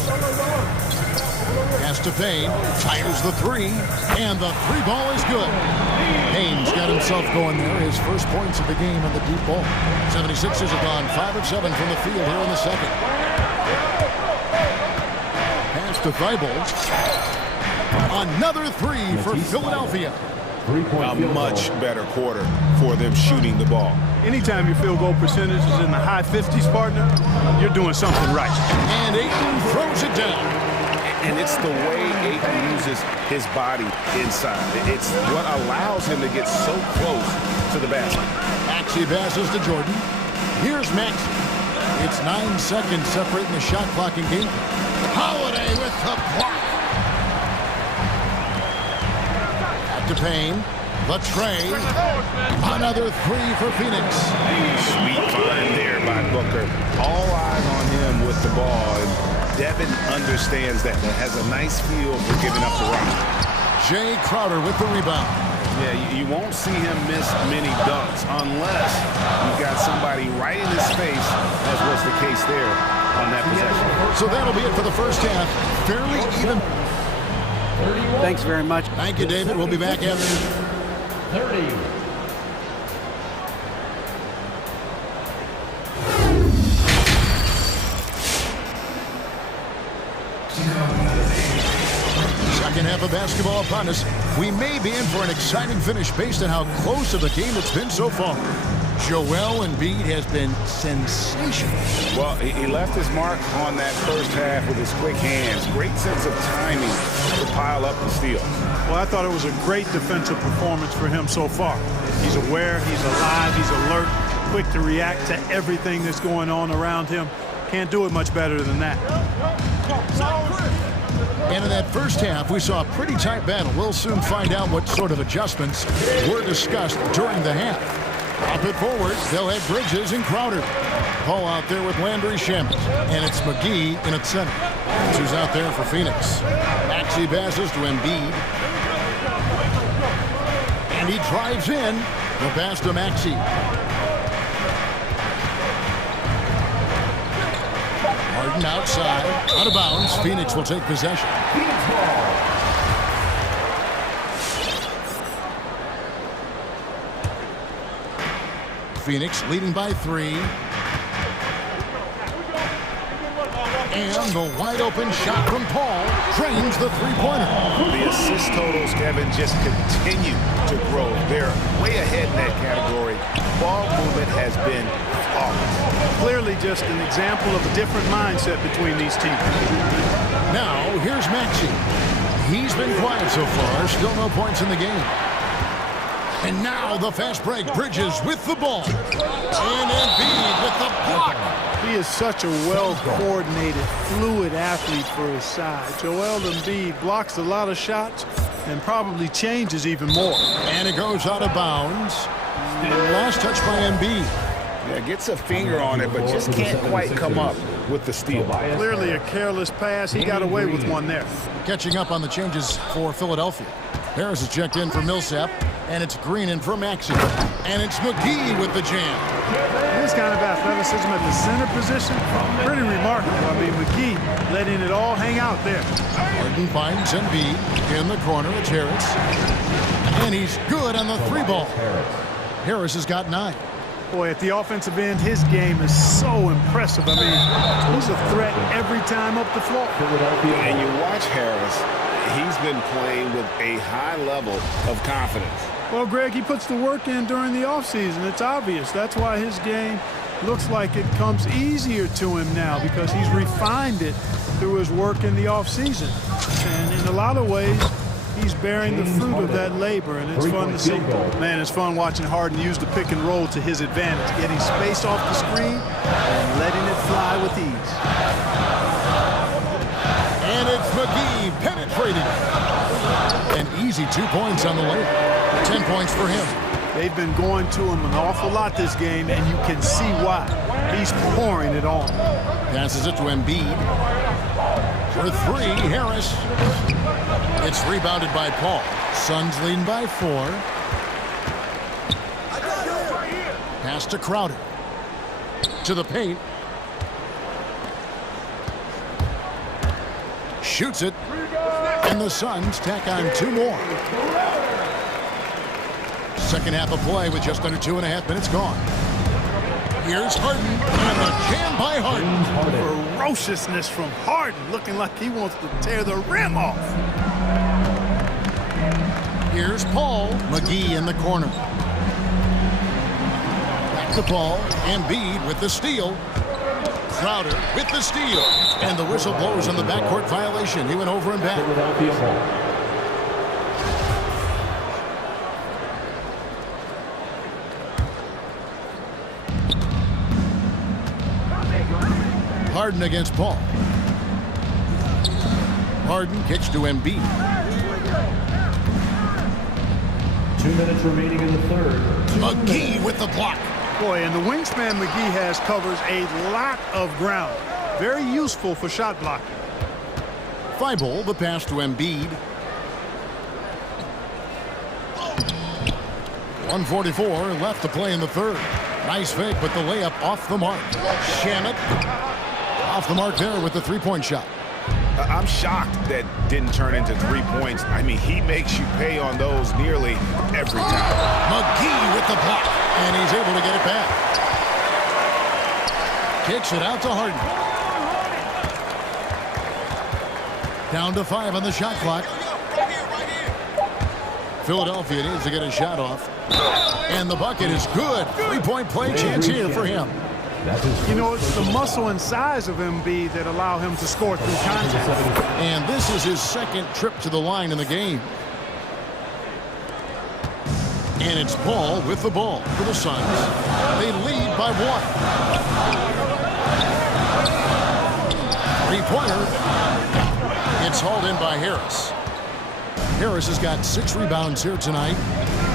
Pass to Payne. Fires the 3. And the 3 ball is good. Payne's got himself going there. His first points of the game on the deep ball. 76ers have gone 5 of 7 from the field here in the second. Pass to Thibault. Another 3 for Philadelphia. A much better quarter for them shooting the ball. Anytime your field goal percentage is in the high 50s, partner, you're doing something right. And Ayton throws it down. And it's the way Ayton uses his body inside. It's what allows him to get so close to the basket. Maxey passes to Jordan. Here's Maxey. It's 9 seconds separating the shot clock and game. Holiday with the block. Back to Payne. The tray. Another 3 for Phoenix. Sweet find there by Booker. All eyes on him with the ball. And Devin understands that. That has a nice feel for giving up the rock. Jay Crowder with the rebound. Yeah, you won't see him miss many dunks unless you've got somebody right in his face, as was the case there on that possession. So that'll be it for the first half. Fairly even. Thanks very much. Thank you, David. We'll be back after 30. Second half of basketball upon us. We may be in for an exciting finish based on how close of the game it's been so far. Joel Embiid has been sensational. Well, he left his mark on that first half with his quick hands. Great sense of timing to pile up the steals. Well, I thought it was a great defensive performance for him so far. He's aware, he's alive, he's alert, quick to react to everything that's going on around him. Can't do it much better than that. And in that first half, we saw a pretty tight battle. We'll soon find out what sort of adjustments were discussed during the half. Up it forward, they'll have Bridges and Crowder. Paul out there with Landry Shamet. And it's McGee in at center. That's who's out there for Phoenix. Maxey passes to Embiid. And he drives in. The pass to Maxey. Harden outside, out of bounds. Phoenix will take possession. Phoenix leading by 3. And the wide open shot from Paul drains the three-pointer. The assist totals, Kevin, just continue to grow. They're way ahead in that category. Ball movement has been flawless. Clearly just an example of a different mindset between these teams. Now, here's Maxey. He's been quiet so far. Still no points in the game. And now the fast break. Bridges with the ball. And Embiid with the block. He is such a well-coordinated, fluid athlete for his size. Joel Embiid blocks a lot of shots and probably changes even more. And it goes out of bounds. Last touch by Embiid. Yeah, gets a finger on it, but just can't quite come up with the steal. Clearly a careless pass. He got away with one there. Catching up on the changes for Philadelphia. Harris is checked in for Millsap, and it's Green in for Maxey. And it's McGee with the jam. This kind of athleticism at the center position, pretty remarkable. I mean, McGee letting it all hang out there. Harden finds Embiid in the corner. It's Harris. And he's good on the 3-ball. Harris has got 9. Boy, at the offensive end, his game is so impressive. I mean, he's a threat every time up the floor. And you watch Harris, he's been playing with a high level of confidence. Well, Greg, he puts the work in during the offseason. It's obvious. That's why his game looks like it comes easier to him now, because he's refined it through his work in the offseason. And in a lot of ways, he's bearing the fruit of that labor, and it's fun to see. Man, it's fun watching Harden use the pick and roll to his advantage, getting space off the screen and letting it fly with ease. And it's McGee penetrating. An easy 2 points on the layup. 10 points for him. They've been going to him an awful lot this game, and you can see why. He's pouring it on. Passes it to Embiid. For three, Harris. It's rebounded by Paul. Suns leading by 4. Pass to Crowder. To the paint. Shoots it. And the Suns tack on 2 more. Second half of play with just under 2.5 minutes gone. Here's Harden, and the jam by Harden. Ferociousness from Harden, looking like he wants to tear the rim off. Here's Paul. McGee in the corner. Back to Paul. Embiid with the steal. Crowder with the steal. And the whistle blows on the backcourt violation. He went over and back. Harden against Paul. Harden kicks to Embiid. 2 minutes remaining in the third. McGee with the block. Boy, and the wingspan McGee has covers a lot of ground. Very useful for shot blocking. Thibault, the pass to Embiid. 1:44 left to play in the third. Nice fake, but the layup off the mark. Shamet off the mark there with the three-point shot. I'm shocked that didn't turn into 3 points. I mean, he makes you pay on those nearly every time. McGee with the block, and he's able to get it back. Kicks it out to Harden. Down to 5 on the shot clock. Philadelphia needs to get a shot off. And the bucket is good. 3-point play chance here for him. You know, it's the muscle and size of Embiid that allow him to score through contact. And this is his second trip to the line in the game. And it's Paul with the ball for the Suns. They lead by 1. Three-pointer. It's hauled in by Harris. Harris has got 6 rebounds here tonight.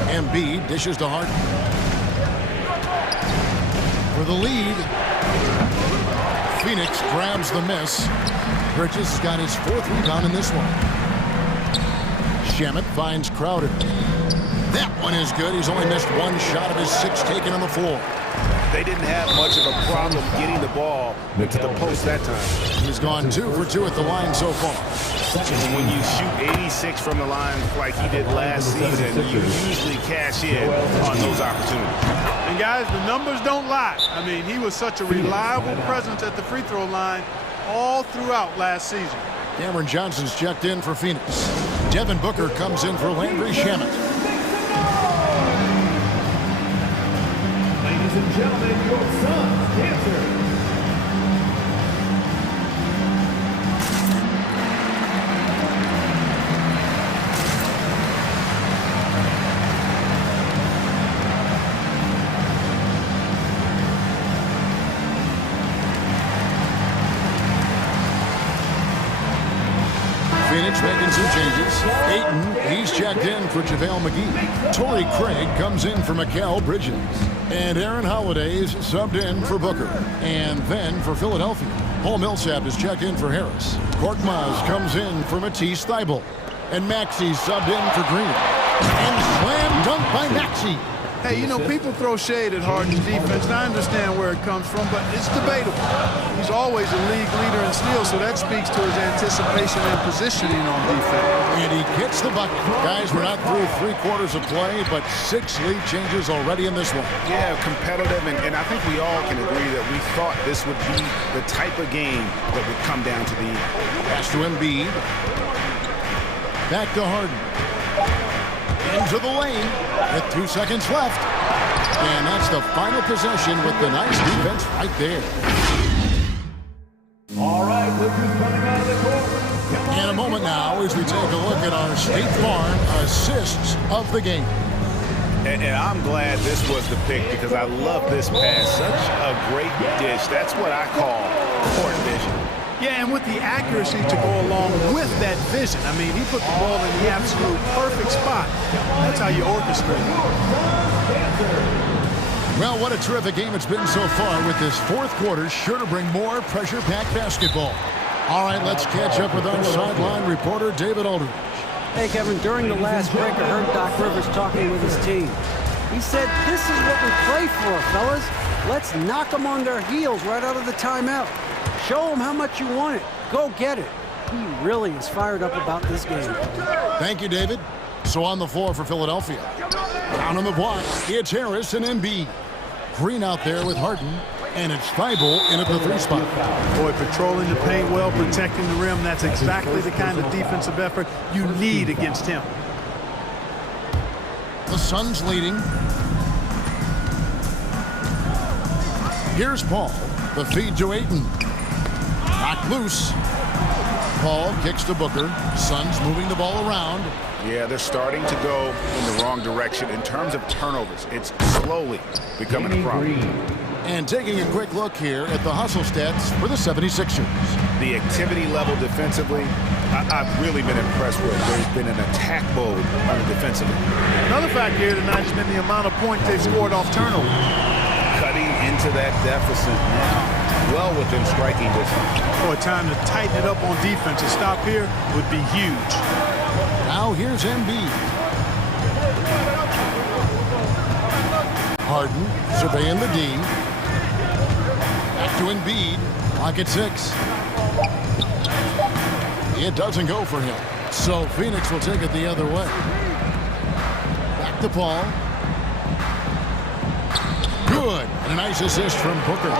Embiid dishes to Harden. For the lead. Phoenix grabs the miss. Bridges has got his 4th rebound in this one. Shamet finds Crowder. That one is good. He's only missed 1 shot of his 6 taken on the floor. They didn't have much of a problem getting the ball into the post that time. He's gone 2 for 2 at the line so far. When you shoot 86 from the line like he did last season, you usually cash in on those opportunities. And guys, the numbers don't lie. I mean, he was such a reliable presence at the free throw line all throughout last season. Cameron Johnson's checked in for Phoenix. Devin Booker comes in for Landry Shamet. Ladies and gentlemen, your Suns dancer. Phoenix making some changes. Ayton, he's checked in for JaVale McGee. Torrey Craig comes in for Mikal Bridges. And Aaron Holiday's subbed in for Booker. And then for Philadelphia, Paul Millsap is checked in for Harris. Korkmaz comes in for Matisse Thybulle. And Maxey's subbed in for Green. And slam dunk by Maxey. Hey, you know, people throw shade at Harden's defense, and I understand where it comes from, but it's debatable. He's always a league leader in steals, so that speaks to his anticipation and positioning on defense. And he gets the bucket. Guys, we're not through 3 quarters of play, but 6 lead changes already in this one. Yeah, competitive, and I think we all can agree that we thought this would be the type of game that would come down to the end. Pass to Embiid. Back to Harden. Into the lane with 2 seconds left. And that's the final possession with the nice defense right there. All right, look who's coming out of the court. In a moment now, as we take a look at our State Farm assists of the game. And I'm glad this was the pick because I love this pass. Such a great dish. That's what I call court vision. Yeah, and with the accuracy to go along with that vision. I mean, he put the ball in the absolute perfect spot. That's how you orchestrate it. Well, what a terrific game it's been so far with this fourth quarter. Sure to bring more pressure-packed basketball. All right, let's catch up with our sideline reporter, David Aldridge. Hey, Kevin, during the last break, I heard Doc Rivers talking with his team. He said, this is what we play for, fellas. Let's knock them on their heels right out of the timeout. Show them how much you want it. Go get it. He really is fired up about this game. Thank you, David. So on the floor for Philadelphia. Down on the block, it's Harris and Embiid. Green out there with Harden, and it's Thibault in at the 3 spot. Boy, patrolling the paint well, protecting the rim. That's exactly the kind of defensive effort you need against him. The Suns leading. Here's Paul. The feed to Ayton. Knocked loose. Paul kicks to Booker. Suns moving the ball around. Yeah, they're starting to go in the wrong direction in terms of turnovers. It's slowly becoming a problem. And taking a quick look here at the hustle stats for the 76ers. The activity level defensively, I've really been impressed with. There's been an attack mode on the defensive end. Another factor here tonight has been the amount of points they've scored off turnover. Cutting into that deficit now. Well within striking distance. Boy, time to tighten it up on defense. A stop here would be huge. Now here's Embiid. Harden surveying the D. Back to Embiid. Clock at 6. It doesn't go for him. So Phoenix will take it the other way. Back to Paul. Good. And a nice assist from Booker.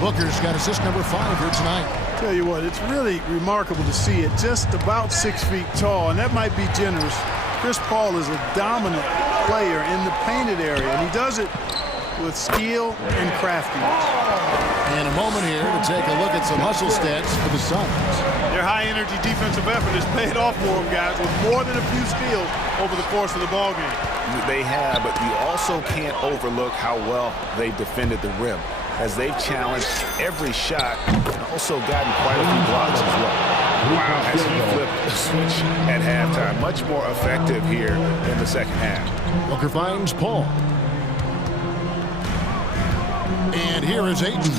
Booker's got assist number 5 here tonight. Tell you what, it's really remarkable to see it. Just about 6 feet tall, and that might be generous. Chris Paul is a dominant player in the painted area, and he does it with skill and craftiness. And a moment here to take a look at some hustle stats for the Suns. Their high-energy defensive effort has paid off for them, guys, with more than a few steals over the course of the ballgame. They have, but you also can't overlook how well they've defended the rim, as they've challenged every shot and also gotten quite a few blocks as well. Wow, has he flipped the switch at halftime. Much more effective here in the second half. Booker finds Paul. And here is Ayton.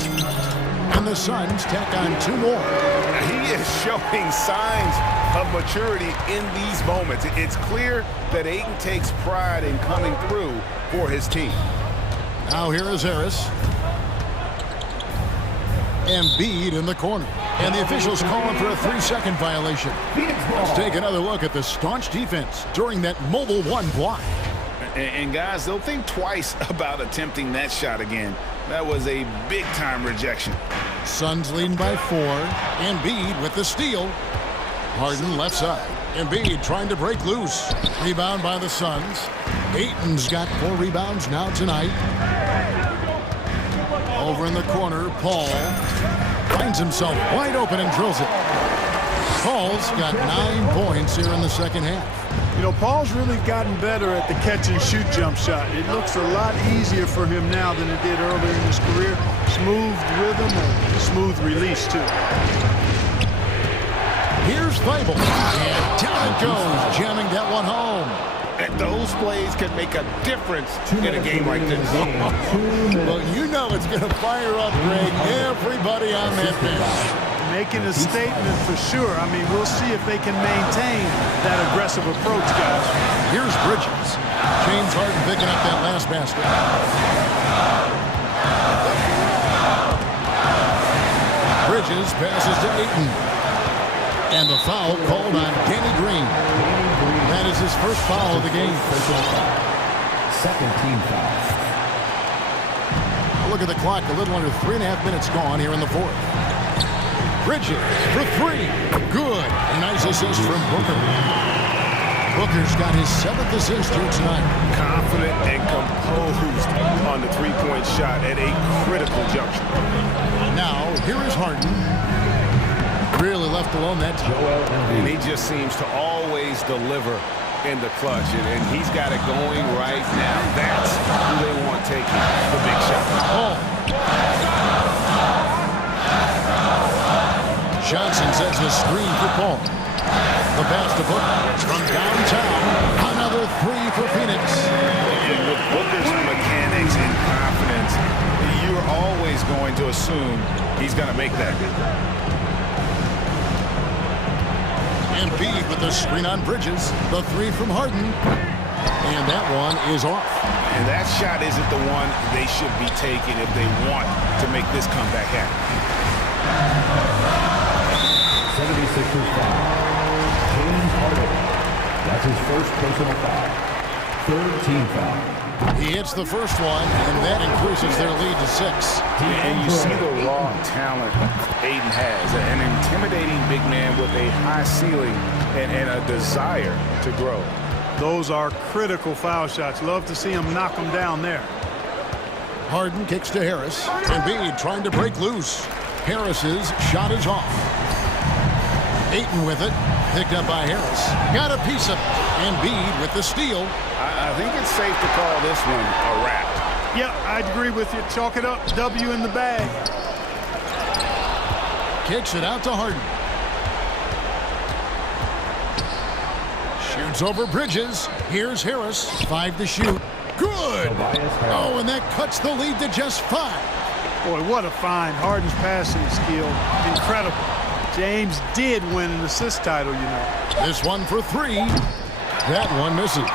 And the Suns tack on 2 more. He is showing signs of maturity in these moments. It's clear that Ayton takes pride in coming through for his team. Now here is Harris. Embiid in the corner. And the officials calling for a 3-second violation. Let's take another look at the staunch defense during that mobile 1 block. And guys, they'll think twice about attempting that shot again. That was a big-time rejection. Suns leading by 4. Embiid with the steal. Harden left side. Embiid trying to break loose. Rebound by the Suns. Ayton's got 4 rebounds now tonight. Over in the corner, Paul finds himself wide open and drills it. Paul's got 9 points here in the second half. You know, Paul's really gotten better at the catch-and-shoot jump shot. It looks a lot easier for him now than it did earlier in his career. Smooth rhythm and smooth release, too. Here's Thibault. And down it goes, jamming that one home. And those plays can make a difference in a game like this. Well, you know it's going to fire up, Greg, everybody on that bench. Making a statement for sure. I mean, we'll see if they can maintain that aggressive approach, guys. Here's Bridges. James Harden picking up that last basket. Bridges passes to Ayton. And the foul called on Danny Green. That is his first foul of the game. Second team foul. Look at the clock. A little under 3.5 minutes gone here in the fourth. Bridges for 3. Good. A nice assist from Booker. Booker's got his 7th assist here tonight. Confident and composed on the three-point shot at a critical juncture. Now, here is Harden. Really left alone that time. And he just seems to always deliver in the clutch, and he's got it going right now. That's who they want taking the big shot. Oh. Johnson sets a screen for Paul. The pass to Booker from downtown. Another three for Phoenix. And with Booker's mechanics and confidence, you're always going to assume he's going to make that. Embiid with the screen on Bridges. The three from Harden. And that one is off. And that shot isn't the one they should be taking if they want to make this comeback happen. 76ers foul. James Harden. That's his first personal foul. Third team foul. He hits the first one, and that increases their lead to 6. And you see the raw talent Aiden has. An intimidating big man with a high ceiling and a desire to grow. Those are critical foul shots. Love to see him knock them down there. Harden kicks to Harris. Embiid trying to break loose. Harris's shot is off. Ayton with it. Picked up by Harris. Got a piece of it. Embiid with the steal. I think it's safe to call this one a wrap. Yeah, I'd agree with you. Chalk it up. W in the bag. Kicks it out to Harden. Shoots over Bridges. Here's Harris. 5 to shoot. Good. Oh, and that cuts the lead to just 5. Boy, what a find. Harden's passing skill. Incredible. James did win an assist title, you know. This one for 3. That one misses.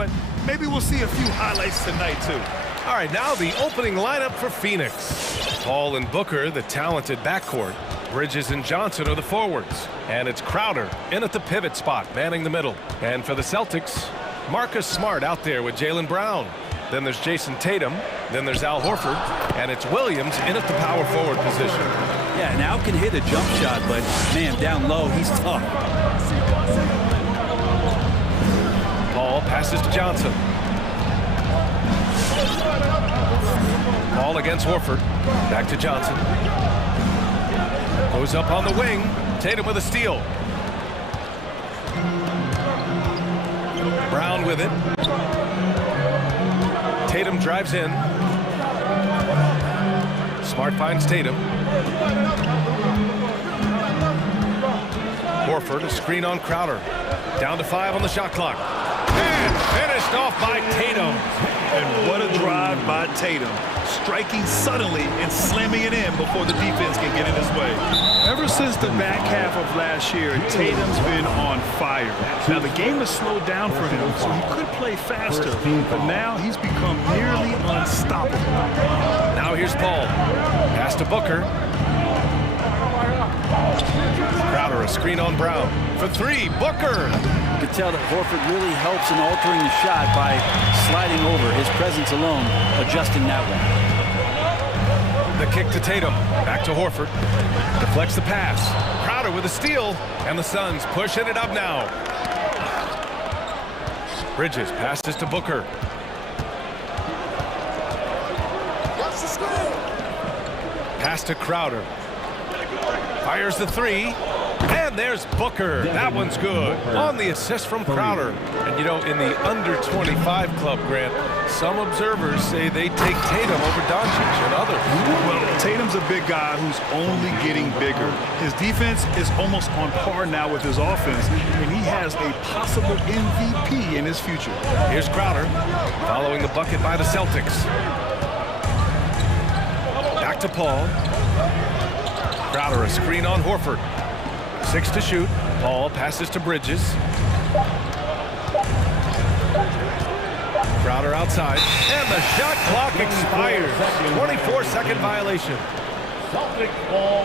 but maybe we'll see a few highlights tonight, too. All right, now the opening lineup for Phoenix. Paul and Booker, the talented backcourt. Bridges and Johnson are the forwards. And it's Crowder in at the pivot spot, manning the middle. And for the Celtics, Marcus Smart out there with Jaylen Brown. Then there's Jason Tatum. Then there's Al Horford. And it's Williams in at the power forward position. Yeah, and Al can hit a jump shot, but, man, down low, he's tough. Paul passes to Johnson. Paul against Horford. Back to Johnson. Goes up on the wing. Tatum with a steal. Brown with it. Tatum drives in. Smart finds Tatum. Horford, a screen on Crowder. Down to 5 on the shot clock. And finished off by Tatum. And what a drive by Tatum. Striking suddenly and slamming it in before the defense can get in his way. Ever since the back half of last year, Tatum's been on fire. Now, the game has slowed down for him, so he could play faster, but now he's become nearly unstoppable. Now here's Paul. Pass to Booker. Crowder, a screen on Brown. For 3, Booker. You can tell that Horford really helps in altering the shot by sliding over. His presence alone adjusting that one. The kick to Tatum. Back to Horford. Deflects the pass. Crowder with a steal. And the Suns pushing it up now. Bridges passes to Booker. Pass to Crowder. Fires the 3. And there's Booker. That one's good. On the assist from Crowder. And, you know, in the under-25 club, Grant, some observers say they take Tatum over Doncic and others. Well, Tatum's a big guy who's only getting bigger. His defense is almost on par now with his offense, and he has a possible MVP in his future. Here's Crowder, following the bucket by the Celtics. Back to Paul. Crowder, a screen on Horford. 6 to shoot. Paul passes to Bridges. Crowder outside. And the shot clock expires. 24-second violation. Celtic ball.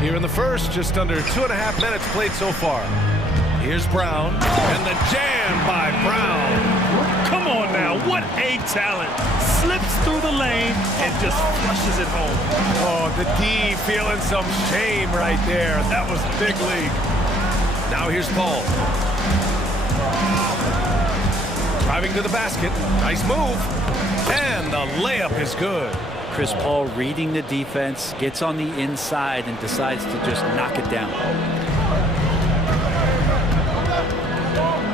Here in the first, just under 2.5 minutes played so far. Here's Brown. And the jam by Brown. Come on now, what a talent. Slips through the lane and just flushes it home. Oh, the D feeling some shame right there. That was big league. Now here's Paul. Driving to the basket. Nice move. And the layup is good. Chris Paul reading the defense, gets on the inside and decides to just knock it down.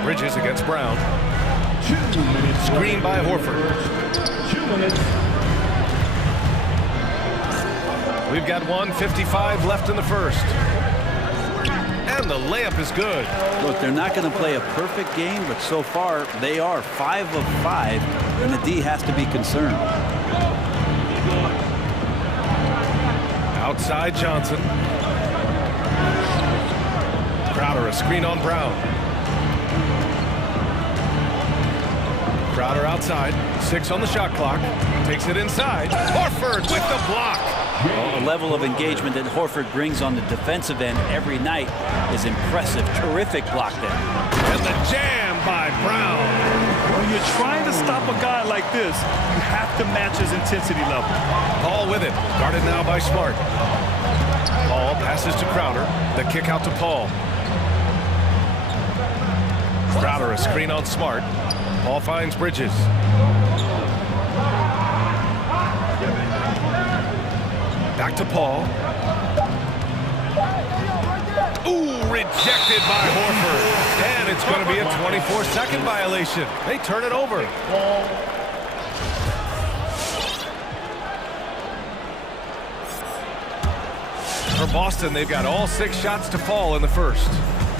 Bridges against Brown. 2 minutes. Screen by Horford. 2 minutes. We've got 1:55 left in the first. And the layup is good. Look, they're not going to play a perfect game, but so far they are 5 of 5, and the D has to be concerned. Outside Johnson. Crowder, a screen on Brown. Crowder outside. 6 on the shot clock. Takes it inside. Horford with the block. Well, a level of engagement that Horford brings on the defensive end every night is impressive. Terrific block there. And the jam by Brown. When you're trying to stop a guy like this, you have to match his intensity level. Paul with it. Guarded now by Smart. Paul passes to Crowder. The kick out to Paul. Crowder, a screen on Smart. Paul finds Bridges. Back to Paul. Ooh, rejected by Horford. And it's going to be a 24-second violation. They turn it over. For Boston, they've got all 6 shots to fall in the first.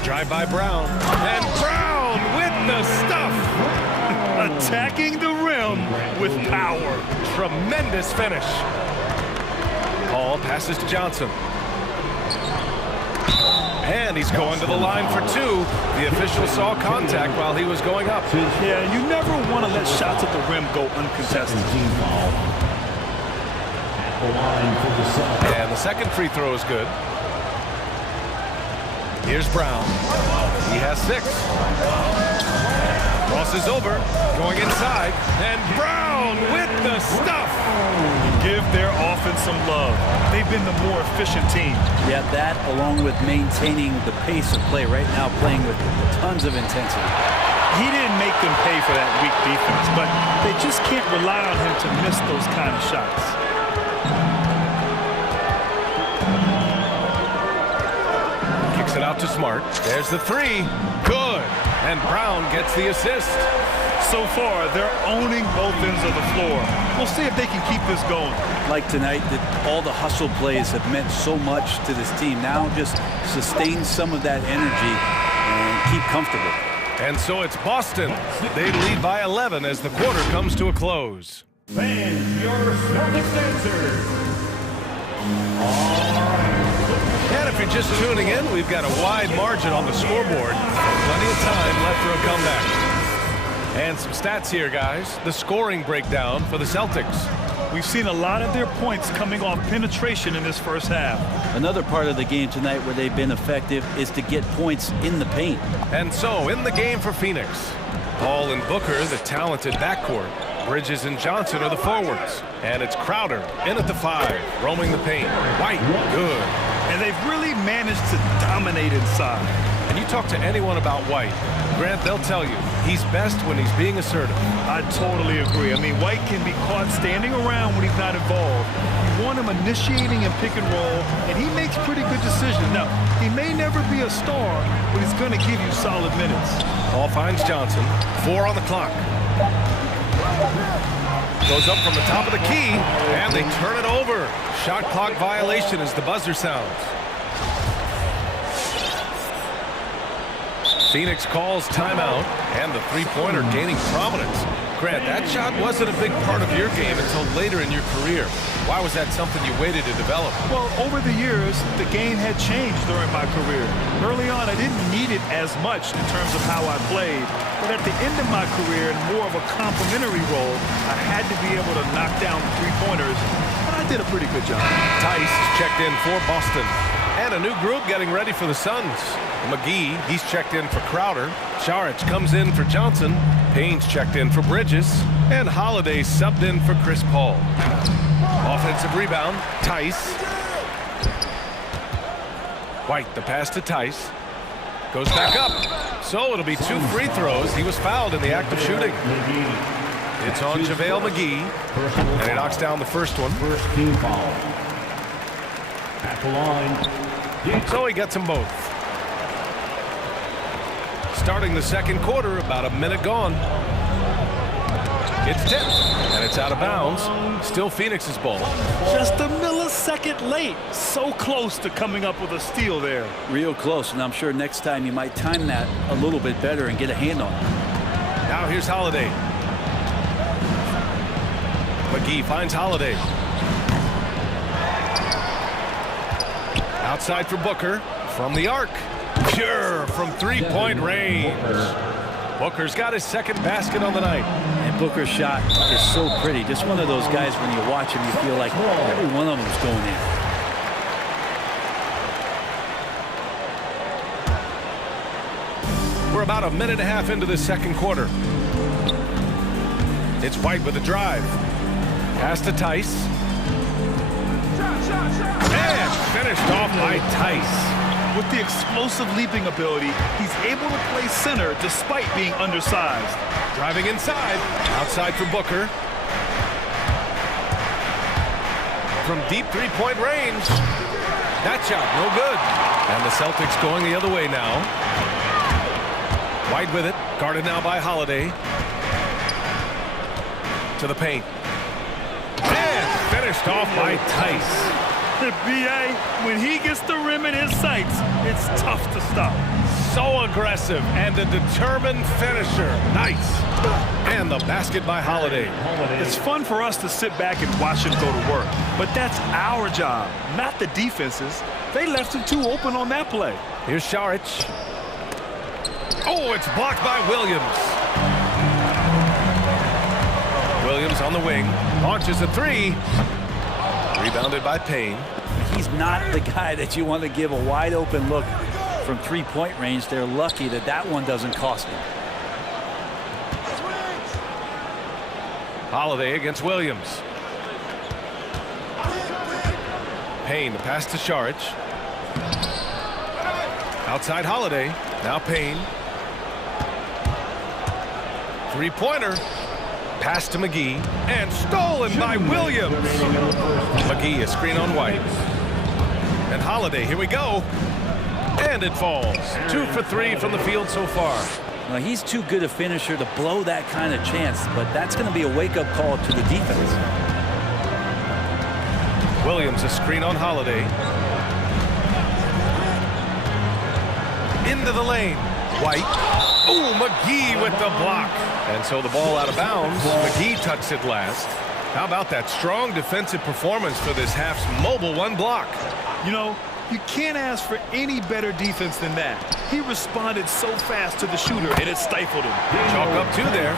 Drive by Brown. And Brown with the stuff. Attacking the rim with power. Tremendous finish. Paul passes to Johnson. And he's going to the line for two. The official saw contact while he was going up. Yeah, you never want to let shots at the rim go uncontested. And the second free throw is good. Here's Brown. He has 6. Crosses over, going inside, and Brown with the stuff. Give their offense some love. They've been the more efficient team. Yeah, that along with maintaining the pace of play right now, playing with tons of intensity. He didn't make them pay for that weak defense, but they just can't rely on him to miss those kind of shots. Kicks it out to Smart. There's the 3. Good. And Brown gets the assist. So far, they're owning both ends of the floor. We'll see if they can keep this going. Like tonight, that all the hustle plays have meant so much to this team. Now just sustain some of that energy and keep comfortable. And so it's Boston. They lead by 11 as the quarter comes to a close. Fans, your Celtics answers. And if you're just tuning in, we've got a wide margin on the scoreboard. Plenty of time left for a comeback. And some stats here, guys. The scoring breakdown for the Celtics. We've seen a lot of their points coming off penetration in this first half. Another part of the game tonight where they've been effective is to get points in the paint. And so, in the game for Phoenix, Paul and Booker, the talented backcourt. Bridges and Johnson are the forwards. And it's Crowder in at the 5, roaming the paint. White, good. And they've really managed to dominate inside. And you talk to anyone about White, Grant, they'll tell you he's best when he's being assertive. I totally agree. I mean, White can be caught standing around when he's not involved. You want him initiating and pick and roll, and he makes pretty good decisions. Now, he may never be a star, but he's going to give you solid minutes. Ball finds Johnson. 4 on the clock. Goes up from the top of the key, and they turn it over. Shot clock violation as the buzzer sounds. Phoenix calls timeout, and the three-pointer gaining prominence. Grant, that shot wasn't a big part of your game until later in your career. Why was that something you waited to develop? Well, over the years, the game had changed during my career. Early on, I didn't need it as much in terms of how I played. But at the end of my career, in more of a complementary role, I had to be able to knock down three-pointers, and I did a pretty good job. Tice is checked in for Boston. And a new group getting ready for the Suns. McGee, he's checked in for Crowder. Saric comes in for Johnson. Payne's checked in for Bridges. And Holiday subbed in for Chris Paul. Offensive rebound, Tice. White, the pass to Tice. Goes back up. So it'll be 2 free throws. He was fouled in the act of shooting. It's on JaVale McGee. And he knocks down the first one. First team foul. At the line. So he gets them both. Starting the second quarter, about a minute gone. It's tipped, and it's out of bounds. Still Phoenix's ball. Just a millisecond late. So close to coming up with a steal there. Real close, and I'm sure next time you might time that a little bit better and get a hand on it. Now here's Holiday. McGee finds Holiday. Outside for Booker, from the arc. Pure from three-point range. Booker's got his second basket on the night. And Booker's shot is so pretty. Just one of those guys, when you watch him, you feel like every one of them is going in. We're about a minute and a half into this second quarter. It's White with a drive. Pass to Tice. And finished off by Tice. With the explosive leaping ability, he's able to play center despite being undersized. Driving inside. Outside for Booker. From deep three-point range. That shot, no good. And the Celtics going the other way now. White with it. Guarded now by Holiday. To the paint. And finished off by Tice. B.A., when he gets the rim in his sights, it's tough to stop. So aggressive and a determined finisher. Nice. And the basket by Holiday. It's fun for us to sit back and watch him go to work, but that's our job, not the defense's. They left him too open on that play. Here's Saric. Oh, it's blocked by Williams. Williams on the wing. Launches a three. Rebounded by Payne. He's not the guy that you want to give a wide open look from three-point range. They're lucky that that one doesn't cost him. Holiday against Williams. Payne, the pass to Saric. Outside Holiday. Now Payne. Three-pointer. Pass to McGee. And stolen by Williams. McGee, a screen on White. And Holiday, here we go. And it falls. 2 for 3 from the field so far. Well, he's too good a finisher to blow that kind of chance, but that's going to be a wake-up call to the defense. Williams, a screen on Holiday. Into the lane. White. Oh, McGee with the block. And so the ball out of bounds. McGee touched it last. How about that strong defensive performance for this half's mobile one block? You know, you can't ask for any better defense than that. He responded so fast to the shooter, and it stifled him. Chalk up 2 there.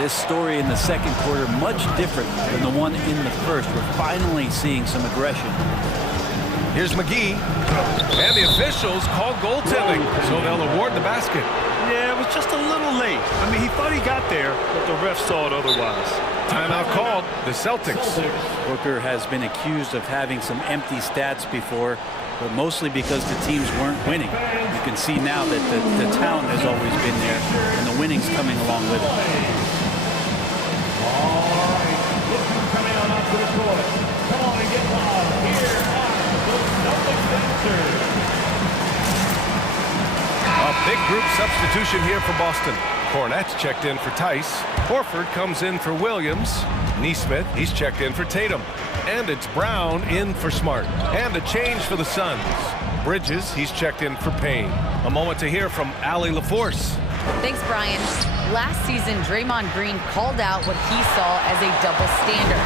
This story in the second quarter much different than the one in the first. We're finally seeing some aggression. Here's McGee. And the officials call goaltending, so they'll award the basket. Yeah, it was just a little late. I mean, he thought he got there, but the ref saw it otherwise. Timeout called. The Celtics. Booker has been accused of having some empty stats before, but mostly because the teams weren't winning. You can see now that the talent has always been there, and the winning's coming along with it. All right, look who's coming on up to the court. Come on and get loud. Here are the Celtics dancers. A big group substitution here for Boston. Cornette's checked in for Tice. Horford comes in for Williams. Nesmith, he's checked in for Tatum. And it's Brown in for Smart. And a change for the Suns. Bridges, he's checked in for Payne. A moment to hear from Allie LaForce. Thanks, Brian. Last season, Draymond Green called out what he saw as a double standard.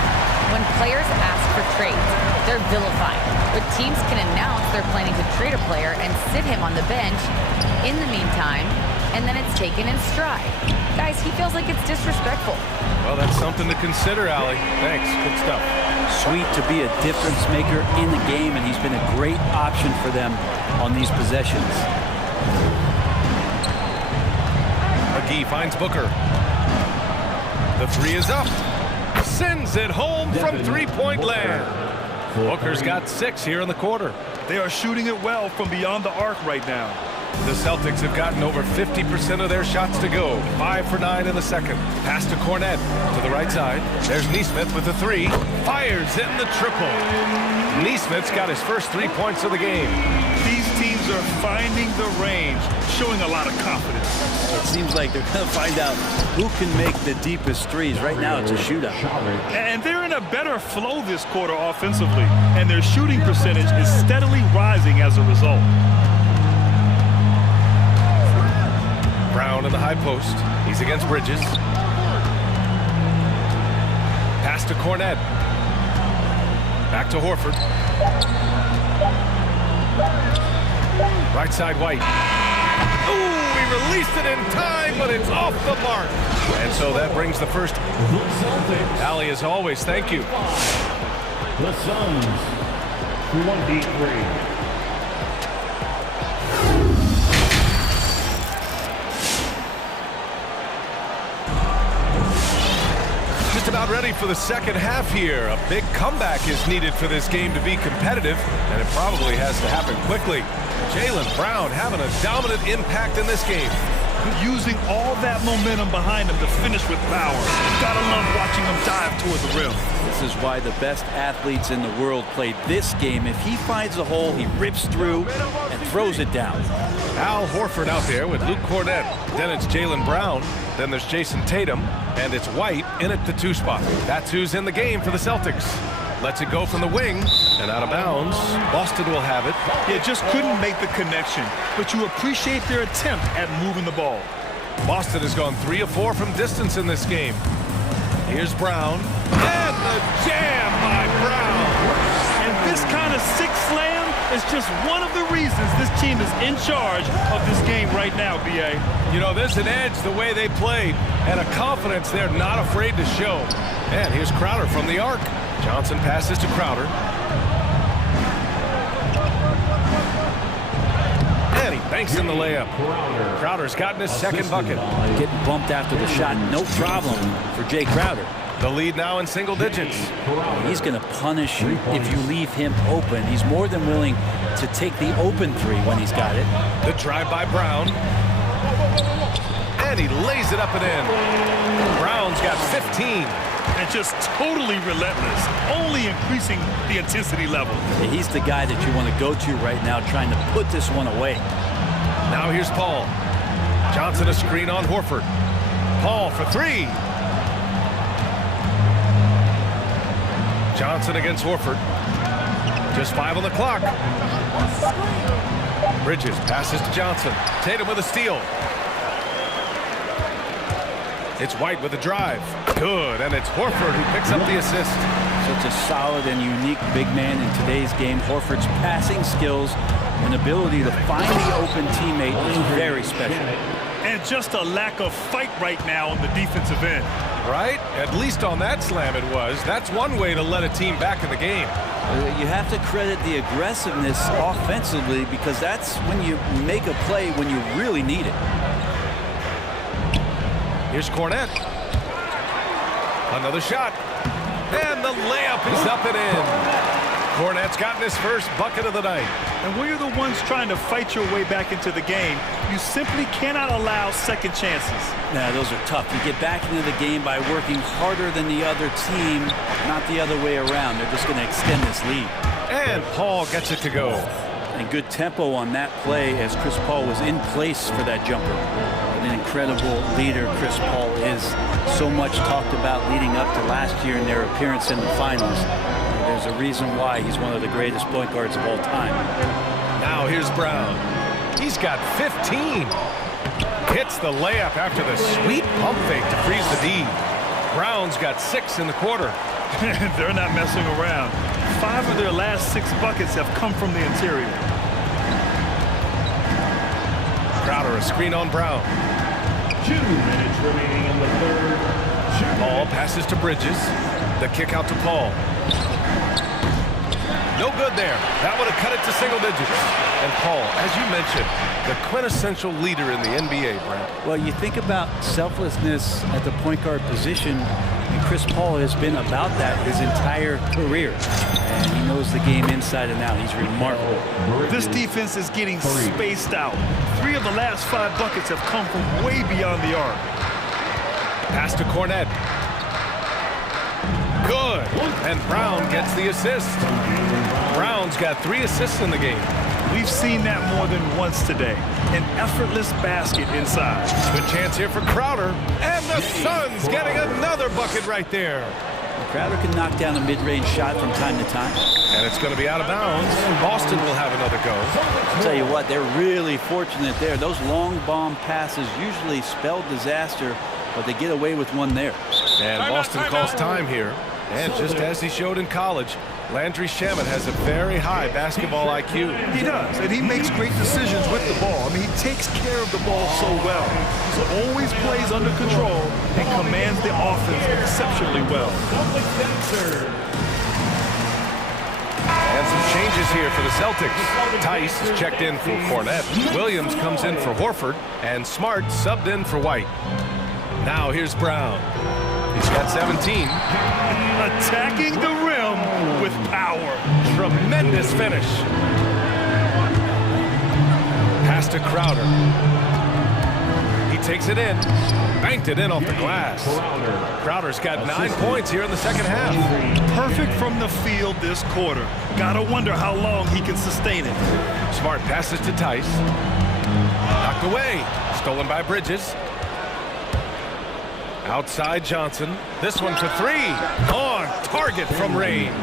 When players ask for trades, they're vilified. But teams can announce they're planning to trade a player and sit him on the bench in the meantime, and then it's taken in stride. Guys, he feels like it's disrespectful. Well, that's something to consider, Allie. Thanks. Good stuff. Sweet to be a difference maker in the game, and he's been a great option for them on these possessions. McGee finds Booker. The three is up. Sends it home from three-point land. Booker's got 6 here in the quarter. They are shooting it well from beyond the arc right now. The Celtics have gotten over 50% of their shots to go. 5 for 9 in the second. Pass to Cornette to the right side. There's Nesmith with the 3. Fires in the triple. Nesmith's got his first 3 points of the game. These teams are finding the range, showing a lot of confidence. It seems like they're going to find out who can make the deepest threes. Right now, it's a shootout. And they're in a better flow this quarter offensively, and their shooting percentage is steadily rising as a result. Brown in the high post. He's against Bridges. Pass to Cornette. Back to Horford. Right side, White. Ooh, he released it in time, but it's off the mark. And so that brings the first. Allie, as always, thank you. The Suns, 23. About ready for the second half here. A big comeback is needed for this game to be competitive, and it probably has to happen quickly. Jaylen Brown having a dominant impact in this game. Using all that momentum behind him to finish with power. Gotta love watching him dive toward the rim. This is why the best athletes in the world play this game. If he finds a hole, he rips through and throws it down. Al Horford out there with Luke Cornette. Then it's Jaylen Brown. Then there's Jason Tatum. And it's White in at the 2 spot. That's who's in the game for the Celtics. Lets it go from the wing and out of bounds. Boston will have it. Yeah, just couldn't make the connection. But you appreciate their attempt at moving the ball. Boston has gone 3 of 4 from distance in this game. Here's Brown. And the jam by Brown. And this kind of sick slam It's just one of the reasons this team is in charge of this game right now, B.A. You know, there's an edge the way they played and a confidence they're not afraid to show. And here's Crowder from the arc. Johnson passes to Crowder. And he banks in the layup. Crowder's gotten his second bucket. Getting bumped after the shot, no problem for Jay Crowder. The lead now in single digits. He's going to punish you if you leave him open. He's more than willing to take the open three when he's got it. The drive by Brown. And he lays it up and in. Brown's got 15. And just totally relentless, only increasing the intensity level. He's the guy that you want to go to right now, trying to put this one away. Now here's Paul. Johnson a screen on Horford. Paul for three. Johnson against Horford. Just 5 on the clock. Bridges passes to Johnson. Tatum with a steal. It's White with a drive. Good, and it's Horford who picks up the assist. Such a solid and unique big man in today's game. Horford's passing skills and ability to find the open teammate is very special. And just a lack of fight right now on the defensive end. Right? At least on that slam it was. That's one way to let a team back in the game. You have to credit the aggressiveness offensively because that's when you make a play when you really need it. Here's Cornette. Another shot. And the layup is up and in. Cornette's gotten his first bucket of the night. And when you're the ones trying to fight your way back into the game, you simply cannot allow second chances. Nah, those are tough. You get back into the game by working harder than the other team, not the other way around. They're just going to extend this lead. And Paul gets it to go. And good tempo on that play as Chris Paul was in place for that jumper. An incredible leader Chris Paul is. So much talked about leading up to last year in their appearance in the finals. There's a reason why he's one of the greatest point guards of all time. Now here's Brown. He's got 15. Hits the layup after the sweet pump fake to freeze the D. Brown's got 6 in the quarter. They're not messing around. 5 of their last 6 buckets have come from the interior. Crowder a screen on Brown. 2 minutes remaining in the third. Paul passes to Bridges. The kick out to Paul. No good there. That would have cut it to single digits. And Paul, as you mentioned, the quintessential leader in the NBA, Brent. Well, you think about selflessness at the point guard position, and Chris Paul has been about that his entire career. And he knows the game inside and out. He's remarkable. This defense is getting spaced out. 3 of the last 5 buckets have come from way beyond the arc. Pass to Cornette. Good. And Brown gets the assist. Brown's got 3 assists in the game. We've seen that more than once today. An effortless basket inside. Good chance here for Crowder. And the Suns getting another bucket right there. Crowder can knock down a mid-range shot from time to time. And it's going to be out of bounds. Boston will have another go. I'll tell you what, they're really fortunate there. Those long bomb passes usually spell disaster, but they get away with one there. And Boston calls time here. And just as he showed in college, Landry Shamet has a very high basketball IQ. He does, and he makes great decisions with the ball. I mean, he takes care of the ball so well. He always plays under control and commands the offense exceptionally well. And some changes here for the Celtics. Tice is checked in for Cornette. Williams comes in for Horford. And Smart subbed in for White. Now here's Brown. He's got 17. Attacking the rim with power. Tremendous finish. Pass to Crowder. He takes it in. Banked it in off the glass. Crowder's got 9 points here in the second half. Perfect from the field this quarter. Gotta wonder how long he can sustain it. Smart passes to Tice. Knocked away. Stolen by Bridges. Outside Johnson. This one for 3. On target from range.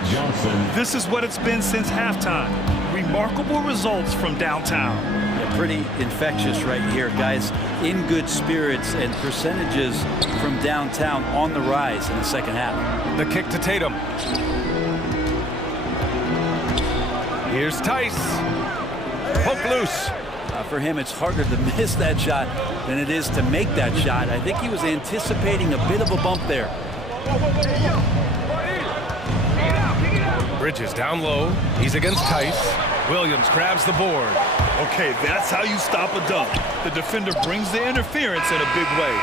This is what it's been since halftime. Remarkable results from downtown. Yeah, pretty infectious right here. Guys in good spirits and percentages from downtown on the rise in the second half. The kick to Tatum. Here's Tice. Poke loose. For him, it's harder to miss that shot than it is to make that shot. I think he was anticipating a bit of a bump there. Bridges down low. He's against Tice. Williams grabs the board. Okay, that's how you stop a dunk. The defender brings the interference in a big way.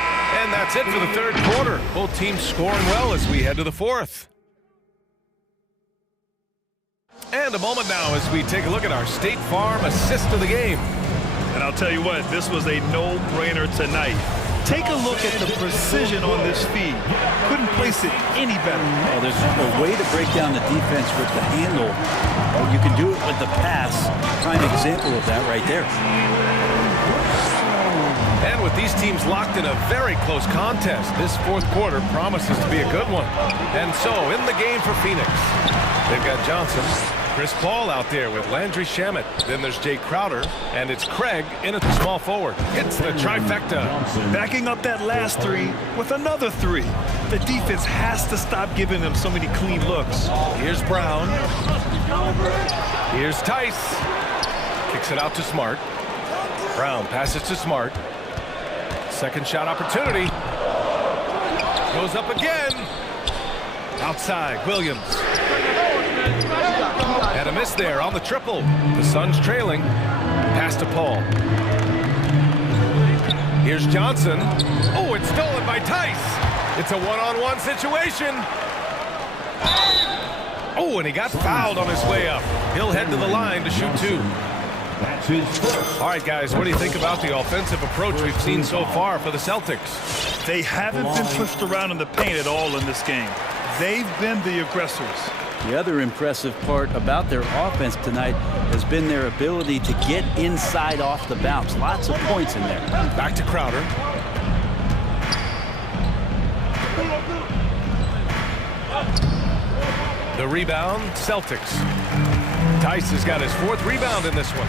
And that's it for the third quarter. Both teams scoring well as we head to the fourth. And a moment now as we take a look at our State Farm assist of the game. And I'll tell you what, this was a no-brainer tonight. Take a look at the precision on this feed. Couldn't place it any better. Well, there's a way to break down the defense with the handle. You can do it with the pass. Prime example of that right there. And with these teams locked in a very close contest, this fourth quarter promises to be a good one. And so, in the game for Phoenix, they've got Johnson, Chris Paul out there with Landry Shamet. Then there's Jay Crowder, and it's Craig in at the small forward. Gets the trifecta. Backing up that last three with another three. The defense has to stop giving them so many clean looks. Here's Brown. Here's Tice. Kicks it out to Smart. Brown passes to Smart. Second shot opportunity. Goes up again. Outside, Williams. Had a miss there on the triple. The Suns trailing. Pass to Paul. Here's Johnson. Oh, it's stolen by Tice. It's a one-on-one situation. Oh, and he got fouled on his way up. He'll head to the line to shoot two. All right, guys, what do you think about the offensive approach we've seen so far for the Celtics? They haven't been pushed around in the paint at all in this game. They've been the aggressors. The other impressive part about their offense tonight has been their ability to get inside off the bounce. Lots of points in there. Back to Crowder. The rebound, Celtics. Tice has got his fourth rebound in this one.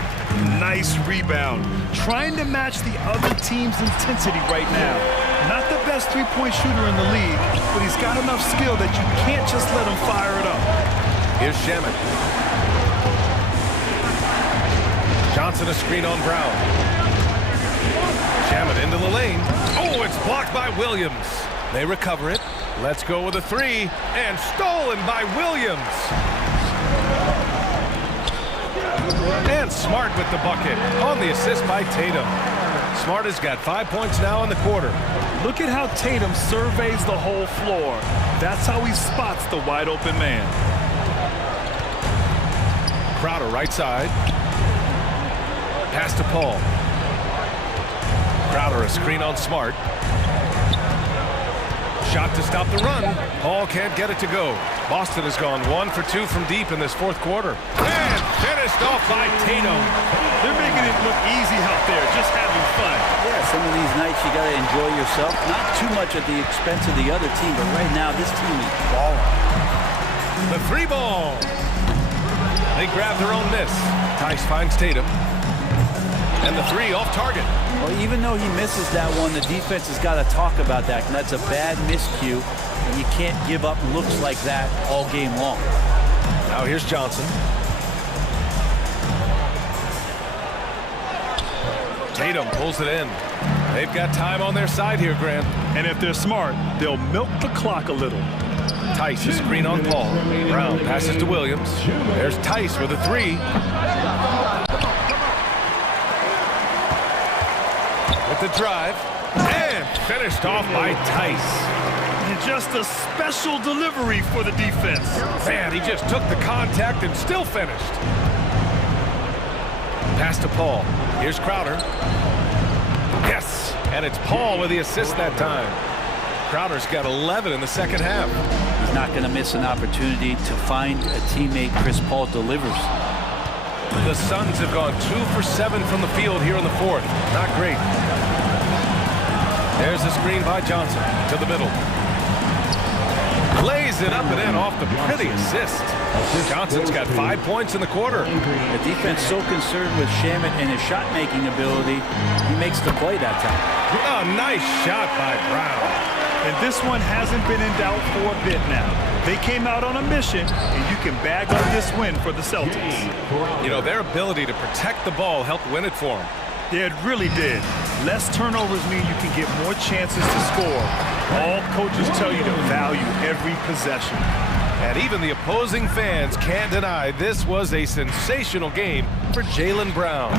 Nice rebound. Trying to match the other team's intensity right now. Not the best three-point shooter in the league, but he's got enough skill that you can't just let him fire it up. Here's Shamet. Johnson a screen on Brown. Shamet into the lane. Oh, it's blocked by Williams. They recover it. Let's go with a three. And stolen by Williams. And Smart with the bucket on the assist by Tatum. Smart has got 5 points now in the quarter. Look at how Tatum surveys the whole floor. That's how he spots the wide open man. Crowder right side. Pass to Paul. Crowder a screen on Smart. Shot to stop the run. Paul can't get it to go. Boston has gone 1 for 2 from deep in this fourth quarter. And finished off by Tatum. They're making it look easy out there, just having fun. Yeah, some of these nights you got to enjoy yourself. Not too much at the expense of the other team, but right now this team is balling. The three ball. They grab their own miss. Tice finds Tatum. And the three off target. Well, even though he misses that one, the defense has got to talk about that. And that's a bad miscue. And you can't give up looks like that all game long. Now here's Johnson. Tatum pulls it in. They've got time on their side here, Grant. And if they're smart, they'll milk the clock a little. Tice is screen on Paul. Brown passes to Williams. There's Tice with a three. With the drive. And finished off by Tice. And just a special delivery for the defense. Man, he just took the contact and still finished. Pass to Paul. Here's Crowder. Yes, and it's Paul with the assist that time. Crowder's got 11 in the second half. He's not going to miss an opportunity to find a teammate. Chris Paul delivers. The Suns have gone 2 for 7 from the field here in the fourth. Not great. There's the screen by Johnson to the middle. Lays it up and in off the pretty assist. Johnson's got 5 points in the quarter. The defense so concerned with Shamet and his shot-making ability, he makes the play that time. A nice shot by Brown. and this one hasn't been in doubt for a bit now. They came out on a mission, and you can bag up this win for the Celtics. You know, their ability to protect the ball helped win it for them. Yeah, it really did. Less turnovers mean you can get more chances to score. All coaches tell you to value every possession. And even the opposing fans can't deny this was a sensational game for Jaylen Brown.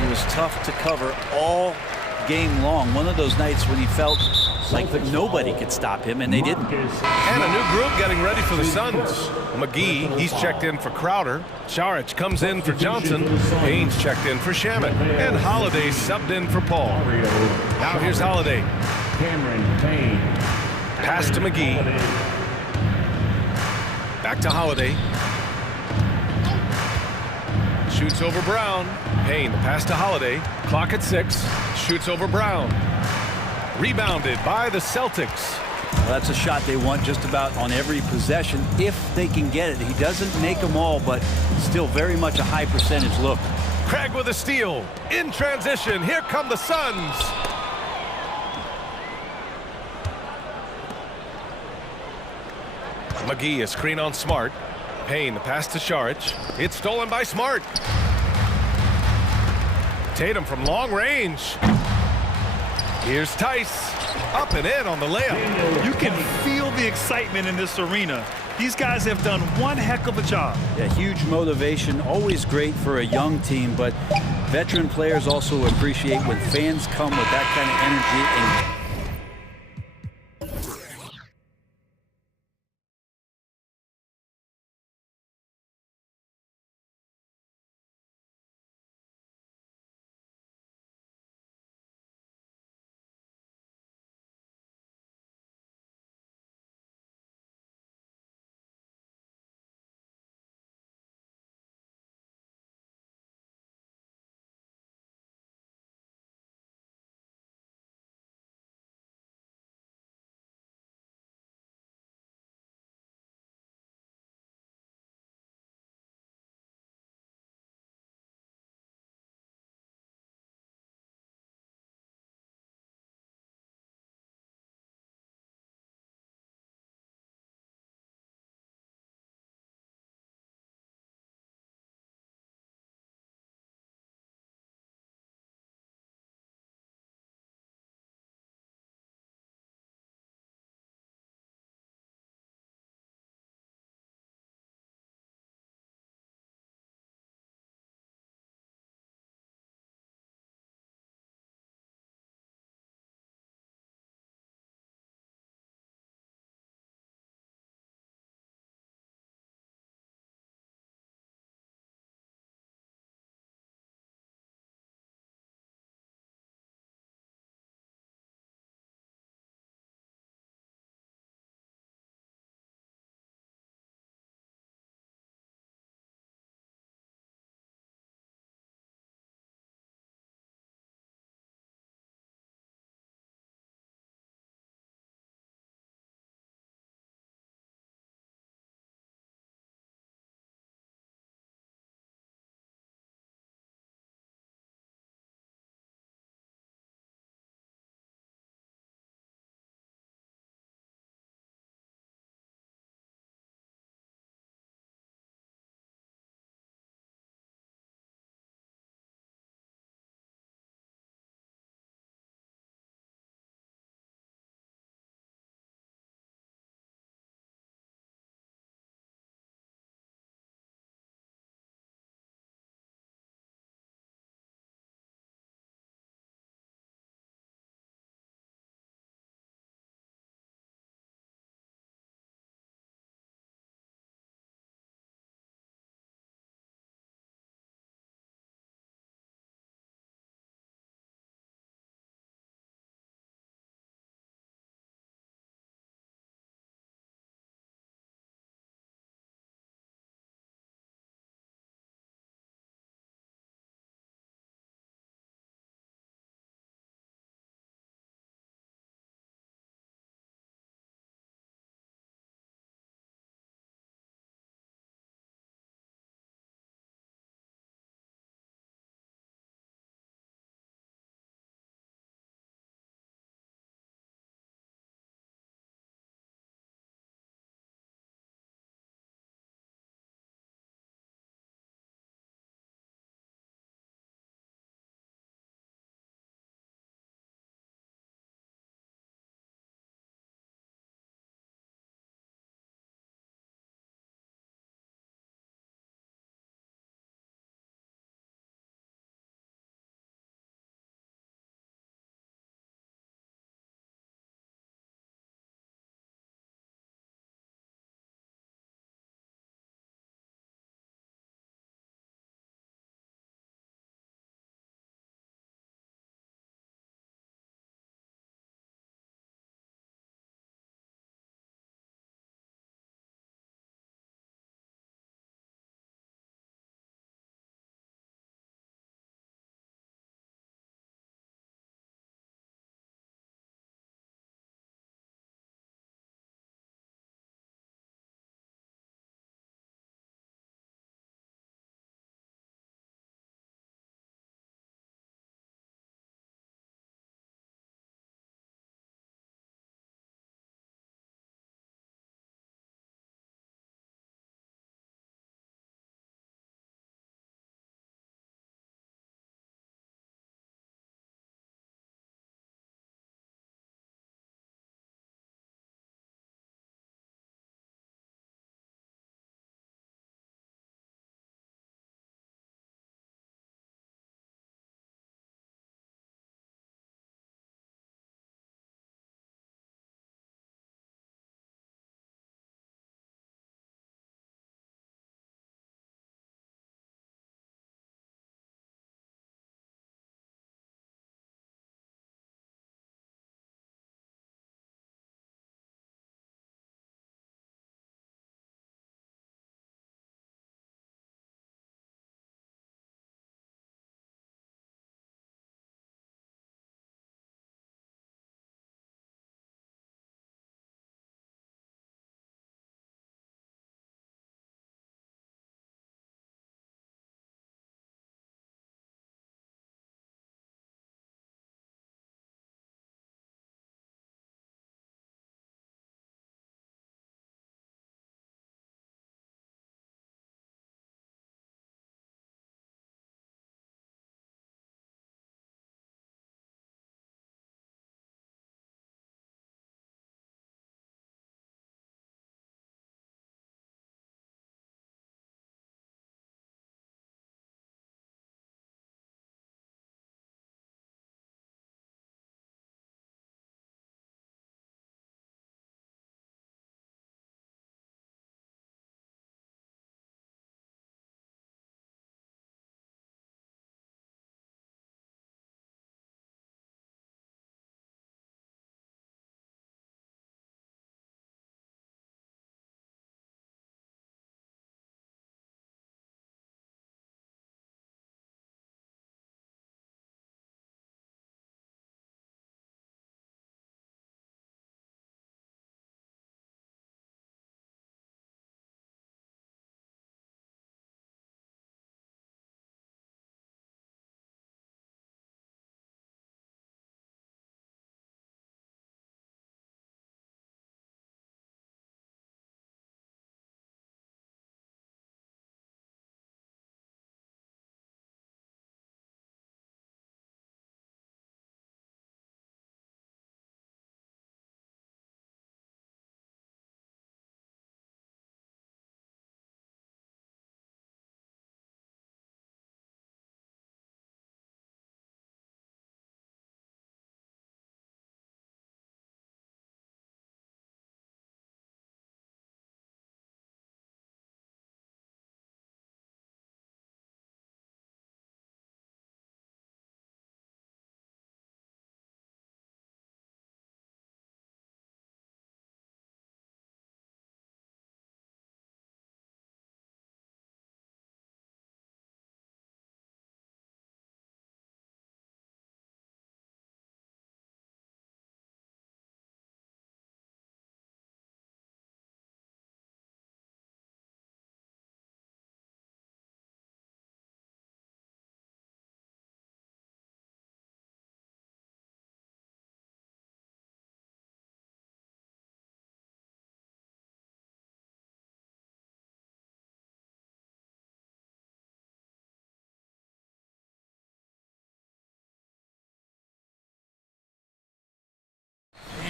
He was tough to cover all game long. One of those nights when he felt like nobody could stop him, and they didn't. And a new group getting ready for the Suns. McGee, he's checked in for Crowder. Saric comes in for Johnson. Haynes checked in for Shamet. And Holiday subbed in for Paul. Now here's Holiday. Pass to McGee. Back to Holiday. Shoots over Brown. Payne, the pass to Holiday. Clock at 6. Shoots over Brown. Rebounded by the Celtics. Well, that's a shot they want just about on every possession if they can get it. He doesn't make them all, but still very much a high percentage look. Craig with a steal. In transition, here come the Suns. McGee, a screen on Smart. Payne, the pass to Saric. It's stolen by Smart. Tatum from long range. Here's Tice. Up and in on the layup. You can feel the excitement in this arena. These guys have done one heck of a job. Yeah, huge motivation, always great for a young team, but veteran players also appreciate when fans come with that kind of energy and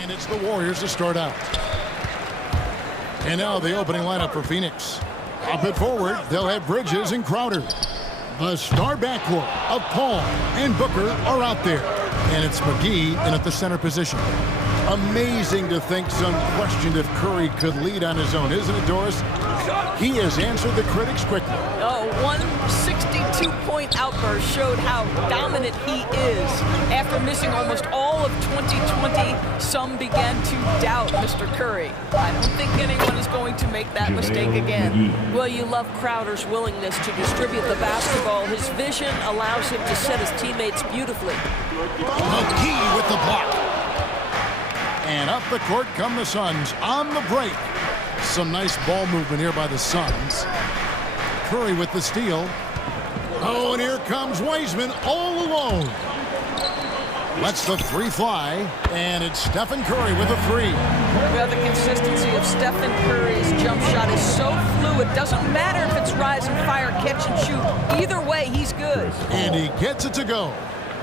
And it's the Warriors to start out. And now the opening lineup for Phoenix. Up and forward, they'll have Bridges and Crowder. The star backcourt of Paul and Booker are out there. And it's McGee in at the center position. Amazing to think some questioned if Curry could lead on his own, isn't it, Doris? He has answered the critics quickly. Oh, one 62-point outburst showed how dominant he is. After missing almost all of 2020, some began to doubt Mr. Curry. I don't think anyone is going to make that mistake again. Well, you love Crowder's willingness to distribute the basketball. His vision allows him to set his teammates beautifully. McGee with the block. And up the court come the Suns on the break. Some nice ball movement here by the Suns. Curry with the steal. Oh, and here comes Wiseman all alone. Lets the three fly, and it's Stephen Curry with a three. Well, the consistency of Stephen Curry's jump shot is so fluid. Doesn't matter if it's rise and fire, catch and shoot. Either way, he's good. And he gets it to go.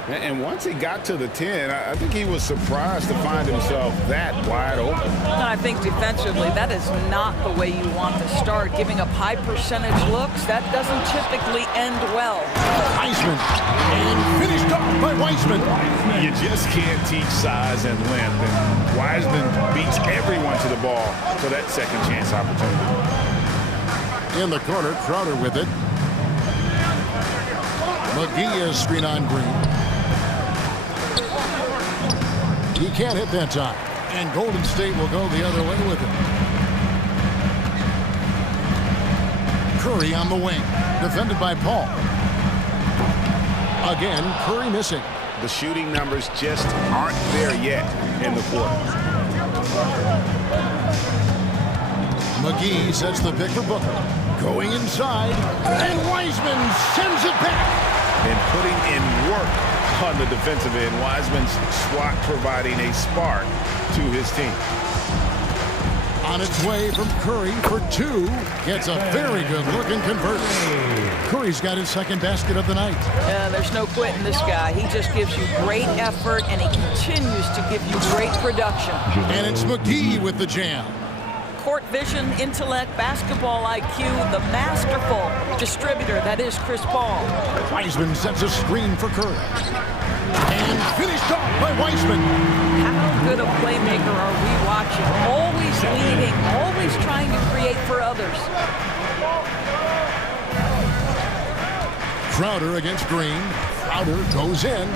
And once he got to the 10, I think he was surprised to find himself that wide open. And I think defensively, that is not the way you want to start. Giving up high percentage looks, that doesn't typically end well. Wiseman, and finished off by Wiseman. You just can't teach size and length, and Wiseman beats everyone to the ball for that second chance opportunity. In the corner, Crowder with it. McGee is screen on Green. He can't hit that time. And Golden State will go the other way with it. Curry on the wing. Defended by Paul. Again, Curry missing. The shooting numbers just aren't there yet in the quarter. McGee sets the pick for Booker. Going inside. And Wiseman sends it back. And putting in work on the defensive end. Wiseman's swat providing a spark to his team. On its way from Curry for two. Gets a very good look and converts. Curry's got his second basket of the night. There's no quitting this guy. He just gives you great effort, and he continues to give you great production. And it's McGee with the jam. Court vision, intellect, basketball IQ, the masterful distributor that is Chris Paul. Wiseman sets a screen for Curry. And finished off by Wiseman. How good a playmaker are we watching? Always leading, always trying to create for others. Crowder against Green. Crowder goes in.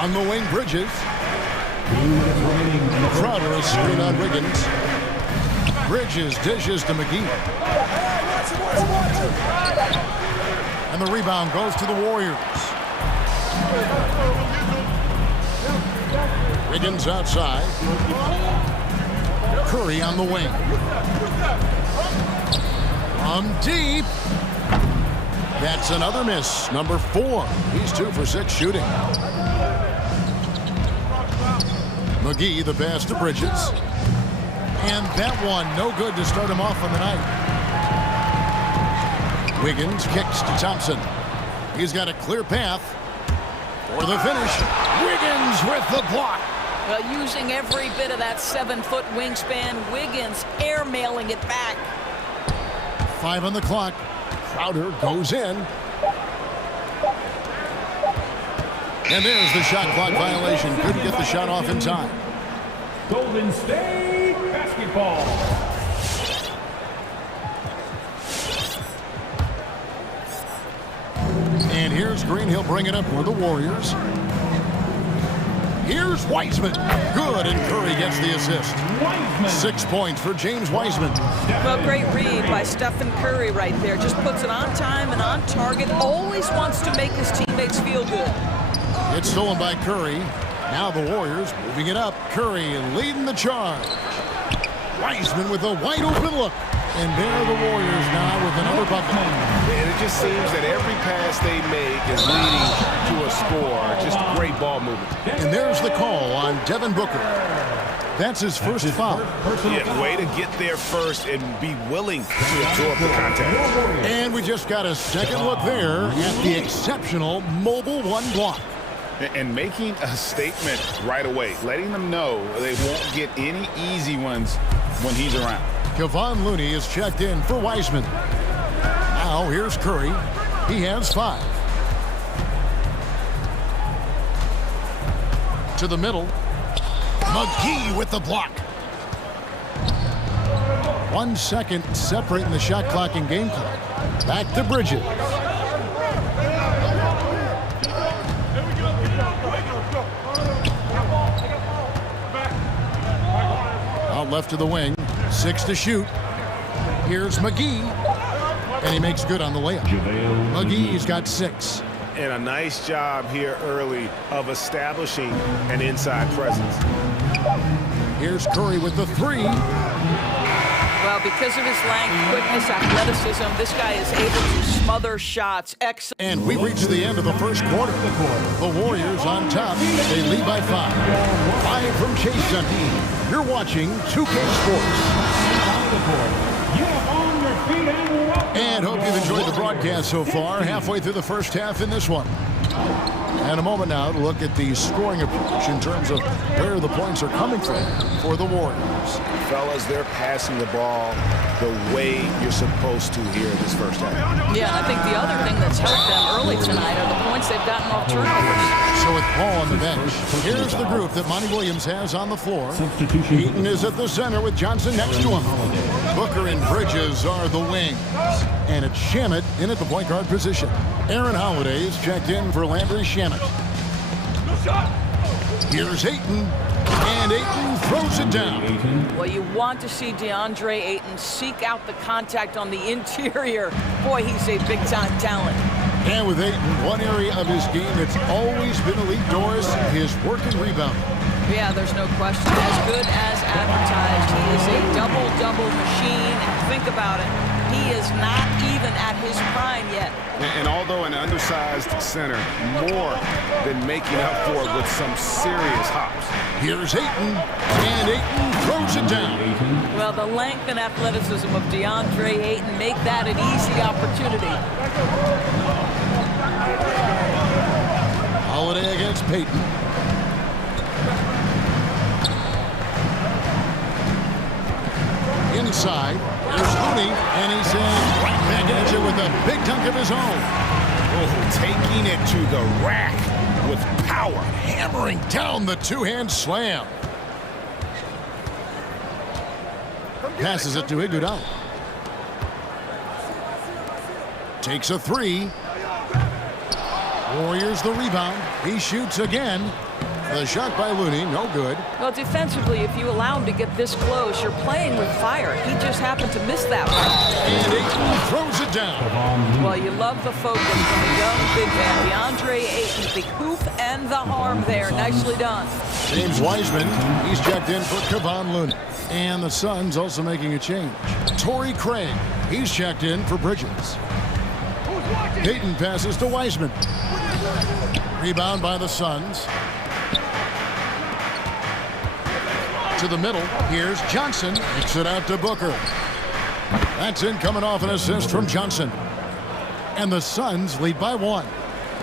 On the wing, Bridges. Crowder a screen on Wiggins. Bridges dishes to McGee. And the rebound goes to the Warriors. Wiggins outside. Curry on the wing. From deep. That's another miss. Number 4. He's 2 for 6 shooting. McGee the pass to Bridges. And that one, no good to start him off on the night. Wiggins kicks to Thompson. He's got a clear path for the finish. Wiggins with the block. Well, using every bit of that 7-foot wingspan, Wiggins airmailing it back. 5 on the clock. Crowder goes in. And there's the shot clock violation. Couldn't get the shot off in time. Golden State basketball. And here's Green. He'll bring it up for the Warriors. Here's Wiseman. Good, and Curry gets the assist. 6 points for James Wiseman. Well, great read by Stephen Curry right there. Just puts it on time and on target. Always wants to make his teammates feel good. It's stolen by Curry. Now the Warriors moving it up. Curry leading the charge. Wiseman with a wide open look. And there are the Warriors now with another bucket. And it just seems that every pass they make is leading to a score. Just great ball movement. And there's the call on Devin Booker. That's his first foul. Yeah, way to get there first and be willing to absorb the contact. And we just got a second look there at the exceptional mobile one block. And making a statement right away, letting them know they won't get any easy ones when he's around. Kevon Looney is checked in for Wiseman. Now here's Curry. He has 5. To the middle. McGee with the block. 1 second separating the shot clock and game clock. Back to Bridges. Out left to the wing. 6 to shoot. Here's McGee. And he makes good on the layup. McGee's got 6. And a nice job here early of establishing an inside presence. Here's Curry with the 3. Well, because of his length, quickness, athleticism, this guy is able to smother shots. Excellent. And we've reached the end of the first quarter. The Warriors on top. They lead by 5. 5 from Chase Center. You're watching 2K Sports. And hope you've enjoyed the broadcast so far. Halfway through the first half in this one. And a moment now to look at the scoring approach in terms of where the points are coming from for the Warriors. Fellas, they're passing the ball the way you're supposed to here in this first half. Yeah, and I think the other thing that's helped them early tonight are the points they've gotten off turnovers. So with Paul on the bench, here's the group that Monty Williams has on the floor. Eaton is at the center with Johnson next to him. Booker and Bridges are the wings. And it's Shamet in at the point guard position. Aaron Holiday is checked in for Landry Shamet. Here's Ayton. And Ayton throws it down. Well, you want to see DeAndre Ayton seek out the contact on the interior. Boy, he's a big-time talent. And with Ayton, one area of his game that's always been elite, Doris, his work and rebounding. Yeah, there's no question. As good as advertised. He is a double-double machine. And think about it. He is not even at his prime yet. And although an undersized center, more than making up for it with some serious hops. Here's Ayton, and Ayton throws it down. Well, the length and athleticism of DeAndre Ayton make that an easy opportunity. Holiday against Payton. Inside, there's Looney, and he's right back at you with a big dunk of his own. Oh, taking it to the rack with power. Hammering down the two-hand slam. Passes it to Iguodala. Takes a 3. Warriors the rebound. He shoots again. The shot by Looney, no good. Well, defensively, if you allow him to get this close, you're playing with fire. He just happened to miss that one. And Ayton throws it down. Well, you love the focus from the young big man, DeAndre Ayton. The hoop and the harm there. Nicely done. James Wiseman, he's checked in for Kevon Looney. And the Suns also making a change. Torrey Craig, he's checked in for Bridges. Payton passes to Wiseman. Rebound by the Suns. To the middle, here's Johnson. Kicks it out to Booker. That's in, coming off an assist from Johnson. And the Suns lead by 1.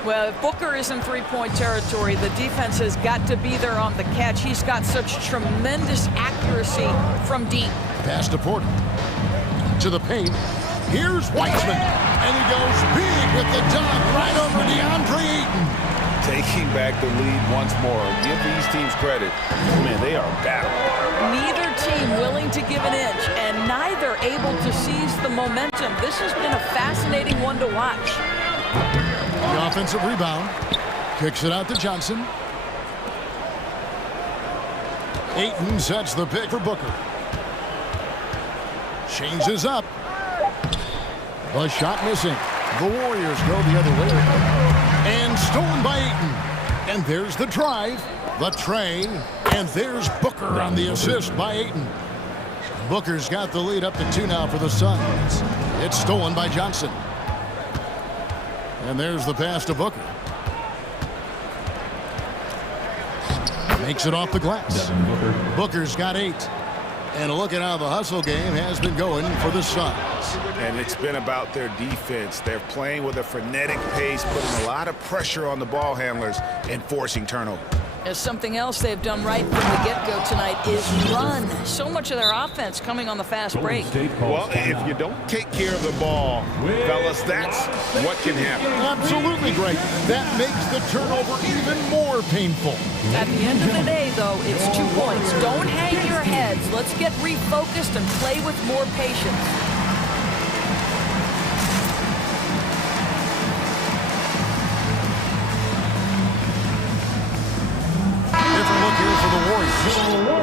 Well, if Booker is in three-point territory, the defense has got to be there on the catch. He's got such tremendous accuracy from deep. Pass to Porter. To the paint. Here's Wiseman. And he goes big with the dunk right over DeAndre Ayton. Taking back the lead once more. Give these teams credit. Man, they are battling. Neither team willing to give an inch, and neither able to seize the momentum. This has been a fascinating one to watch. The offensive rebound. Kicks it out to Johnson. Ayton sets the pick for Booker. Changes up. The shot missing. The Warriors go the other way. And stolen by Ayton. And there's the drive, the tray, and there's Booker on the assist by Ayton. Booker's got the lead up to 2 now for the Suns. It's stolen by Johnson. And there's the pass to Booker. Makes it off the glass. Booker's got 8. And look at how the hustle game has been going for the Suns. And it's been about their defense. They're playing with a frenetic pace, putting a lot of pressure on the ball handlers and forcing turnover. There's something else they've done right from the get-go tonight is run. So much of their offense coming on the fast break. Well, if you don't take care of the ball, fellas, that's what can happen. Absolutely great. That makes the turnover even more painful. At the end of the day, though, it's 2 points. Don't hang your heads. Let's get refocused and play with more patience.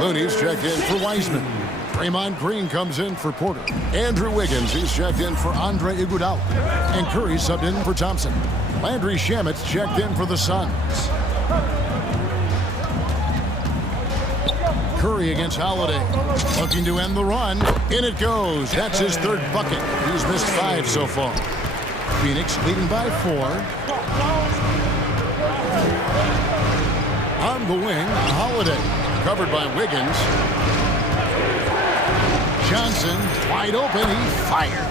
Looney's checked in for Wiseman. Draymond Green comes in for Porter. Andrew Wiggins, he's checked in for Andre Iguodala. And Curry subbed in for Thompson. Landry Shamet's checked in for the Suns. Curry against Holiday. Looking to end the run. In it goes. That's his third bucket. He's missed 5 so far. Phoenix leading by 4. On the wing, Holiday. Covered by Wiggins. Johnson, wide open, he fired.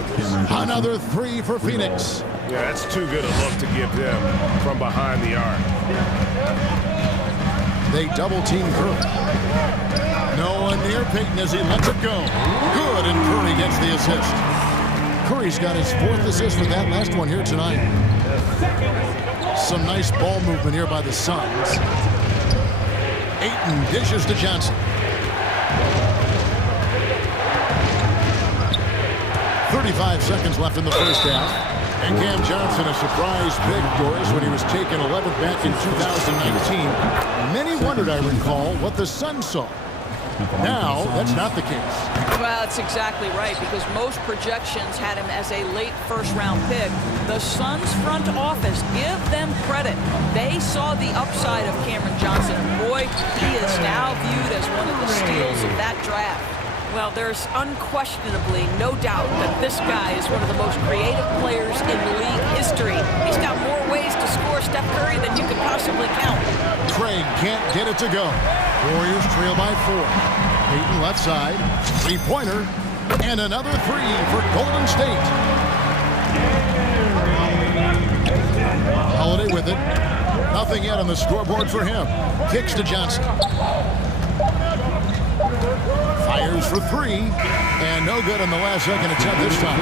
Another 3 for Phoenix. Yeah, that's too good a look to give them from behind the arc. They double-team Curry. No one near Payton as he lets it go. Good, and Curry gets the assist. Curry's got his 4th assist with that last one here tonight. Some nice ball movement here by the Suns. Ayton dishes to Johnson. 35 seconds left in the first half. And Cam Johnson, a surprise pick, Doris, when he was taken 11th back in 2019. Many wondered, I recall, what the Suns saw. Now, that's not the case. Well, that's exactly right, because most projections had him as a late first-round pick. The Suns front office, give them credit. They saw the upside of Cameron Johnson. Boy, he is now viewed as one of the steals of that draft. Well, there's unquestionably no doubt that this guy is one of the most creative players in league history. He's got more ways to score Steph Curry than you could possibly count. Craig can't get it to go. Warriors trail by 4. Payton left side, 3-pointer, and another 3 for Golden State. Holiday with it. Nothing yet on the scoreboard for him. Kicks to Johnson. Fires for 3, and no good on the last second attempt this time.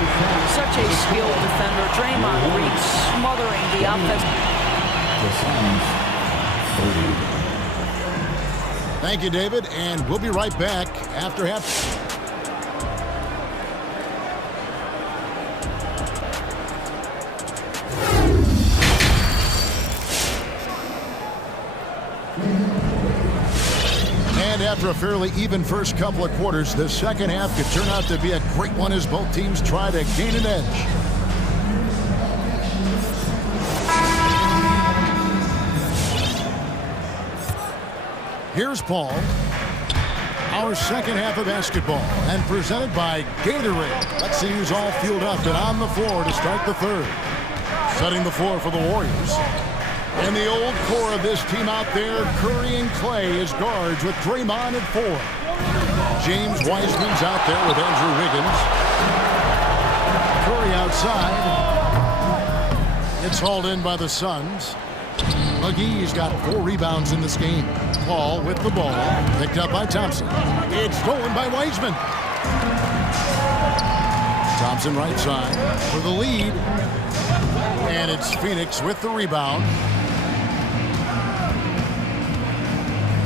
Such a skilled defender. Draymond Green smothering the offense. Thank you, David, and we'll be right back after half. And after a fairly even first couple of quarters, the second half could turn out to be a great one as both teams try to gain an edge. Here's Paul. Our second half of basketball, and presented by Gatorade. Let's see who's all fueled up and on the floor to start the third. Setting the floor for the Warriors. And the old core of this team out there, Curry and Clay as guards with Draymond at 4. James Wiseman's out there with Andrew Wiggins. Curry outside. It's hauled in by the Suns. McGee's got 4 rebounds in this game. Paul with the ball, picked up by Thompson. It's stolen by Wiseman. Thompson right side for the lead. And it's Phoenix with the rebound.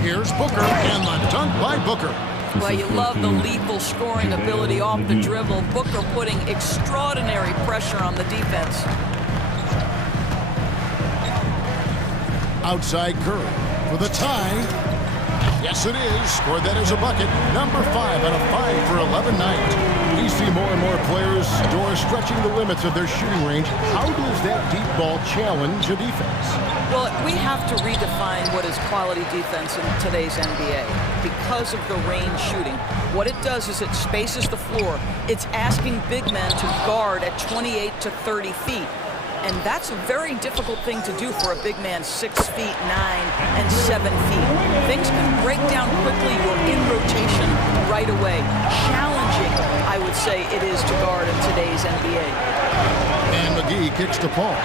Here's Booker, and the dunk by Booker. Well, you love the lethal scoring ability off the dribble. Booker putting extraordinary pressure on the defense. Outside Curry for the tie. Yes, it is. Scored that as a bucket. Number 5 out of 5 for 11 night. We see more and more players, Doris, stretching the limits of their shooting range. How does that deep ball challenge a defense? Well, we have to redefine what is quality defense in today's NBA because of the range shooting. What it does is it spaces the floor. It's asking big men to guard at 28 to 30 feet. And that's a very difficult thing to do for a big man 6 feet 9 and 7 feet. Things can break down quickly. You're in rotation right away. Challenging, I would say it is to guard in today's NBA. And McGee kicks to Paul.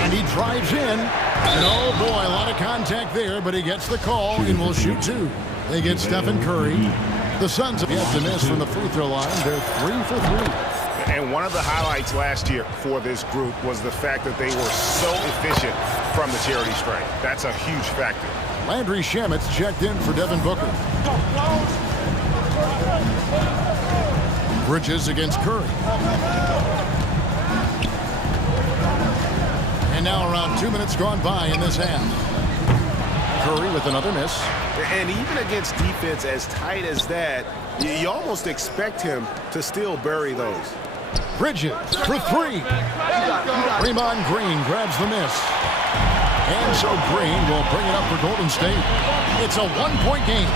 And he drives in. And oh boy, a lot of contact there, but he gets the call and will shoot two. They get Stephen Curry. The Suns have yet to miss from the free throw line. They're 3 for 3. And one of the highlights last year for this group was the fact that they were so efficient from the charity stripe. That's a huge factor. Landry Shamit's checked in for Devin Booker. Bridges against Curry. And now around 2 minutes gone by in this half. Curry with another miss. And even against defense as tight as that, you almost expect him to still bury those. Bridges for three. Draymond Green grabs the miss. And so Green will bring it up for Golden State. It's a one-point game.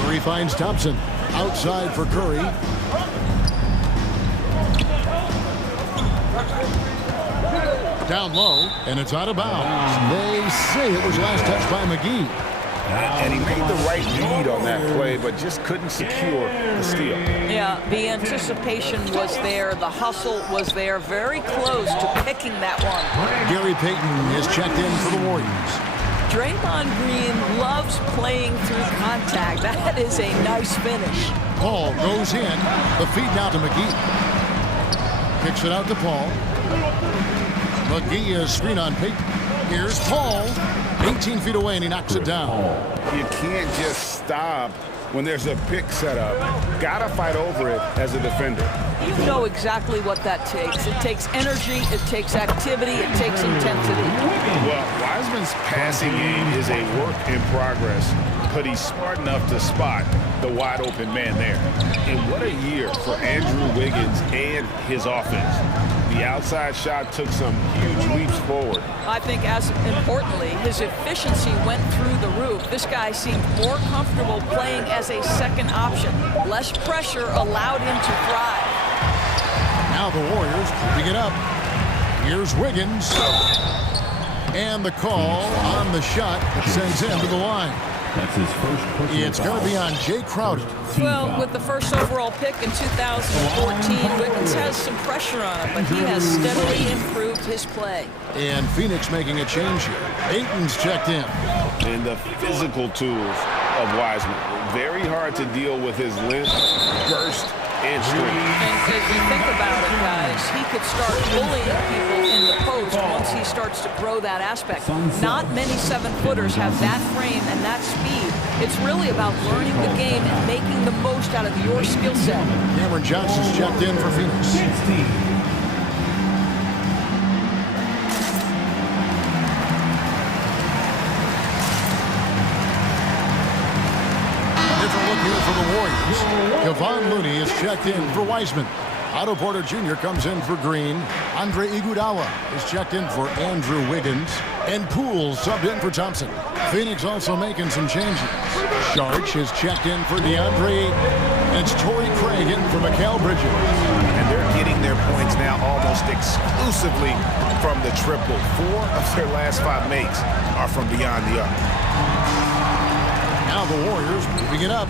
Curry finds Thompson. Outside for Curry. Down low, and it's out of bounds. They say it was last touched by McGee. And he made the right read on that play, but just couldn't secure the steal. Yeah, the anticipation was there. The hustle was there. Very close to picking that one. Gary Payton is checked in for the Warriors. Draymond Green loves playing through contact. That is a nice finish. Paul goes in. The feed now to McGee. Kicks it out to Paul. McGee is screen on Payton. Here's Paul. 18 feet away, and he knocks it down. You can't just stop when there's a pick set up. Gotta fight over it as a defender. You know exactly what that takes. It takes energy, it takes activity, it takes intensity. Well, Wiseman's passing game is a work in progress, but he's smart enough to spot the wide open man there. And what a year for Andrew Wiggins and his offense. The outside shot took some huge leaps forward. I think as importantly, his efficiency went through the roof. This guy seemed more comfortable playing as a second option. Less pressure allowed him to thrive. Now the Warriors keeping it up. Here's Wiggins. And the call on the shot that sends him to the line. That's his first personal It's going to be on Jay Crowder. Well, with the first overall pick in 2014, Wiggins has some pressure on him, but he has steadily improved his play. And Phoenix making a change here. Ayton's checked in. And the physical tools of Wiseman. Very hard to deal with his length, burst, and strength. And if you think about it, guys, he could start bullying people in the post once he starts to grow that aspect. Not many 7-footers have that frame and that speed. It's really about learning the game and making the most out of your skill set. Cameron Johnson's checked in for Phoenix. For the Warriors, Kevon Looney is checked in for Wiseman. Otto Porter Jr. comes in for Green. Andre Iguodala is checked in for Andrew Wiggins. And Poole subbed in for Thompson. Phoenix also making some changes. Sharch is checked in for DeAndre. And it's Torrey Craig in for Mikal Bridges. And they're getting their points now almost exclusively from the triple. 4 of their last 5 makes are from beyond the arc. Now the Warriors moving it up.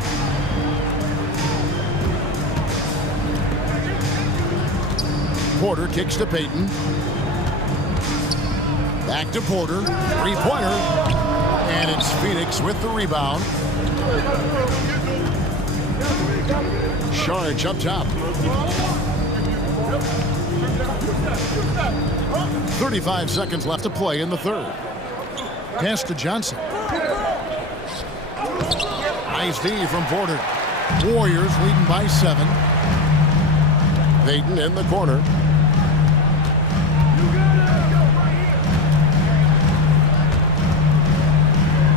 Porter kicks to Payton. Back to Porter. Three-pointer. And it's Phoenix with the rebound. Sharge up top. 35 seconds left to play in the third. Pass to Johnson. Nice D from Porter. Warriors leading by 7. Payton in the corner.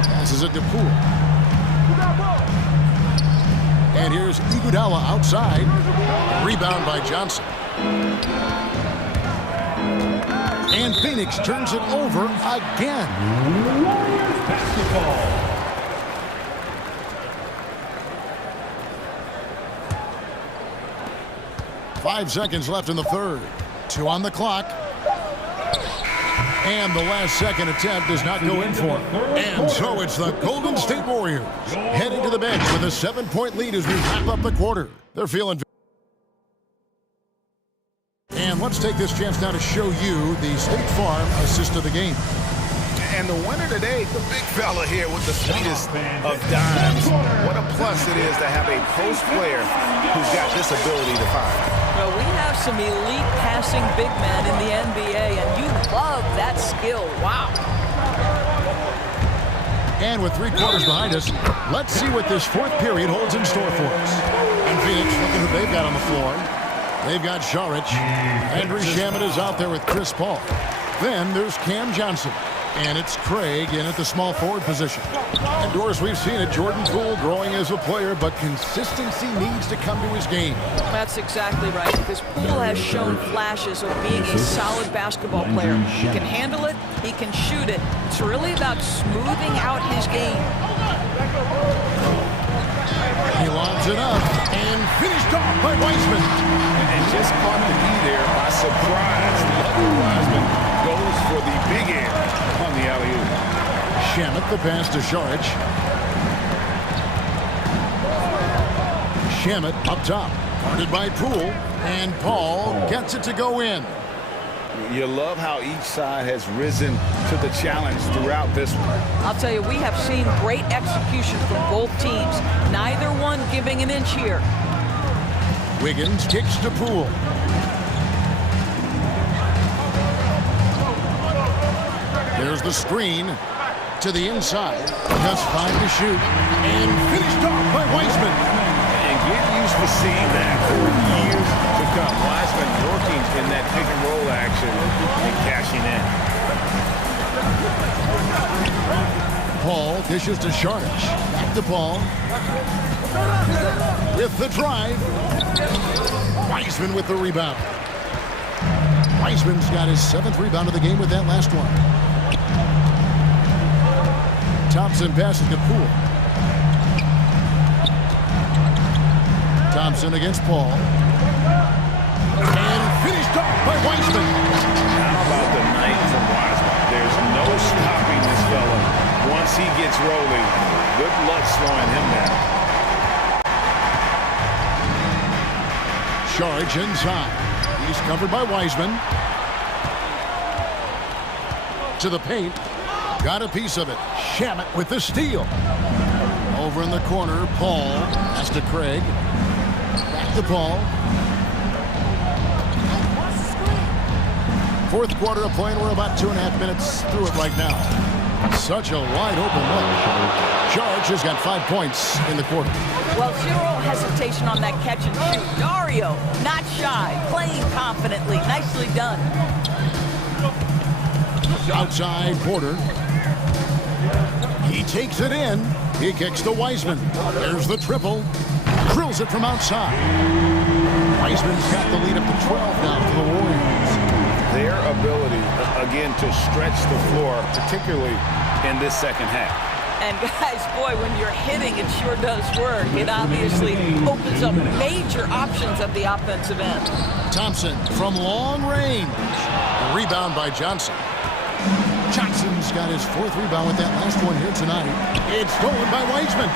Passes it to Poole. And here's Iguodala outside. Rebound by Johnson. And Phoenix turns it over again. Warriors basketball. Five seconds left in the third. 2 on the clock. And the last-second attempt does not go in for him. And so it's the Golden State Warriors heading to the bench with a 7-point lead as we wrap up the quarter. They're feeling... And let's take this chance now to show you the State Farm assist of the game. And the winner today, the big fella here with the sweetest of dimes. What a plus it is to have a post player who's got this ability to fire. Well, we have some elite passing big men in the NBA, and you love that skill. Wow. And with 3 quarters behind us, let's see what this fourth period holds in store for us. And Phoenix, look at who they've got on the floor. They've got Saric. Andrew Shamet is out there with Chris Paul. Then there's Cam Johnson. And it's Craig in at the small forward position. And Doris, we've seen it. Jordan Poole growing as a player, but consistency needs to come to his game. That's exactly right, because Poole has shown flashes of being a solid basketball player. He can handle it, he can shoot it. It's really about smoothing out his game. He lobs it up and finished off by Wiseman. And just caught the key there by surprise. The other Wiseman goes for the big end on the alley-oop. Shamet the pass to Saric. Shamet up top, guarded by Poole, and Paul gets it to go in. You love how each side has risen to the challenge throughout this one. I'll tell you, we have seen great execution from both teams. Neither one giving an inch here. Wiggins kicks to Poole. There's the screen to the inside. Just 5 to shoot. And finished off by Wiseman. And get used to seeing that for years to come. Wiseman working in that pick and roll action and cashing in. Paul dishes to Saric. Back to Paul. With the drive. Wiseman with the rebound. Wiseman's got his 7th rebound of the game with that last one. Thompson passes to Poole. Thompson against Paul. And finished off by Wiseman. How about the night from Wiseman? There's no stopping this fella. Once he gets rolling, good luck slowing him down. Charge inside. He's covered by Wiseman. To the paint. Got a piece of it. Shamet with the steal. Over in the corner, Paul. Pass to Craig. Back to Paul. Fourth quarter of play, and we're about 2.5 minutes through it right now. Such a wide open look. Charge has got 5 points in the quarter. Well, zero hesitation on that catch and shoot. Dario, not shy, playing confidently. Nicely done. Outside Porter. He takes it in. He kicks to Wiseman. There's the triple. Drills it from outside. Wiseman's got the lead up to 12 now for the Warriors. Their ability, again, to stretch the floor, particularly in this second half. And guys, boy, when you're hitting, it sure does work. It obviously opens up major options at the offensive end. Thompson from long range. A rebound by Johnson. Johnson's got his 4th rebound with that last one here tonight. It's stolen by Wiseman.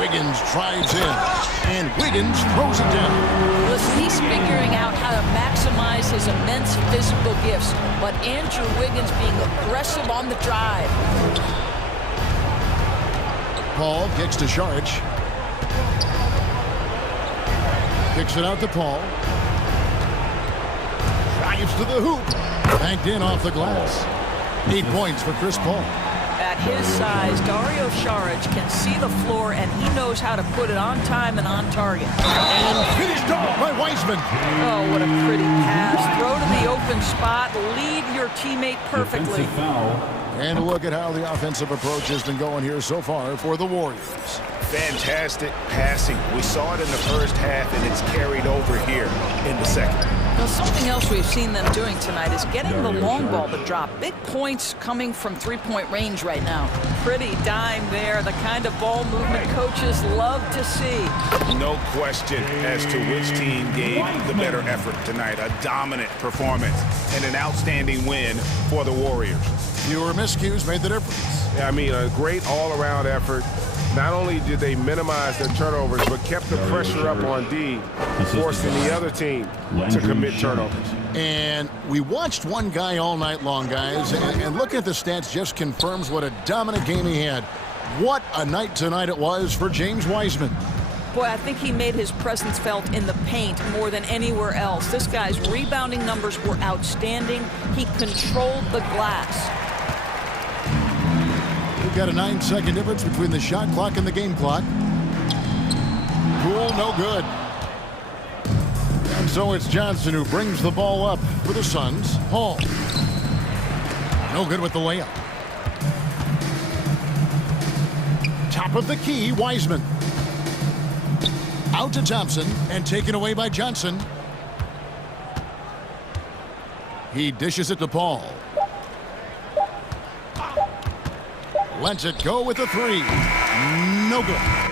Wiggins drives in, and Wiggins throws it down. Listen, he's figuring out how to maximize his immense physical gifts, but Andrew Wiggins being aggressive on the drive. Paul kicks to Saric. Kicks it out to Paul. Drives to the hoop. Banked in off the glass. 8 points for Chris Paul. At his size, Dario Saric can see the floor, and he knows how to put it on time and on target. And finished off by Wiseman. Oh, what a pretty pass. Throw to the open spot. Lead your teammate perfectly. And look at how the offensive approach has been going here so far for the Warriors. Fantastic passing. We saw it in the first half, and it's carried over here in the second. Now, something else we've seen them doing tonight is getting the long ball to drop. Big points coming from three-point range right now. Pretty dime there, the kind of ball movement coaches love to see. No question as to which team gave the better effort tonight. A dominant performance and an outstanding win for the Warriors. Fewer miscues made the difference. Yeah, I mean, a great all-around effort. Not only did they minimize their turnovers, but kept the pressure up on D, forcing the other team to commit turnovers. And we watched one guy all night long, guys, and looking at the stats just confirms what a dominant game he had. What a night tonight it was for James Wiseman. Boy, I think he made his presence felt in the paint more than anywhere else. This guy's rebounding numbers were outstanding. He controlled the glass. We've got a 9-second difference between the shot clock and the game clock. Poole, no good. And so it's Johnson who brings the ball up for the Suns. Hall. No good with the layup. Top of the key, Wiseman. Out to Thompson and taken away by Johnson. He dishes it to Paul. Lets it go with a three. No good.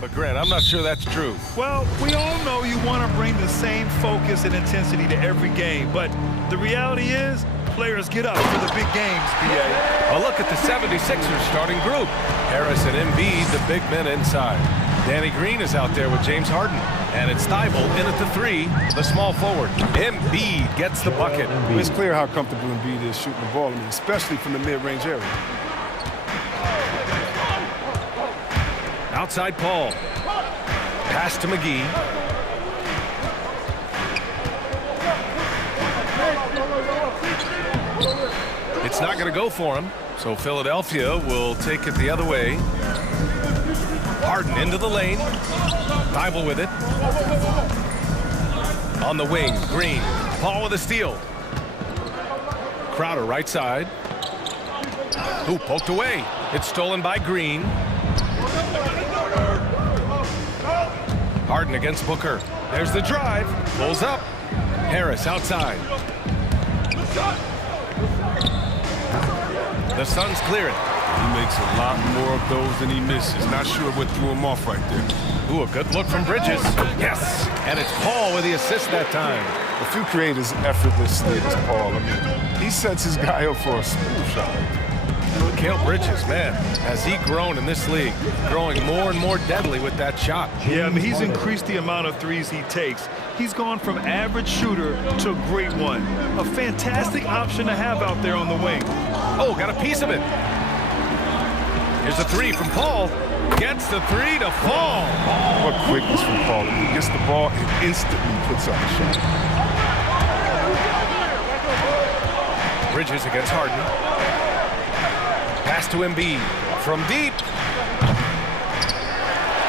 But Grant, I'm not sure that's true. Well, we all know you want to bring the same focus and intensity to every game, but the reality is players get up for the big games, BA. A look at the 76ers starting group. Harris and Embiid, the big men inside. Danny Green is out there with James Harden. And it's Thibault in at the 3, the small forward. Embiid gets the bucket. It's clear how comfortable Embiid is shooting the ball, especially from the mid-range area. Outside Paul. Pass to McGee. It's not going to go for him, so Philadelphia will take it the other way. Harden into the lane. Thibault with it. On the wing, Green. Paul with a steal. Crowder right side. Ooh, poked away. It's stolen by Green. Harden against Booker. There's the drive. Pulls up. Harris outside. The Suns clear it. He makes a lot more of those than he misses. Not sure what threw him off right there. Ooh, a good look from Bridges. Yes, and it's Paul with the assist that time. A few creators effortlessly as Paul. I mean, he sets his guy up for a smooth shot. Mikal Bridges, man, has he grown in this league, growing more and more deadly with that shot. Yeah, I mean, he's increased the amount of threes he takes. He's gone from average shooter to a great one. A fantastic option to have out there on the wing. Oh, got a piece of it. Here's a 3 from Paul. Gets the 3 to fall. What quickness from Paul. He gets the ball and instantly puts up a shot. Bridges against Harden. Pass to Embiid from deep.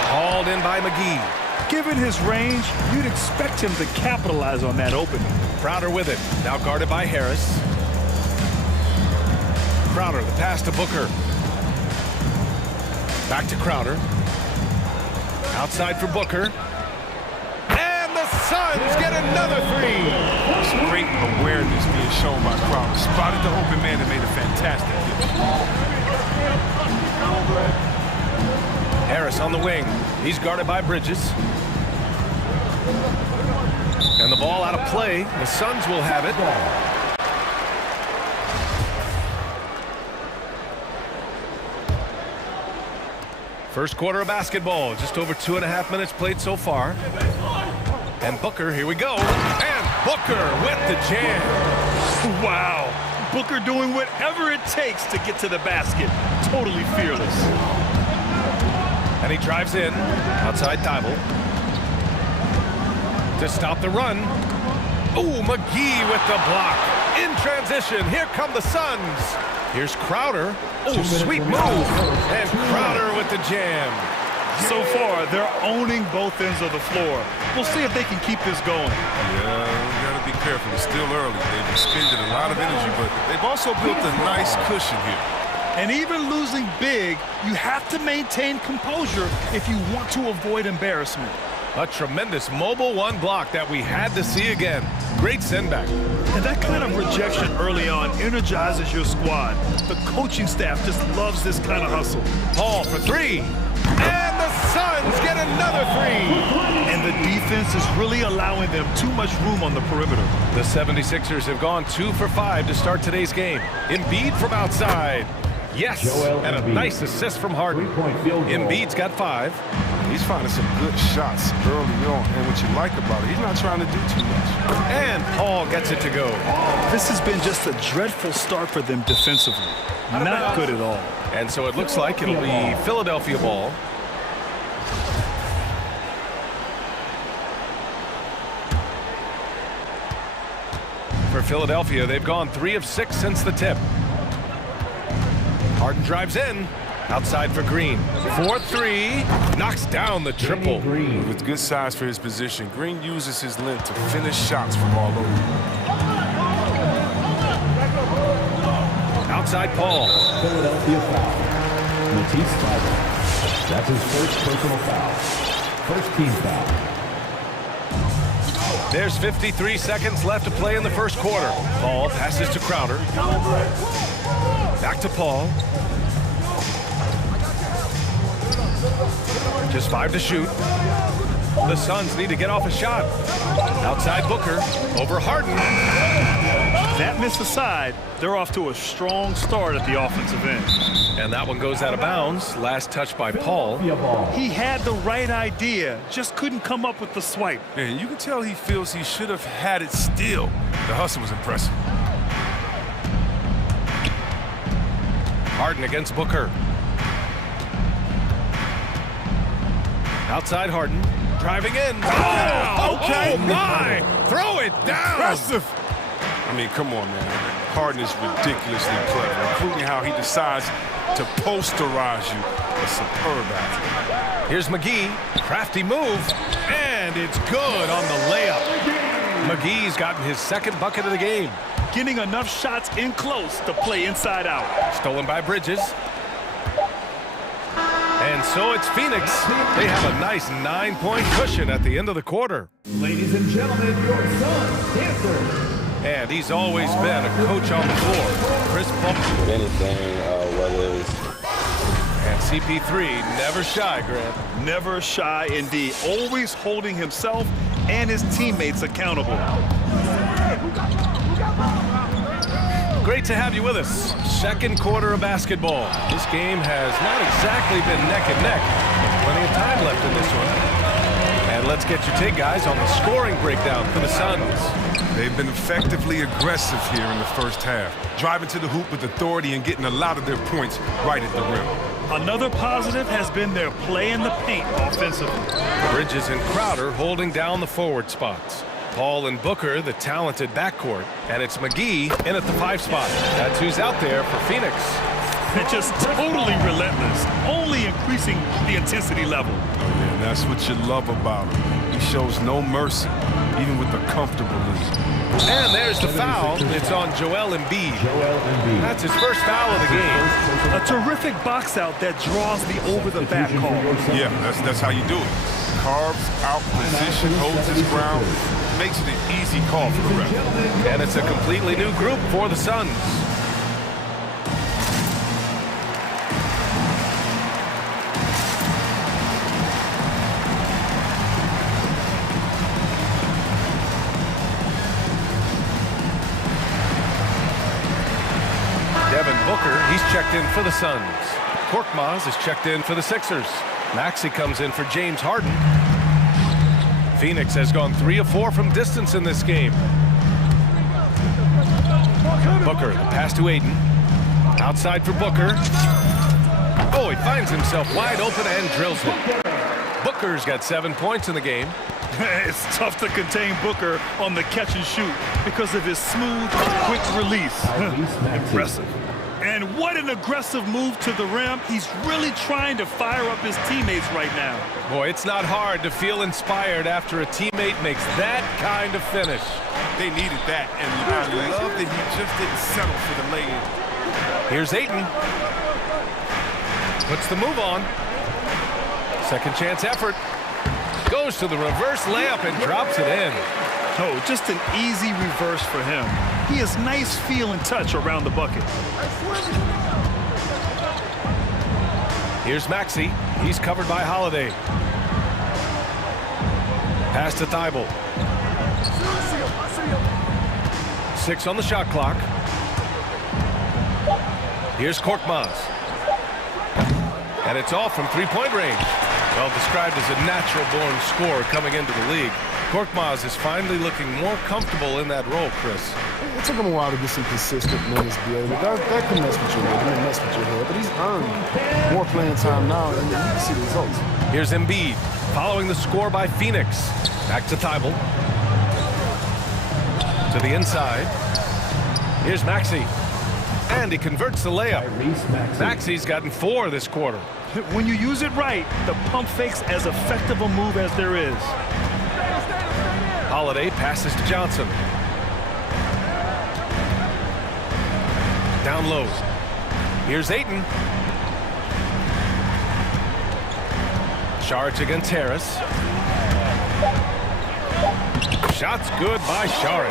Hauled in by McGee. Given his range, you'd expect him to capitalize on that opening. Crowder with it. Now guarded by Harris. Crowder, the pass to Booker. Back to Crowder. Outside for Booker. And the Suns get another 3. Some great awareness being shown by Crowder. Spotted the open man and made a fantastic hit. Harris on the wing. He's guarded by Bridges. And the ball out of play. The Suns will have it. First quarter of basketball. Just over 2.5 minutes played so far. And Booker, here we go. And Booker with the jam. Wow. Booker doing whatever it takes to get to the basket. Totally fearless. And he drives in. Outside Thibault. To stop the run. Ooh, McGee with the block. In transition, here come the Suns. Here's Crowder. Oh, sweet move. And Crowder with the jam. So far, they're owning both ends of the floor. We'll see if they can keep this going. Yeah, we got to be careful. It's still early. They've expended a lot of energy, but they've also built a nice cushion here. And even losing big, you have to maintain composure if you want to avoid embarrassment. A tremendous mobile 1 block that we had to see again. Great send back. And that kind of rejection early on energizes your squad. The coaching staff just loves this kind of hustle. Paul for 3. And the Suns get another 3. And the defense is really allowing them too much room on the perimeter. The 76ers have gone 2 for 5 to start today's game. Embiid from outside. Yes, and a nice assist from Harden. Embiid's got 5. He's finding some good shots early on, and what you like about it, he's not trying to do too much. And Paul gets it to go. This has been just a dreadful start for them defensively. Not good at all. And so it looks like it'll be Philadelphia ball. For Philadelphia, they've gone 3 of 6 since the tip. Harden drives in. Outside for Green. 4-3. Knocks down the triple. With good size for his position, Green uses his length to finish shots from all over. Outside Paul. Philadelphia foul. Matisse Thybulle. That's his first personal foul. First team foul. There's 53 seconds left to play in the first quarter. Paul passes to Crowder. Back to Paul. Just 5 to shoot. The Suns need to get off a shot. Outside Booker, over Harden. That miss aside, they're off to a strong start at the offensive end. And that one goes out of bounds. Last touch by Paul. He had the right idea, just couldn't come up with the swipe. Man, you can tell he feels he should have had it still. The hustle was impressive. Harden against Booker. Outside Harden, driving in. Oh, okay. Oh my! Throw it down! Impressive. I mean, come on, man. Harden is ridiculously clever, including how he decides to posterize you. A superb athlete. Here's McGee, crafty move, and it's good on the layup. McGee's gotten his second bucket of the game. Getting enough shots in close to play inside out. Stolen by Bridges. And so it's Phoenix. They have a nice 9-point cushion at the end of the quarter. Ladies and gentlemen, your Suns dancer. And he's always been a coach on the floor. Chris Bump. With anything, whether it's... And CP3, never shy, Grant. Never shy indeed. Always holding himself and his teammates accountable. Great to have you with us. Second quarter of basketball. This game has not exactly been neck and neck. Plenty of time left in this one. And let's get your take, guys, on the scoring breakdown for the Suns. They've been effectively aggressive here in the first half, driving to the hoop with authority and getting a lot of their points right at the rim. Another positive has been their play in the paint offensively. Bridges and Crowder holding down the forward spots. Paul and Booker, the talented backcourt. And it's McGee in at the 5 spot. That's who's out there for Phoenix. And just totally relentless, only increasing the intensity level. And that's what you love about him. He shows no mercy, even with a comfortable lead. And there's the foul. It's on Joel Embiid. That's his first foul of the game. A terrific box out that draws the over-the-back call. Yeah, that's how you do it. Carves out position, holds his ground, makes it an easy call for the ref. And it's a completely new group for the Suns. Booker, he's checked in for the Suns. Korkmaz is checked in for the Sixers. Maxey comes in for James Harden. Phoenix has gone 3 of 4 from distance in this game. Booker, the pass to Aiden. Outside for Booker. Oh, he finds himself wide open and drills it. Booker's got 7 points in the game. It's tough to contain Booker on the catch and shoot because of his smooth, quick release. Impressive. And what an aggressive move to the rim. He's really trying to fire up his teammates right now. Boy, it's not hard to feel inspired after a teammate makes that kind of finish. They needed that, and I love that he just didn't settle for the lay-in. Here's Ayton. Puts the move on. Second chance effort. Goes to the reverse layup and drops it in. Oh, just an easy reverse for him. He has nice feel and touch around the bucket. Here's Maxey. He's covered by Holiday. Pass to Thibault. 6 on the shot clock. Here's Korkmaz. And it's off from 3-point range. Well described as a natural-born scorer coming into the league. Korkmaz is finally looking more comfortable in that role, Chris. It took him a while to get some consistent minutes, BA. That can mess with your head. It can mess with your head. But he's earned more playing time now, and you can see the results. Here's Embiid, following the score by Phoenix. Back to Thibault. To the inside. Here's Maxey. And he converts the layup. Maxey's gotten 4 this quarter. When you use it right, the pump fake's as effective a move as there is. Holiday passes to Johnson. Down low. Here's Ayton. Charge against Harris. Shot's good by Saric.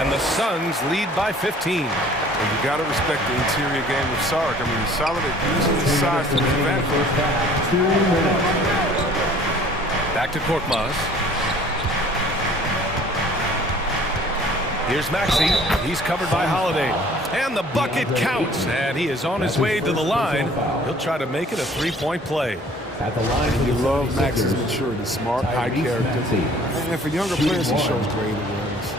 And the Suns lead by 15. And you got to respect the interior game of Saric. I mean, he's solid at using his size to his advantage. Back to Korkmaz. Here's Maxey. He's covered by Holiday. And the bucket counts. And he is on his way to the line. He'll try to make it a three-point play. At the line, you love Maxey's maturity, smart, high character. And for younger players, he shows great awareness.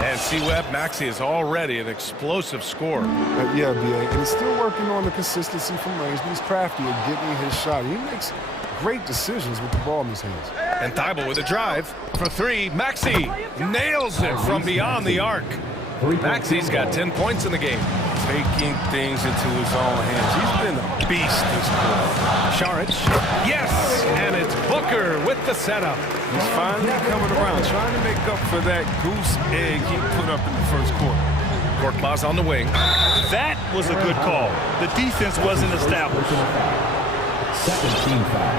And C-Web, Maxey is already an explosive scorer. Yeah, B.A. And he's still working on the consistency from range, but he's crafty at getting his shot. He makes great decisions with the ball in his hands. And Thibault with a drive for three. Maxey nails it from beyond the arc. Maxey's got 10 points in the game. Taking things into his own hands. He's been a beast this quarter. Saric, yes, and it's Booker with the setup. He's finally coming around, trying to make up for that goose egg he put up in the first quarter. Korkmaz on the wing. That was a good call. The defense wasn't established. 17 foul.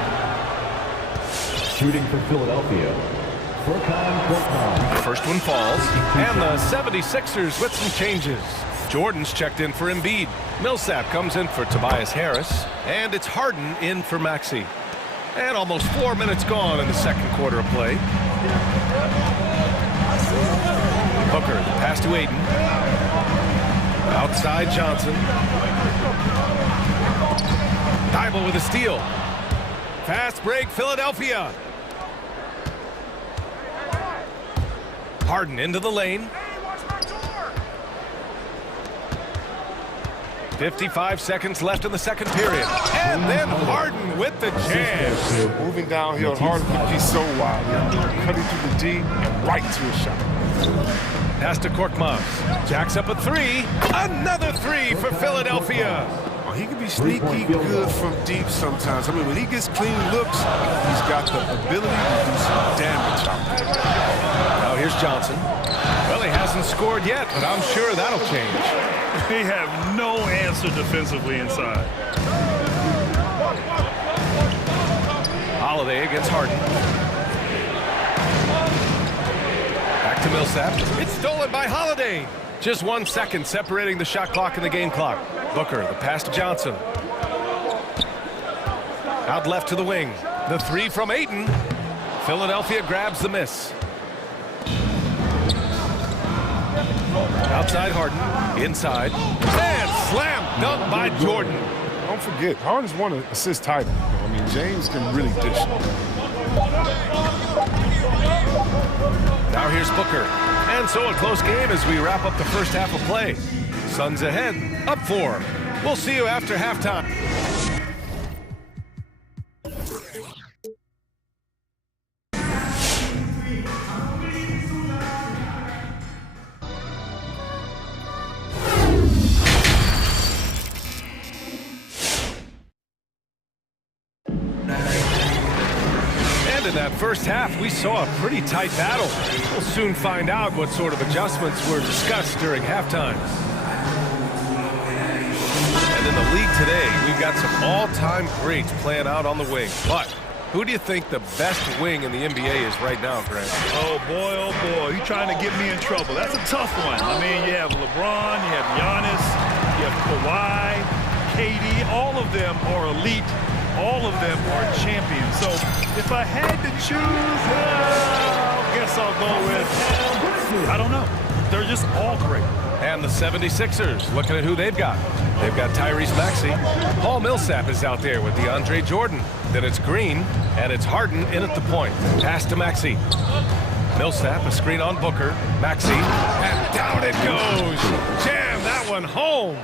Shooting for Philadelphia. First one falls, and the 76ers with some changes. Jordan's checked in for Embiid. Millsap comes in for Tobias Harris, and it's Harden in for Maxey. And almost 4 minutes gone in the second quarter of play. Booker, the pass to Ayton. Outside Johnson. Thibault with a steal. Fast break, Philadelphia. Harden into the lane. 55 seconds left in the second period. And then Harden with the jam. Moving downhill, Harden can be so wild. Cutting through the D and right to his shot. Pass to Korkmaz. Jacks up a three. Another three for Philadelphia. Oh, he can be sneaky good from deep sometimes. I mean, when he gets clean looks, he's got the ability to do some damage out there. Now here's Johnson. Well, he hasn't scored yet, but I'm sure that'll change. They have no answer defensively inside. Holiday against Harden. Back to Millsap. It's stolen by Holiday. Just 1 second separating the shot clock and the game clock. Booker, the pass to Johnson. Out left to the wing. The three from Ayton. Philadelphia grabs the miss. Outside Harden. Inside. And slam dunk by Jordan. Don't forget, Harden's won an assist title. I mean, James can really dish. Now here's Booker. And so a close game as we wrap up the first half of play. Suns ahead, up 4. We'll see you after halftime. In that first half, we saw a pretty tight battle. We'll soon find out what sort of adjustments were discussed during halftime. And in the league today, we've got some all-time greats playing out on the wing. But who do you think the best wing in the NBA is right now, Grant? Oh, boy, you trying to get me in trouble. That's a tough one. I mean, you have LeBron, you have Giannis, you have Kawhi, KD. All of them are elite. All of them are champions. So if I had to choose, I guess I'll go with, I don't know. They're just all great. And the 76ers, looking at who they've got. They've got Tyrese Maxey. Paul Millsap is out there with DeAndre Jordan. Then it's Green, and it's Harden in at the point. Pass to Maxey. Millsap, a screen on Booker. Maxey, and down it goes. Jam that one home.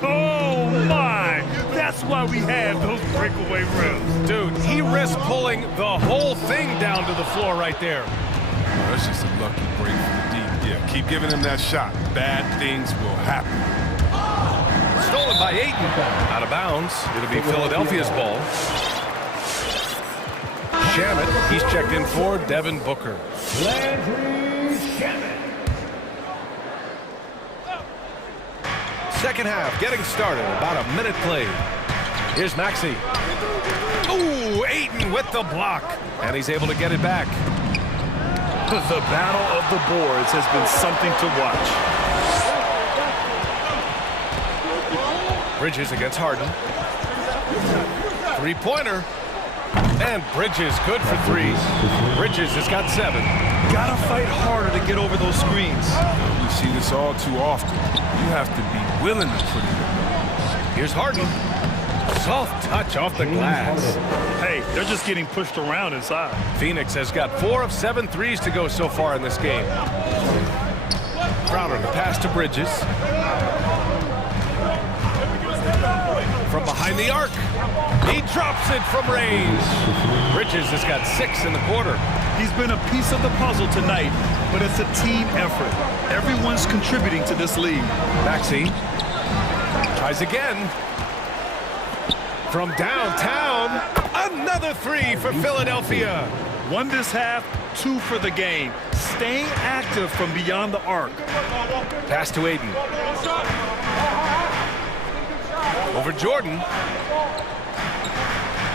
Oh, my. That's why we have those breakaway rims. Dude, he risked pulling the whole thing down to the floor right there. Oh, that's just a lucky break from the deep. Yeah, keep giving him that shot. Bad things will happen. Stolen by Ayton. Out of bounds. It'll be Philadelphia's ball. Shamet, he's checked in for Devin Booker. Landry Shamet. Second half getting started. About a minute played. Here's Maxey. Ooh, Ayton with the block. And he's able to get it back. The battle of the boards has been something to watch. Bridges against Harden. Three-pointer. And Bridges good for three. Bridges has got 7. Gotta fight harder to get over those screens. We see this all too often. You have to be willing to put it in. Here's Harden. Soft touch off the glass. Hey, they're just getting pushed around inside. Phoenix has got 4 of 7 threes to go so far in this game. Crowder, the pass to Bridges. From behind the arc. He drops it from range. Bridges has got 6 in the quarter. He's been a piece of the puzzle tonight, but it's a team effort. Everyone's contributing to this lead. Maxey tries again. From downtown, another 3 for Philadelphia. 1 this half, 2 for the game. Staying active from beyond the arc. Pass to Aiden. Over Jordan.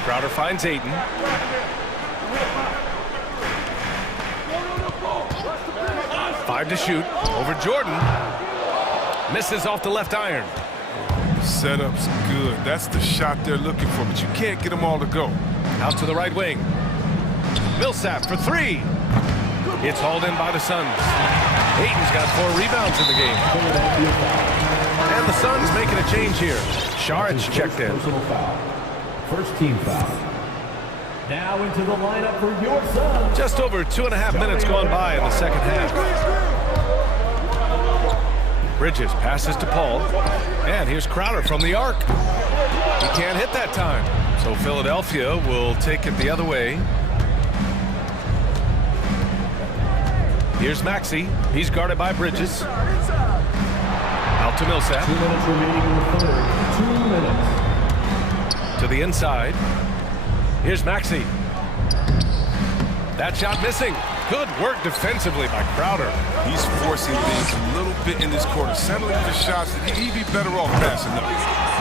Crowder finds Aiden. Five to shoot. Over Jordan. Misses off the left iron. Setup's good. That's the shot they're looking for, but you can't get them all to go. Out to the right wing. Millsap for 3. It's hauled in by the Suns. Aiden's got 4 rebounds in the game. And the Suns making a change here. Sharich checked in. First team foul. Now into the lineup for your Suns. Just over 2.5 minutes gone by in the second half. Bridges passes to Paul. And here's Crowder from the arc. He can't hit that time. So Philadelphia will take it the other way. Here's Maxey. He's guarded by Bridges. Out to Millsap. 2 minutes remaining in the third. 2 minutes. To the inside. Here's Maxey. That shot missing. Good work defensively by Crowder. He's forcing things a little bit in this quarter, settling for shots that he'd be better off passing up.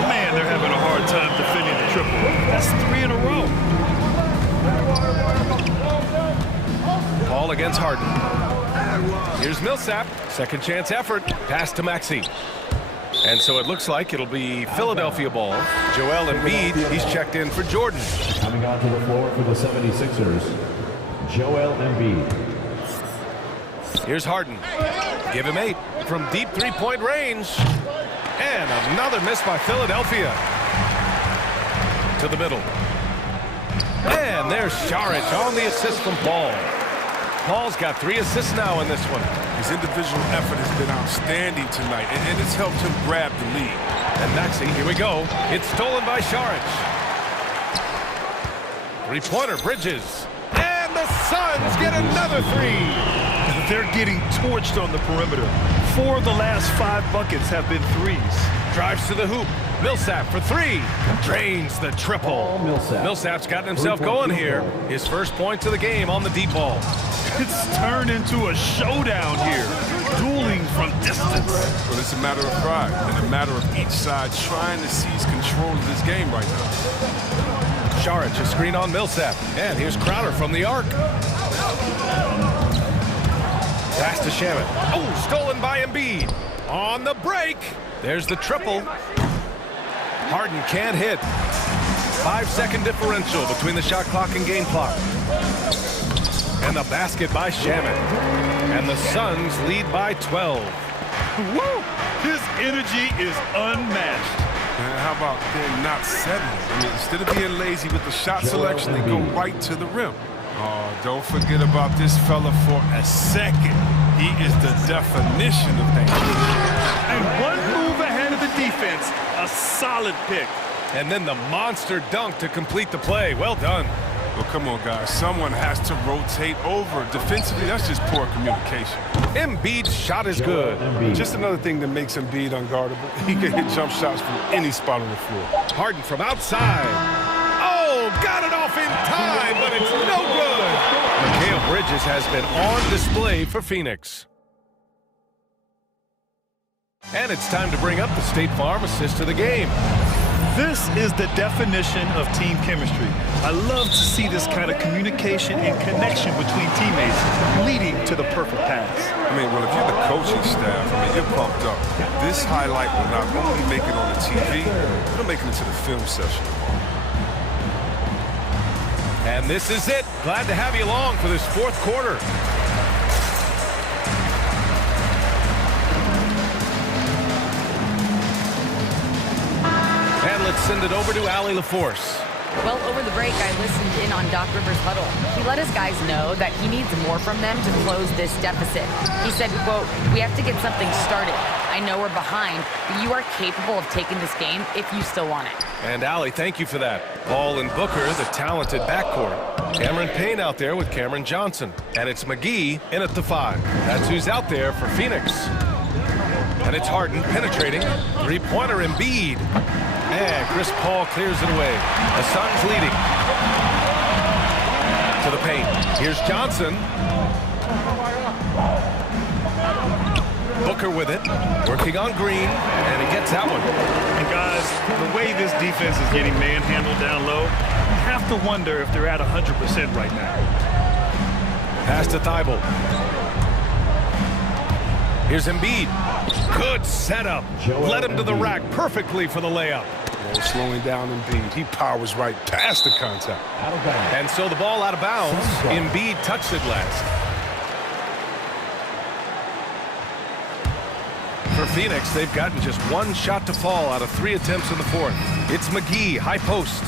Man, they're having a hard time defending the triple. That's 3 in a row. Paul against Harden. Here's Millsap. Second chance effort. Pass to Maxey. And so it looks like it'll be Philadelphia ball. Joel Embiid, he's checked in for Jordan. Coming onto the floor for the 76ers, Joel Embiid. Here's Harden. Give him 8 from deep three-point range. And another miss by Philadelphia. To the middle. And there's Sharich on the assist from Paul. Paul's got 3 assists now in this one. His individual effort has been outstanding tonight, and it's helped him grab the lead. And Maxey, here we go. It's stolen by Sharich. Three-pointer, Bridges. And the Suns get another 3. They're getting torched on the perimeter. 4 of the last 5 buckets have been threes. Drives to the hoop. Millsap for 3. Drains the triple. Millsap's gotten himself going here. His first points of the game on the deep ball. It's turned into a showdown here. Dueling from distance. Well, it's a matter of pride and a matter of each side trying to seize control of this game right now. Sharich, a screen on Millsap. And here's Crowder from the arc. Pass to Shaman. Oh, stolen by Embiid. On the break. There's the triple. Harden can't hit. 5-second differential between the shot clock and game clock. And the basket by Shaman. And the Suns lead by 12. Woo! His energy is unmatched. Man, how about them not settling? I mean, instead of being lazy with the shot selection, they go right to the rim. Oh, don't forget about this fella for a second. He is the definition of danger. And one move ahead of the defense. A solid pick. And then the monster dunk to complete the play. Well done. Well, come on, guys. Someone has to rotate over. Defensively, that's just poor communication. Embiid's shot is good. Just another thing that makes Embiid unguardable. He can hit jump shots from any spot on the floor. Harden from outside. Oh, got it off in time, but it's no good. Mikal Bridges has been on display for Phoenix. And it's time to bring up the State Farm assist of the game. This is the definition of team chemistry. I love to see this kind of communication and connection between teammates leading to the perfect pass. I mean, well, if you're the coaching staff, I mean, you're pumped up. This highlight will not only make it on the TV, it'll make it into the film session. And this is it. Glad to have you along for this fourth quarter. And let's send it over to Allie LaForce. Well, over the break, I listened in on Doc Rivers' huddle. He let his guys know that he needs more from them to close this deficit. He said, quote, "We have to get something started. I know we're behind, but you are capable of taking this game if you still want it." And Allie, thank you for that. Paul and Booker, the talented backcourt. Cameron Payne out there with Cameron Johnson. And it's McGee in at the 5. That's who's out there for Phoenix. And it's Harden penetrating. Three-pointer Embiid. And Chris Paul clears it away. The Suns leading. To the paint. Here's Johnson. Booker with it. Working on Green. And he gets that one. And guys, the way this defense is getting manhandled down low, you have to wonder if they're at 100% right now. Pass to Thibault. Here's Embiid. Good setup. Led him to the rack perfectly for the layup. Slowing down Embiid. He powers right past the contact. And so the ball out of bounds. Embiid touched it last. For Phoenix, they've gotten just one shot to fall out of 3 attempts in the fourth. It's McGee, high post.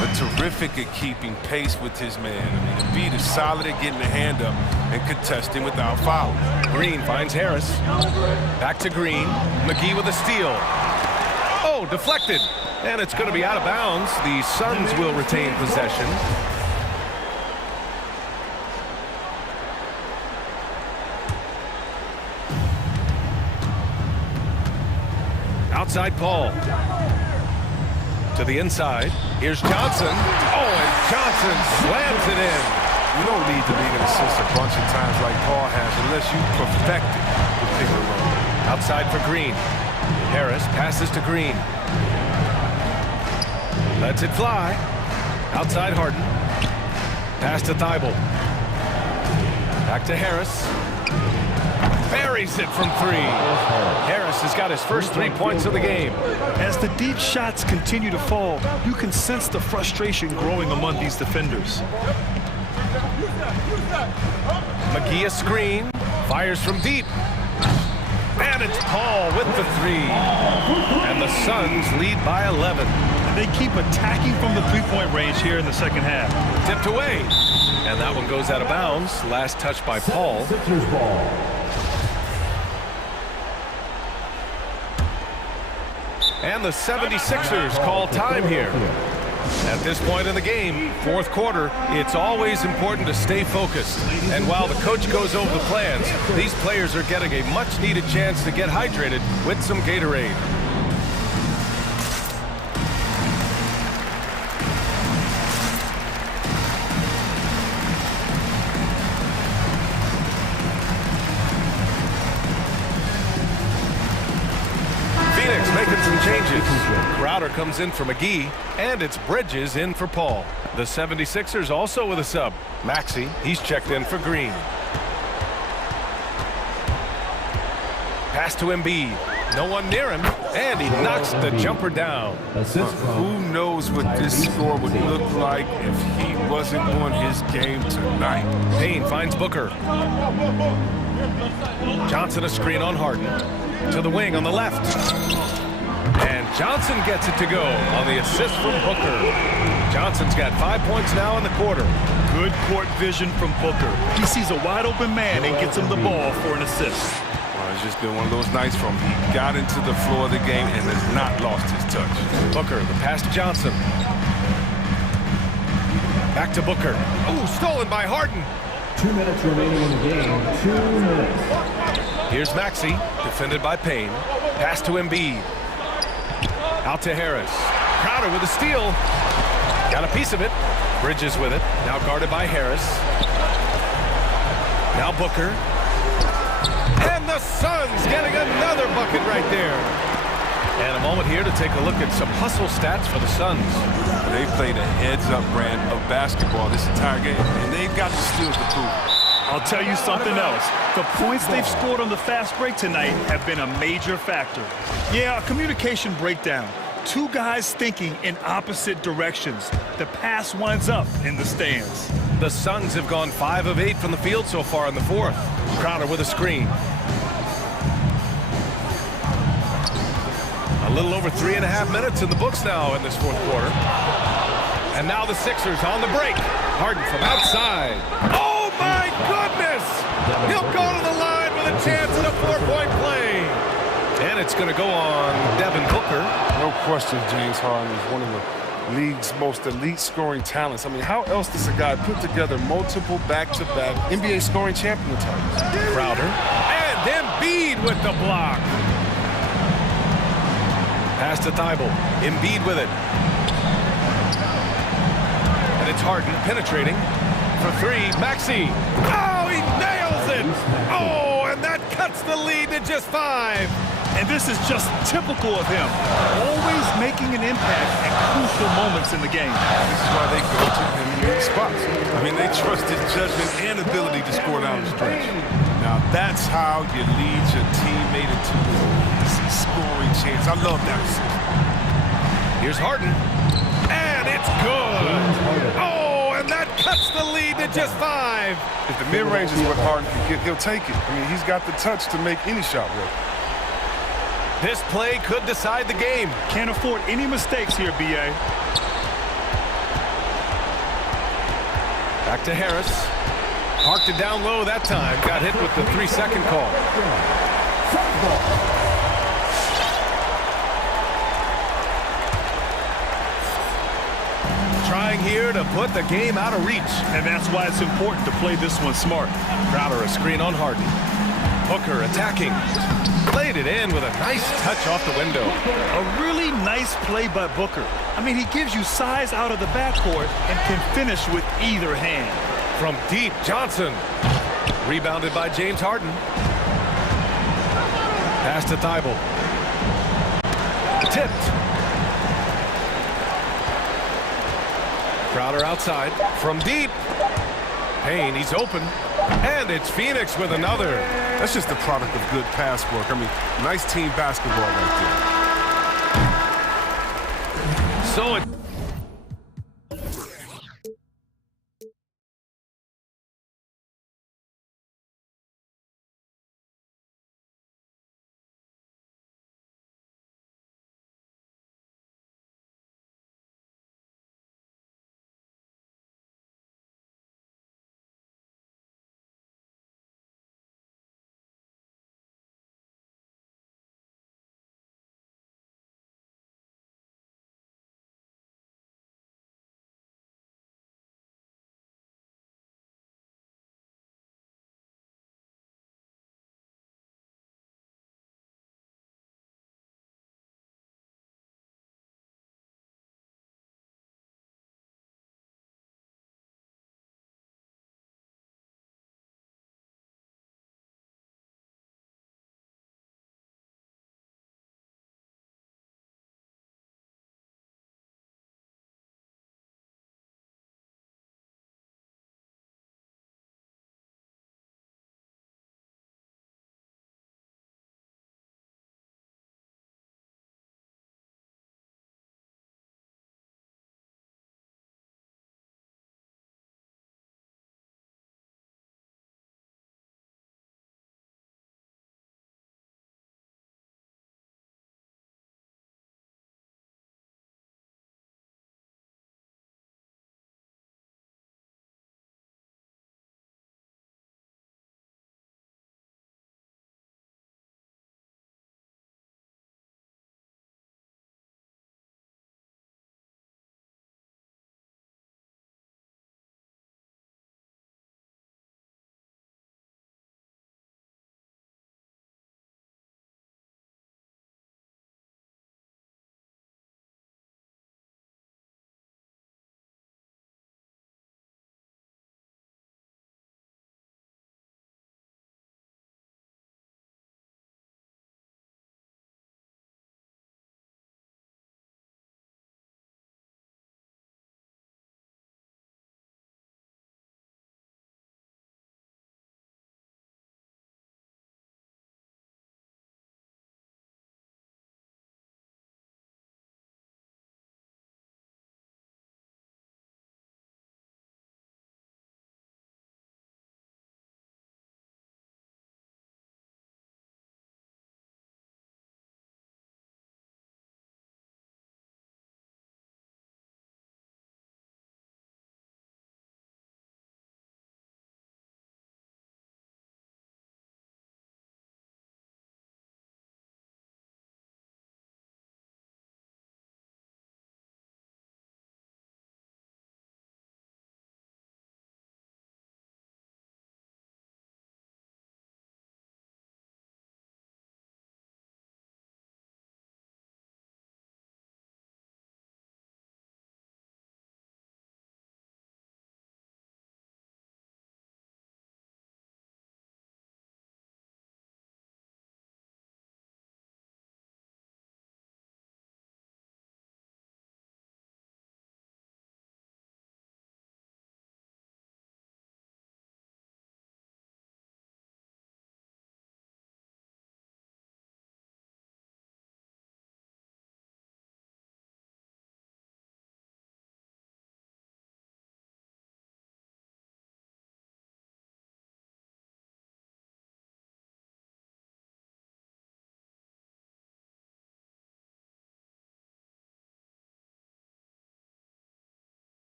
But terrific at keeping pace with his man. I mean, Embiid is solid at getting the hand up and contesting without fouling. Green finds Harris. Back to Green. McGee with a steal. Oh, deflected. And it's going to be out of bounds. The Suns will retain possession. Outside Paul. To the inside. Here's Johnson. Oh, and Johnson slams it in. You don't need to lead an assist a bunch of times like Paul has unless you perfect it with pick and roll. Outside for Green. Harris passes to Green. Lets it fly. Outside Harden. Pass to Thibault. Back to Harris. Buries it from 3. Harris has got his first 3 points of the game. As the deep shots continue to fall, you can sense the frustration growing among these defenders. McGee a screen. Fires from deep. And it's Paul with the 3. And the Suns lead by 11. And they keep attacking from the three-point range here in the second half. Tipped away. And that one goes out of bounds. Last touch by Paul. Sixers ball. And the 76ers call time here. At this point in the game, fourth quarter, it's always important to stay focused. And while the coach goes over the plans, these players are getting a much-needed chance to get hydrated with some Gatorade. Phoenix making some changes. Crowder comes in for McGee, and it's Bridges in for Paul. The 76ers also with a sub. Maxey, he's checked in for Green. Pass to Embiid. No one near him, and he knocks the jumper down. Who knows what this score would look like if he wasn't on his game tonight. Payne finds Booker. Johnson a screen on Harden. To the wing on the left. And Johnson gets it to go on the assist from Booker. Johnson's got 5 points now in the quarter. Good court vision from Booker. He sees a wide open man and gets him the ball for an assist. Well, it's just been one of those nights from him. He got into the floor of the game and has not lost his touch. Booker, the pass to Johnson. Back to Booker. Oh, stolen by Harden. 2 minutes remaining in the game. 2 minutes. Here's Maxey, defended by Payne. Pass to Embiid. Out to Harris. Crowder with a steal. Got a piece of it. Bridges with it. Now guarded by Harris. Now Booker. And the Suns getting another bucket right there. And a moment here to take a look at some hustle stats for the Suns. They played a heads-up brand of basketball this entire game, and they've got the skills to prove it. I'll tell you something else. The points they've scored on the fast break tonight have been a major factor. Yeah, a communication breakdown. Two guys thinking in opposite directions. The pass winds up in the stands. The Suns have gone 5 of 8 from the field so far in the fourth. Crowder with a screen. A little over 3.5 minutes in the books now in this fourth quarter. And now the Sixers on the break. Harden from outside. Oh my goodness! He'll go to the line with a chance at a 4-point play. And it's going to go on Devin Booker. No question, James Harden is one of the league's most elite scoring talents. I mean, how else does a guy put together multiple back-to-back NBA scoring champion titles? Crowder. And Embiid with the block. Pass to Thibault. Embiid with it. And it's Harden penetrating for 3. Maxey. Oh, he nails it. Oh, and that cuts the lead to just 5. And this is just typical of him. Always making an impact at crucial moments in the game. This is why they go to him in these spots. I mean, they trust his judgment and ability to score down the stretch. Now, that's how you lead your teammate into an easy scoring chance. I love that assist. Here's Harden. And it's good. Oh, and that cuts the lead to just 5. If the mid-range is what Harden can get, he'll take it. I mean, he's got the touch to make any shot work. This play could decide the game. Can't afford any mistakes here, B.A. Back to Harris. Parked it down low that time. Got hit with the 3-second call. Trying here to put the game out of reach. And that's why it's important to play this one smart. Crowder a screen on Harden. Hooker attacking. Played it in with a nice touch off the window. A really nice play by Booker. I mean, he gives you size out of the backcourt and can finish with either hand. From deep, Johnson. Rebounded by James Harden. Pass to Thibault. Tipped. Crowder outside. From deep. Payne, he's open. And it's Phoenix with another. That's just the product of good pass work. I mean, nice team basketball right there. So it